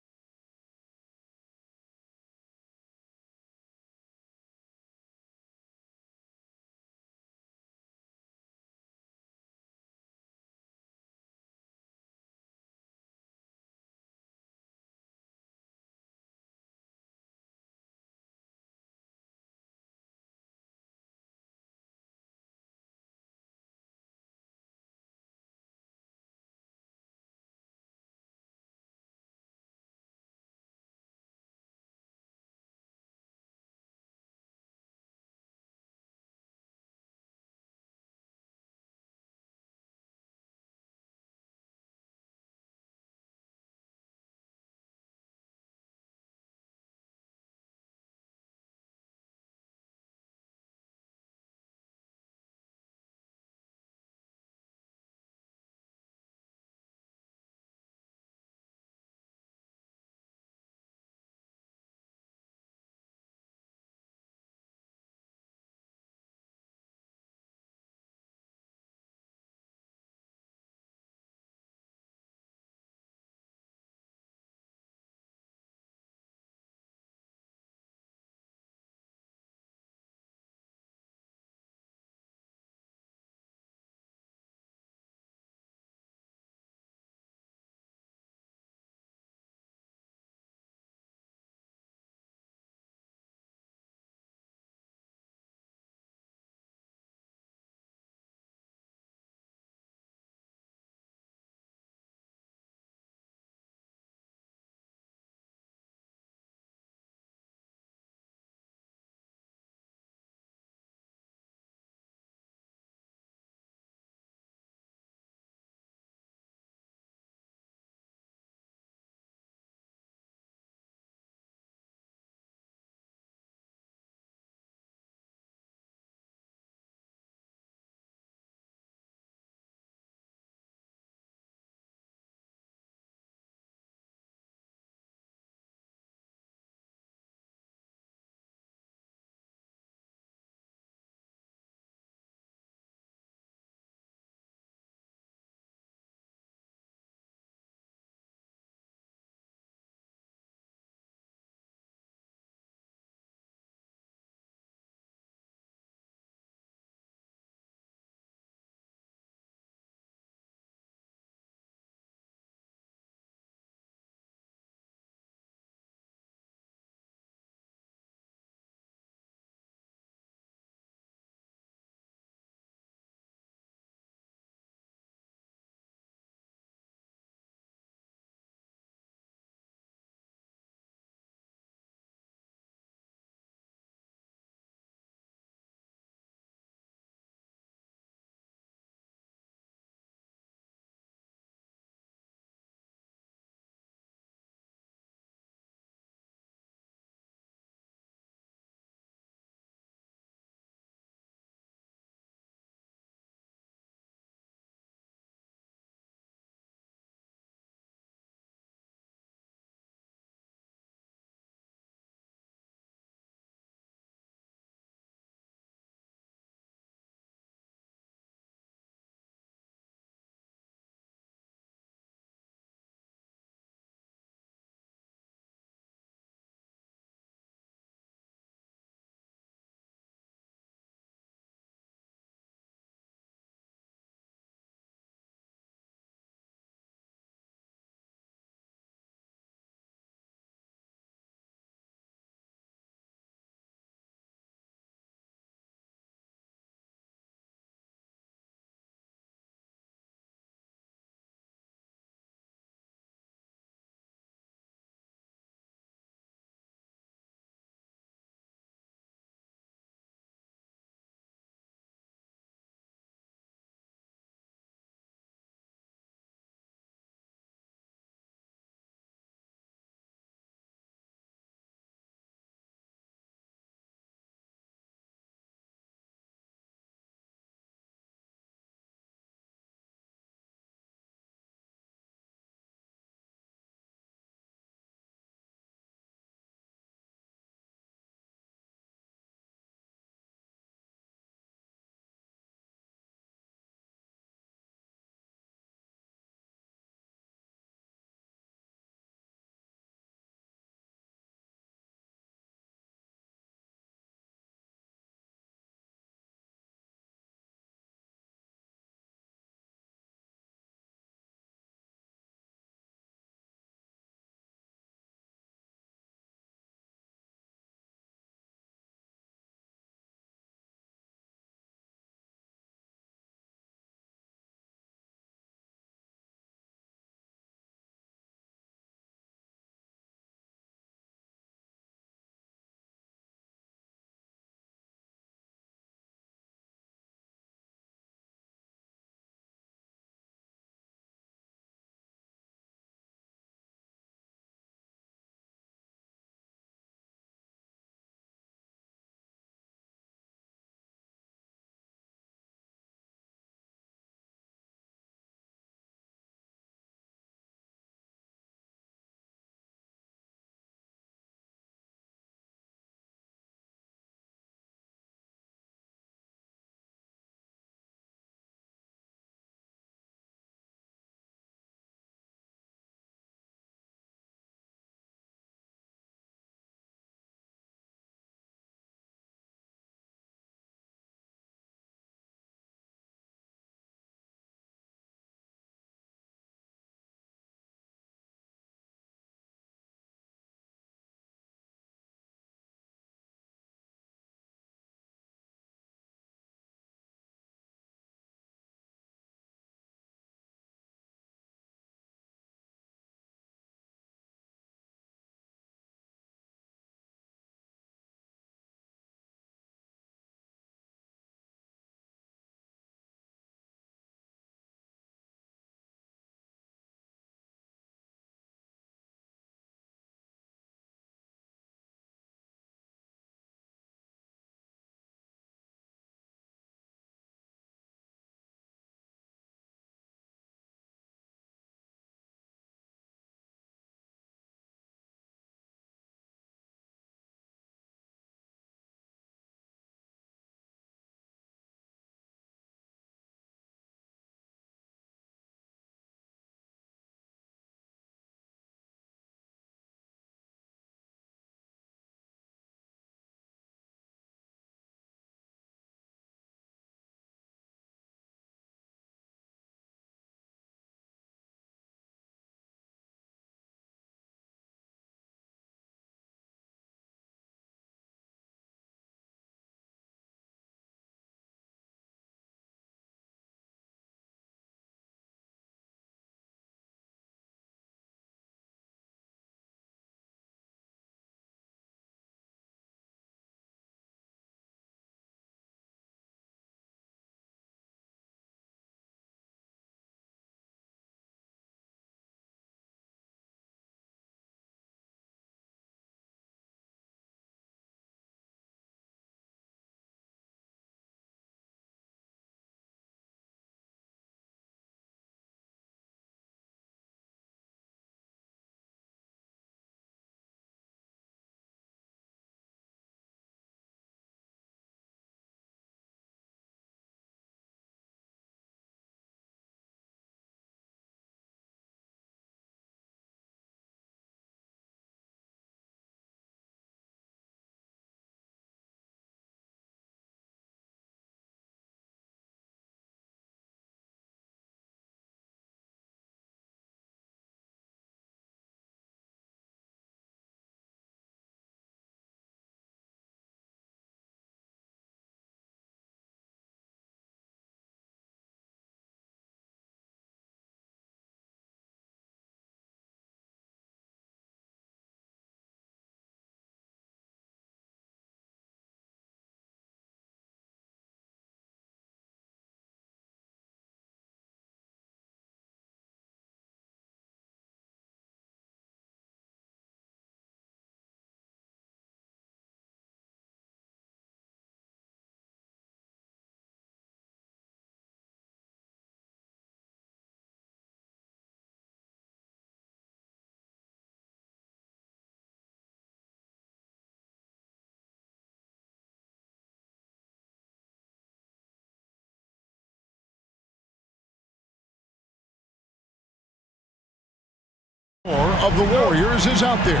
Of the Warriors is out there.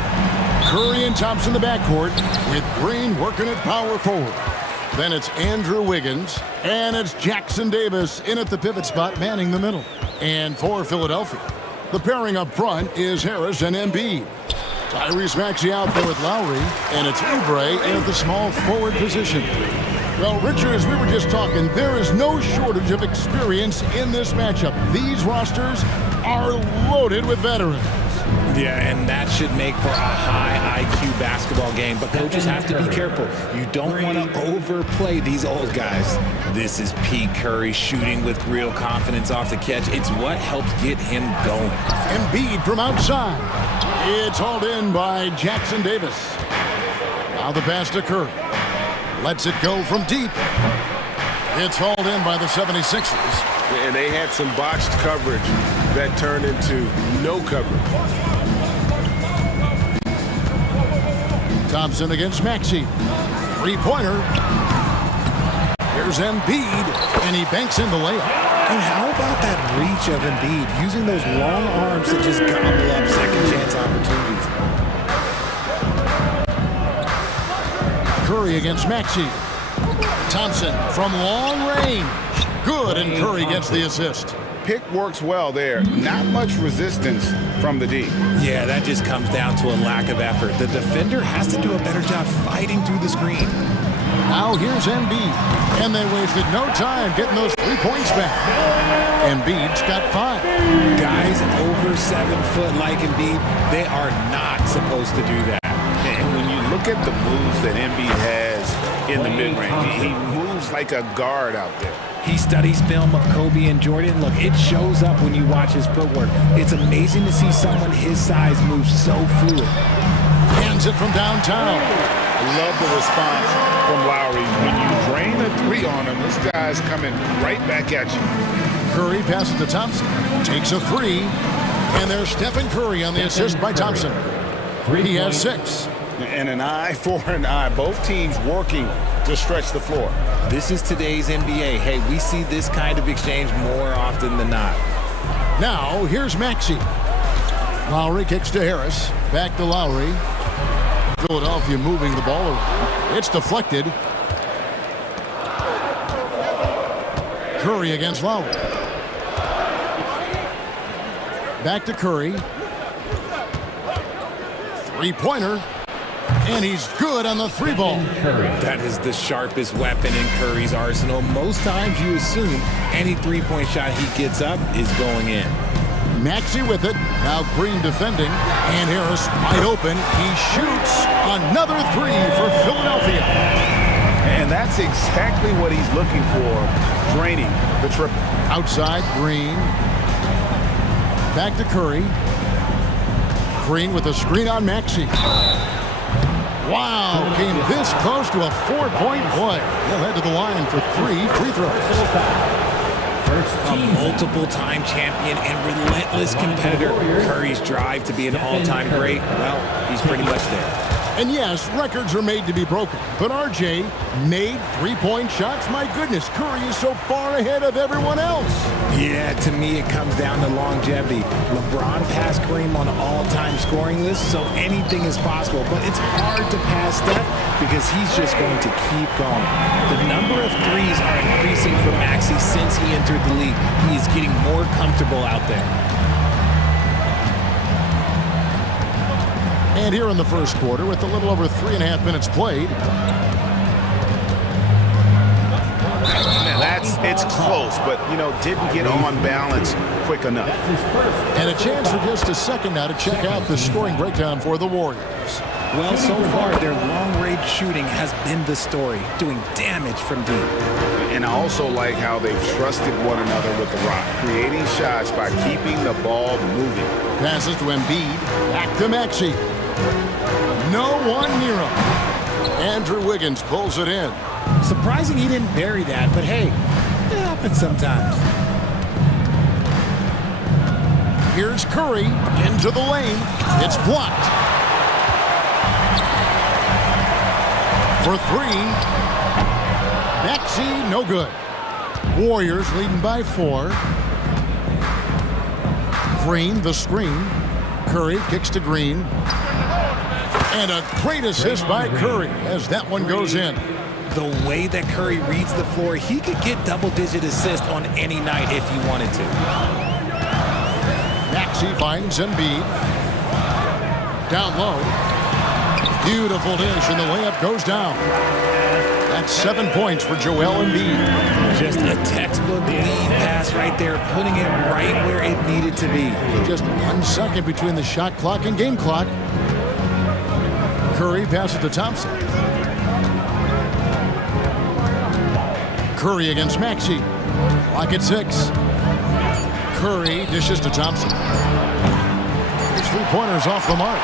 Curry and Thompson in the backcourt with Green working at power forward. Then it's Andrew Wiggins, and it's Jackson Davis in at the pivot spot, manning the middle. And for Philadelphia, the pairing up front is Harris and Embiid. Tyrese Maxey out there with Lowry, and it's Oubre in at the small forward position. Well, Richard, as we were just talking, there is no shortage of experience in this matchup. These rosters are loaded with veterans. Yeah, and that should make for a high IQ basketball game. But coaches have to be careful. You don't want to overplay these old guys. This is Pete Curry shooting with real confidence off the catch. It's what helps get him going. Embiid from outside. It's hauled in by Jackson Davis. Now the pass to Curry. Lets it go from deep. It's hauled in by the 76ers. And they had some botched coverage that turned into no coverage. Thompson against Maxey. Three-pointer. Here's Embiid, and he banks in the layup. And how about that reach of Embiid, using those long arms to just gobble up second chance opportunities? Curry against Maxey. Thompson from long range. Good, and Curry gets the assist. Pick works well there. Not much resistance from the D. Yeah, that just comes down to a lack of effort. The defender has to do a better job fighting through the screen. Now here's Embiid, and they wasted no time getting those 3 points back. Embiid's got 5. Guys over 7 foot like Embiid, they are not supposed to do that. And when you look at the moves that Embiid has in the mid-range, he moves like a guard out there. He studies film of Kobe and Jordan. Look, it shows up when you watch his footwork. It's amazing to see someone his size move so fluid. Hands it from downtown. I love the response from Lowry. When you drain a three on him, this guy's coming right back at you. Curry passes to Thompson. Takes a 3. And there's Stephen Curry on the assist by Thompson. He has 6. And an eye for an eye. Both teams working to stretch the floor. This is today's NBA. Hey, we see this kind of exchange more often than not. Now, here's Maxey. Lowry kicks to Harris. Back to Lowry. Philadelphia moving the ball around. It's deflected. Curry against Lowry. Back to Curry. Three-pointer. And he's good on the 3-ball. That is the sharpest weapon in Curry's arsenal. Most times you assume any three-point shot he gets up is going in. Maxey with it. Now Green defending. And Harris wide open. He shoots another 3 for Philadelphia. And that's exactly what he's looking for, draining the triple. Outside, Green. Back to Curry. Green with a screen on Maxey. Wow, came this close to a 4-point play. He'll head to the line for 3 free throws. A multiple-time champion and relentless competitor. Curry's drive to be an all-time great, well, he's pretty much there. And yes, records are made to be broken. But RJ made 3-point shots. My goodness, Curry is so far ahead of everyone else. Yeah, to me it comes down to longevity. LeBron passed Kareem on all-time scoring lists, so anything is possible. But it's hard to pass Steph because he's just going to keep going. The number of threes are increasing for Maxey since he entered the league. He is getting more comfortable out there. And here in the first quarter, with a little over 3.5 minutes played. It's close, but, didn't get on balance quick enough. And a chance for just a second now to check out the scoring breakdown for the Warriors. Well, so far, their long-range shooting has been the story, doing damage from deep. And I also like how they've trusted one another with the rock, creating shots by keeping the ball moving. Passes to Embiid, back to Maxey. No one near him. Andrew Wiggins pulls it in. Surprising he didn't bury that, but hey, it happens sometimes. Here's Curry into the lane. It's blocked. For 3. Maxey, no good. Warriors leading by 4. Green, the screen. Curry kicks to Green. And a great assist by Curry as that one goes in. The way that Curry reads the floor, he could get double-digit assists on any night if he wanted to. Maxey finds Embiid. Down low. Beautiful dish, and the layup goes down. That's 7 points for Joel Embiid. Just a textbook lead pass right there, putting it right where it needed to be. Just 1 second between the shot clock and game clock. Curry passes to Thompson. Curry against Maxey. Clock at 6. Curry dishes to Thompson. His three-pointers off the mark.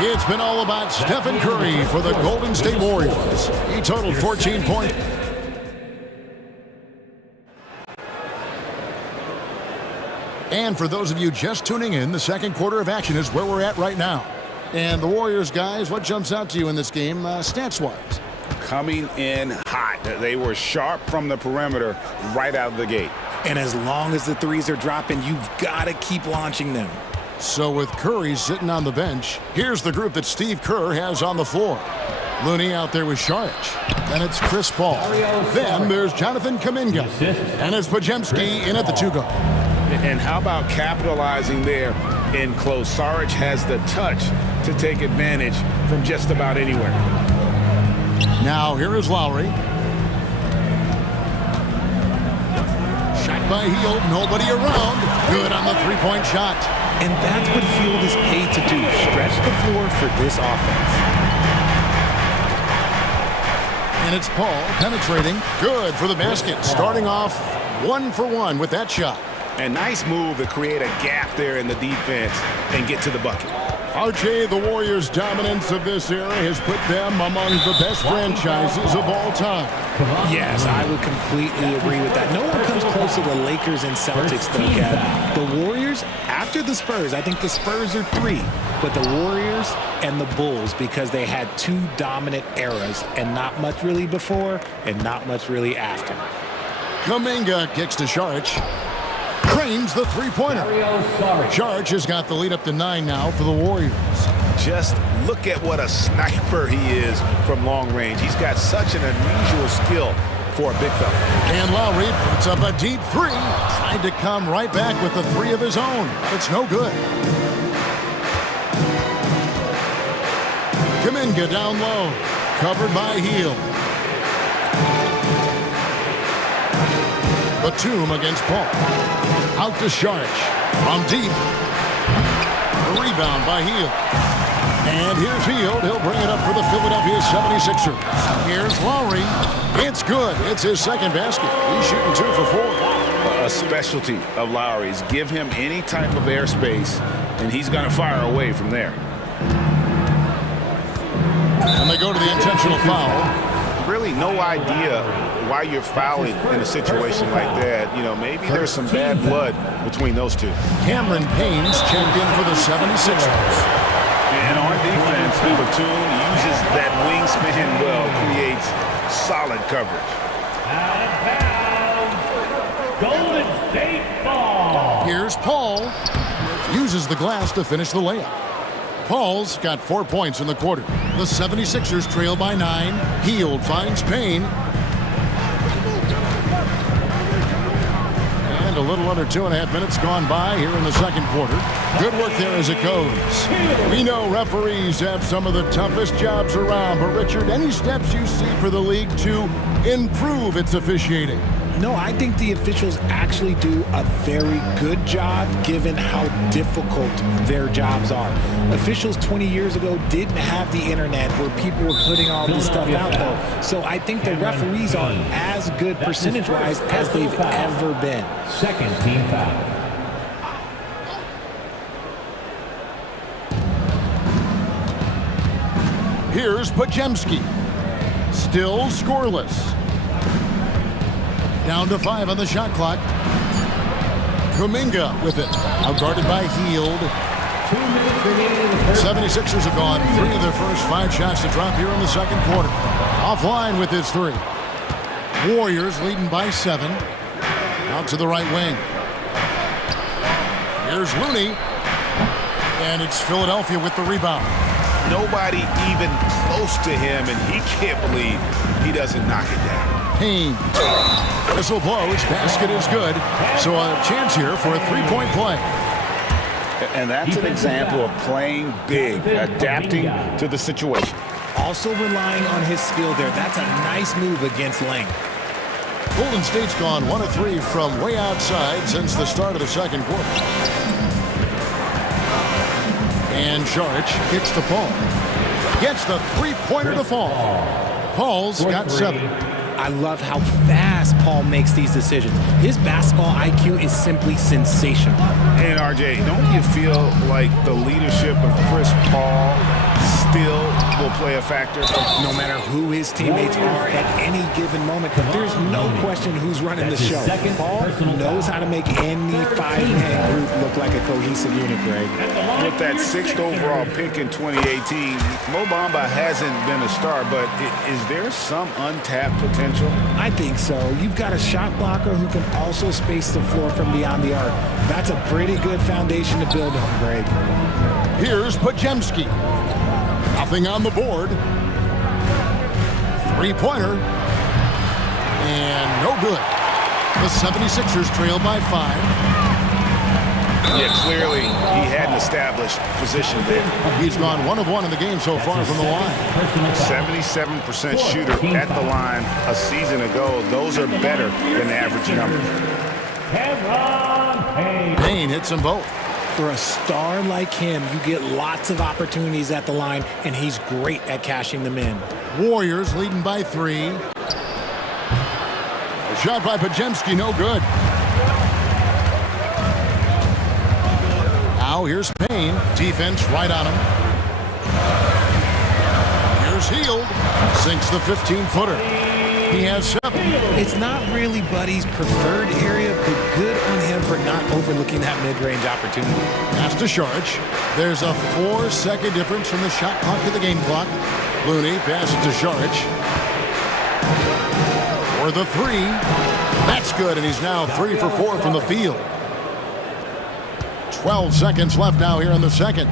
It's been all about Stephen Curry for the Golden State Warriors. He totaled 14 points. And for those of you just tuning in, the second quarter of action is where we're at right now. And the Warriors, guys, what jumps out to you in this game stats-wise? Coming in hot. They were sharp from the perimeter right out of the gate. And as long as the threes are dropping, you've got to keep launching them. So with Curry sitting on the bench, here's the group that Steve Kerr has on the floor. Looney out there with Saric. Then it's Chris Paul. Then there's Jonathan Kuminga. And it's Podziemski in at the 2-guard. And how about capitalizing there in close? Saric has the touch to take advantage from just about anywhere. Now here is Lowry. Shot by Hield, nobody around. Good on the three-point shot. And that's what Hield is paid to do, stretch the floor for this offense. And it's Paul penetrating. Good for the basket. Starting off 1 for 1 with that shot. A nice move to create a gap there in the defense and get to the bucket. RJ, the Warriors' dominance of this era has put them among the best franchises of all time. Yes, I would completely agree with that. No one comes close to the Lakers and Celtics, though, Gavin. The Warriors, after the Spurs, I think the Spurs are 3, but the Warriors and the Bulls, because they had 2 dominant eras, and not much really before and not much really after. Kuminga kicks to Saric. Cranes the three-pointer. Saric has got the lead up to 9 now for the Warriors. Just look at what a sniper he is from long range. He's got such an unusual skill for a big fella. And Lowry puts up a deep 3. Tried to come right back with the 3 of his own. It's no good. Kuminga down low. Covered by Hield. Batum against Paul. Out to Saric. From deep. The rebound by Hield. And here's Hield. He'll bring it up for the Philadelphia 76ers. Here's Lowry. It's good. It's his second basket. He's shooting 2 for 4. A specialty of Lowry's. Give him any type of airspace, and he's going to fire away from there. And they go to the intentional foul. Really no idea why you're fouling in a situation like that. You know, maybe there's some bad blood between those two. Cameron Payne's checked in for the 76ers. And on defense, Batum uses that wingspan well, creates solid coverage. Golden State ball. Here's Paul. Uses the glass to finish the layup. Paul's got 4 points in the quarter. The 76ers trail by 9. Hield finds Payne. And a little under 2.5 minutes gone by here in the second quarter. Good work there as it goes. We know referees have some of the toughest jobs around, but Richard, any steps you see for the league to improve its officiating? No, I think the officials actually do a very good job given how difficult their jobs are. Officials 20 years ago didn't have the internet where people were putting all this stuff out, though. So I think the referees are as good percentage-wise as they've ever been. Second team foul. Here's Podziemski. Still scoreless. Down to 5 on the shot clock. Kuminga with it. Outguarded by Hield. 76ers have gone 3 of their first 5 shots to drop here in the second quarter. Offline with his 3. Warriors leading by 7. Out to the right wing. Here's Looney. And it's Philadelphia with the rebound. Nobody even close to him, and he can't believe he doesn't knock it down. Payne. Whistle blows. Basket is good. So a chance here for a three-point play. And that's an example of playing big, adapting to the situation. Also relying on his skill there. That's a nice move against length. Golden State's gone 1 of 3 from way outside since the start of the second quarter. And Šarić kicks to Paul. Gets the three-pointer to fall. Paul's got 7. I love how fast Paul makes these decisions. His basketball IQ is simply sensational. And RJ, don't you feel like the leadership of Chris Paul still will play a factor? No matter who his teammates are at any given moment, there's no question who's running the show. Paul knows how to make any five-man group look like a cohesive unit, Greg. With that 6th overall pick in 2018, Mo Bamba hasn't been a star, but is there some untapped potential? I think so. You've got a shot blocker who can also space the floor from beyond the arc. That's a pretty good foundation to build on, Greg. Here's Pajemski. Nothing on the board. Three-pointer. And no good. The 76ers trail by 5. Yeah, clearly he had an established position there. He's gone 1 of 1 in the game so far from the line. 77% shooter at the line a season ago. Those are better than the average number. Payne hits them both. For a star like him, you get lots of opportunities at the line, and he's great at cashing them in. Warriors leading by 3. A shot by Pajemski, no good. Now here's Payne. Defense right on him. Here's Hield. Sinks the 15-footer. He has 7. It's not really Buddy's preferred area, but good on him for not overlooking that mid-range opportunity. Pass to Šarić. There's a 4-second difference from the shot clock to the game clock. Looney passes to Šarić. For the 3. That's good, and he's now 3 for 4 from the field. 12 seconds left now here in the second.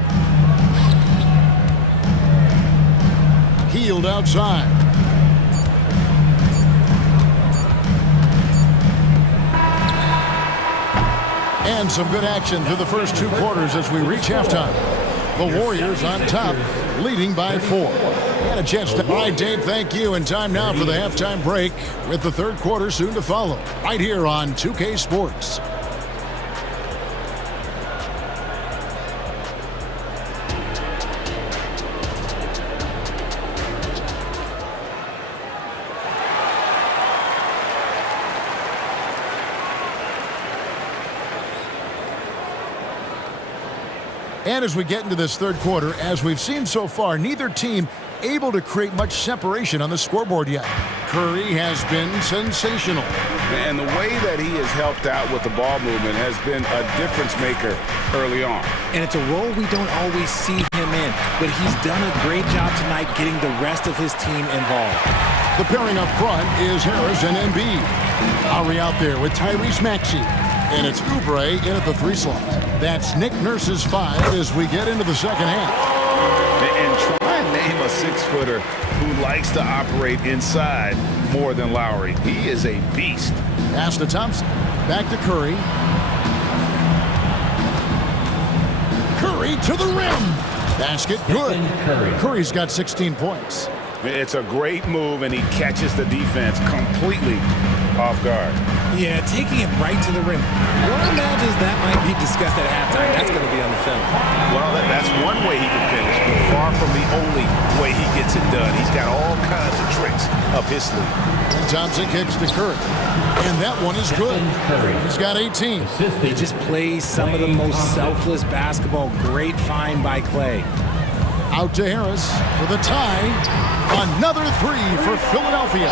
Hield outside. And some good action through the first 2 quarters as we reach halftime. The Warriors on top, leading by 4. And a chance to... All right, Dave, thank you. And time now for the halftime break with the third quarter soon to follow. Right here on 2K Sports. And as we get into this third quarter, as we've seen so far, neither team able to create much separation on the scoreboard yet. Curry has been sensational. And the way that he has helped out with the ball movement has been a difference maker early on. And it's a role we don't always see him in, but he's done a great job tonight getting the rest of his team involved. The pairing up front is Harris and Embiid. Lowry out there with Tyrese Maxey. And it's Oubre in at the 3 slot. That's Nick Nurse's 5 as we get into the second half. And try and name a 6-footer who likes to operate inside more than Lowry. He is a beast. Pass to Thompson. Back to Curry. Curry to the rim. Basket good. Curry's got 16 points. It's a great move, and he catches the defense completely off guard. Yeah, taking it right to the rim. One imagines that might be discussed at halftime. That's going to be on the film. Well, that's one way he can finish, but far from the only way he gets it done. He's got all kinds of tricks up his sleeve. And Thompson kicks to Curry. And that one is good. He's got 18. He just plays some of the most selfless basketball. Great find by Clay. Out to Harris for the tie. Another 3 for Philadelphia.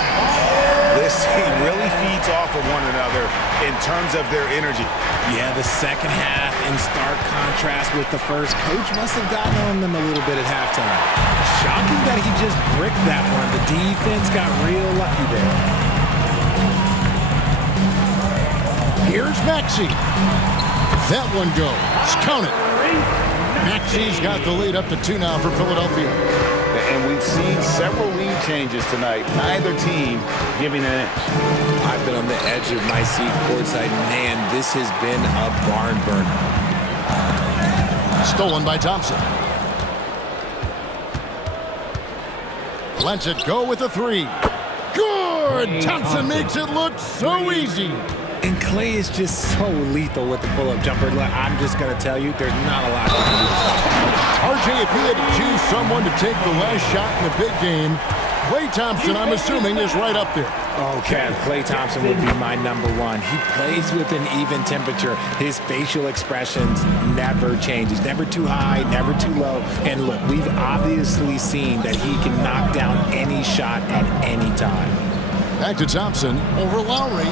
This team really feeds off of one another in terms of their energy. Yeah, the second half in stark contrast with the first. Coach must have gotten on them a little bit at halftime. Shocking that he just bricked that one. The defense got real lucky there. Here's Maxey. That one goes. Count it. Maxi's got the lead up to 2 now for Philadelphia. And we've seen several lead changes tonight. Neither team giving an inch. I've been on the edge of my seat courtside. Man, this has been a barn burner. Stolen by Thompson. Lets it go with a 3. Good! Thompson makes it look so easy. And Clay is just so lethal with the pull-up jumper. I'm just going to tell you, there's not a lot to do. RJ, if he had to choose someone to take the last shot in the big game, Klay Thompson, I'm assuming, is right up there. Oh, Kev, Klay Thompson would be my number one. He plays with an even temperature. His facial expressions never changes. Never too high, never too low. And look, we've obviously seen that he can knock down any shot at any time. Back to Thompson over Lowry.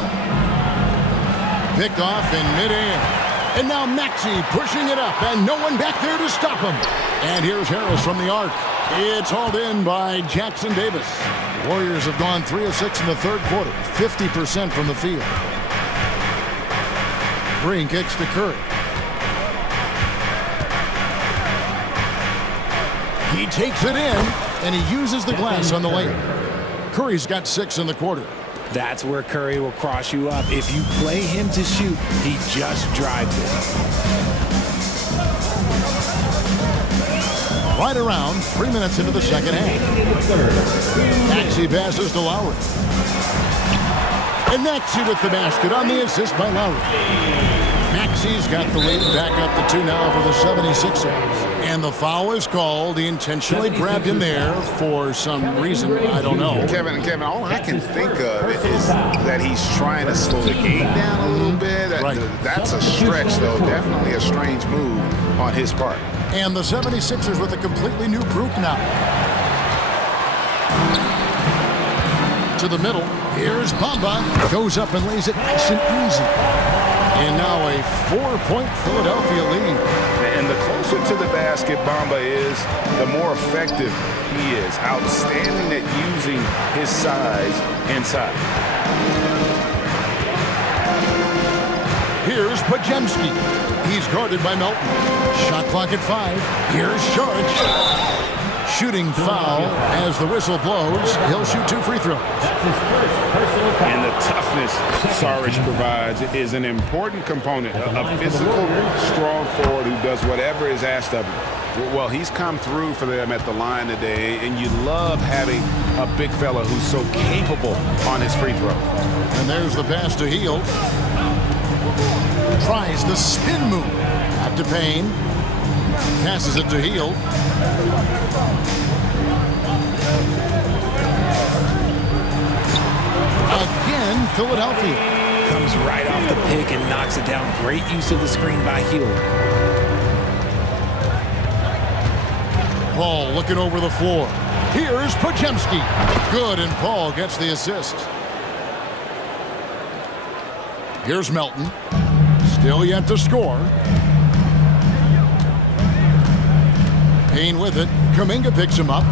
Picked off in midair. And now Maxey pushing it up, and no one back there to stop him. And here's Harris from the arc. It's hauled in by Jackson Davis. Warriors have gone 3 of 6 in the third quarter, 50% from the field. Green kicks to Curry. He takes it in, and he uses the glass on the lane. Curry's got 6 in the quarter. That's where Curry will cross you up. If you play him to shoot, he just drives it. Right around 3 minutes into the second half. Maxey passes to Lowry. And Maxey with the basket on the assist by Lowry. Maxey's got the lead back up to 2 now for the 76ers. And the foul is called. He intentionally grabbed him there for some reason. I don't know. Kevin, all I can think of is that he's trying to slow the game down a little bit. Right. That's a stretch, though. Definitely a strange move on his part. And the 76ers with a completely new group now. To the middle. Here's Bamba. Goes up and lays it nice and easy. And now a 4-point Philadelphia lead. And the closer to the basket Bamba is, the more effective he is. Outstanding at using his size inside. Here's Pajemski. He's guarded by Melton. Shot clock at 5. Here's Saric. Shooting foul as the whistle blows. He'll shoot 2 free throws. And the toughness Saric provides is an important component. A physical, strong forward who does whatever is asked of him. Well, he's come through for them at the line today, and you love having a big fella who's so capable on his free throw. And there's the pass to Hield. Tries the spin move. Out to Payne. Passes it to Hield. Again, Philadelphia. Comes right off the pick and knocks it down. Great use of the screen by Hield. Paul looking over the floor. Here's Pajemski. Good, and Paul gets the assist. Here's Melton. Still yet to score. Payne with it. Kuminga picks him up.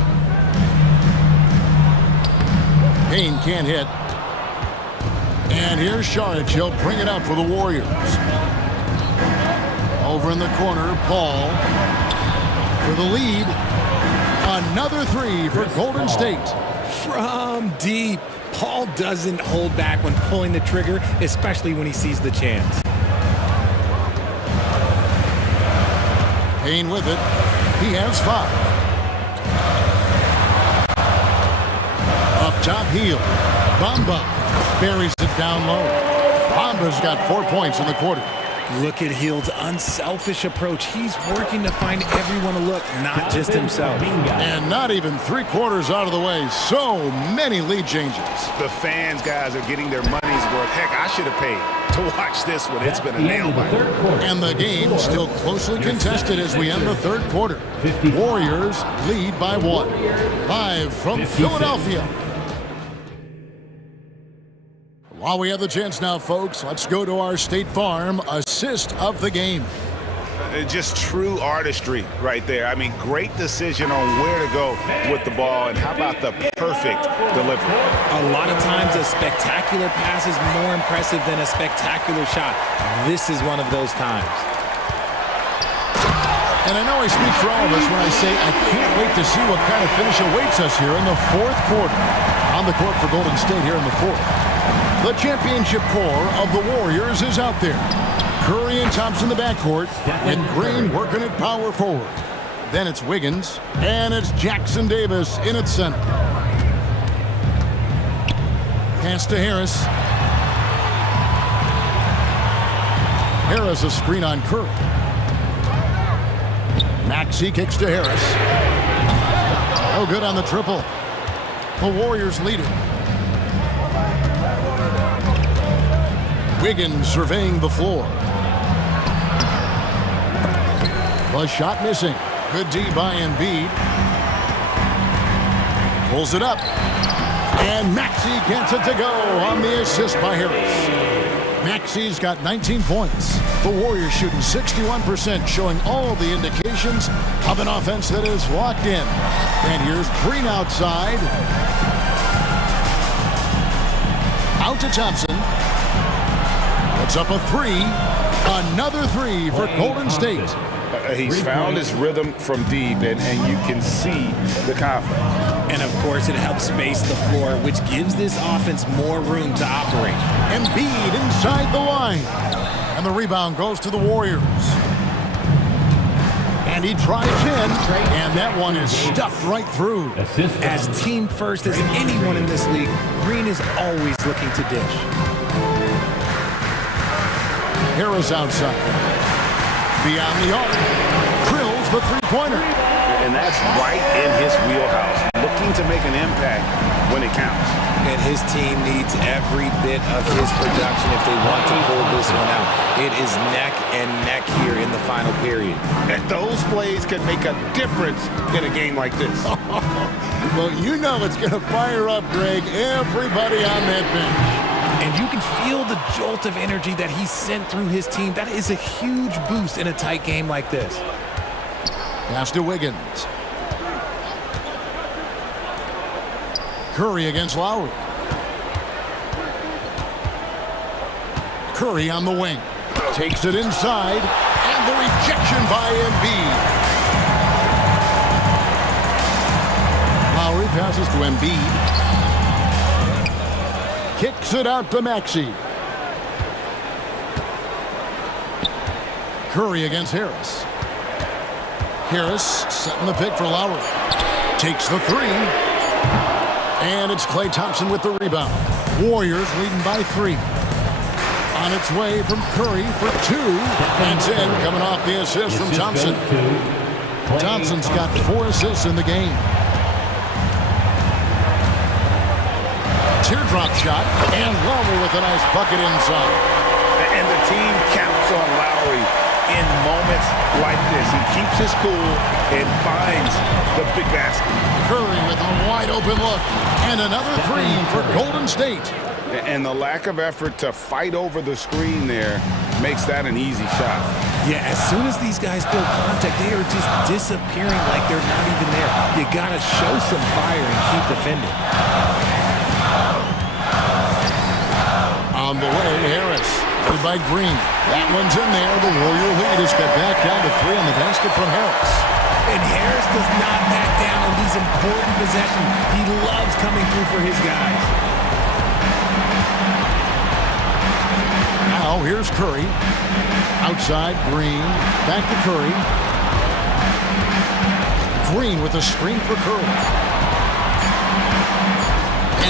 Payne can't hit. And here's Saric. He'll bring it out for the Warriors. Over in the corner, Paul for the lead. Another 3 for Golden State. From deep. Paul doesn't hold back when pulling the trigger, especially when he sees the chance. Payne with it. He has 5. Up top, Hield. Bamba buries it down low. Bamba's got 4 points in the quarter. Look at Hield's unselfish approach. He's working to find everyone to look, not just himself. And not even 3/4 out of the way. So many lead changes. The fans, guys, are getting their money's worth. Heck, I should have paid to watch this one. It's been a nail biter. And the game still closely contested as we end the third quarter. Warriors lead by 1. Live from Philadelphia. While we have the chance now, folks, let's go to our State Farm assist of the game. Just true artistry right there. I mean, great decision on where to go with the ball, and how about the perfect delivery? A lot of times a spectacular pass is more impressive than a spectacular shot. This is one of those times. And I know I speak for all of us when I say I can't wait to see what kind of finish awaits us here in the fourth quarter. On the court for Golden State here in the fourth. The championship core of the Warriors is out there. Curry and Thompson in the backcourt, with Green working at power forward. Then it's Wiggins, and it's Jackson Davis in its center. Pass to Harris. Harris a screen on Curry. Maxey kicks to Harris. No good on the triple. The Warriors lead it. Wiggins surveying the floor. The shot missing. Good D by Embiid. Pulls it up. And Maxey gets it to go on the assist by Harris. Maxey's got 19 points. The Warriors shooting 61%, showing all the indications of an offense that is locked in. And here's Green outside. Out to Thompson. Puts up a three. Another three for Golden State. He's found his rhythm from deep, and you can see the confidence. And, of course, it helps space the floor, which gives this offense more room to operate. Embiid inside the line. And the rebound goes to the Warriors. And he drives in, and that one is stuffed right through. As team first as anyone in this league, Green is always looking to dish. Harris outside. Beyond the arc. Drills the three-pointer. And that's right in his wheelhouse. Looking to make an impact when it counts. And his team needs every bit of his production if they want to pull this one out. It is neck and neck here in the final period. And those plays can make a difference in a game like this. Well, you know it's going to fire up, Greg, everybody on that bench. And you can feel the jolt of energy that he sent through his team. That is a huge boost in a tight game like this. Pass to Wiggins. Curry against Lowry. Curry on the wing. Takes it inside. And the rejection by Embiid. Lowry passes to Embiid. Kicks it out to Maxey. Curry against Harris. Harris setting the pick for Lowry. Takes the three. And it's Klay Thompson with the rebound. Warriors leading by 3. On its way from Curry for 2. That's in, coming off the assist from Thompson. Thompson's got 4 assists in the game. Teardrop shot, and Lowry with a nice bucket inside. And the team counts on Lowry in moments like this. He keeps his cool and finds the big basket. Curry with a wide open look, and another 3 for Golden State. And the lack of effort to fight over the screen there makes that an easy shot. Yeah, as soon as these guys build contact, they are just disappearing like they're not even there. You gotta show some fire and keep defending. On the way, Harris. Good by Green. That one's in there. The Warrior lead is cut back down to 3 on the basket from Harris. And Harris does not back down on these important possessions. He loves coming through for his guys. Now here's Curry. Outside, Green. Back to Curry. Green with a screen for Curry.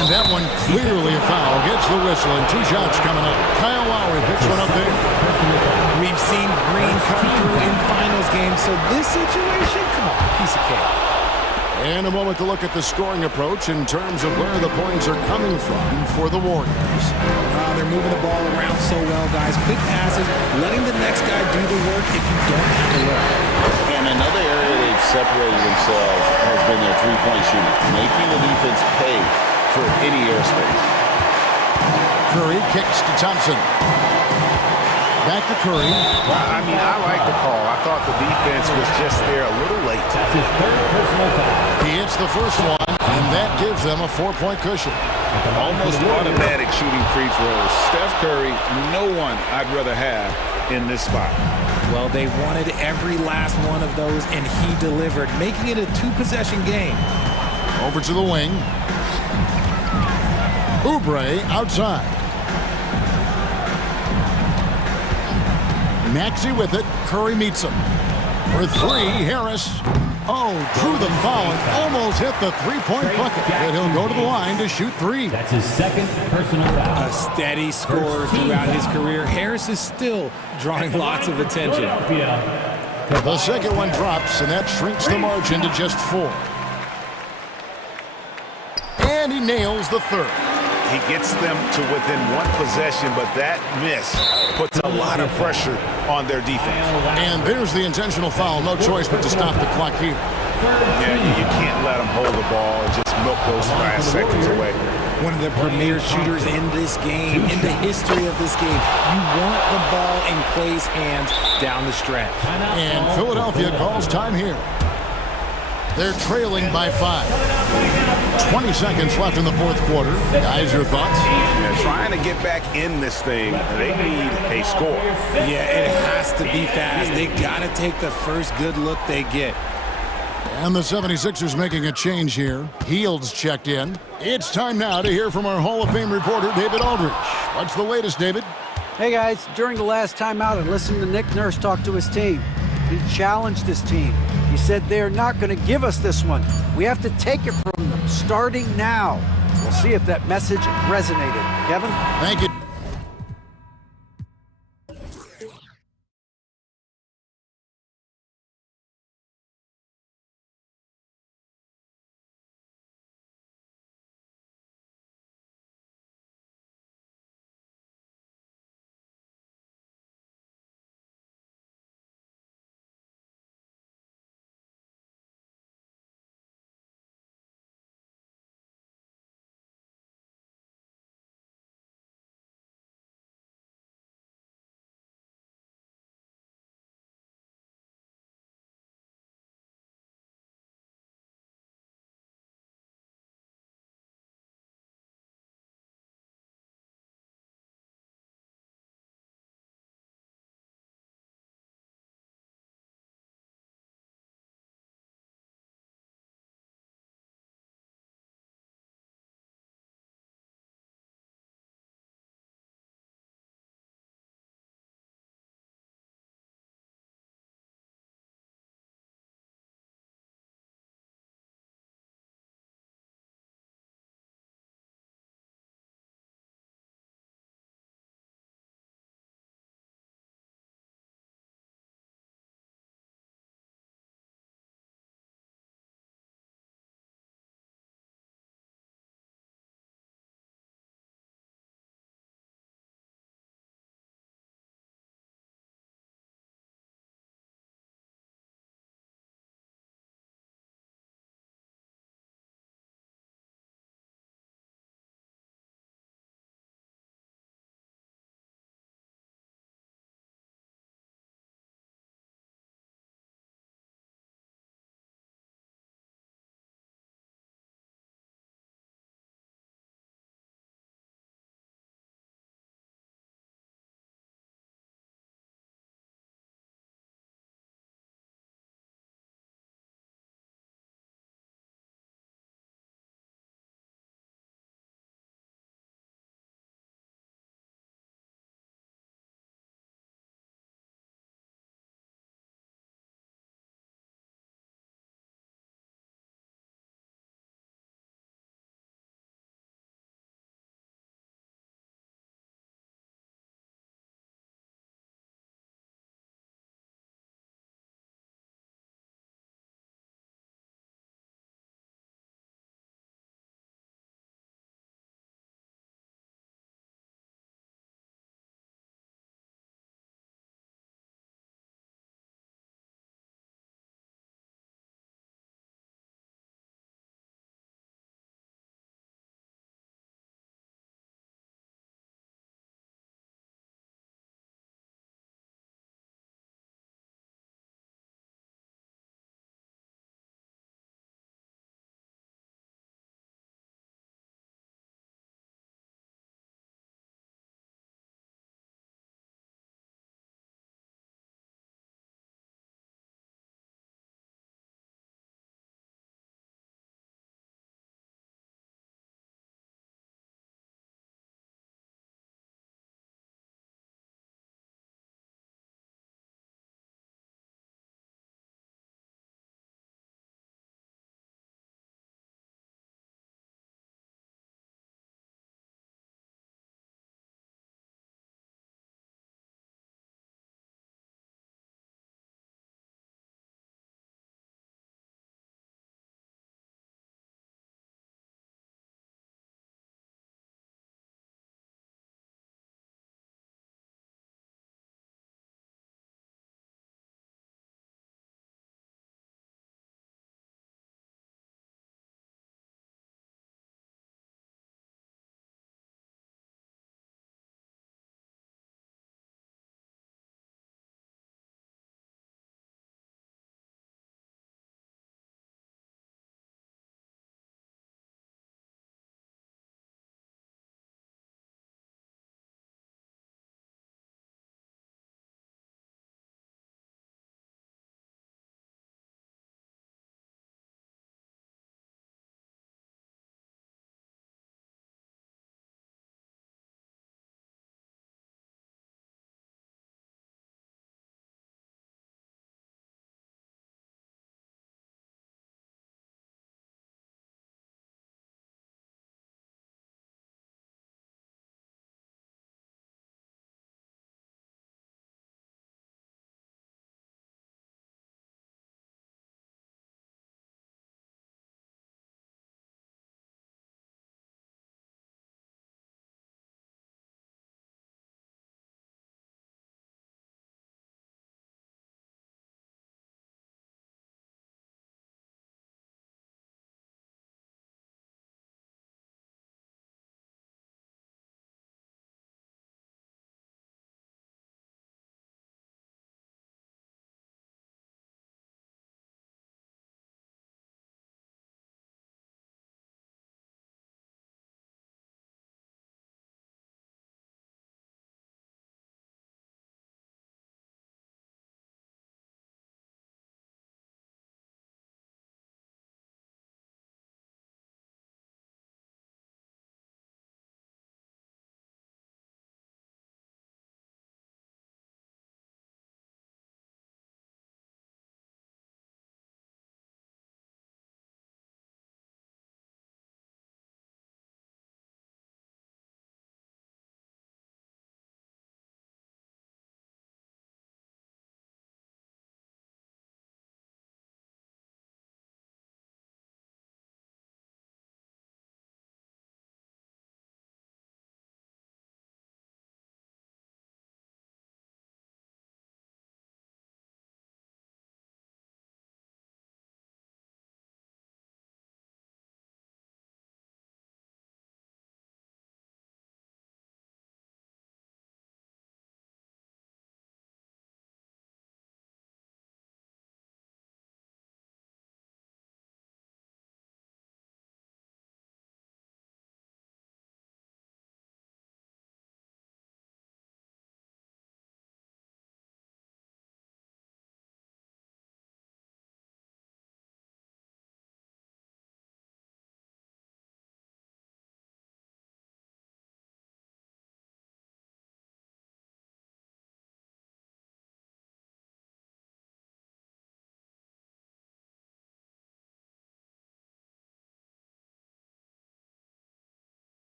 And that one clearly a foul. Gets the whistle, and 2 shots coming up. Kyle Lowry picks one up there. We've seen Green come through in finals games, so this situation, come on, piece of cake. And a moment to look at the scoring approach in terms of where the points are coming from for the Warriors. They're moving the ball around so well, guys. Quick passes, letting the next guy do the work if you don't have to look. And another area they've separated themselves has been their three-point shooting, making the defense pay for any airspace. Curry kicks to Thompson. Back to Curry. Well, I mean, I like the call. I thought the defense was just there a little late. That's his third personal foul. He hits the first one, and that gives them a 4-point cushion. Almost automatic shooting free throws. Steph Curry, no one I'd rather have in this spot. Well, they wanted every last one of those, and he delivered, making it a two-possession game. Over to the wing. Oubre outside. Maxey with it. Curry meets him. For three, Harris. Oh, drew the foul and almost hit the three-point bucket. But he'll go to the line to shoot three. That's his second personal foul. A steady scorer throughout his career. Harris is still drawing lots of attention. The second one drops, and that shrinks the margin to just 4. And he nails the third. He gets them to within one possession, but that miss puts a lot of pressure on their defense. And there's the intentional foul. No choice but to stop the clock here. Yeah, you can't let them hold the ball and just milk those last seconds away. One of the premier shooters in this game, in the history of this game. You want the ball in Clay's hands down the stretch. And Philadelphia calls time here. They're trailing by 5. 20 seconds left in the fourth quarter. Guys, your thoughts? They're trying to get back in this thing. They need a score. Yeah, it has to be fast. They got to take the first good look they get. And the 76ers making a change here. Heald's checked in. It's time now to hear from our Hall of Fame reporter, David Aldridge. What's the latest, David? Hey, guys. During the last timeout, I listened to Nick Nurse talk to his team. He challenged his team. He said they're not going to give us this one. We have to take it from them, starting now. We'll see if that message resonated. Kevin? Thank you.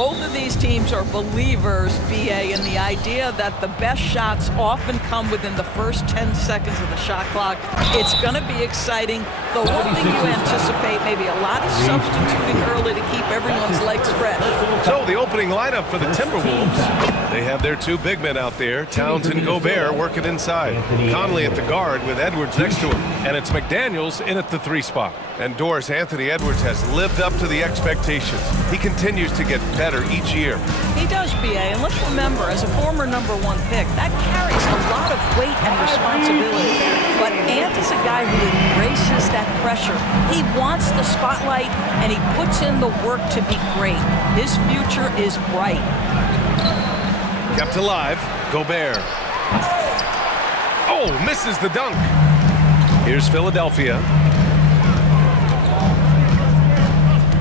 Both of these teams are believers, BA, in the idea that the best shots often come within the first 10 seconds of the shot clock. It's going to be exciting. The one thing you anticipate, maybe a lot of substituting early to keep everyone's legs fresh. So the opening lineup for the Timberwolves. They have their two big men out there, Towns and Gobert, working inside. Conley at the guard with Edwards next to him. And it's McDaniels in at the 3 spot. And Doris Anthony Edwards has lived up to the expectations. He continues to get better each year. He does, BA, and let's remember, as a former #1 pick, that carries a lot of weight and responsibility. But Ant is a guy who embraces that pressure. He wants the spotlight, and he puts in the work to be great. His future is bright. Kept alive, Gobert. Oh, misses the dunk. Here's Philadelphia.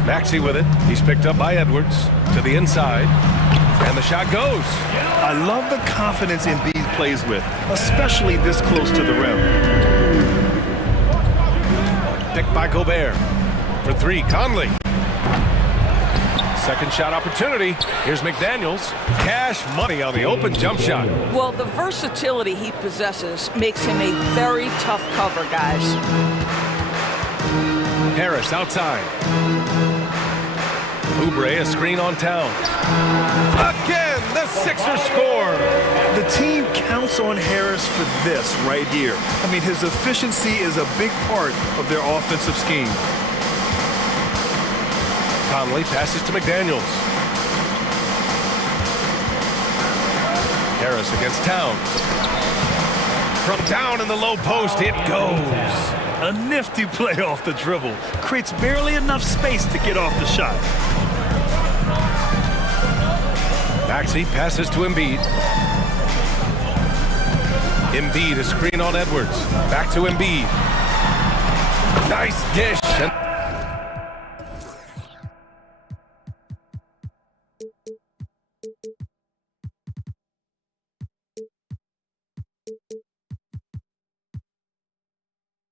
Maxey with it. He's picked up by Edwards to the inside. And the shot goes. I love the confidence Embiid plays with, especially this close to the rim. Picked by Gobert. For 3, Conley. Second shot opportunity. Here's McDaniels. Cash money on the open jump shot. Well, the versatility he possesses makes him a very tough cover, guys. Harris outside. Oubre, a screen on Towns. Again, the Sixers score. The team counts on Harris for this right here. I mean, his efficiency is a big part of their offensive scheme. Conley passes to McDaniels. Harris against Towns. From down in the low post, it goes. A nifty play off the dribble. Creates barely enough space to get off the shot. Maxey passes to Embiid. Embiid, a screen on Edwards. Back to Embiid. Nice dish.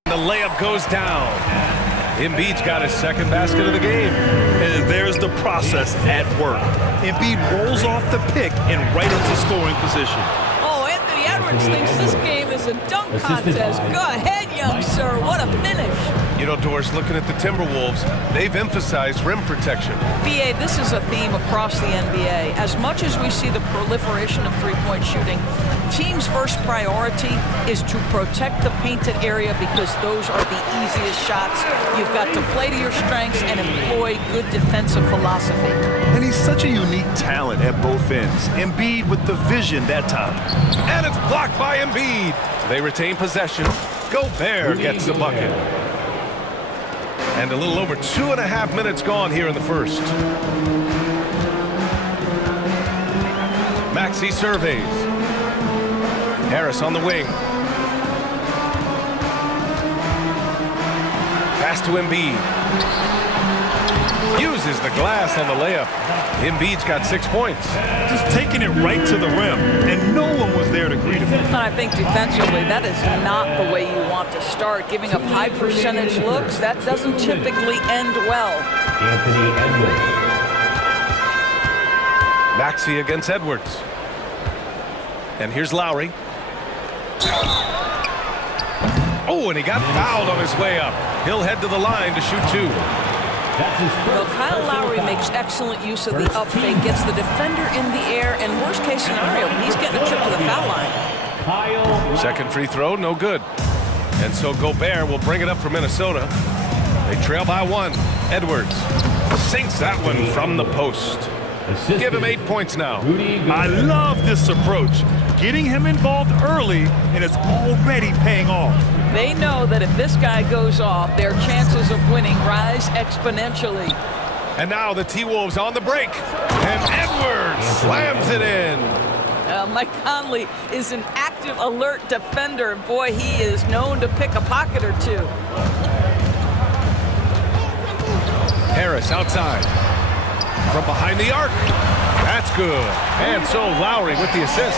The layup goes down. Embiid's got his second basket of the game. And there's the process at work. Embiid rolls off the pick and right into scoring position. Oh, Anthony Edwards thinks this game is a dunk contest. Go ahead, young sir. What a finish. You know, Doris, looking at the Timberwolves, they've emphasized rim protection. BA, this is a theme across the NBA. As much as we see the proliferation of three-point shooting, team's first priority is to protect the painted area because those are the easiest shots. You've got to play to your strengths and employ good defensive philosophy. And he's such a unique talent at both ends. Embiid with the vision that time. And it's blocked by Embiid. They retain possession. Gobert gets the bucket. And a little over 2.5 minutes gone here in the first. Maxey surveys. Harris on the wing. Pass to Embiid. Uses the glass on the layup. Embiid's got 6 points. Just taking it right to the rim, and no one was there to greet him. And I think defensively, that is not the way you want to start. Giving up high percentage looks, that doesn't typically end well. Anthony Edwards. Maxey against Edwards. And here's Lowry. Oh, and he got fouled on his way up. He'll head to the line to shoot 2. Well, Kyle Lowry makes excellent use of the up fake, gets the defender in the air, and worst case scenario, he's getting a trip to the foul line. Second free throw, no good. And so Gobert will bring it up for Minnesota. They trail by 1. Edwards sinks that one from the post. Give him 8 points now. I love this approach. Getting him involved early, and it's already paying off. They know that if this guy goes off, their chances of winning rise exponentially. And now the T-Wolves on the break. And Edwards slams it in. Mike Conley is an active, alert defender. Boy, he is known to pick a pocket or two. Harris outside. From behind the arc. That's good. And so Lowry with the assist.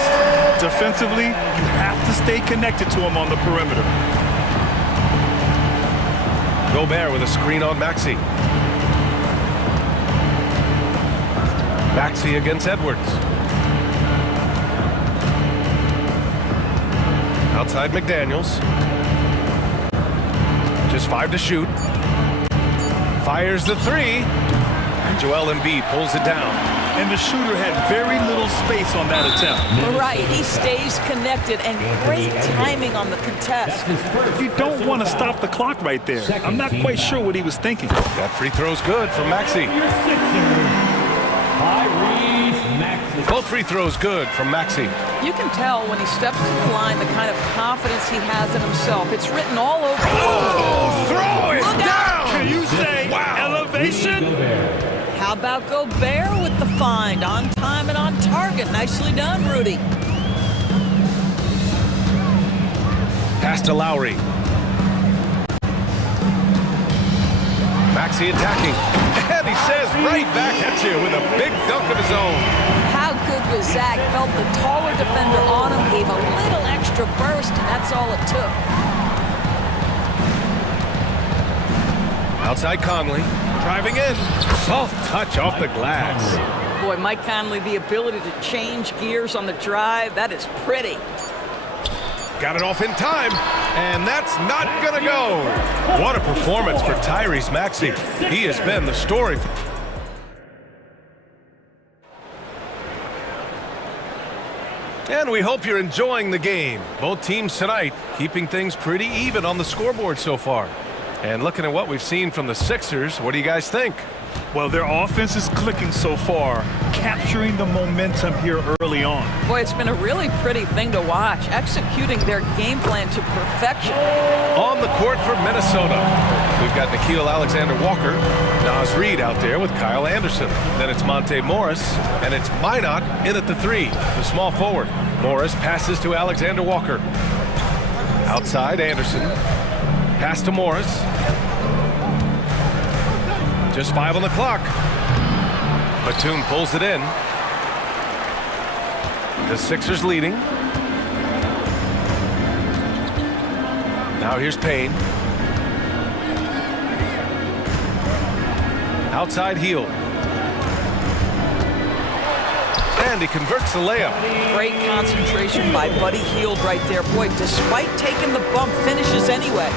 Defensively, you have to stay connected to him on the perimeter. Gobert with a screen on Maxey. Maxey against Edwards. Outside McDaniels. Just 5 to shoot. Fires the 3. And Joel Embiid pulls it down. And the shooter had very little space on that attempt. Right, he stays connected and great timing on the contest. You don't want to stop the clock right there. I'm not quite sure what he was thinking. That free throw's good from Maxey. Both free throws good from Maxey. You can tell when he steps to the line the kind of confidence he has in himself. It's written all over. Oh, throw it Look down! Out. Can you say elevation? How about Gobert with the find? On time and on target. Nicely done, Rudy. Pass to Lowry. Maxey attacking. And he says right back at you with a big dunk of his own. How good was Zach? Felt the taller defender on him, gave a little extra burst, and that's all it took. Outside Conley, driving in. Soft touch off the glass. Boy, Mike Conley, the ability to change gears on the drive, that is pretty. Got it off in time, and that's not gonna go. What a performance for Tyrese Maxey. He has been the story. And we hope you're enjoying the game. Both teams tonight keeping things pretty even on the scoreboard so far. And looking at what we've seen from the Sixers, what do you guys think? Well, their offense is clicking so far, capturing the momentum here early on. Boy, it's been a really pretty thing to watch, executing their game plan to perfection. On the court for Minnesota, we've got Nickeil Alexander-Walker, Naz Reid out there with Kyle Anderson. Then it's Monte Morris, and it's Minot in at the 3, the small forward. Morris passes to Alexander-Walker. Outside, Anderson. Pass to Morris. Just 5 on the clock. Batum pulls it in. The Sixers leading. Now here's Payne. Outside Hield. And he converts the layup. Great concentration by Buddy Hield right there. Boy, despite taking the bump, finishes anyway.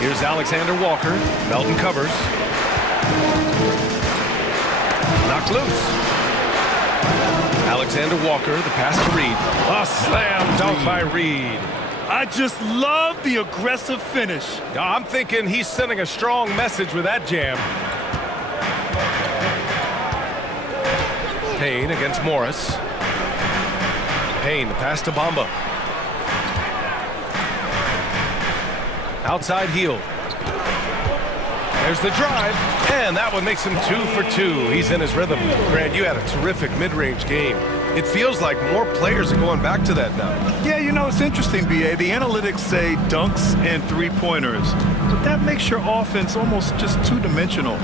Here's Alexander Walker. Melton covers. Knocked loose. Alexander Walker, the pass to Reid. A slam dunk by Reid. I just love the aggressive finish. I'm thinking he's sending a strong message with that jam. Payne against Morris. Payne, the pass to Bamba. Outside Hield. There's the drive, and that one makes him 2 for 2. He's in his rhythm. Grant, you had a terrific mid-range game. It feels like more players are going back to that now. Yeah, you know, it's interesting, B.A. The analytics say dunks and three-pointers, but that makes your offense almost just two-dimensional.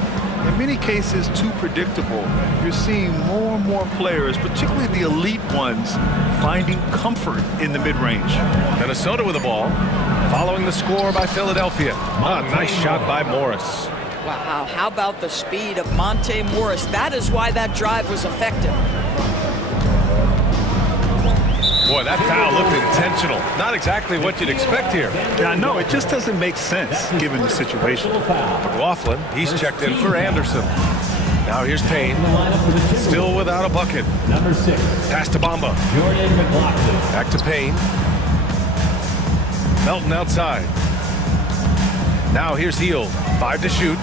In many cases, too predictable. You're seeing more and more players, particularly the elite ones, finding comfort in the mid-range. Minnesota with the ball, following the score by Philadelphia. A nice shot by Morris. Wow, how about the speed of Monte Morris? That is why that drive was effective. Boy, that foul looked intentional. Not exactly what you'd expect here. Yeah, no, it just doesn't make sense given the situation. McLaughlin, he's checked in for Anderson. Now here's Payne. Still without a bucket. Number 6. Pass to Bamba. Jordan McLaughlin. Back to Payne. Melton outside. Now here's Hield. 5 to shoot.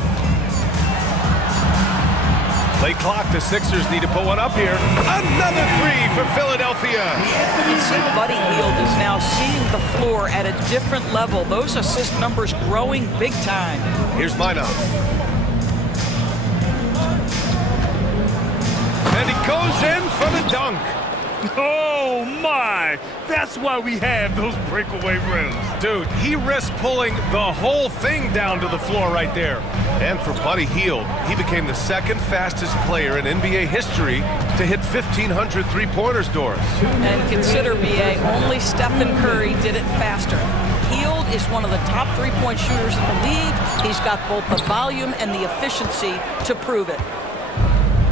Late clock, the Sixers need to put one up here. Another 3 for Philadelphia. You see Buddy Hield is now seeing the floor at a different level. Those assist numbers growing big time. Here's Minot. And he goes in for the dunk. Oh, my! That's why we have those breakaway rims. Dude, he risked pulling the whole thing down to the floor right there. And for Buddy Hield, he became the second fastest player in NBA history to hit 1,500 three-pointers doors. And consider, B.A., only Stephen Curry did it faster. Hield is one of the top three-point shooters in the league. He's got both the volume and the efficiency to prove it.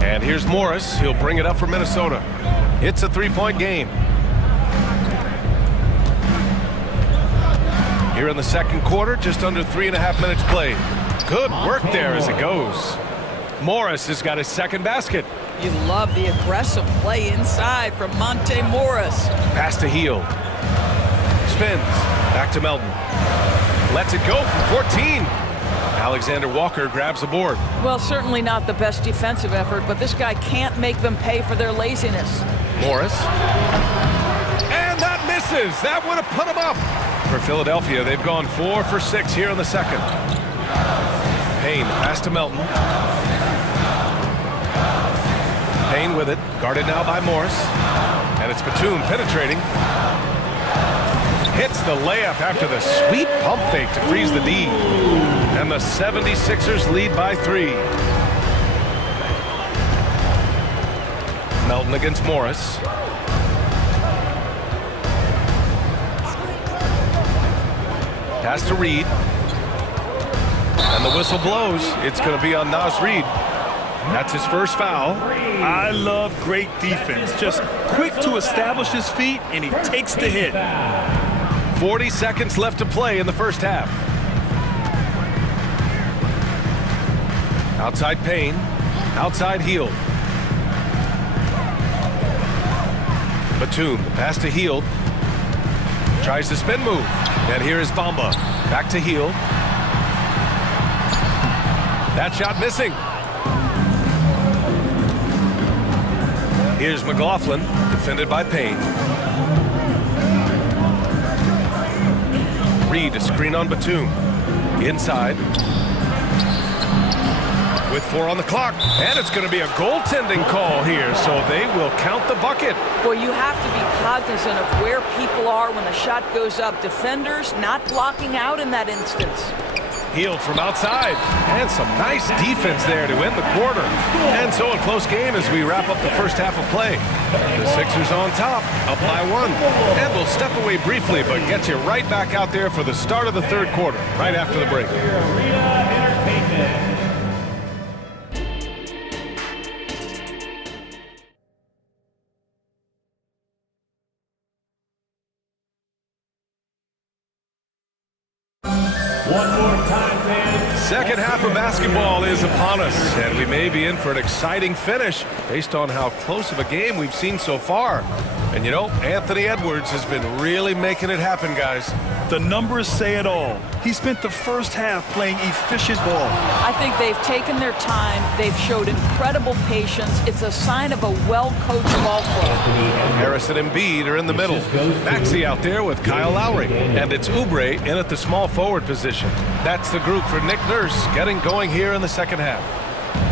And here's Morris. He'll bring it up for Minnesota. It's a three-point game. Here in the second quarter, just under 3.5 minutes played. Good work there as it goes. Morris has got his second basket. You love the aggressive play inside from Monte Morris. Pass to Hield. Spins. Back to Melton. Lets it go from 14. Alexander Walker grabs the board. Well, certainly not the best defensive effort, but this guy can't make them pay for their laziness. Morris. And that misses. That would have put him up. For Philadelphia, they've gone 4 for 6 here in the second. Payne, pass to Melton. Payne with it, guarded now by Morris. And it's Batum penetrating. Hits the layup after the sweet pump fake to freeze the D. And the 76ers lead by 3. Melton against Morris. Pass to Reed. And the whistle blows. It's going to be on Naz Reid. That's his first foul. I love great defense. Just quick to establish his feet, and he takes the hit. 40 seconds left to play in the first half. Outside Payne. Outside Hield. Batum, the pass to Hield. Tries the spin move. And here is Bamba. Back to Hield. That shot missing. Here's McLaughlin, defended by Payne. Reed, a screen on Batum. Inside. With 4 on the clock. And it's going to be a goaltending call here, so they will count the bucket. Well, you have to be cognizant of where people are when the shot goes up. Defenders not blocking out in that instance. Hield from outside. And some nice defense there to end the quarter. And so a close game as we wrap up the first half of play. The Sixers on top, up by 1. And we'll step away briefly, but get you right back out there for the start of the third quarter, right after the break. One more time, fans. Second half of basketball is upon us, and we may be in for an exciting finish based on how close of a game we've seen so far. And you know, Anthony Edwards has been really making it happen, guys. The numbers say it all. He spent the first half playing efficient ball. I think they've taken their time. They've showed incredible patience. It's a sign of a well-coached ball club. Harris and Embiid are in the middle. Maxey out there with Kyle Lowry. And it's Oubre in at the small forward position. That's the group for Nick Nurse getting going here in the second half.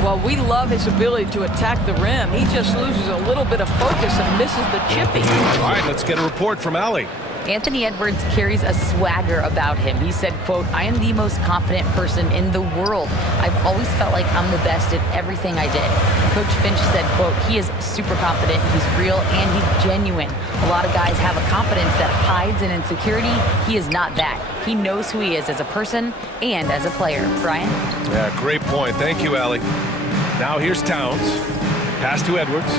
Well, we love his ability to attack the rim. He just loses a little bit of focus and misses the chippy. All right, let's get a report from Allie. Anthony Edwards carries a swagger about him. He said, quote, "I am the most confident person in the world. I've always felt like I'm the best at everything I did." Coach Finch said, quote, "He is super confident, he's real, and he's genuine. A lot of guys have a confidence that hides in insecurity. He is not that. He knows who he is as a person and as a player." Brian? Yeah, great point. Thank you, Allie. Now here's Towns. Pass to Edwards.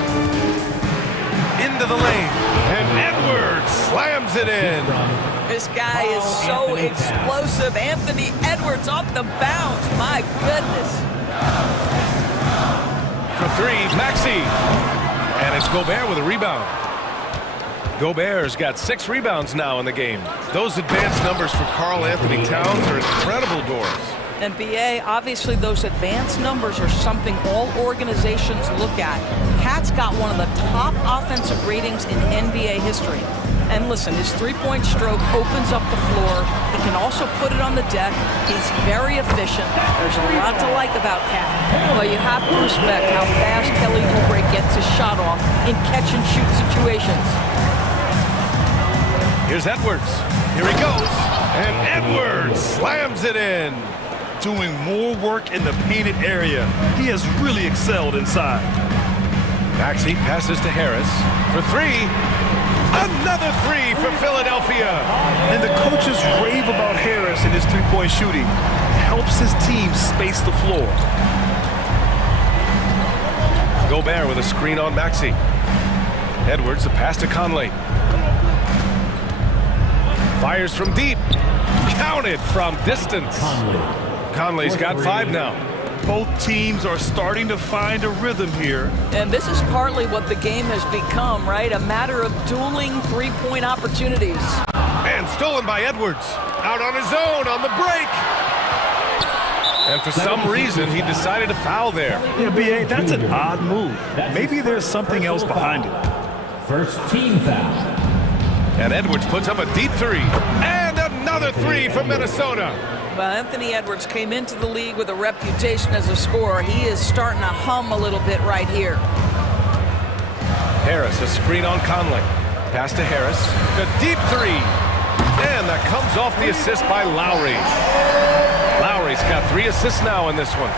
Into the lane. And Edwards slams it in. This guy is so explosive. Anthony Edwards off the bounce. My goodness. For 3, Maxey. And it's Gobert with a rebound. Gobert's got 6 rebounds now in the game. Those advanced numbers for Karl Anthony Towns are incredible doors. And BA, obviously those advanced numbers are something all organizations look at. Cat's got one of the top offensive ratings in NBA history. And listen, his three-point stroke opens up the floor. He can also put it on the deck. He's very efficient. There's a lot to like about Cat. Well, you have to respect how fast Kelly Oubre gets his shot off in catch-and-shoot situations. Here's Edwards. Here he goes. And Edwards slams it in. Doing more work in the painted area. He has really excelled inside. Maxey passes to Harris for 3. Another three for Philadelphia. And the coaches rave about Harris and his three-point shooting. Helps his team space the floor. Gobert with a screen on Maxey. Edwards, a pass to Conley. Fires from deep. Counted from distance. Conley's got 5 now. Both teams are starting to find a rhythm here. And this is partly what the game has become, right? A matter of dueling three-point opportunities. And stolen by Edwards. Out on his own on the break. And for some reason, he decided to foul there. Yeah, B.A., that's an odd move. Maybe there's something else behind it. First team foul. And Edwards puts up a deep three. And another three from Minnesota. Well, Anthony Edwards came into the league with a reputation as a scorer. He is starting to hum a little bit right here. Harris, a screen on Conley. Pass to Harris. A deep three. And that comes off the assist by Lowry. Lowry's got 3 assists now in this one.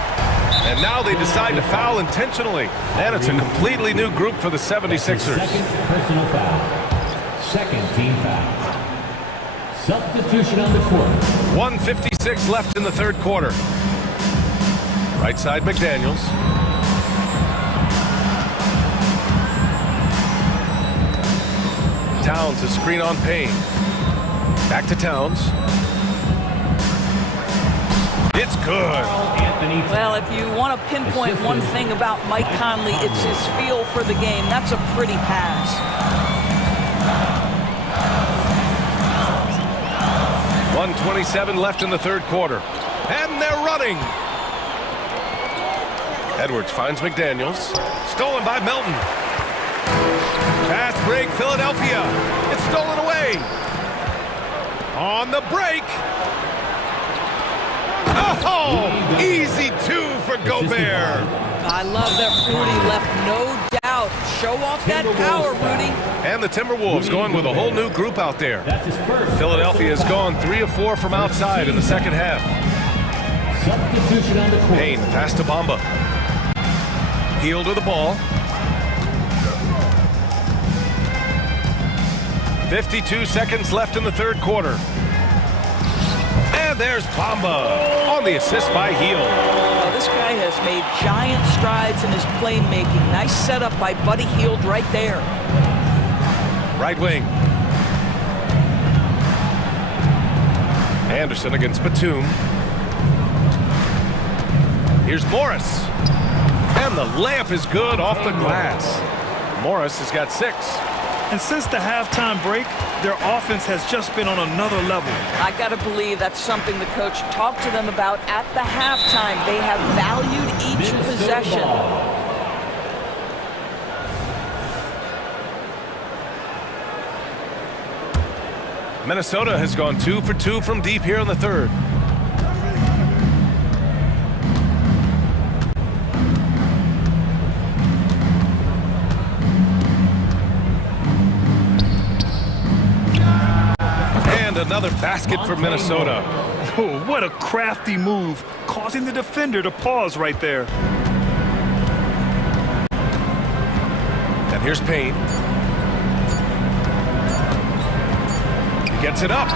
And now they decide to foul intentionally. And it's a completely new group for the 76ers. Second personal foul. Second team foul. Substitution on the court. 1:56 left in the third quarter. Right side, McDaniels. Towns, a screen on Payne. Back to Towns. It's good. Well, if you want to pinpoint one thing about Mike Conley, it's his feel for the game. That's a pretty pass. 1:27 left in the third quarter. And they're running. Edwards finds McDaniels. Stolen by Melton. Fast break, Philadelphia. It's stolen away. On the break. Oh, easy 2 for Gobert. I love that Rudy left no doubt. Show off that power, Rudy. And the Timberwolves going with a whole new group out there. Philadelphia has gone 3 of 4 from outside in the second half. Substitution on the court. Payne, pass to Bamba. Hield with the ball. 52 seconds left in the third quarter. And there's Bamba on the assist by Hield. Well, this guy has made giant strides in his playmaking. Nice setup by Buddy Hield right there. Right wing. Anderson against Batum. Here's Morris. And the layup is good off the glass. Morris has got 6. And since the halftime break, their offense has just been on another level. I got to believe that's something the coach talked to them about at the halftime. They have valued each possession. Minnesota has gone 2 for 2 from deep here in the third. Another basket for Minnesota. Oh, what a crafty move, causing the defender to pause right there. And here's Payne. He gets it up.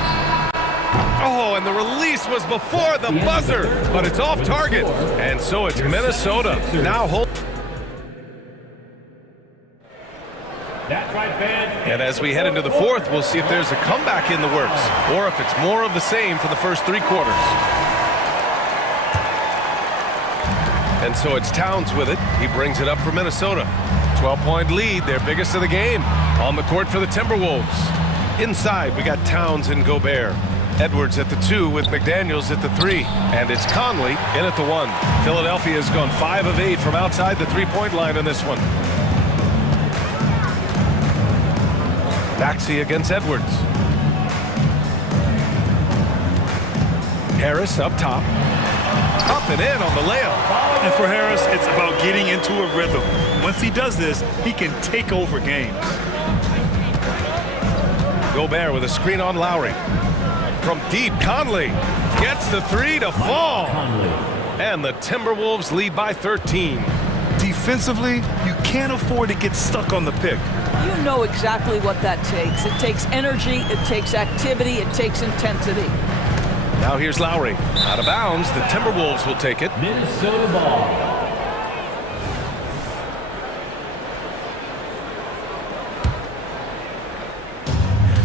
Oh, and the release was before the buzzer, but it's off target. And so it's Minnesota now hold. That's right, fans. And as we head into the fourth, we'll see if there's a comeback in the works or if it's more of the same for the first 3 quarters. And so it's Towns with it. He brings it up for Minnesota. 12-point lead, their biggest of the game. On the court for the Timberwolves. Inside, we got Towns and Gobert. Edwards at the 2 with McDaniels at the 3. And it's Conley in at the 1. Philadelphia has gone 5 of 8 from outside the 3-point line in this one. Maxey against Edwards. Harris up top. Up and in on the layup. And for Harris, it's about getting into a rhythm. Once he does this, he can take over games. Gobert with a screen on Lowry. From deep, Conley gets the 3 to fall. And the Timberwolves lead by 13. Defensively, you can't afford to get stuck on the pick. You know exactly what that takes. It takes energy, it takes activity, it takes intensity. Now here's Lowry. Out of bounds, the Timberwolves will take it. Minnesota ball.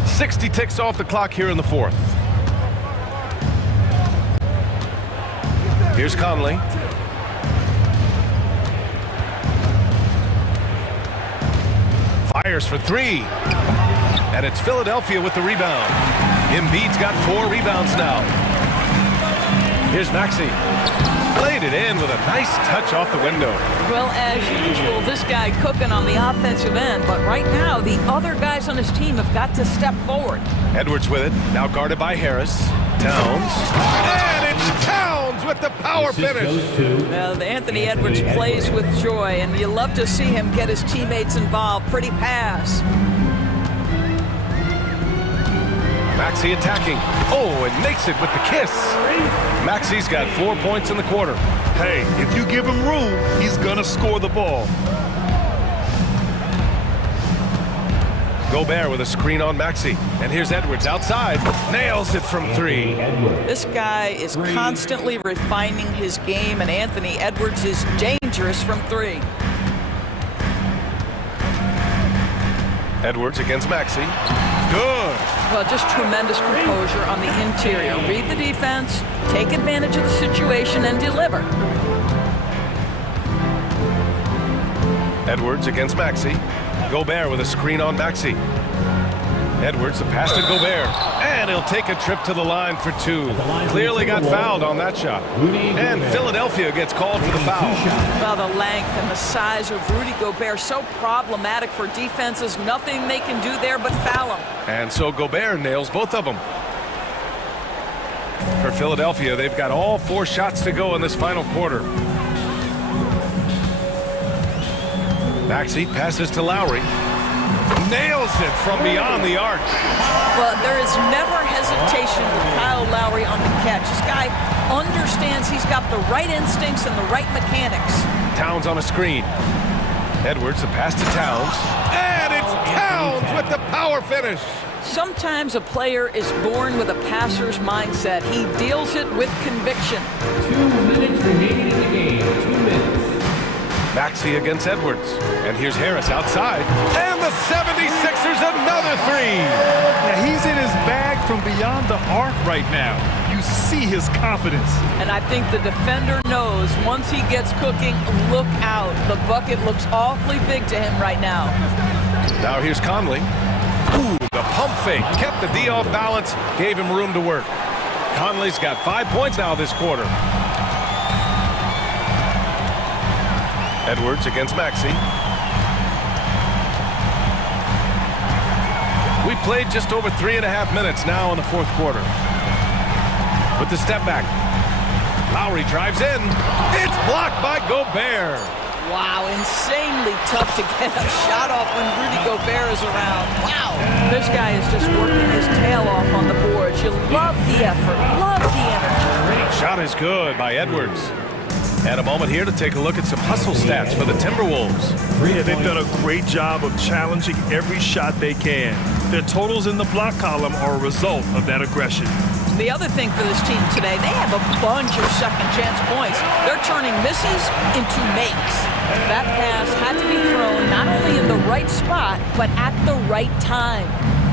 60 ticks off the clock here in the fourth. Here's Conley. Fires for three. And it's Philadelphia with the rebound. Embiid's got 4 rebounds now. Here's Maxey. Played it in with a nice touch off the window. Well, as usual, this guy cooking on the offensive end, but right now the other guys on his team have got to step forward. Edwards with it, now guarded by Harris. Towns. And it's Towns with the power finish. Now, Anthony Edwards plays with joy, and you love to see him get his teammates involved. Pretty pass. Maxey attacking. Oh, and makes it with the kiss. Maxey's got 4 points in the quarter. Hey, if you give him room, he's gonna score the ball. Gobert with a screen on Maxey. And here's Edwards outside. Nails it from 3. This guy is constantly refining his game, and Anthony Edwards is dangerous from 3. Edwards against Maxey. Good. Well, just tremendous composure on the interior. Read the defense, take advantage of the situation, and deliver. Edwards against Maxey. Gobert with a screen on Maxey. Edwards, the pass to Gobert. And he'll take a trip to the line for 2. Clearly got fouled on that shot. And Philadelphia gets called for the foul. Well, the length and the size of Rudy Gobert so problematic for defenses. Nothing they can do there but foul him. And so Gobert nails both of them. For Philadelphia, they've got all 4 shots to go in this final quarter. Maxey passes to Lowry. Nails it from beyond the arc. Well, there is never hesitation with Kyle Lowry on the catch. This guy understands he's got the right instincts and the right mechanics. Towns on a screen. Edwards, the pass to Towns. And it's Towns with the power finish. Sometimes a player is born with a passer's mindset. He deals it with conviction. 2 minutes remaining in the game. 2 minutes. Maxey against Edwards. And here's Harris outside. And the 76ers another 3. Yeah, he's in his bag from beyond the arc right now. You see his confidence. And I think the defender knows once he gets cooking, look out. The bucket looks awfully big to him right now. Now here's Conley. Ooh, the pump fake kept the D off balance, gave him room to work. Conley's got 5 points now this quarter. Edwards against Maxey. We played just over 3.5 minutes now in the fourth quarter. With the step back. Lowry drives in. It's blocked by Gobert. Wow, insanely tough to get a shot off when Rudy Gobert is around. Wow, this guy is just working his tail off on the boards. You love the effort, love the energy. Shot is good by Edwards. And a moment here to take a look at some hustle stats for the Timberwolves. Yeah, they've done a great job of challenging every shot they can. Their totals in the block column are a result of that aggression. The other thing for this team today, they have a bunch of second chance points. They're turning misses into makes. That pass had to be thrown not only in the right spot, but at the right time.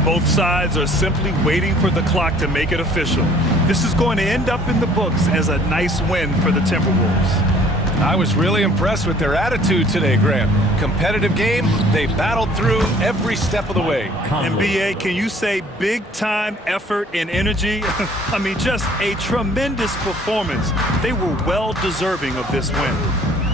Both sides are simply waiting for the clock to make it official. This is going to end up in the books as a nice win for the Timberwolves. I was really impressed with their attitude today, Grant. Competitive game, they battled through every step of the way. And BA, can you say big time effort and energy? I mean, just a tremendous performance. They were well deserving of this win.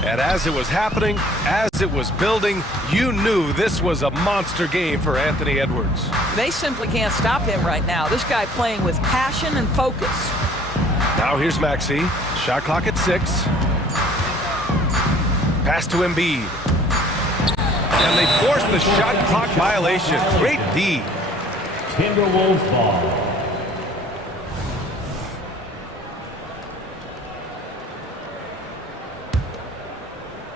And as it was happening, as it was building, you knew this was a monster game for Anthony Edwards. They simply can't stop him right now. This guy playing with passion and focus. Now here's Maxey. Shot clock at 6. Pass to Embiid. And they forced the shot clock violation. Great D. Timberwolves ball.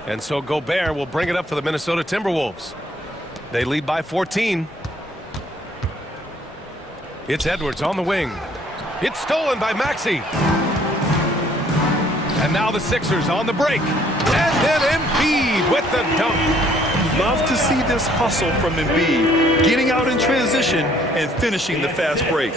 And so Gobert will bring it up for the Minnesota Timberwolves. They lead by 14. It's Edwards on the wing. It's stolen by Maxey. And now the Sixers on the break. And then Embiid with the dunk. Love to see this hustle from Embiid, getting out in transition and finishing the fast break.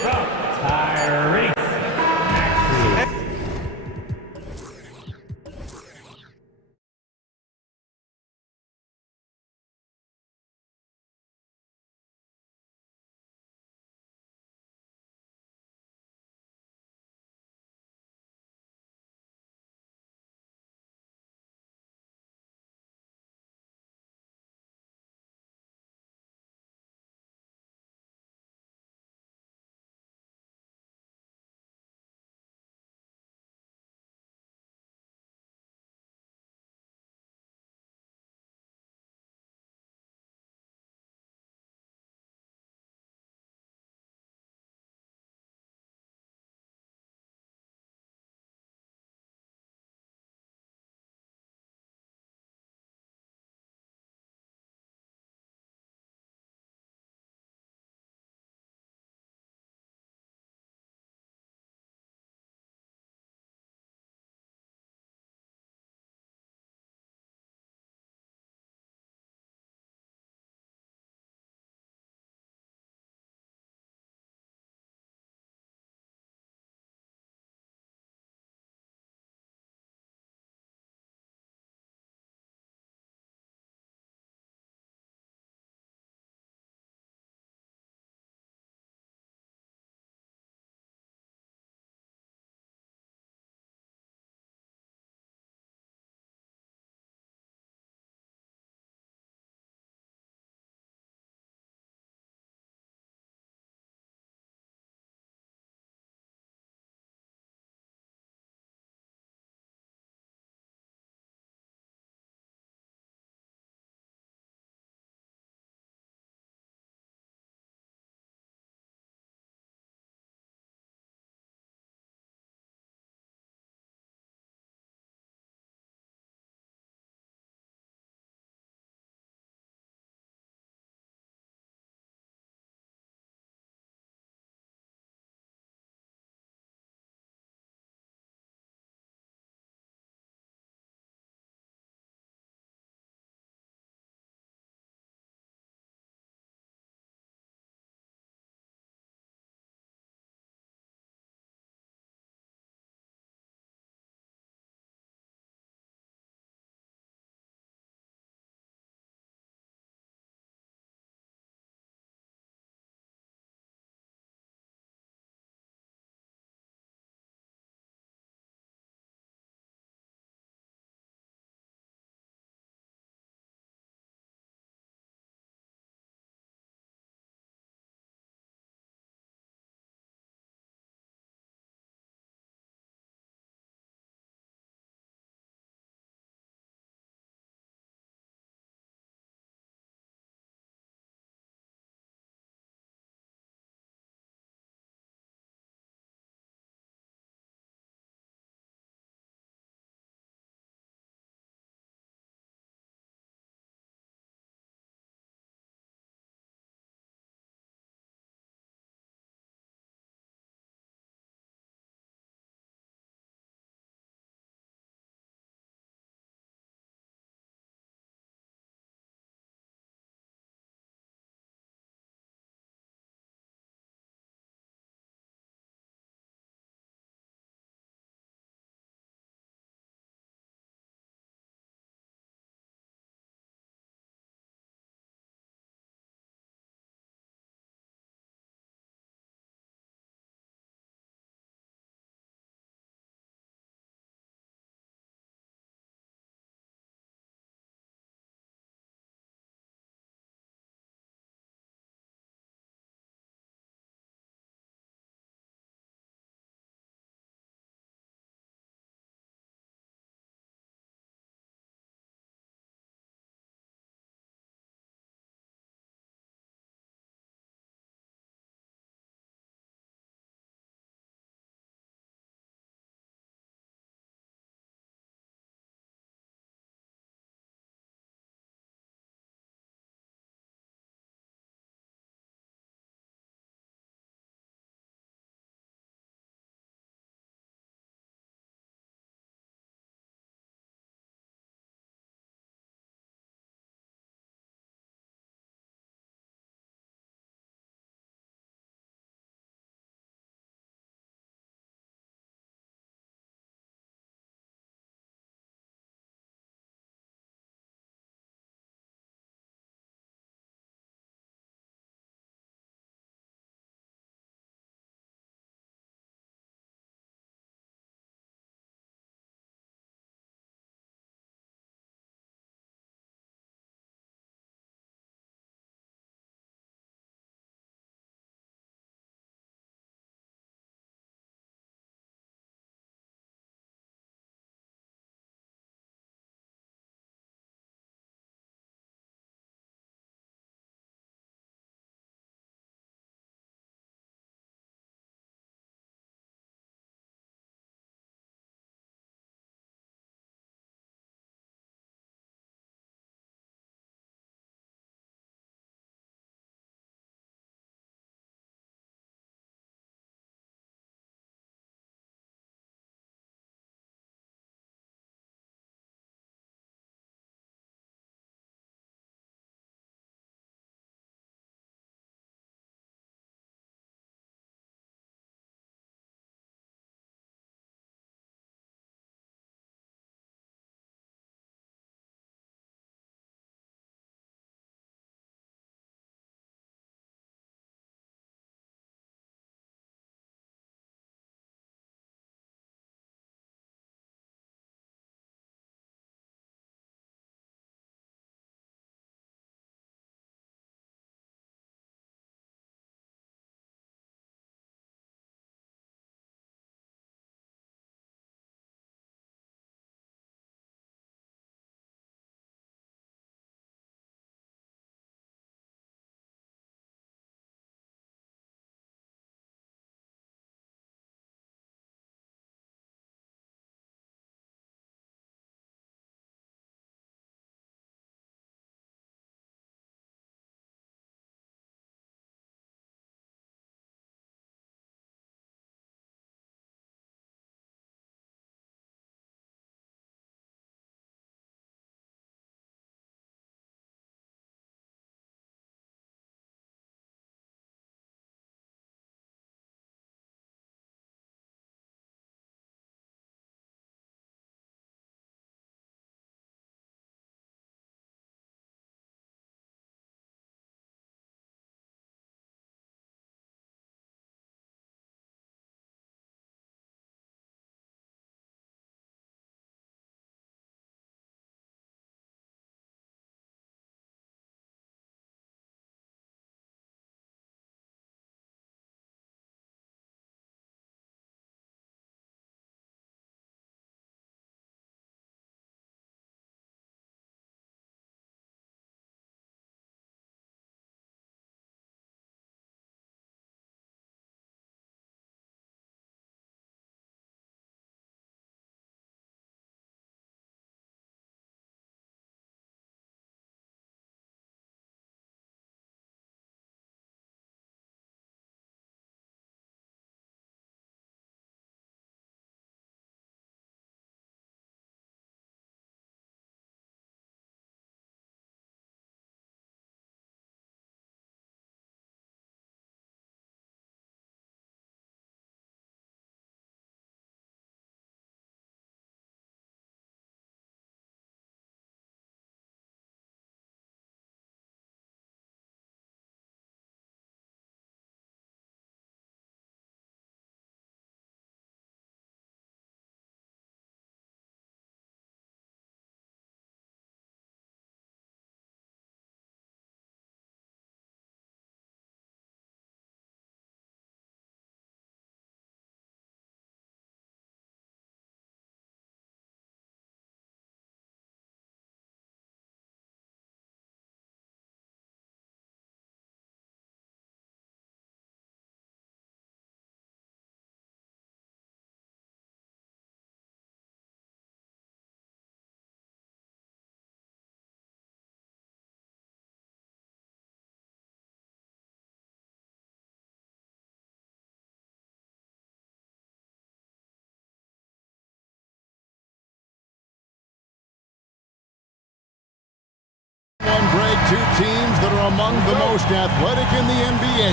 two teams that are among the most athletic in the NBA.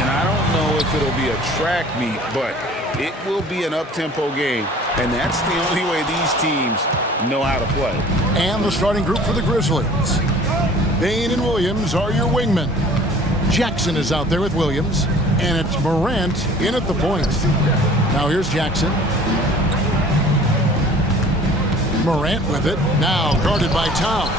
And I don't know if it'll be a track meet, but it will be an up-tempo game. And that's the only way these teams know how to play. And the starting group for the Grizzlies. Bain and Williams are your wingmen. Jackson is out there with Williams, and it's Morant in at the point. Now here's Jackson. Morant with it, now guarded by Towns.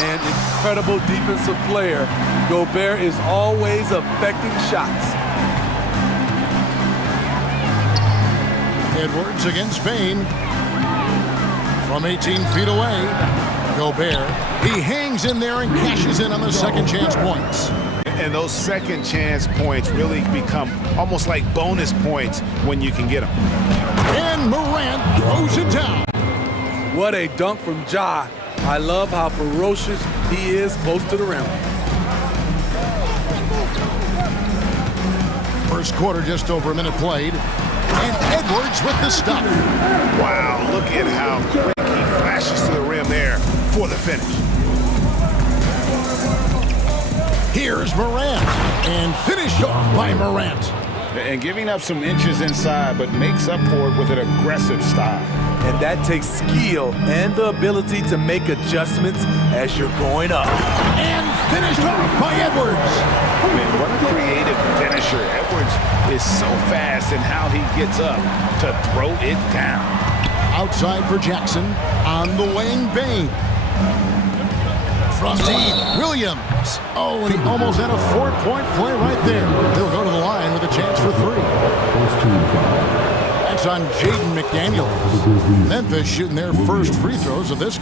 An incredible defensive player. Gobert is always affecting shots. Edwards against Bain. From 18 feet away, Gobert. He hangs in there and cashes in on the second chance points. And those second chance points really become almost like bonus points when you can get them. And Morant throws it down. What a dunk from Ja. I love how ferocious he is close to the rim. First quarter, just over a minute played. And Edwards with the stop. Wow, look at how quick he flashes to the rim there for the finish. Here's Morant, and finished off by Morant. And giving up some inches inside, but makes up for it with an aggressive style. And that takes skill and the ability to make adjustments as you're going up. And finished off by Edwards. Man, what a creative finisher. Edwards is so fast in how he gets up to throw it down. Outside for Jackson, on the wing, Bain. From deep, Williams. Oh, and he almost had a 4-point play right there. He'll go to the line with a chance for three. That's on Jaden McDaniels. Memphis shooting their first free throws of this.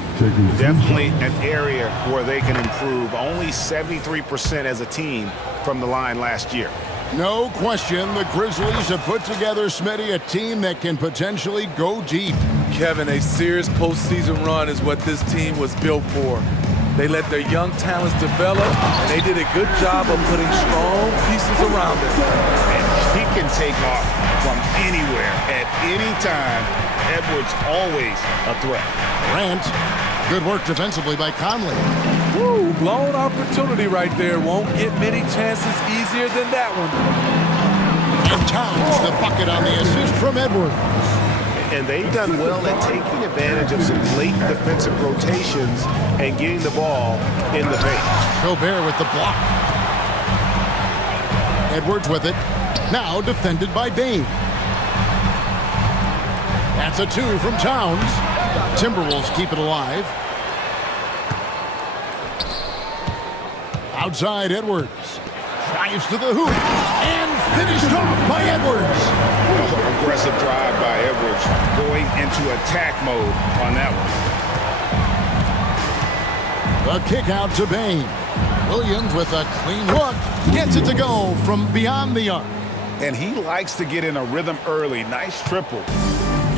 Definitely an area where they can improve. Only 73% as a team from the line last year. No question, the Grizzlies have put together, Smitty, a team that can potentially go deep. Kevin, a serious postseason run is what this team was built for. They let their young talents develop, and they did a good job of putting strong pieces around it. And he can take off from anywhere at any time. Edwards always a threat. Morant, good work defensively by Conley. Woo, blown opportunity right there. Won't get many chances easier than that one. And Towns the bucket on the assist from Edwards. And they've done well at taking advantage of some late defensive rotations and getting the ball in the paint. Gobert with the block. Edwards with it. Now defended by Bain. That's a two from Towns. Timberwolves keep it alive. Outside Edwards. Drives to the hoop. And finished off by Edwards. Aggressive drive by Edwards, going into attack mode on that one. The kick out to Bain. Williams with a clean look. Gets it to go from beyond the arc. And he likes to get in a rhythm early. Nice triple.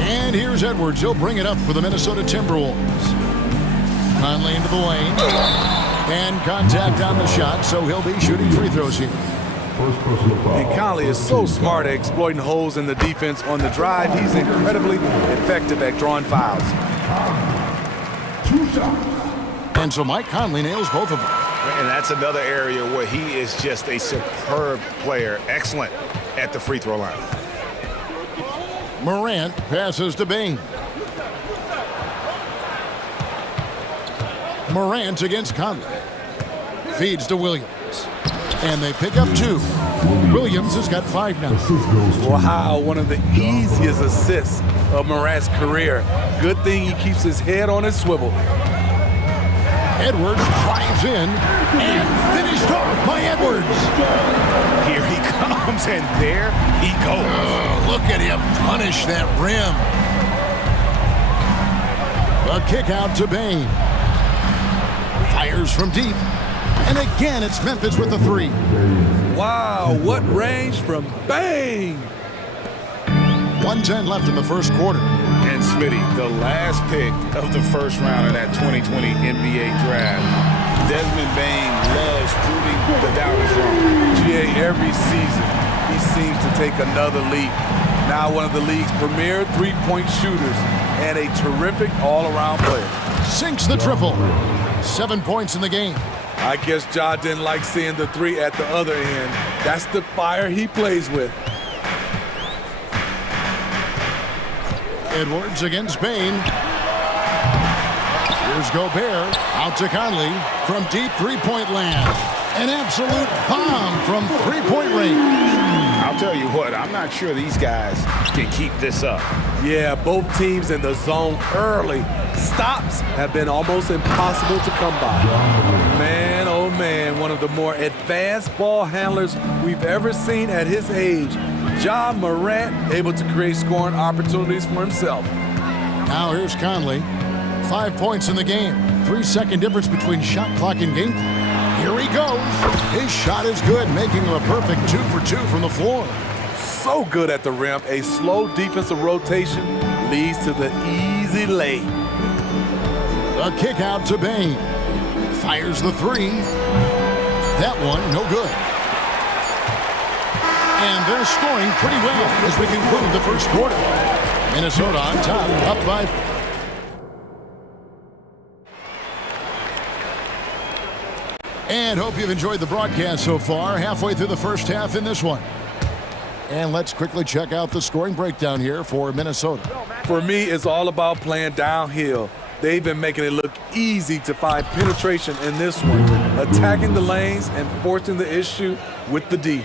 And here's Edwards. He'll bring it up for the Minnesota Timberwolves. Conley into the lane. And contact on the shot, so he'll be shooting free throws here. And Conley is so smart at exploiting holes in the defense on the drive. He's incredibly effective at drawing fouls. And so Mike Conley nails both of them. And that's another area where he is just a superb player. Excellent at the free throw line. Morant passes to Bain. Morant against Conley. Feeds to Williams. And they pick up two. Williams has got 5 now. Wow, one of the easiest assists of Morant's career. Good thing he keeps his head on his swivel. Edwards drives in and finished off by Edwards. Here he comes, and there he goes. Look at him punish that rim. A kick out to Bain. Fires from deep. And again, it's Memphis with the three. Wow, what range from Bain. 1:10 left in the first quarter. And Smitty, the last pick of the first round of that 2020 NBA draft. Desmond Bain loves proving the doubters wrong. GA, every season, he seems to take another leap. Now one of the league's premier three-point shooters and a terrific all-around player. Sinks the triple. 7 points in the game. I guess Ja didn't like seeing the three at the other end. That's the fire he plays with. Edwards against Bain. Here's Gobert, out to Conley from deep three-point land. An absolute bomb from three-point range. I'll tell you what, I'm not sure these guys can keep this up. Yeah, both teams in the zone early. Stops have been almost impossible to come by. Man, oh man, one of the more advanced ball handlers we've ever seen at his age. Ja Morant able to create scoring opportunities for himself. Now here's Conley. 5 points in the game. 3-second difference between shot clock and game clock. Here he goes. His shot is good, making him a perfect 2 for 2 from the floor. So good at the rim. A slow defensive rotation leads to the easy lay. A kick out to Bain. Fires the three. That one, no good. And they're scoring pretty well as we conclude the first quarter. Minnesota on top, up by... And hope you've enjoyed the broadcast so far. Halfway through the first half in this one. And let's quickly check out the scoring breakdown here for Minnesota. For me, it's all about playing downhill. They've been making it look easy to find penetration in this one, attacking the lanes and forcing the issue with the D.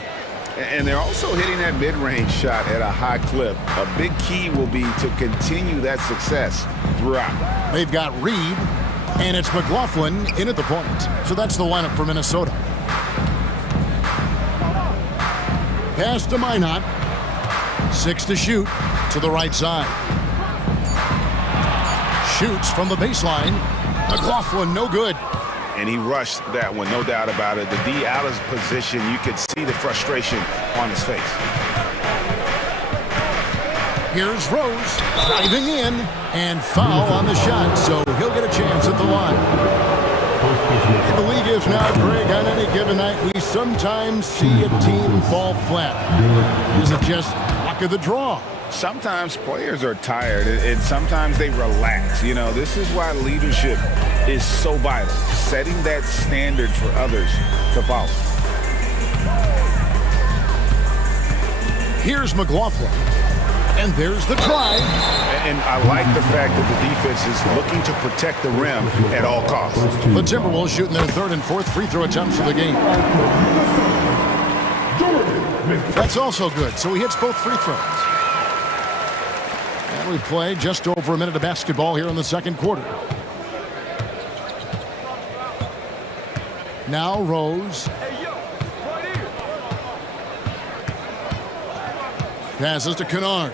And they're also hitting that mid-range shot at a high clip. A big key will be to continue that success throughout. They've got Reed, and it's McLaughlin in at the point. So that's the lineup for Minnesota. Pass to Minot. 6 to shoot to the right side. Shoots from the baseline. McLaughlin, no good. And he rushed that one, no doubt about it. The D out of position, you could see the frustration on his face. Here's Rose driving in and foul on the shot, so he'll get a chance at the line. The league is now, Greg, on any given night, we sometimes see a team fall flat. Is it just luck of the draw? Sometimes players are tired and sometimes they relax. You know, this is why leadership is so vital, setting that standard for others to follow. Here's McLaughlin. And there's the try. And I like the fact that the defense is looking to protect the rim at all costs. The Timberwolves shooting their 3rd and 4th free throw attempts of the game. That's also good, so he hits both free throws. And we play just over a minute of basketball here in the second quarter. Now Rose. Passes to Kennard.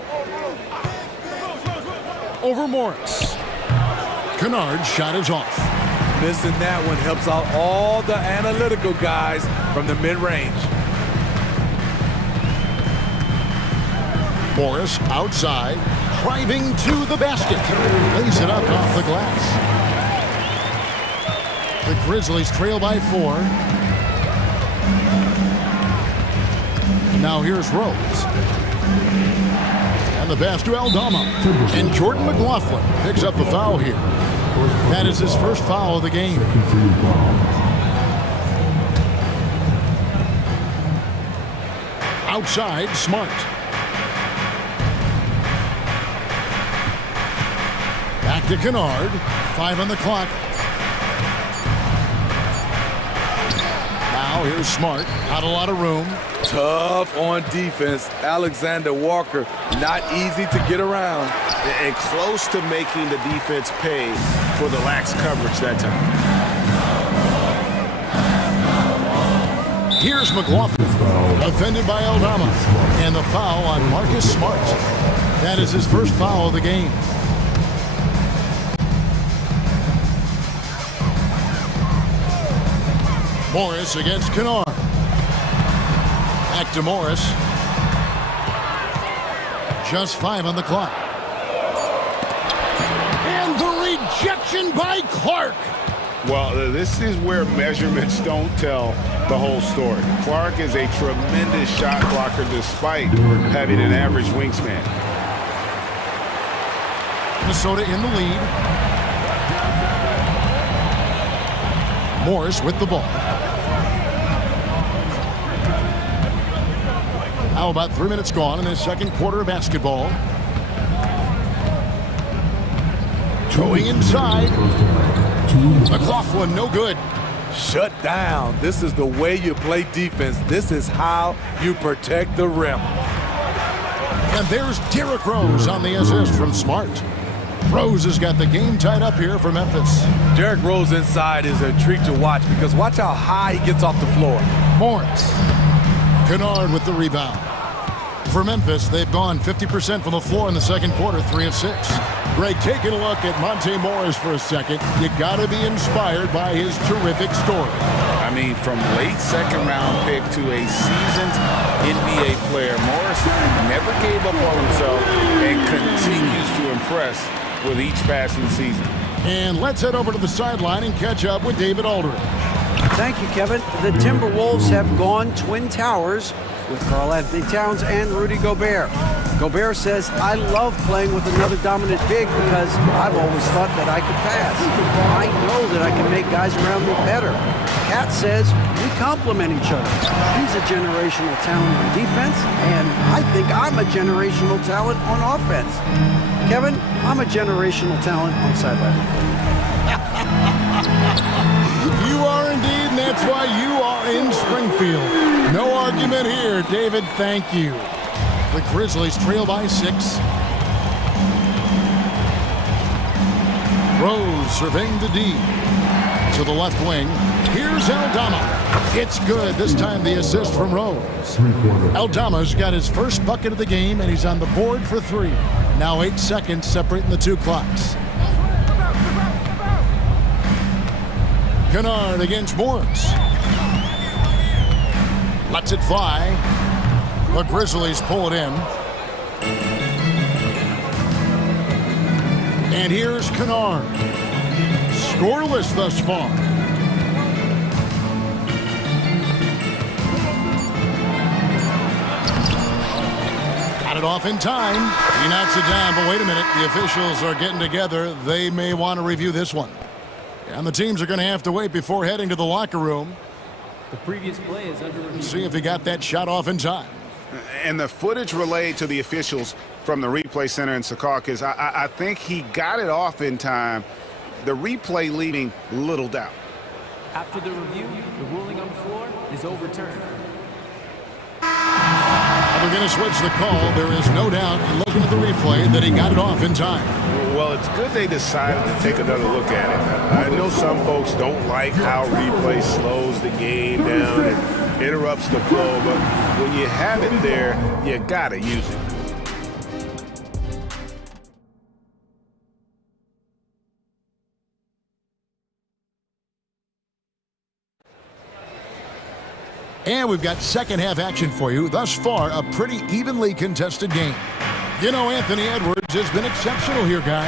Over Morris. Kennard's shot is off. Missing that one helps out all the analytical guys from the mid-range. Morris outside, driving to the basket. Lays it up off the glass. The Grizzlies trail by 4. Now here's Rose. And the pass to Aldama. And Jordan McLaughlin picks up the foul here. That is his first foul of the game. Outside, Smart. Back to Kennard. 5 on the clock. Now here's Smart. Not a lot of room. Tough on defense. Alexander Walker, not easy to get around. And close to making the defense pay for the lax coverage that time. Here's McLaughlin. Defended by Aldama. And the foul on Marcus Smart. That is his first foul of the game. Morris against Kennard. Back to Morris. Just 5 on the clock. And the rejection by Clark. Well, this is where measurements don't tell the whole story. Clark is a tremendous shot blocker despite having an average wingspan. Minnesota in the lead. Morris with the ball. How about 3 minutes gone in the second quarter of basketball? Going inside. McLaughlin, no good. Shut down. This is the way you play defense. This is how you protect the rim. And there's Derrick Rose on the assist from Smart. Rose has got the game tied up here for Memphis. Derrick Rose inside is a treat to watch because watch how high he gets off the floor. Morris. Kennard with the rebound. For Memphis, they've gone 50% from the floor in the second quarter, 3 of 6. Greg, taking a look at Monte Morris for a second, you got to be inspired by his terrific story. I mean, from late second round pick to a seasoned NBA player, Morris never gave up on himself and continues to impress with each passing season. And let's head over to the sideline and catch up with David Aldridge. Thank you, Kevin. The Timberwolves have gone Twin Towers with Karl Anthony Towns and Rudy Gobert. Gobert says, I love playing with another dominant big because I've always thought that I could pass. I know that I can make guys around me better. Cat says, we complement each other. He's a generational talent on defense, and I think I'm a generational talent on offense. Kevin, I'm a generational talent on sideline. You are indeed, and that's why you are in Springfield. No argument here, David. Thank you. The Grizzlies trail by 6. Rose surveying the D. To the left wing. Here's Aldama. It's good. This time the assist from Rose. Aldama's got his first bucket of the game, and he's on the board for 3. Now 8 seconds separating the 2 clocks. Kennard against Morris. Lets it fly. The Grizzlies pull it in. And here's Kennard. Scoreless thus far. Got it off in time. He knocks it down, but wait a minute. The officials are getting together. They may want to review this one. And the teams are going to have to wait before heading to the locker room. The previous play is under review. See if he got that shot off in time. And the footage relayed to the officials from the replay center in Secaucus, I think he got it off in time. The replay leaving little doubt. After the review, the ruling on the floor is overturned. We're going to switch the call. There is no doubt, looking at the replay, that he got it off in time. Well, it's good they decided to take another look at it. I know some folks don't like how replay slows the game down and interrupts the flow, but when you have it there, you got to use it. And we've got second half action for you. Thus far, a pretty evenly contested game. You know, Anthony Edwards has been exceptional here, guys.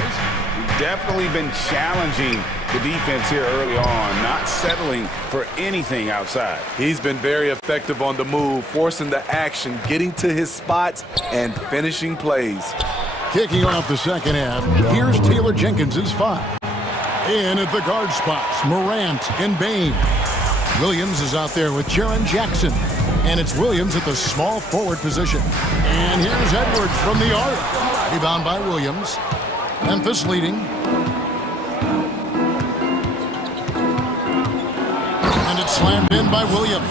Definitely been challenging the defense here early on, not settling for anything outside. He's been very effective on the move, forcing the action, getting to his spots, and finishing plays. Kicking off the second half, here's Taylor Jenkins's 5. In at the guard spots, Morant and Bain. Williams is out there with Jaren Jackson. And it's Williams at the small forward position. And here's Edwards from the arc. Rebound by Williams. Memphis leading. And it's slammed in by Williams.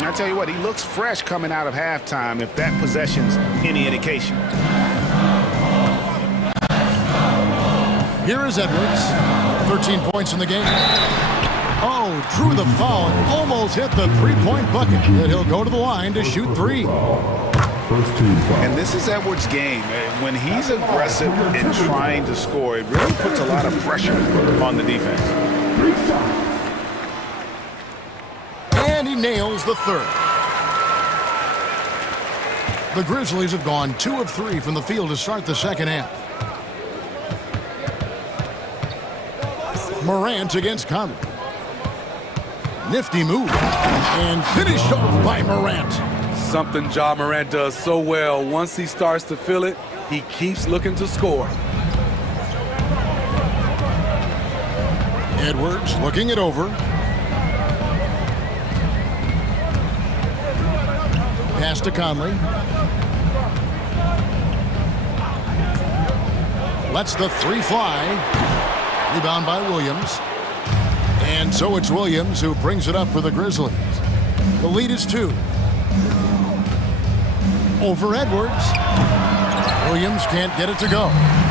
I tell you what, he looks fresh coming out of halftime, if that possession's any indication. Here is Edwards. 13 points in the game. Oh, drew the foul and almost hit the three-point bucket. And he'll go to the line to shoot 3. And this is Edwards' game. When he's aggressive and trying to score, it really puts a lot of pressure on the defense. And he nails the 3rd. The Grizzlies have gone 2 of 3 from the field to start the second half. Morant against Conley. Nifty move. And finished off by Morant. Something Ja Morant does so well. Once he starts to feel it, he keeps looking to score. Edwards looking it over. Pass to Conley. Lets the three fly. Rebound by Williams. And so it's Williams who brings it up for the Grizzlies. The lead is 2. Over Edwards. Williams can't get it to go.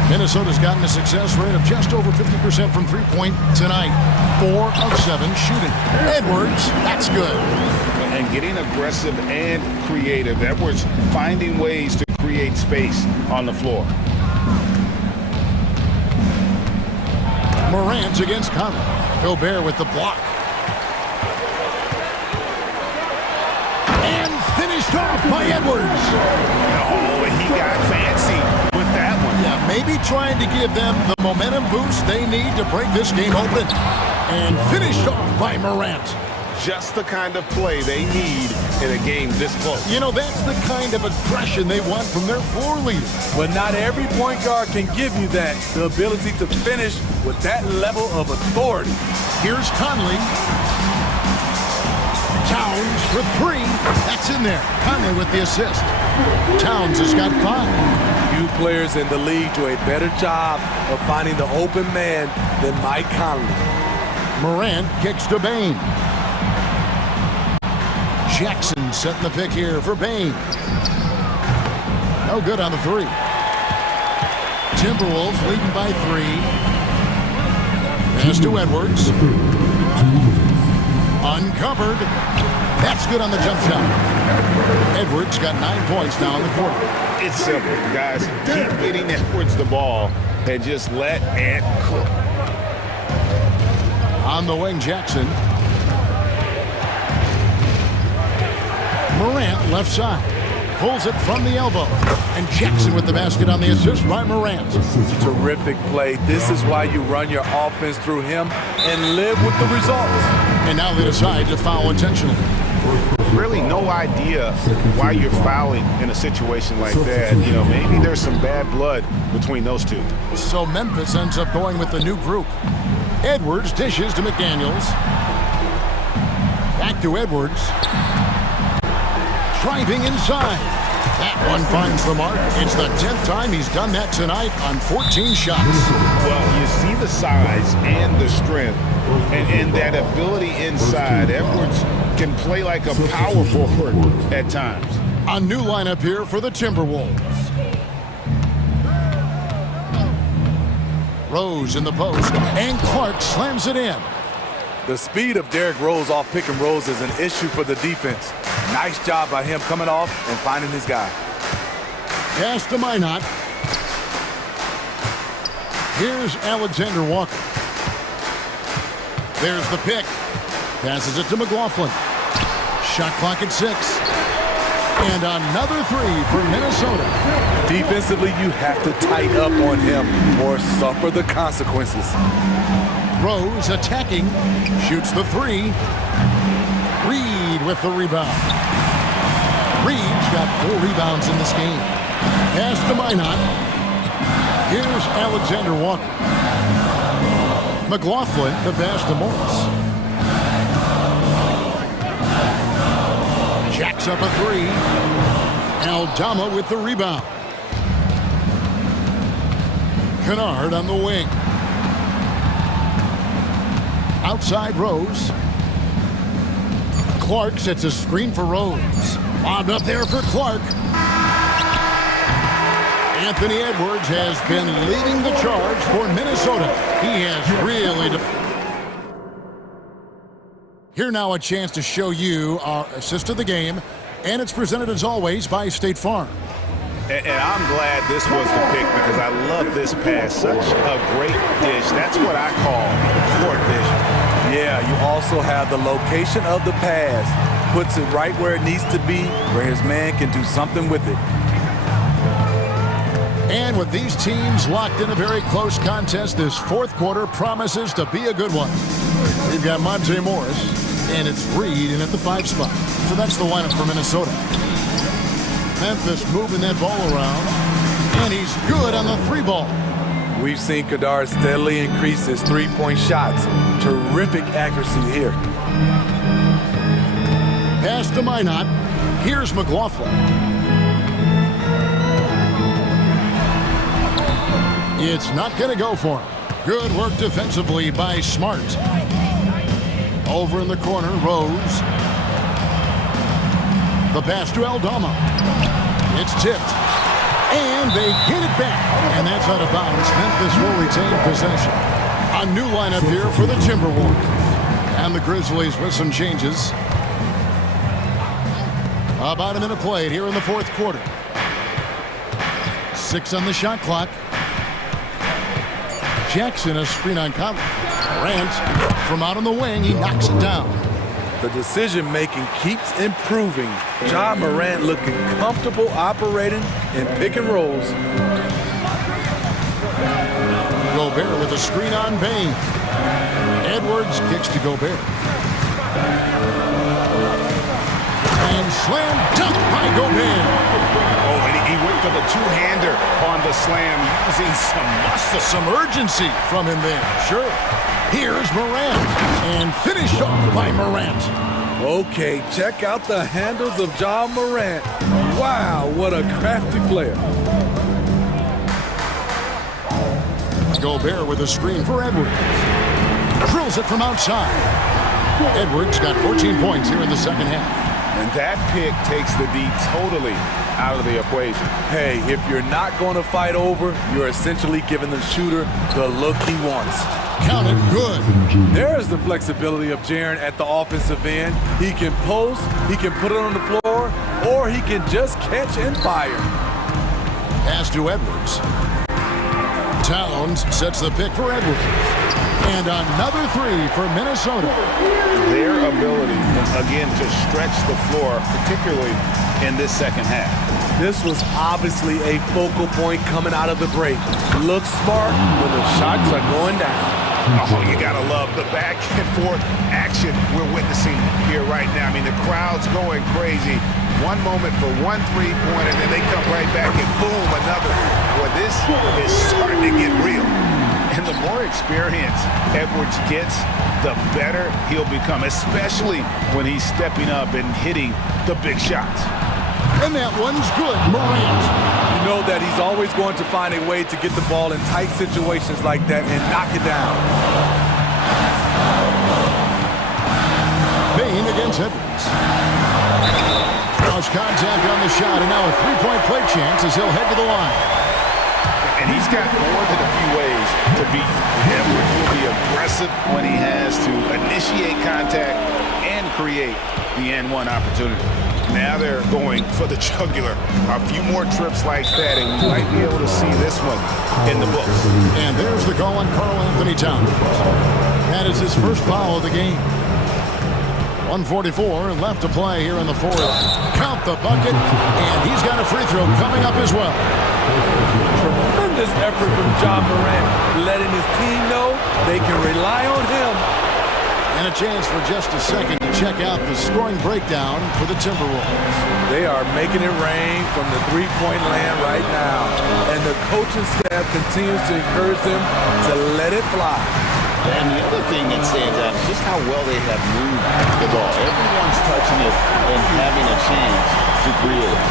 Minnesota's gotten a success rate of just over 50% from three-point tonight. 4 of 7 shooting. Edwards, that's good. And getting aggressive and creative. Edwards finding ways to create space on the floor. Morant against Conley. Gobert with the block. And finished off by Edwards. Oh, and he got fancy with that one. Yeah, maybe trying to give them the momentum boost they need to break this game open. And finished off by Morant. Just the kind of play they need in a game this close. You know, that's the kind of aggression they want from their floor leader. But not every point guard can give you that, the ability to finish with that level of authority. Here's Conley. Towns for 3. That's in there. Conley with the assist. Towns has got 5. Few players in the league do a better job of finding the open man than Mike Conley. Morant kicks to Bain. Jackson setting the pick here for Bain. No good on the 3. Timberwolves leading by 3. Pass to Edwards. Uncovered. That's good on the jump shot. Edwards got 9 points now in the quarter. It's simple, guys. Keep getting Edwards the ball and just let Ant cook. On the wing, Jackson. Morant left side. Pulls it from the elbow. And Jackson with the basket on the assist by Morant. Terrific play. This is why you run your offense through him and live with the results. And now they decide to foul intentionally. Really no idea why you're fouling in a situation like that. You know, maybe there's some bad blood between those two. So Memphis ends up going with the new group. Edwards dishes to McDaniels. Back to Edwards. Driving inside. That one finds the mark. It's the 10th time he's done that tonight on 14 shots. Well, you see the size and the strength and that ability inside. Edwards can play like a power forward at times. A new lineup here for the Timberwolves. Rose in the post, and Clark slams it in. The speed of Derrick Rose off pick and rolls is an issue for the defense. Nice job by him coming off and finding his guy. Pass to Minot. Here's Alexander Walker. There's the pick. Passes it to McLaughlin. Shot clock at 6. And another 3 for Minnesota. Defensively, you have to tighten up on him or suffer the consequences. Rose attacking. Shoots the 3. Reed with the rebound. Reed's got 4 rebounds in this game. Pass to Minot. Here's Alexander Walker. McLaughlin, the pass to Morris. Jacks up a 3. Aldama with the rebound. Kennard on the wing. Outside Rose. Clark sets a screen for Rose. Lobbed up there for Clark. Anthony Edwards has been leading the charge for Minnesota. He has really... Here now a chance to show you our assist of the game, and it's presented as always by State Farm. And I'm glad this was the pick because I love this pass. Such a great dish. That's what I call court vision. Yeah, you also have the location of the pass. Puts it right where it needs to be, where his man can do something with it. And with these teams locked in a very close contest, this fourth quarter promises to be a good one. We've got Monte Morris, and it's Reed in at the 5 spot. So that's the lineup for Minnesota. Memphis moving that ball around, and he's good on the 3 ball. We've seen Kennard steadily increase his 3-point shots. Terrific accuracy here. Pass to Minot. Here's McLaughlin. It's not going to go for him. Good work defensively by Smart. Over in the corner, Rose. The pass to Aldama. It's tipped. And they get it back. And that's out of bounds. Memphis will retain possession. A new lineup here for the Timberwolves. And the Grizzlies with some changes. About a minute played here in the fourth quarter. 6 on the shot clock. Jackson, a screen on Conley. Morant from out on the wing, he knocks it down. The decision-making keeps improving. Ja Morant looking comfortable operating in pick and rolls. Gobert with a screen on Bain. Edwards kicks to Gobert. And slam dunk by Gobert. Oh, and he went for the two-hander on the slam, using some muscle. Some urgency from him there, sure. Here's Morant, and finished off by Morant. Okay, check out the handles of Ja Morant. Wow, what a crafty player. Gobert with a screen for Edwards. Drills it from outside. Edwards got 14 points here in the second half. And that pick takes the D totally out of the equation. Hey, if you're not going to fight over, you're essentially giving the shooter the look he wants. Count it good. There's the flexibility of Jaren at the offensive end. He can post, he can put it on the floor, or he can just catch and fire. Pass to Edwards. Towns sets the pick for Edwards. And another three for Minnesota. Their ability, again, to stretch the floor, particularly in this second half. This was obviously a focal point coming out of the break. Looks smart when the shots are going down. Oh, you gotta love the back and forth action we're witnessing here right now. I mean, the crowd's going crazy. One moment for one three-pointer, and then they come right back and boom, another. Boy, this is starting to get real. And the more experience Edwards gets, the better he'll become, especially when he's stepping up and hitting the big shots. And that one's good, Morant. You know that he's always going to find a way to get the ball in tight situations like that and knock it down. Bain against Edwards. Cross contact on the shot, and now a three-point play chance as he'll head to the line. And he's got more than a few ways to beat. Edwards will be aggressive when he has to initiate contact and create the N1 opportunity. Now they're going for the jugular. A few more trips like that, and we might be able to see this one in the books. And there's the goal on Karl Anthony Towns. That is his first foul of the game. 1:44 left to play here in the fourth. Count the bucket, and he's got a free throw coming up as well. Tremendous effort from Ja Morant, letting his team know they can rely on him. And a chance for just a second to check out the scoring breakdown for the Timberwolves. They are making it rain from the three-point land right now. And the coaching staff continues to encourage them to let it fly. And the other thing that stands out is just how well they have moved the ball. Everyone's touching it and having a chance to create.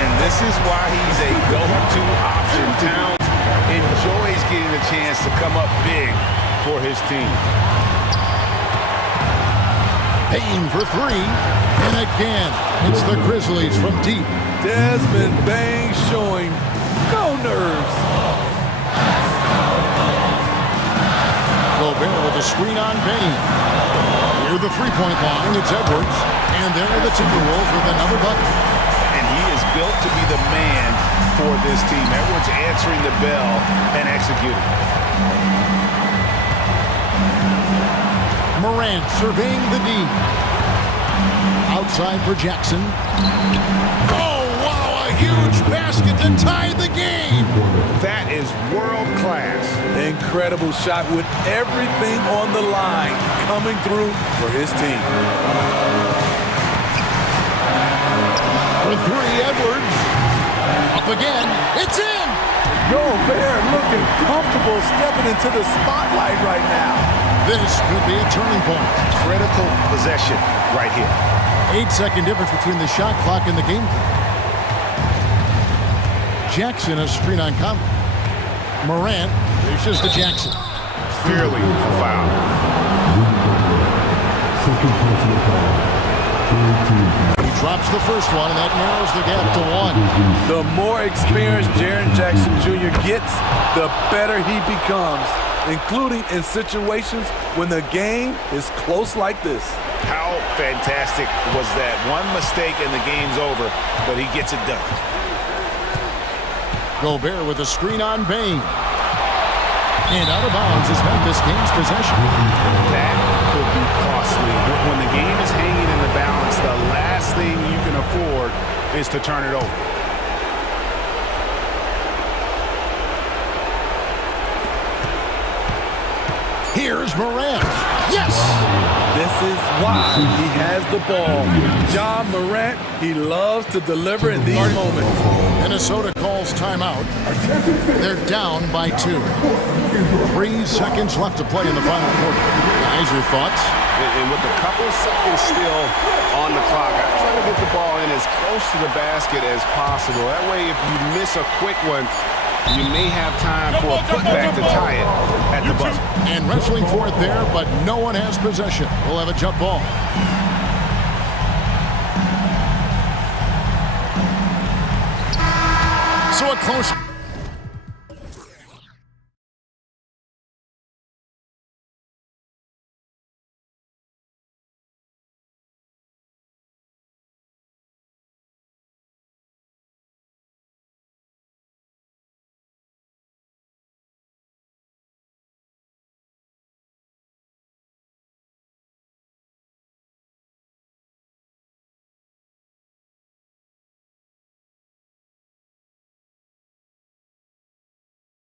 And this is why he's a go-to option. Towns enjoys getting a chance to come up big for his team. Bain for three, and again, it's the Grizzlies from deep. Desmond Bain showing no nerves. Gobert with a screen on Bain. Near the three-point line, it's Edwards, and there are the Timberwolves with another bucket. And he is built to be the man for this team. Edwards answering the bell and executing. Morant surveying the D. Outside for Jackson. Oh, wow, a huge basket to tie the game. That is world class. Incredible shot with everything on the line coming through for his team. For three, Edwards. Up again. It's in. Gobert looking comfortable stepping into the spotlight right now. This could be a turning point. Critical possession right here. 8-second difference between the shot clock and the game clock. Jackson, a screen on Conley. Morant dishes to Jackson. Clearly a foul. Second personal foul. He drops the first one, and that narrows the gap to 1. The more experience Jaren Jackson Jr. gets, the better he becomes, including in situations when the game is close like this. How fantastic was that? One mistake and the game's over, but he gets it done. Gobert with a screen on Bain. And out of bounds is Memphis gains possession. That could be costly. When the game is hanging in the balance, the last thing you can afford is to turn it over. Here's Morant. Yes! This is why he has the ball. John Morant, he loves to deliver in these moments. Minnesota calls timeout. They're down by 2. 3 seconds left to play in the final quarter. Guys, your thoughts? And with a couple seconds still on the clock, I try to get the ball in as close to the basket as possible. That way, if you miss a quick one, you may have time for a putback to tie it at the buzzer. And wrestling for it there, but no one has possession. We'll have a jump ball. So a close